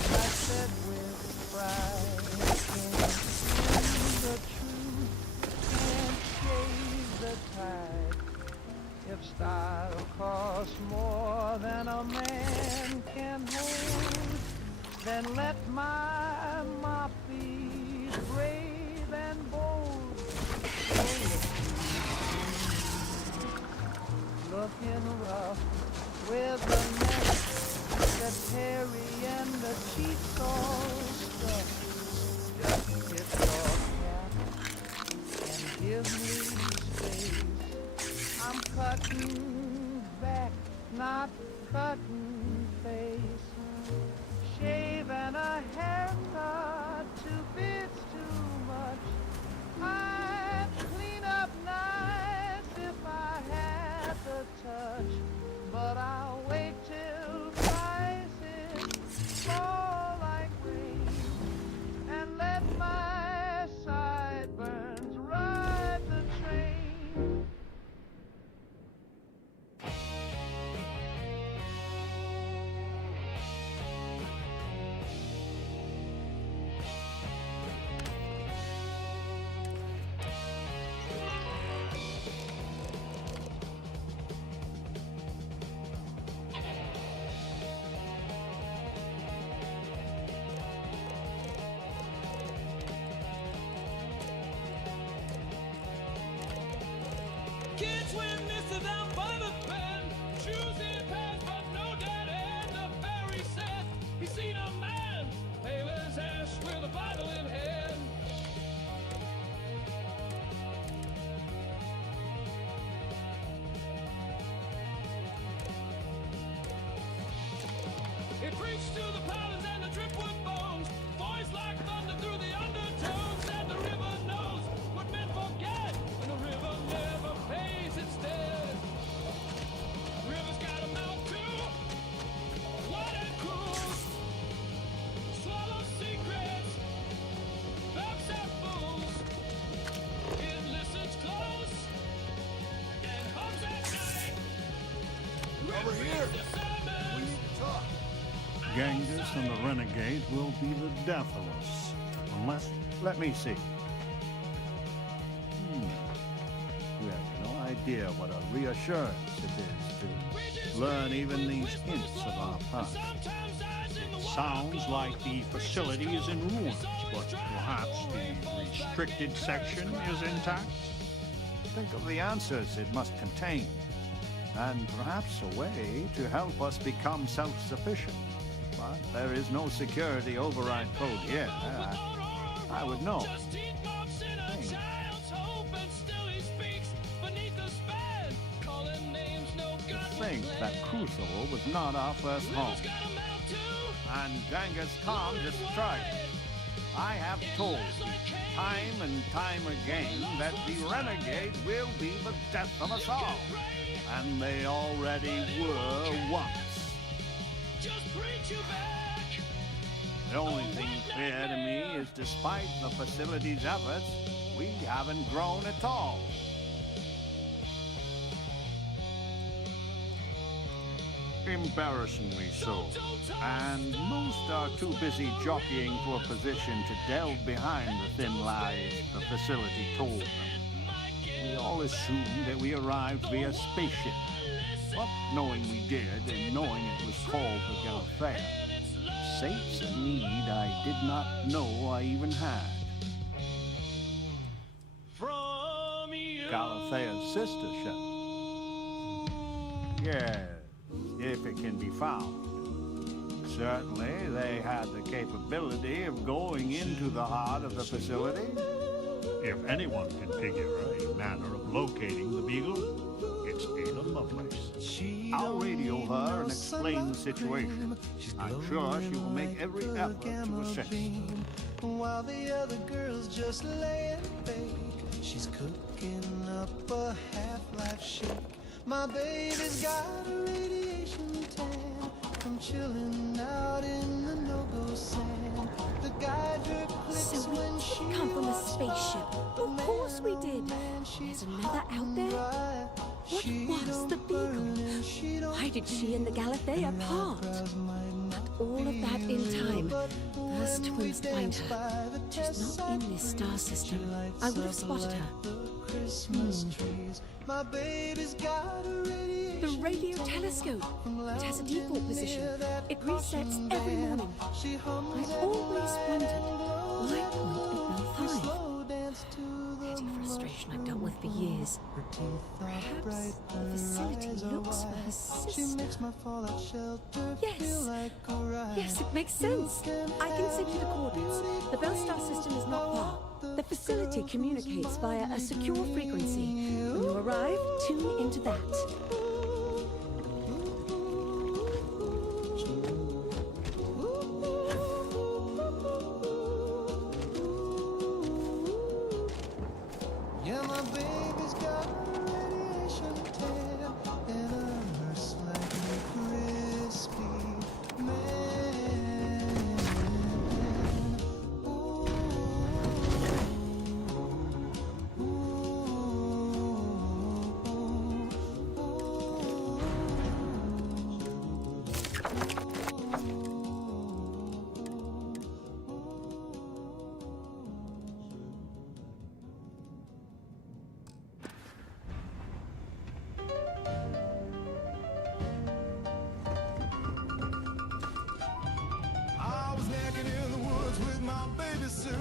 I said with pride, can't see the truth, can't shave the tide. If style costs more than a man can hold, then let my mop be brave and bold. Looking rough with the neck, the terry and the cheeks all stuffed. Just tip your cap and give me space. I'm cutting back, not cutting face. Shave and a haircut, 2 bits too much. I'd clean up nice if I had the touch, but I'll wait till prices fall like rain and let my sideburns ride the train. Kids win this and out by the pen. Shoes in pants, but no dead end. The fairy said he seen a man, pale as ash, with a Bible in hand. He preached to the paladins and the driftwood bones. Voice like thunder through the undertones. And the river knows what men forget, and the river never pays its debt. River's got a mouth too. What a and the renegades will be the death of us. Unless, let me see. You have no idea what a reassurance it is to learn even these hints of our past. It sounds like the facility is in ruins, but perhaps the restricted section is intact? Think of the answers it must contain, and perhaps a way to help us become self-sufficient. But there is no security override code here. I would know. To think that Crucible was not our first home. And Genghis Khan destroyed it. I have told you time and time again that the renegades will be the death of us all. And they already were once. The only thing clear to me is despite the facility's efforts, we haven't grown at all. Embarrassingly so. And most are too busy jockeying for a position to delve behind the thin lies the facility told them. We all assumed that we arrived via spaceship. But knowing we did, and knowing it was called the Galathea, sates a need I did not know I even had. Galathea's sister ship. Yes, if it can be found. Certainly, they had the capability of going into the heart of the facility. If anyone can figure a manner of locating the Beagle, it's Ada Lovelace. I'll radio her and explain the situation. I'm sure she will make every effort to assist. While the other girls just lay and bake, she's cooking up a half-life shake. My baby's got a radiation tan from chilling out in the no-go sand. The guide her clicks when she come from a spaceship. Of course we did. There's another out there. What was the Beagle? Why did she and the Galathea part? But all of that in time. First we must find her. She's not in this star system. I would have spotted her. My baby's got a radiation. The radio telescope. It has a default position. It resets every morning. I've always wondered why point at Bell 5. Petty frustration I've dealt with for years. Perhaps the facility looks for her sister. Yes, it makes sense. I can send you the coordinates. The Bell Star system is not far. The facility communicates via a secure frequency. When you arrive, tune into that. Yeah, my baby's got a radiation tan and a nurse like a crispy man. I was naked in the woods with my baby suit.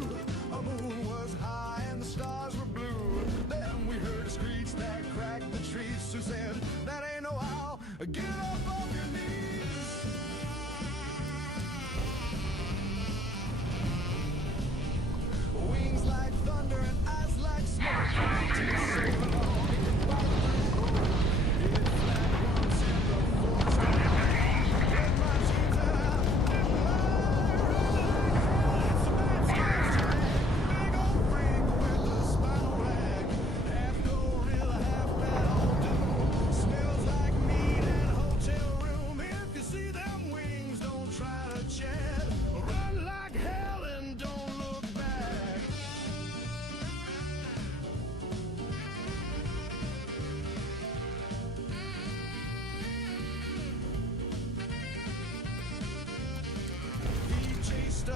A moon was high and the stars were blue. Then we heard a screech that cracked the trees. Sue said, that ain't no how. Get up on your knees. Wings like thunder and eyes like smoke. Take a sail along and by the moon. Hit flat once in the forest. Get my dreams out.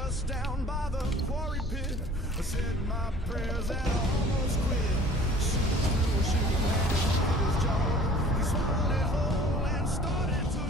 just down by the quarry pit. I said my prayers and I almost quit. Shoot through a shooting hand hit his jaw. He swallowed it whole and started to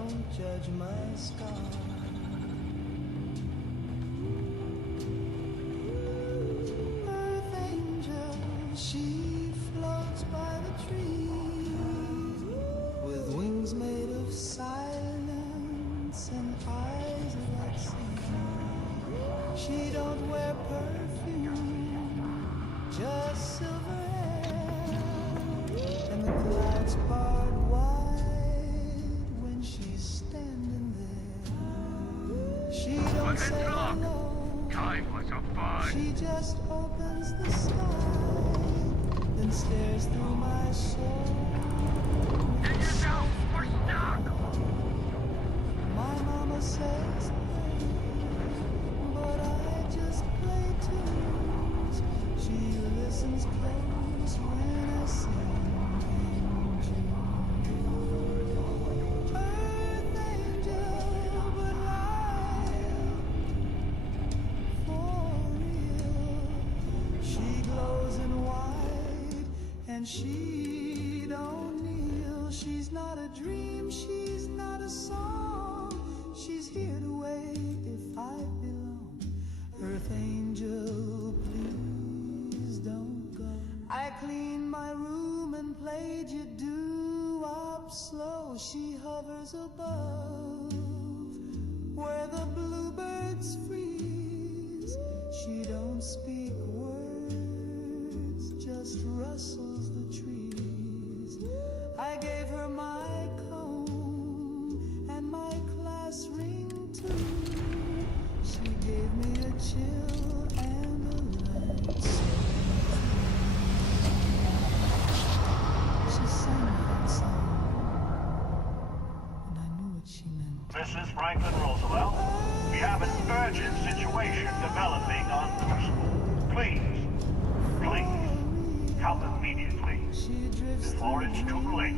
don't judge my scars. Earth angel, she floats by the trees with wings made of silence and eyes like sea. She don't wear perfume, just silver hair, and the clouds part wide when she's standing there. She don't say hello. Time was a bud. She just opens the sky, then stares through my soul. Get yourself, we're stuck. My mama says, but I just play tunes. She listens close when I sing. Earth angel, but live for real. She glows in white and she don't kneel. She's not a dream, she's not a song. She's here to wait if I belong. Earth angel, please don't go. I cleaned my room and played you doo-wop slow. She hovers above where the bluebirds freeze. She don't speak words, just rustles the trees. I gave her my comb and my class ring too. She gave me a chill and a light. She sang that song, and I knew what she meant. This is Franklin Roosevelt. We have an urgent situation developing on Crucible. Please, come immediately. Before it's too late.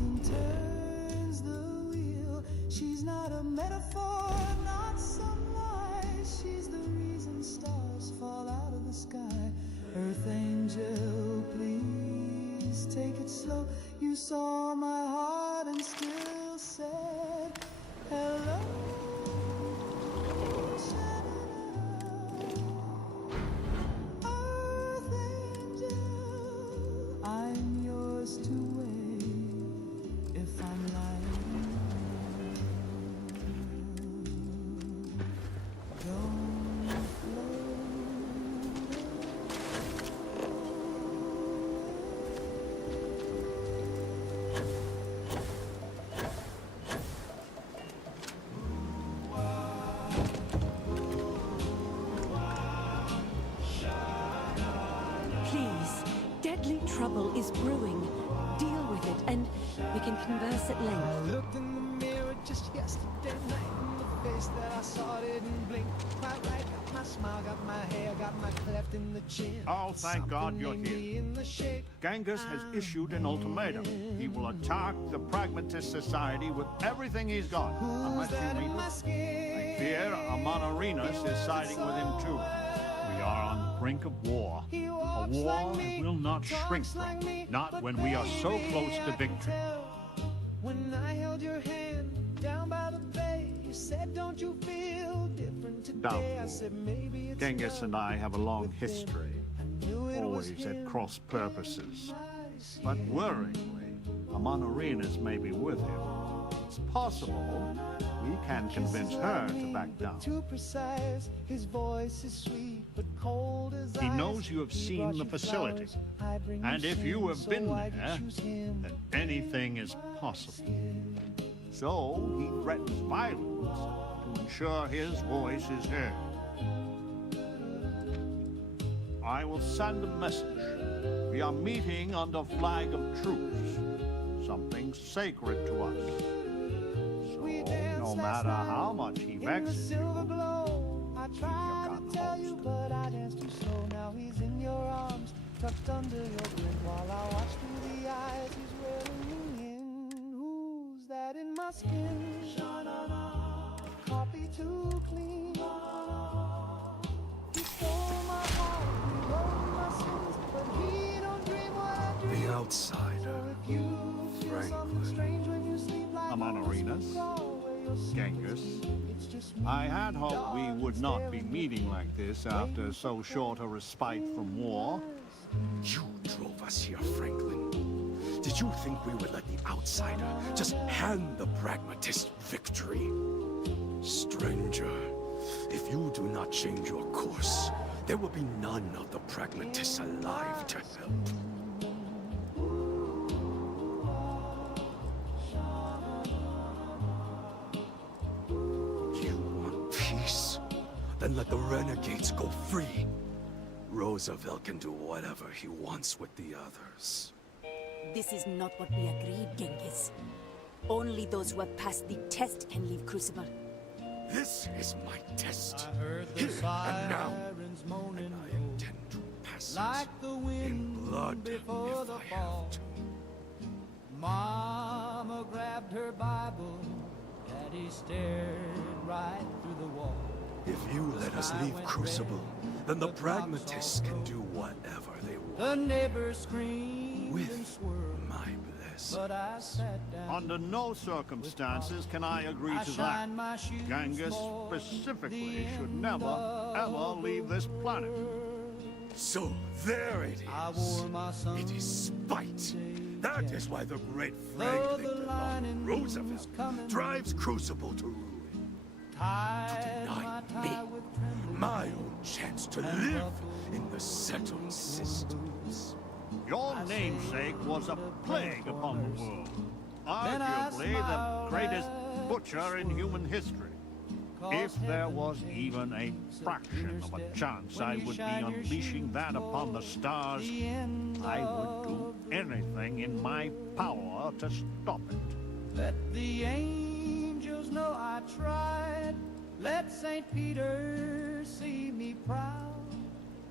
And turns the wheel. She's not a metaphor, not some lie. She's the reason stars fall out of the sky. Earth angel, please take it slow. You saw my heart and still said hello. Earth angel, I'm yours to wait if I'm lying. Don't float. Please, deadly trouble is brewing. Deal with it, and we can converse at I length. looked in the mirror just yesterday night, and the face that I saw didn't blink. Quite right, got my smile, got my hair, got my cleft in the chin. Oh, thank God you're Something in here. me in the shape. Genghis has issued an ultimatum. He will attack the Pragmatist Society with everything he's got. Unless you meet him. I fear Amonarinus is siding with him too. We are on the brink of war. A war I will not shrink from. Not when we are so close to victory. When I held your hand down by the bay, you said, don't you feel different today? I said, maybe it's Genghis and I have a long history, knew it was always at him. cross purposes. But worryingly, Amonarinus may be with him. It's possible we can convince her to back down. Too precise, his voice is sweet, but cold as He ice. knows you have seen the facility, and if you have been there, then anything is possible. So he threatens violence to ensure his voice is heard. I will send a message. We are meeting under flag of truce, something sacred to us. So no matter how much he vexes you, I tried to tell you, but I danced too slow. Now he's in your arms, tucked under your grin, while I watch through the eyes he's rolling in. Who's that in my skin? Copy too clean. He stole my heart, rewrote my sins, but he don't dream what I dream. The outsider, So if you feel something strange when you sleep like Amonarinas. Genghis. I had hoped we would not be meeting like this after so short a respite from war. You drove us here, Franklin. Did you think we would let the outsider just hand the pragmatist victory? Stranger, if you do not change your course, there will be none of the pragmatists alive to help. Then let the renegades go free. Roosevelt can do whatever he wants with the others. This is not what we agreed, Genghis. Only those who have passed the test can leave Crucible. This is my test. Here and now. And I intend to pass it in blood if I have to. Mama grabbed her Bible. Daddy stared right through the wall. If you let us leave Crucible, then the pragmatists can do whatever they want. The neighbors screamed with my blessing. But I sat down. Under no circumstances can I agree to that. Genghis specifically should never, ever leave this planet. So there it is. It is spite. That is why the great Franklin Delano Roosevelt drives Crucible to ruin. To deny me my own chance to live in the settled systems. Your namesake was a plague upon the world. Arguably the greatest butcher in human history. If there was even a fraction of a chance I would be unleashing that upon the stars, I would do anything in my power to stop it. Let the angels know I tried. Let St. Peter see me proud.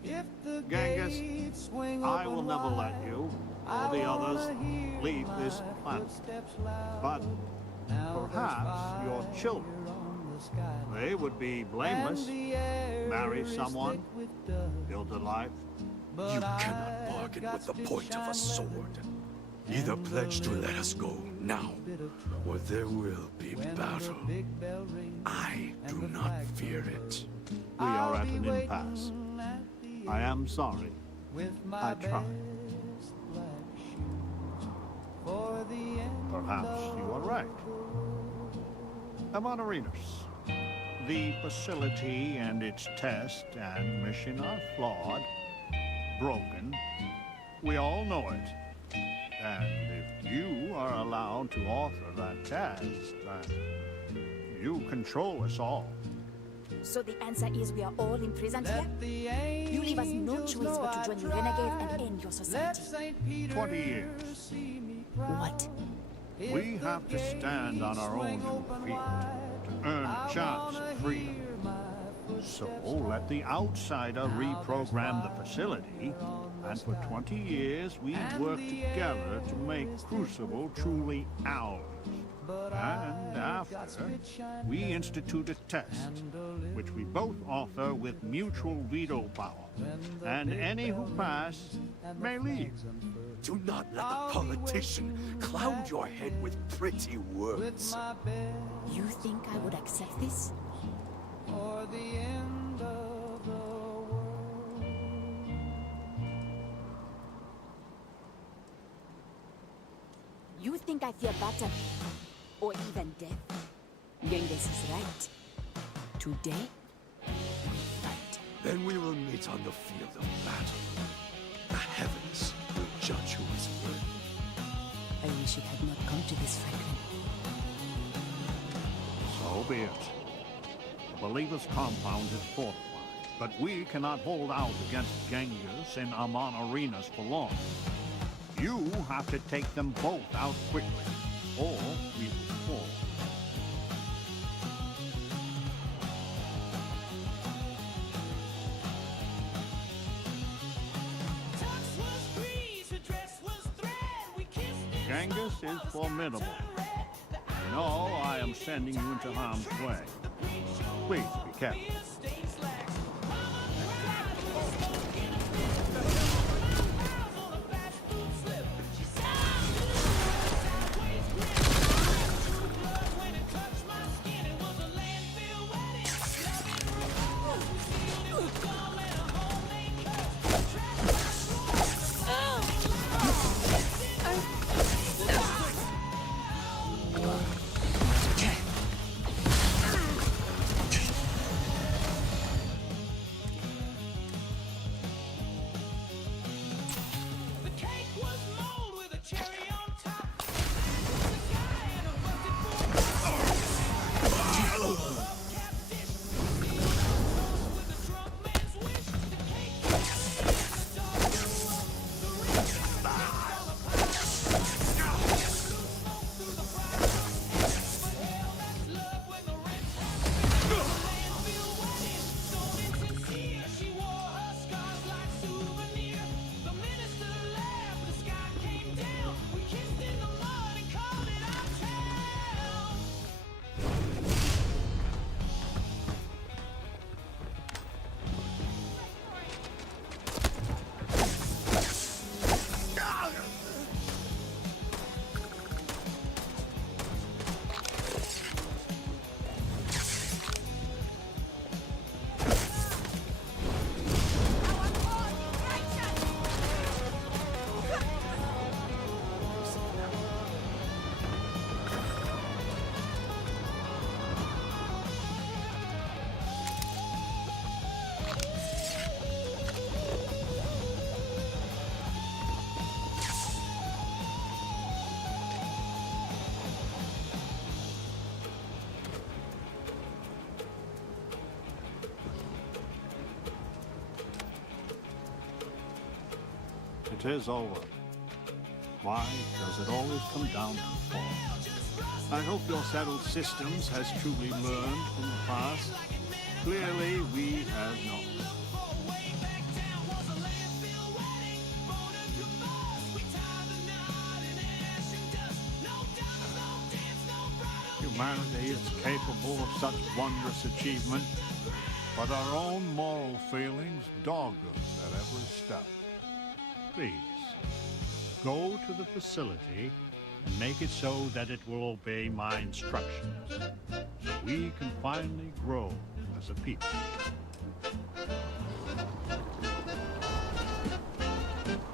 If the Genghis, gates swing I open will never let wide, you, or the others, leave this planet. But perhaps your children, they would be blameless, marry someone, build a life. You cannot bargain with the point of a sword. Either pledge to let us go now, or there will be battle. I do not fear it. We are at an impasse. I am sorry. I tried. Perhaps you are right. Amonarinas, the facility and its test and mission are flawed, broken. We all know it. And if you are allowed to author that test, then you control us all. So the answer is we are all imprisoned here? You leave us no choice but to join the renegades and end your society. 20 years. What? We have to stand on our own 2 feet to earn a chance of freedom. So let the outsider reprogram the facility, and for 20 years we work together to make Crucible truly ours. And after, we institute a test, which we both author with mutual veto power. And any who pass may leave. Do not let the politician cloud your head with pretty words. You think I would accept this? Or the end of the world. You think I fear battle, or even death? Genghis is right. Today, we fight. Then we will meet on the field of battle. The heavens will judge who is worthy. I wish it had not come to this, Franklin. So be it. The Believers' compound is fortified, but we cannot hold out against Genghis and Amonarinas for long. You have to take them both out quickly, or we will fall. Genghis is formidable. You know I am sending you into harm's way. Please be careful. It is over. Why does it always come down to fall? I hope your settled systems has truly learned from the past. Clearly, we have not. Humanity is capable of such wondrous achievement, but our own moral failings dog us at every step. Please, go to the facility and make it so that it will obey my instructions. We can finally grow as a people.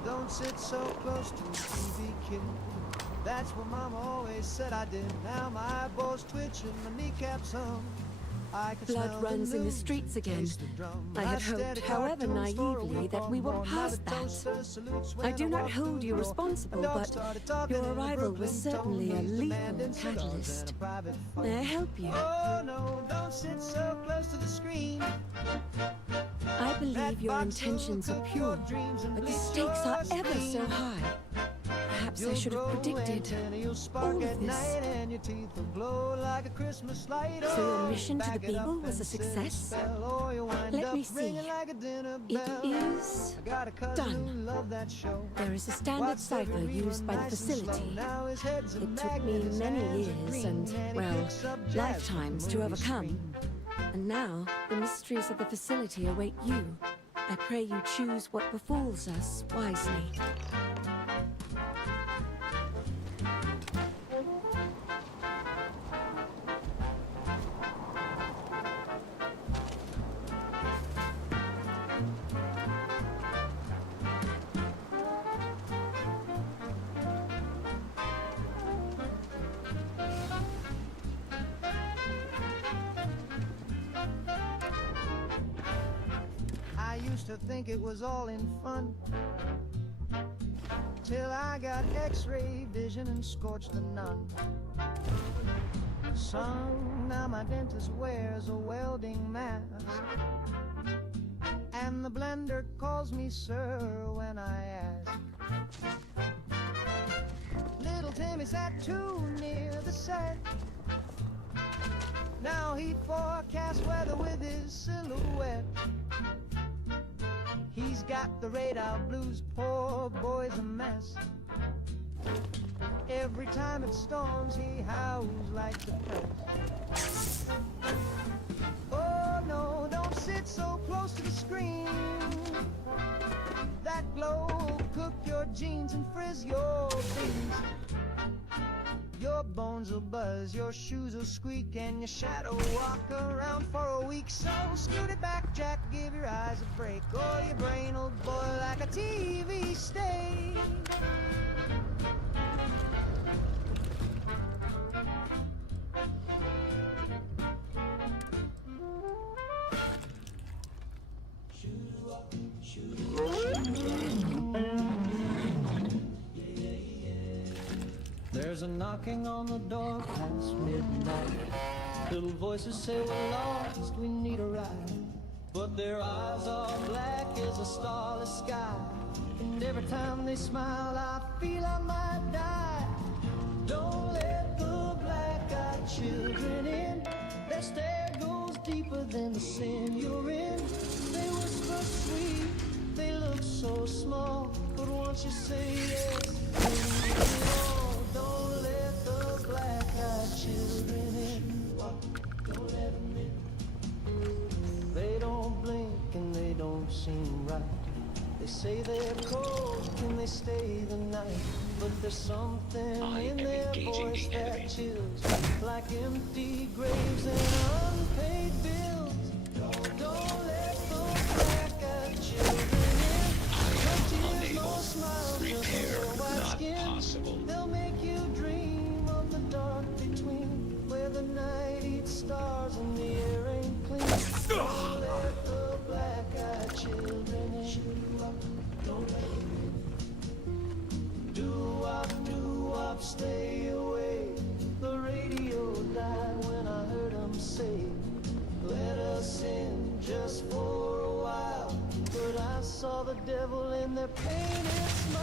Don't sit so close to the TV, kid. That's what Mama always said I did. Now my bones twitching, my kneecaps hum. Blood runs in the streets again. I had hoped, however naively, that we were past that. I do not hold you responsible, but your arrival was certainly a lethal catalyst. May I help you? Oh no, don't sit so close to the screen. I believe your intentions are pure, but the stakes are ever so high. Perhaps I should have predicted all of this. So your mission to the Beagle was a success? Let me see. It is done. There is a standard cipher used by the facility. It took me many years and, well, lifetimes to overcome. And now, the mysteries of the facility await you. I pray you choose what befalls us wisely. To think it was all in fun, till I got x-ray vision and scorched the nun. Son, now my dentist wears a welding mask, and the blender calls me sir when I ask. Little Timmy sat too near the set. Now he forecasts weather with his silhouette. He's got the radar blues, poor boy's a mess. Every time it storms, he howls like the press. Oh no, don't sit so close to the screen. That glow will cook your jeans and frizz your beans. Your bones will buzz, your shoes will squeak, and your shadow walk around for a week. So scoot it back, Jack, give your eyes a break, or your brain will boil like a TV steak. There's a knocking on the door past midnight. Little voices say we're lost, we need a ride. But their eyes are black as a starless sky, and every time they smile I feel I might die. Don't let the black-eyed children in. Their stare goes deeper than the sin you're in. They whisper sweet, they look so small, but once you say yes, you need all. Don't let the black-eyed children in. Don't let them in. They don't blink and they don't seem right. They say they're cold, can they stay the night? But there's something in their voice that chills, like empty graves and unpaid bills. Don't let the black-eyed children in. No tears, no smiles, just a white skin. Possible. They'll make you dream of the dark between, where the night eats stars and the air ain't clean. Don't let the black-eyed children in. Don't let them in. Do-wop, stay away. The radio died when I heard them say, let us in just for a while. But I saw the devil in their painted smile.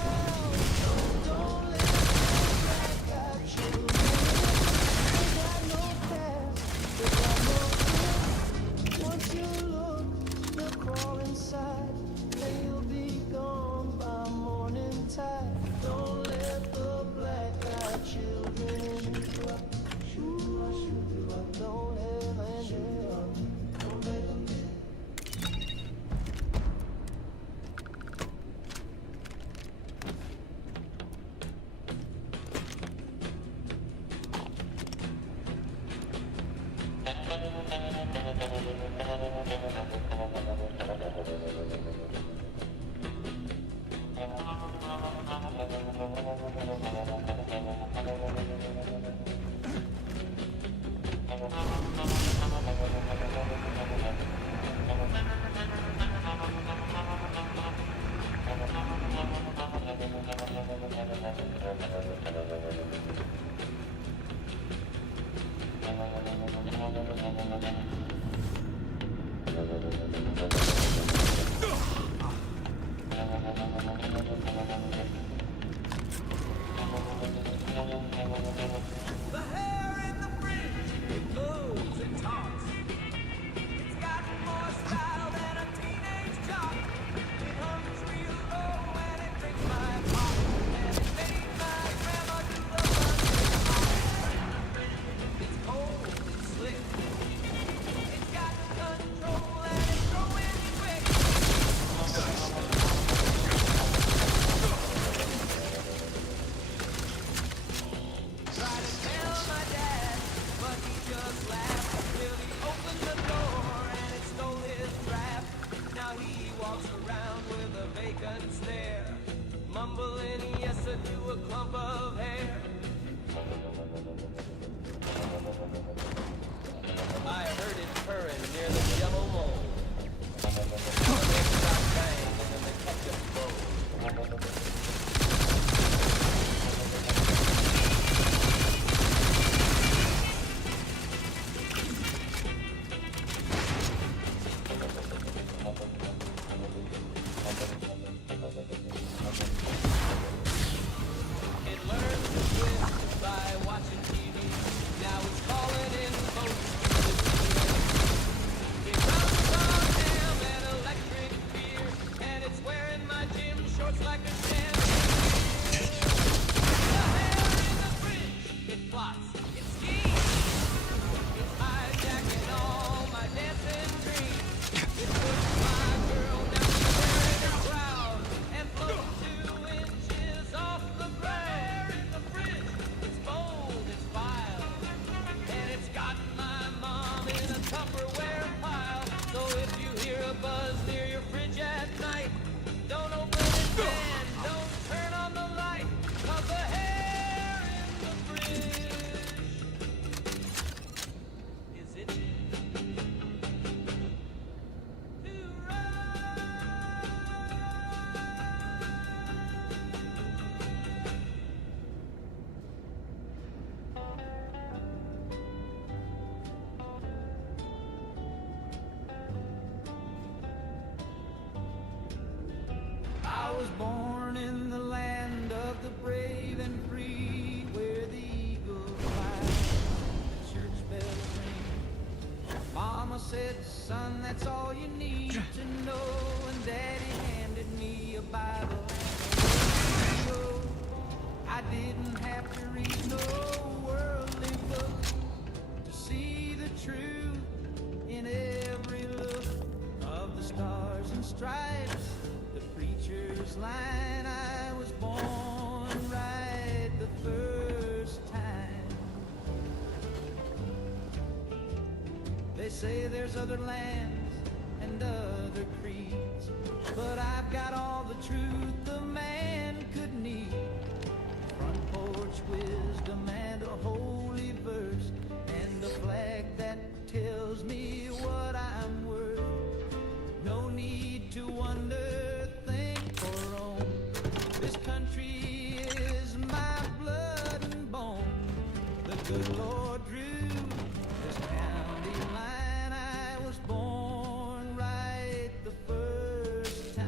I was born in the land of the brave and free, where the eagle flies, the church bells ring. Mama said, son, that's all you need to know, and Daddy handed me a Bible and a radio. I didn't have to read no worldly book to see the truth in every look of the stars and stripes. Preacher's line, I was born right the first time. They say there's other lands and other creeds, but I've got all the truth a man could need. Front porch wisdom and a holy verse, and a flag that tells me what I'm worth. No need to wonder, this country is my blood and bone. The good Lord drew this county line. I was born right the first time.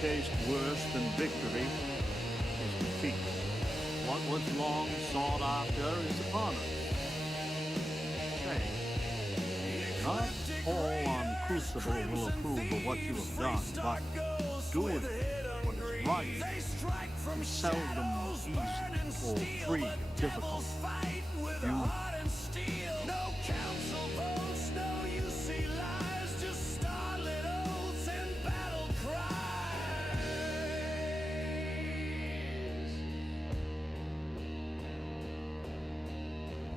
taste worse than victory is defeat. What was long sought after is upon us. Say, not all on Crucible will approve of what you have done, but doing what is right is seldom easy or free of difficulty. You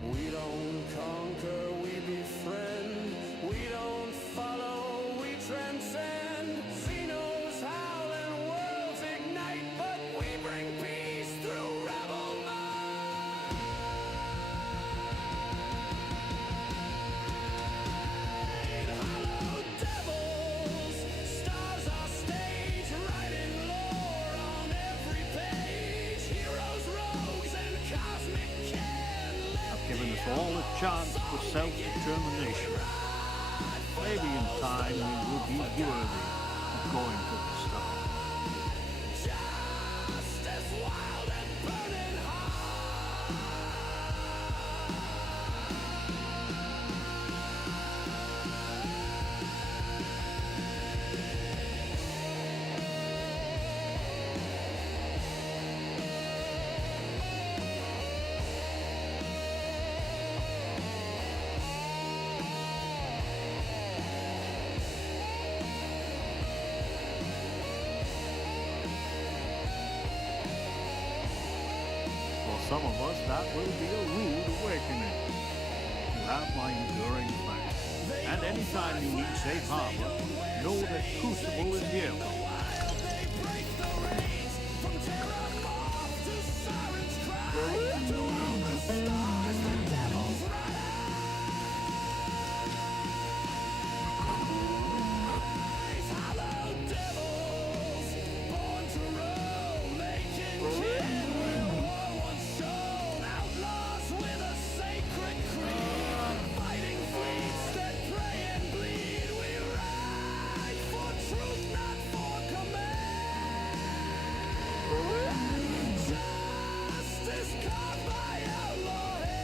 We don't conquer, we befriend. We don't follow, we transcend. Xenos howl and worlds ignite, but we bring peace through rebel mind. Hollow devils, stars our stage, writing lore on every page. Heroes, rogues, and cosmic given us all a chance for self-determination. Maybe in time we will be worthy of going to the stars. Justice wild and burning For some of us, that will be a rude awakening. You have my enduring thanks. And anytime you need safe harbor, know that Crucible is here. justice carved by outlaw.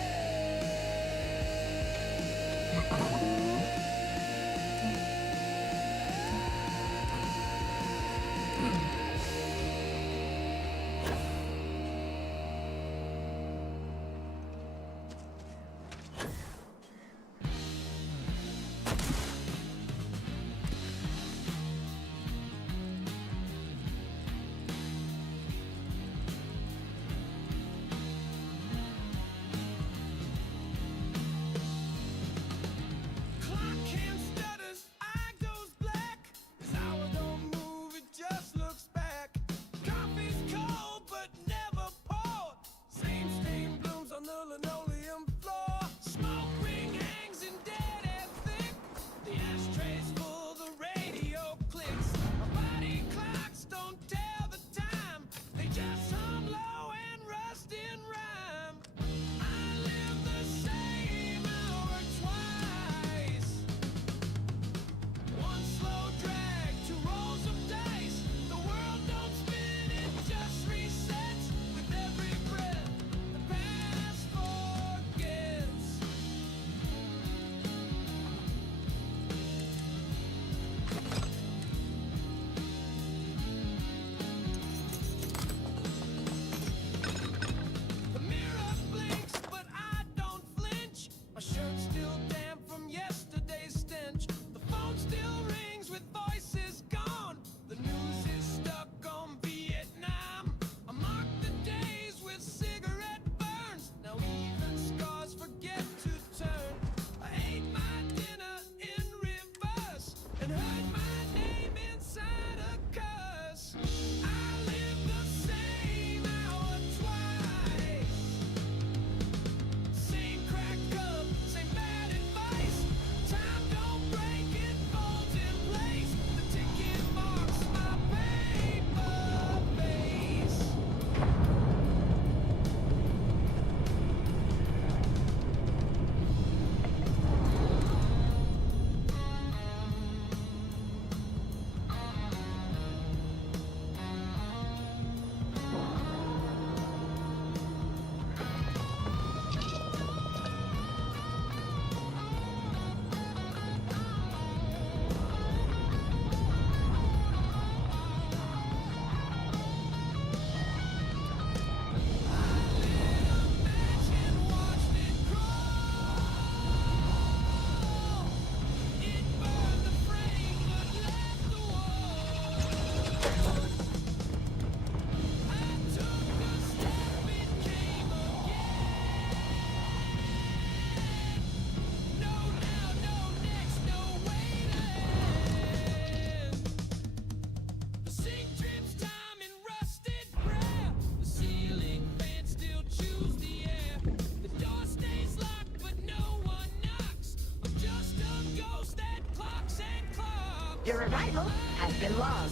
Your arrival has been logged.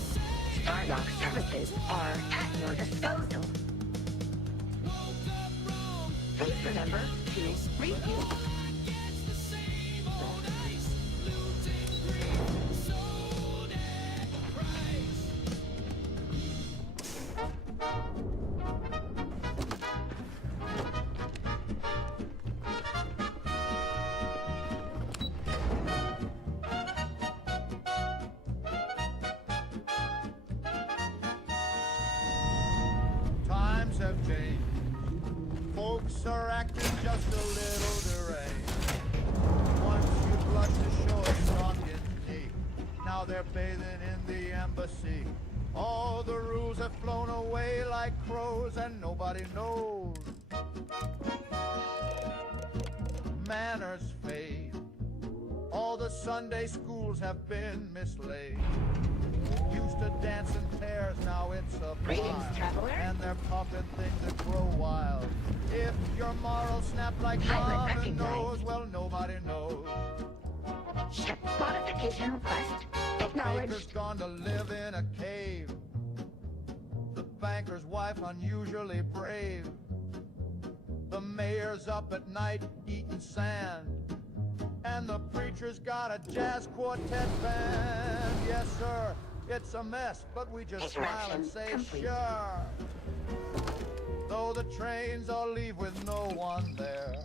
Starlock services are at your disposal. Please remember to review. Times have changed. Folks are acting just a little deranged. Once you blood to shore sunk in deep. Now they're bathing in the embassy. All the rules have flown away like crows and nobody knows. Manners fade. All the Sunday schools have been mislaid. Used to dance in pairs, now it's a blind. And they're pumping things that grow wild. If your morals snap like dominoes, well, nobody knows. Ship modification request acknowledged. Baker's gone to live in a cave. The banker's wife unusually brave. The mayor's up at night eating sand. And the preacher's got a jazz quartet band. Yes, sir, it's a mess, but we just smile and say sure. Though the trains all leave with no one there.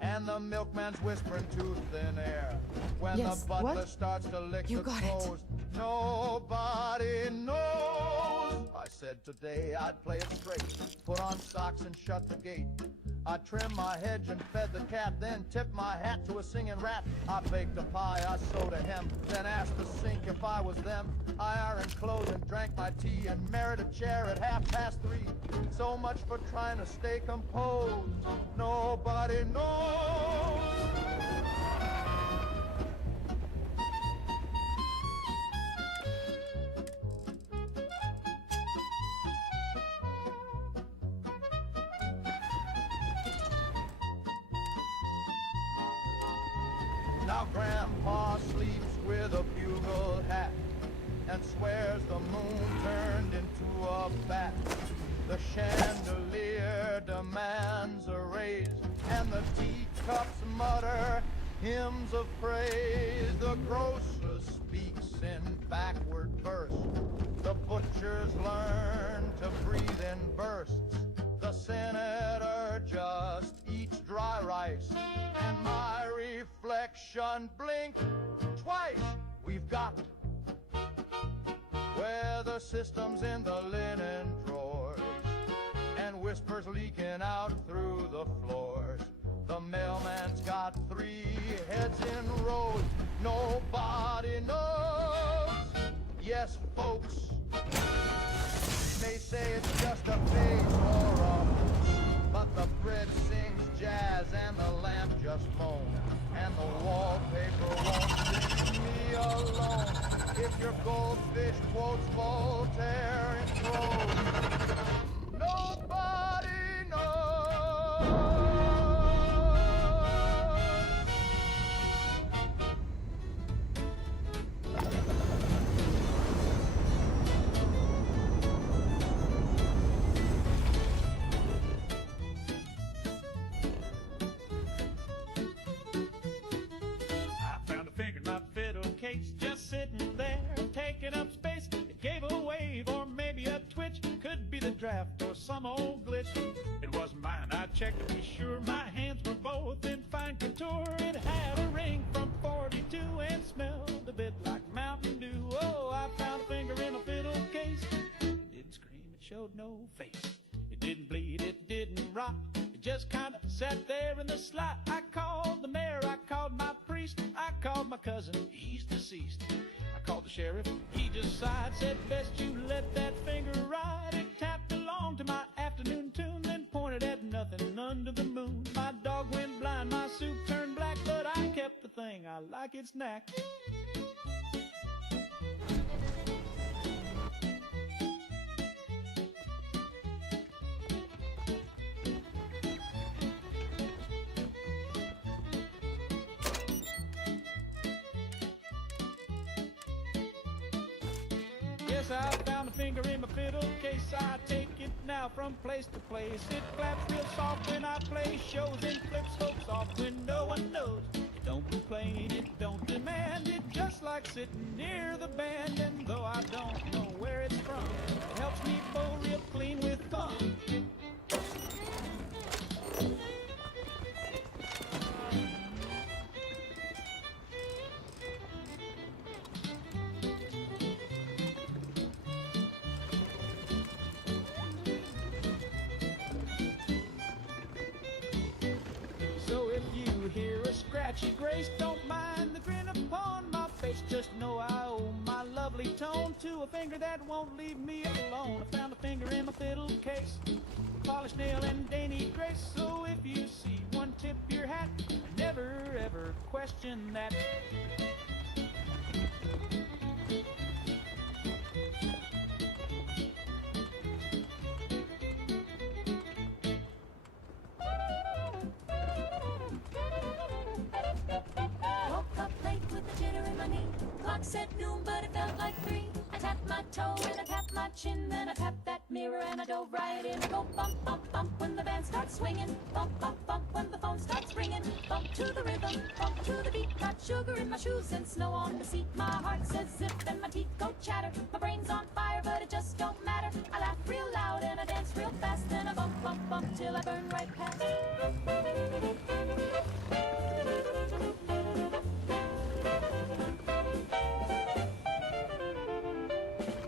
And the milkman's whispering to thin air. When the butler starts to lick the clothes, nobody knows. I said today I'd play it straight, put on socks and shut the gate. I trimmed my hedge and fed the cat, then tipped my hat to a singing rat. I baked a pie, I sewed a hem, then asked the sink if I was them. I ironed clothes and drank my tea and married a chair at 3:30. So much for trying to stay composed. Nobody knows. Now Grandpa sleeps with a bugle hat and swears the moon turned into a bat. The chandelier demands a raise, and the teacups mutter hymns of praise. The grocer speaks in backward verse. The butchers learn to breathe in bursts. The senator just eats dry rice, and my reflection blinks twice. We've got weather systems in the linen drawers, and whispers leaking out through the floors. The mailman's got 3 heads in rows. Nobody knows. Yes, folks, they say it's just a phase or a hoax, but the bread sings jazz and the lamp just moans, and the wallpaper won't leave me alone. If your goldfish quotes Voltaire in prose, nobody knows. Just sitting there, taking up space. It gave a wave or maybe a twitch. Could be the draft or some old glitch. It wasn't mine, I checked to be sure. My hands were both in fine couture. It had a ring from 42 and smelled a bit like Mountain Dew. Oh, I found a finger in a fiddle case. It didn't scream, it showed no face. It didn't bleed, it didn't rot. It just kind of sat there in the slot. I called the mayor, I called my priest, I called my cousin, he's deceased. I called the sheriff, he just sighed, said best you let that finger ride. It tapped along to my afternoon tune, then pointed at nothing under the moon. My dog went blind, my suit turned black, but I kept the thing, I like its knack. case. I found a finger in my fiddle case. I take it now from place to place. It claps real soft when I play shows and flips folks off when no one knows. It don't complain, it don't demand. It just like sitting near the band. And though I don't know where it's from, it helps me bow real clean with thumb. So if you hear a scratchy grace, don't mind the grin upon my face. Just know I owe my lovely tone to a finger that won't leave me alone. I found a finger in my fiddle case, polished nail and dainty grace. So if you see one, tip your hat. Never ever question that. Woke up late with the jitter in my knee. Clock said noon, but it felt like 3. I tapped my toe and I tapped my chin. Then I tapped that mirror and I dove right in. I go bump, bump, bump when the band starts swinging. Bump, bump, bump when the phone starts ringing. Bump to the rhythm, bump to the beat. Got sugar in my shoes and snow on the seat. My heart says zip and my teeth go chatter. My brain's on fire, but it just don't matter. I laugh real loud and I dance real fast. Then I bump, bump, bump till I burn right past.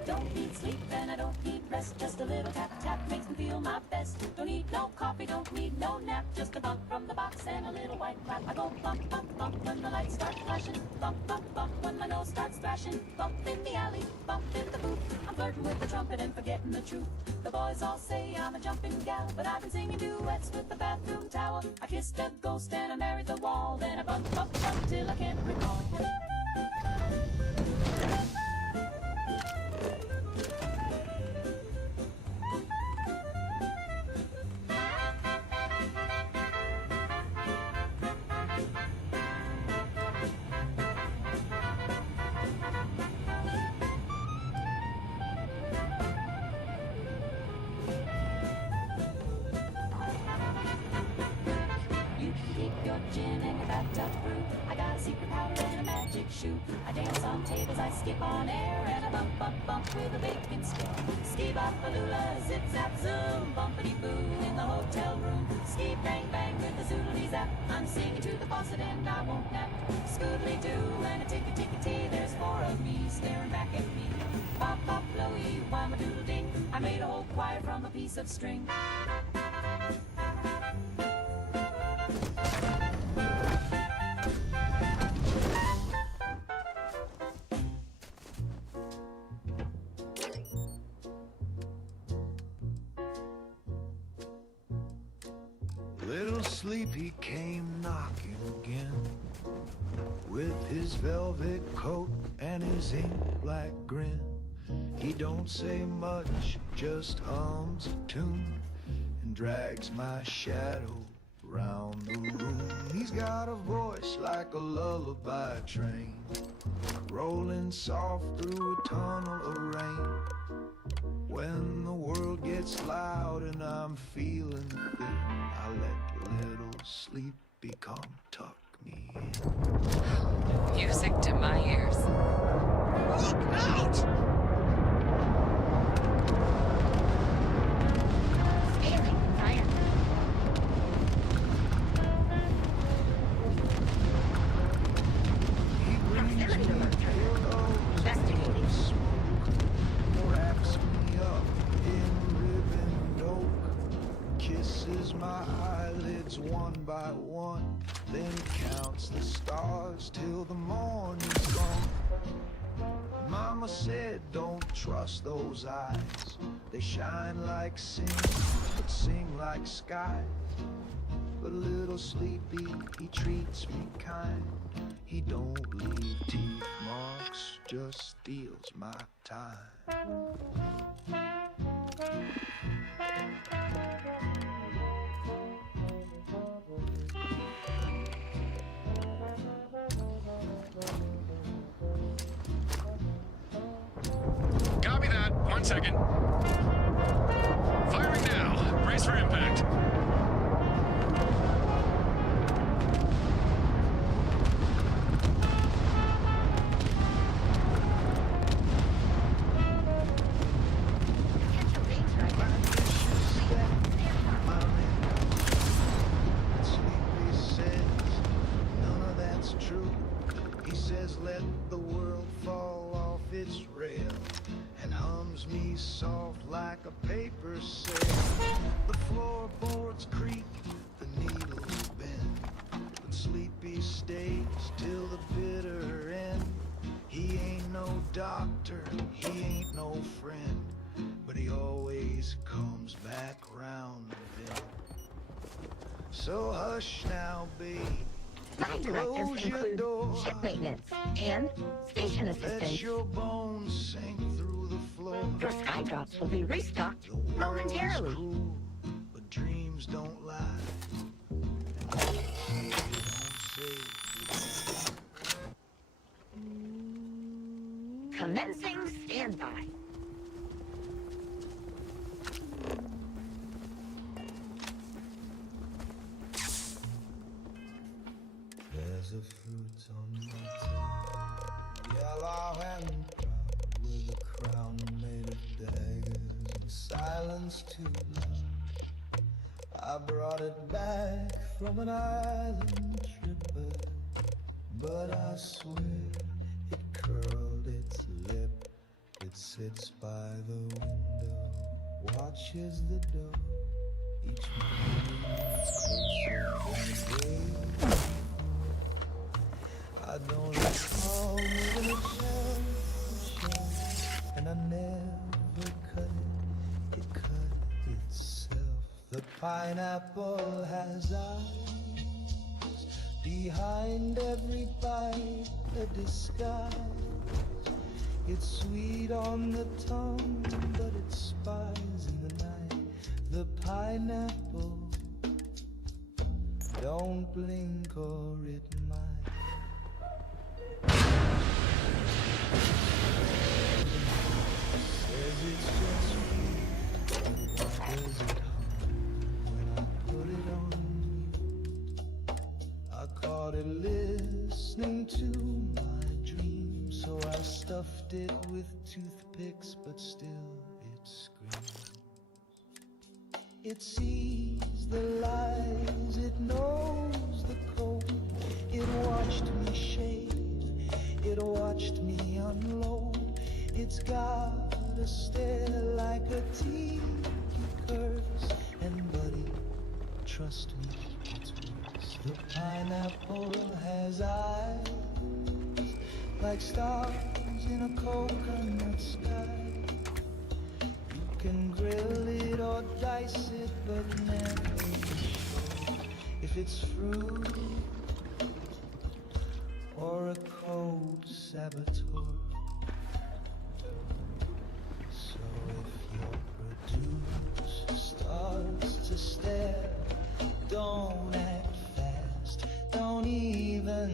Don't need sleep and I don't need rest. Just a little tap tap makes me feel my best. Don't need no coffee, don't need no nap. Just a bump from the box and a little white clap. I go bump, bump, bump when the lights start flashing. Bump, bump, bump when my nose starts thrashing. Bump in the alley, bump in the booth. I'm flirting with the trumpet and forgetting the truth. The boys all say I'm a jumping gal, but I've been singing duets with the bathroom towel. I kissed a ghost and I married the wall. Then I bump, bump, bump till I can't recall. Gin and your bathtub brew. I got a secret powder and a magic shoe. I dance on tables, I skip on air, and I bump, bump, bump with a bacon scare. Ski bop baloola, zip zap zoom, bumpity boo in the hotel room. Ski bang bang with the zoodly zap. I'm singing to the faucet and I won't nap. Scoodly doo and a ticky ticky tee. There's 4 of me staring back at me. Pop pop blowy, wham a doodle ding. I made a whole choir from a piece of string. Little Sleepy came knocking again with his velvet coat and his ink black grin. He don't say much, just hums a tune and drags my shadow round the room. He's got a voice like a lullaby train rolling soft through a tunnel of rain. When the world gets loud and I'm feeling thin, I let little Sleepy come tuck me in. Music to my ears. Look out! Scary. Fire. He brings me pillows, Investigating. smoke, wraps me up in ribbon oak, kisses my eyelids one by one, then counts the stars till the morning's gone. Mama said don't trust those eyes, they shine like sin, but sing like skies. But little Sleepy, he treats me kind. He don't leave teeth marks, just steals my time. Copy that. 1 second. Firing now. Brace for impact. Let the world fall off its rail and hums me soft like a paper sail. The floorboards creak, the needles bend, but Sleepy stays till the bitter end. He ain't no doctor, he ain't no friend, but he always comes back round then. So hush now, babe. My directives include ship maintenance and station assistance. Let your bones sink through the floor. Your sky drops will be restocked momentarily. Cruel, but dreams don't lie. Commencing standby. There's a fruit on my table, yellow and proud, with a crown made of daggers and silence too loud. I brought it back from an island tripper, but I swear it curled its lip. It sits by the window, watches the door. Each morning it's closer than the day. I don't recall moving a shell, and I never cut it. It cut itself. The pineapple has eyes. Behind every bite, a disguise. It's sweet on the tongue, but it spies in the night. The pineapple, don't blink or it might. Says it's just me. Does it hum when I put it on you? I caught it listening to my dreams, so I stuffed it with toothpicks, but still it screams. It sees the lies, it knows the code. It watched me shave, it watched me unload. It's got a stare like a tiki curse. And buddy, trust me, it's worse. The pineapple has eyes like stars in a coconut sky. You can grill it or dice it, but never be sure if it's fruit or a cold saboteur. So if your producer starts to stare, don't act fast, don't even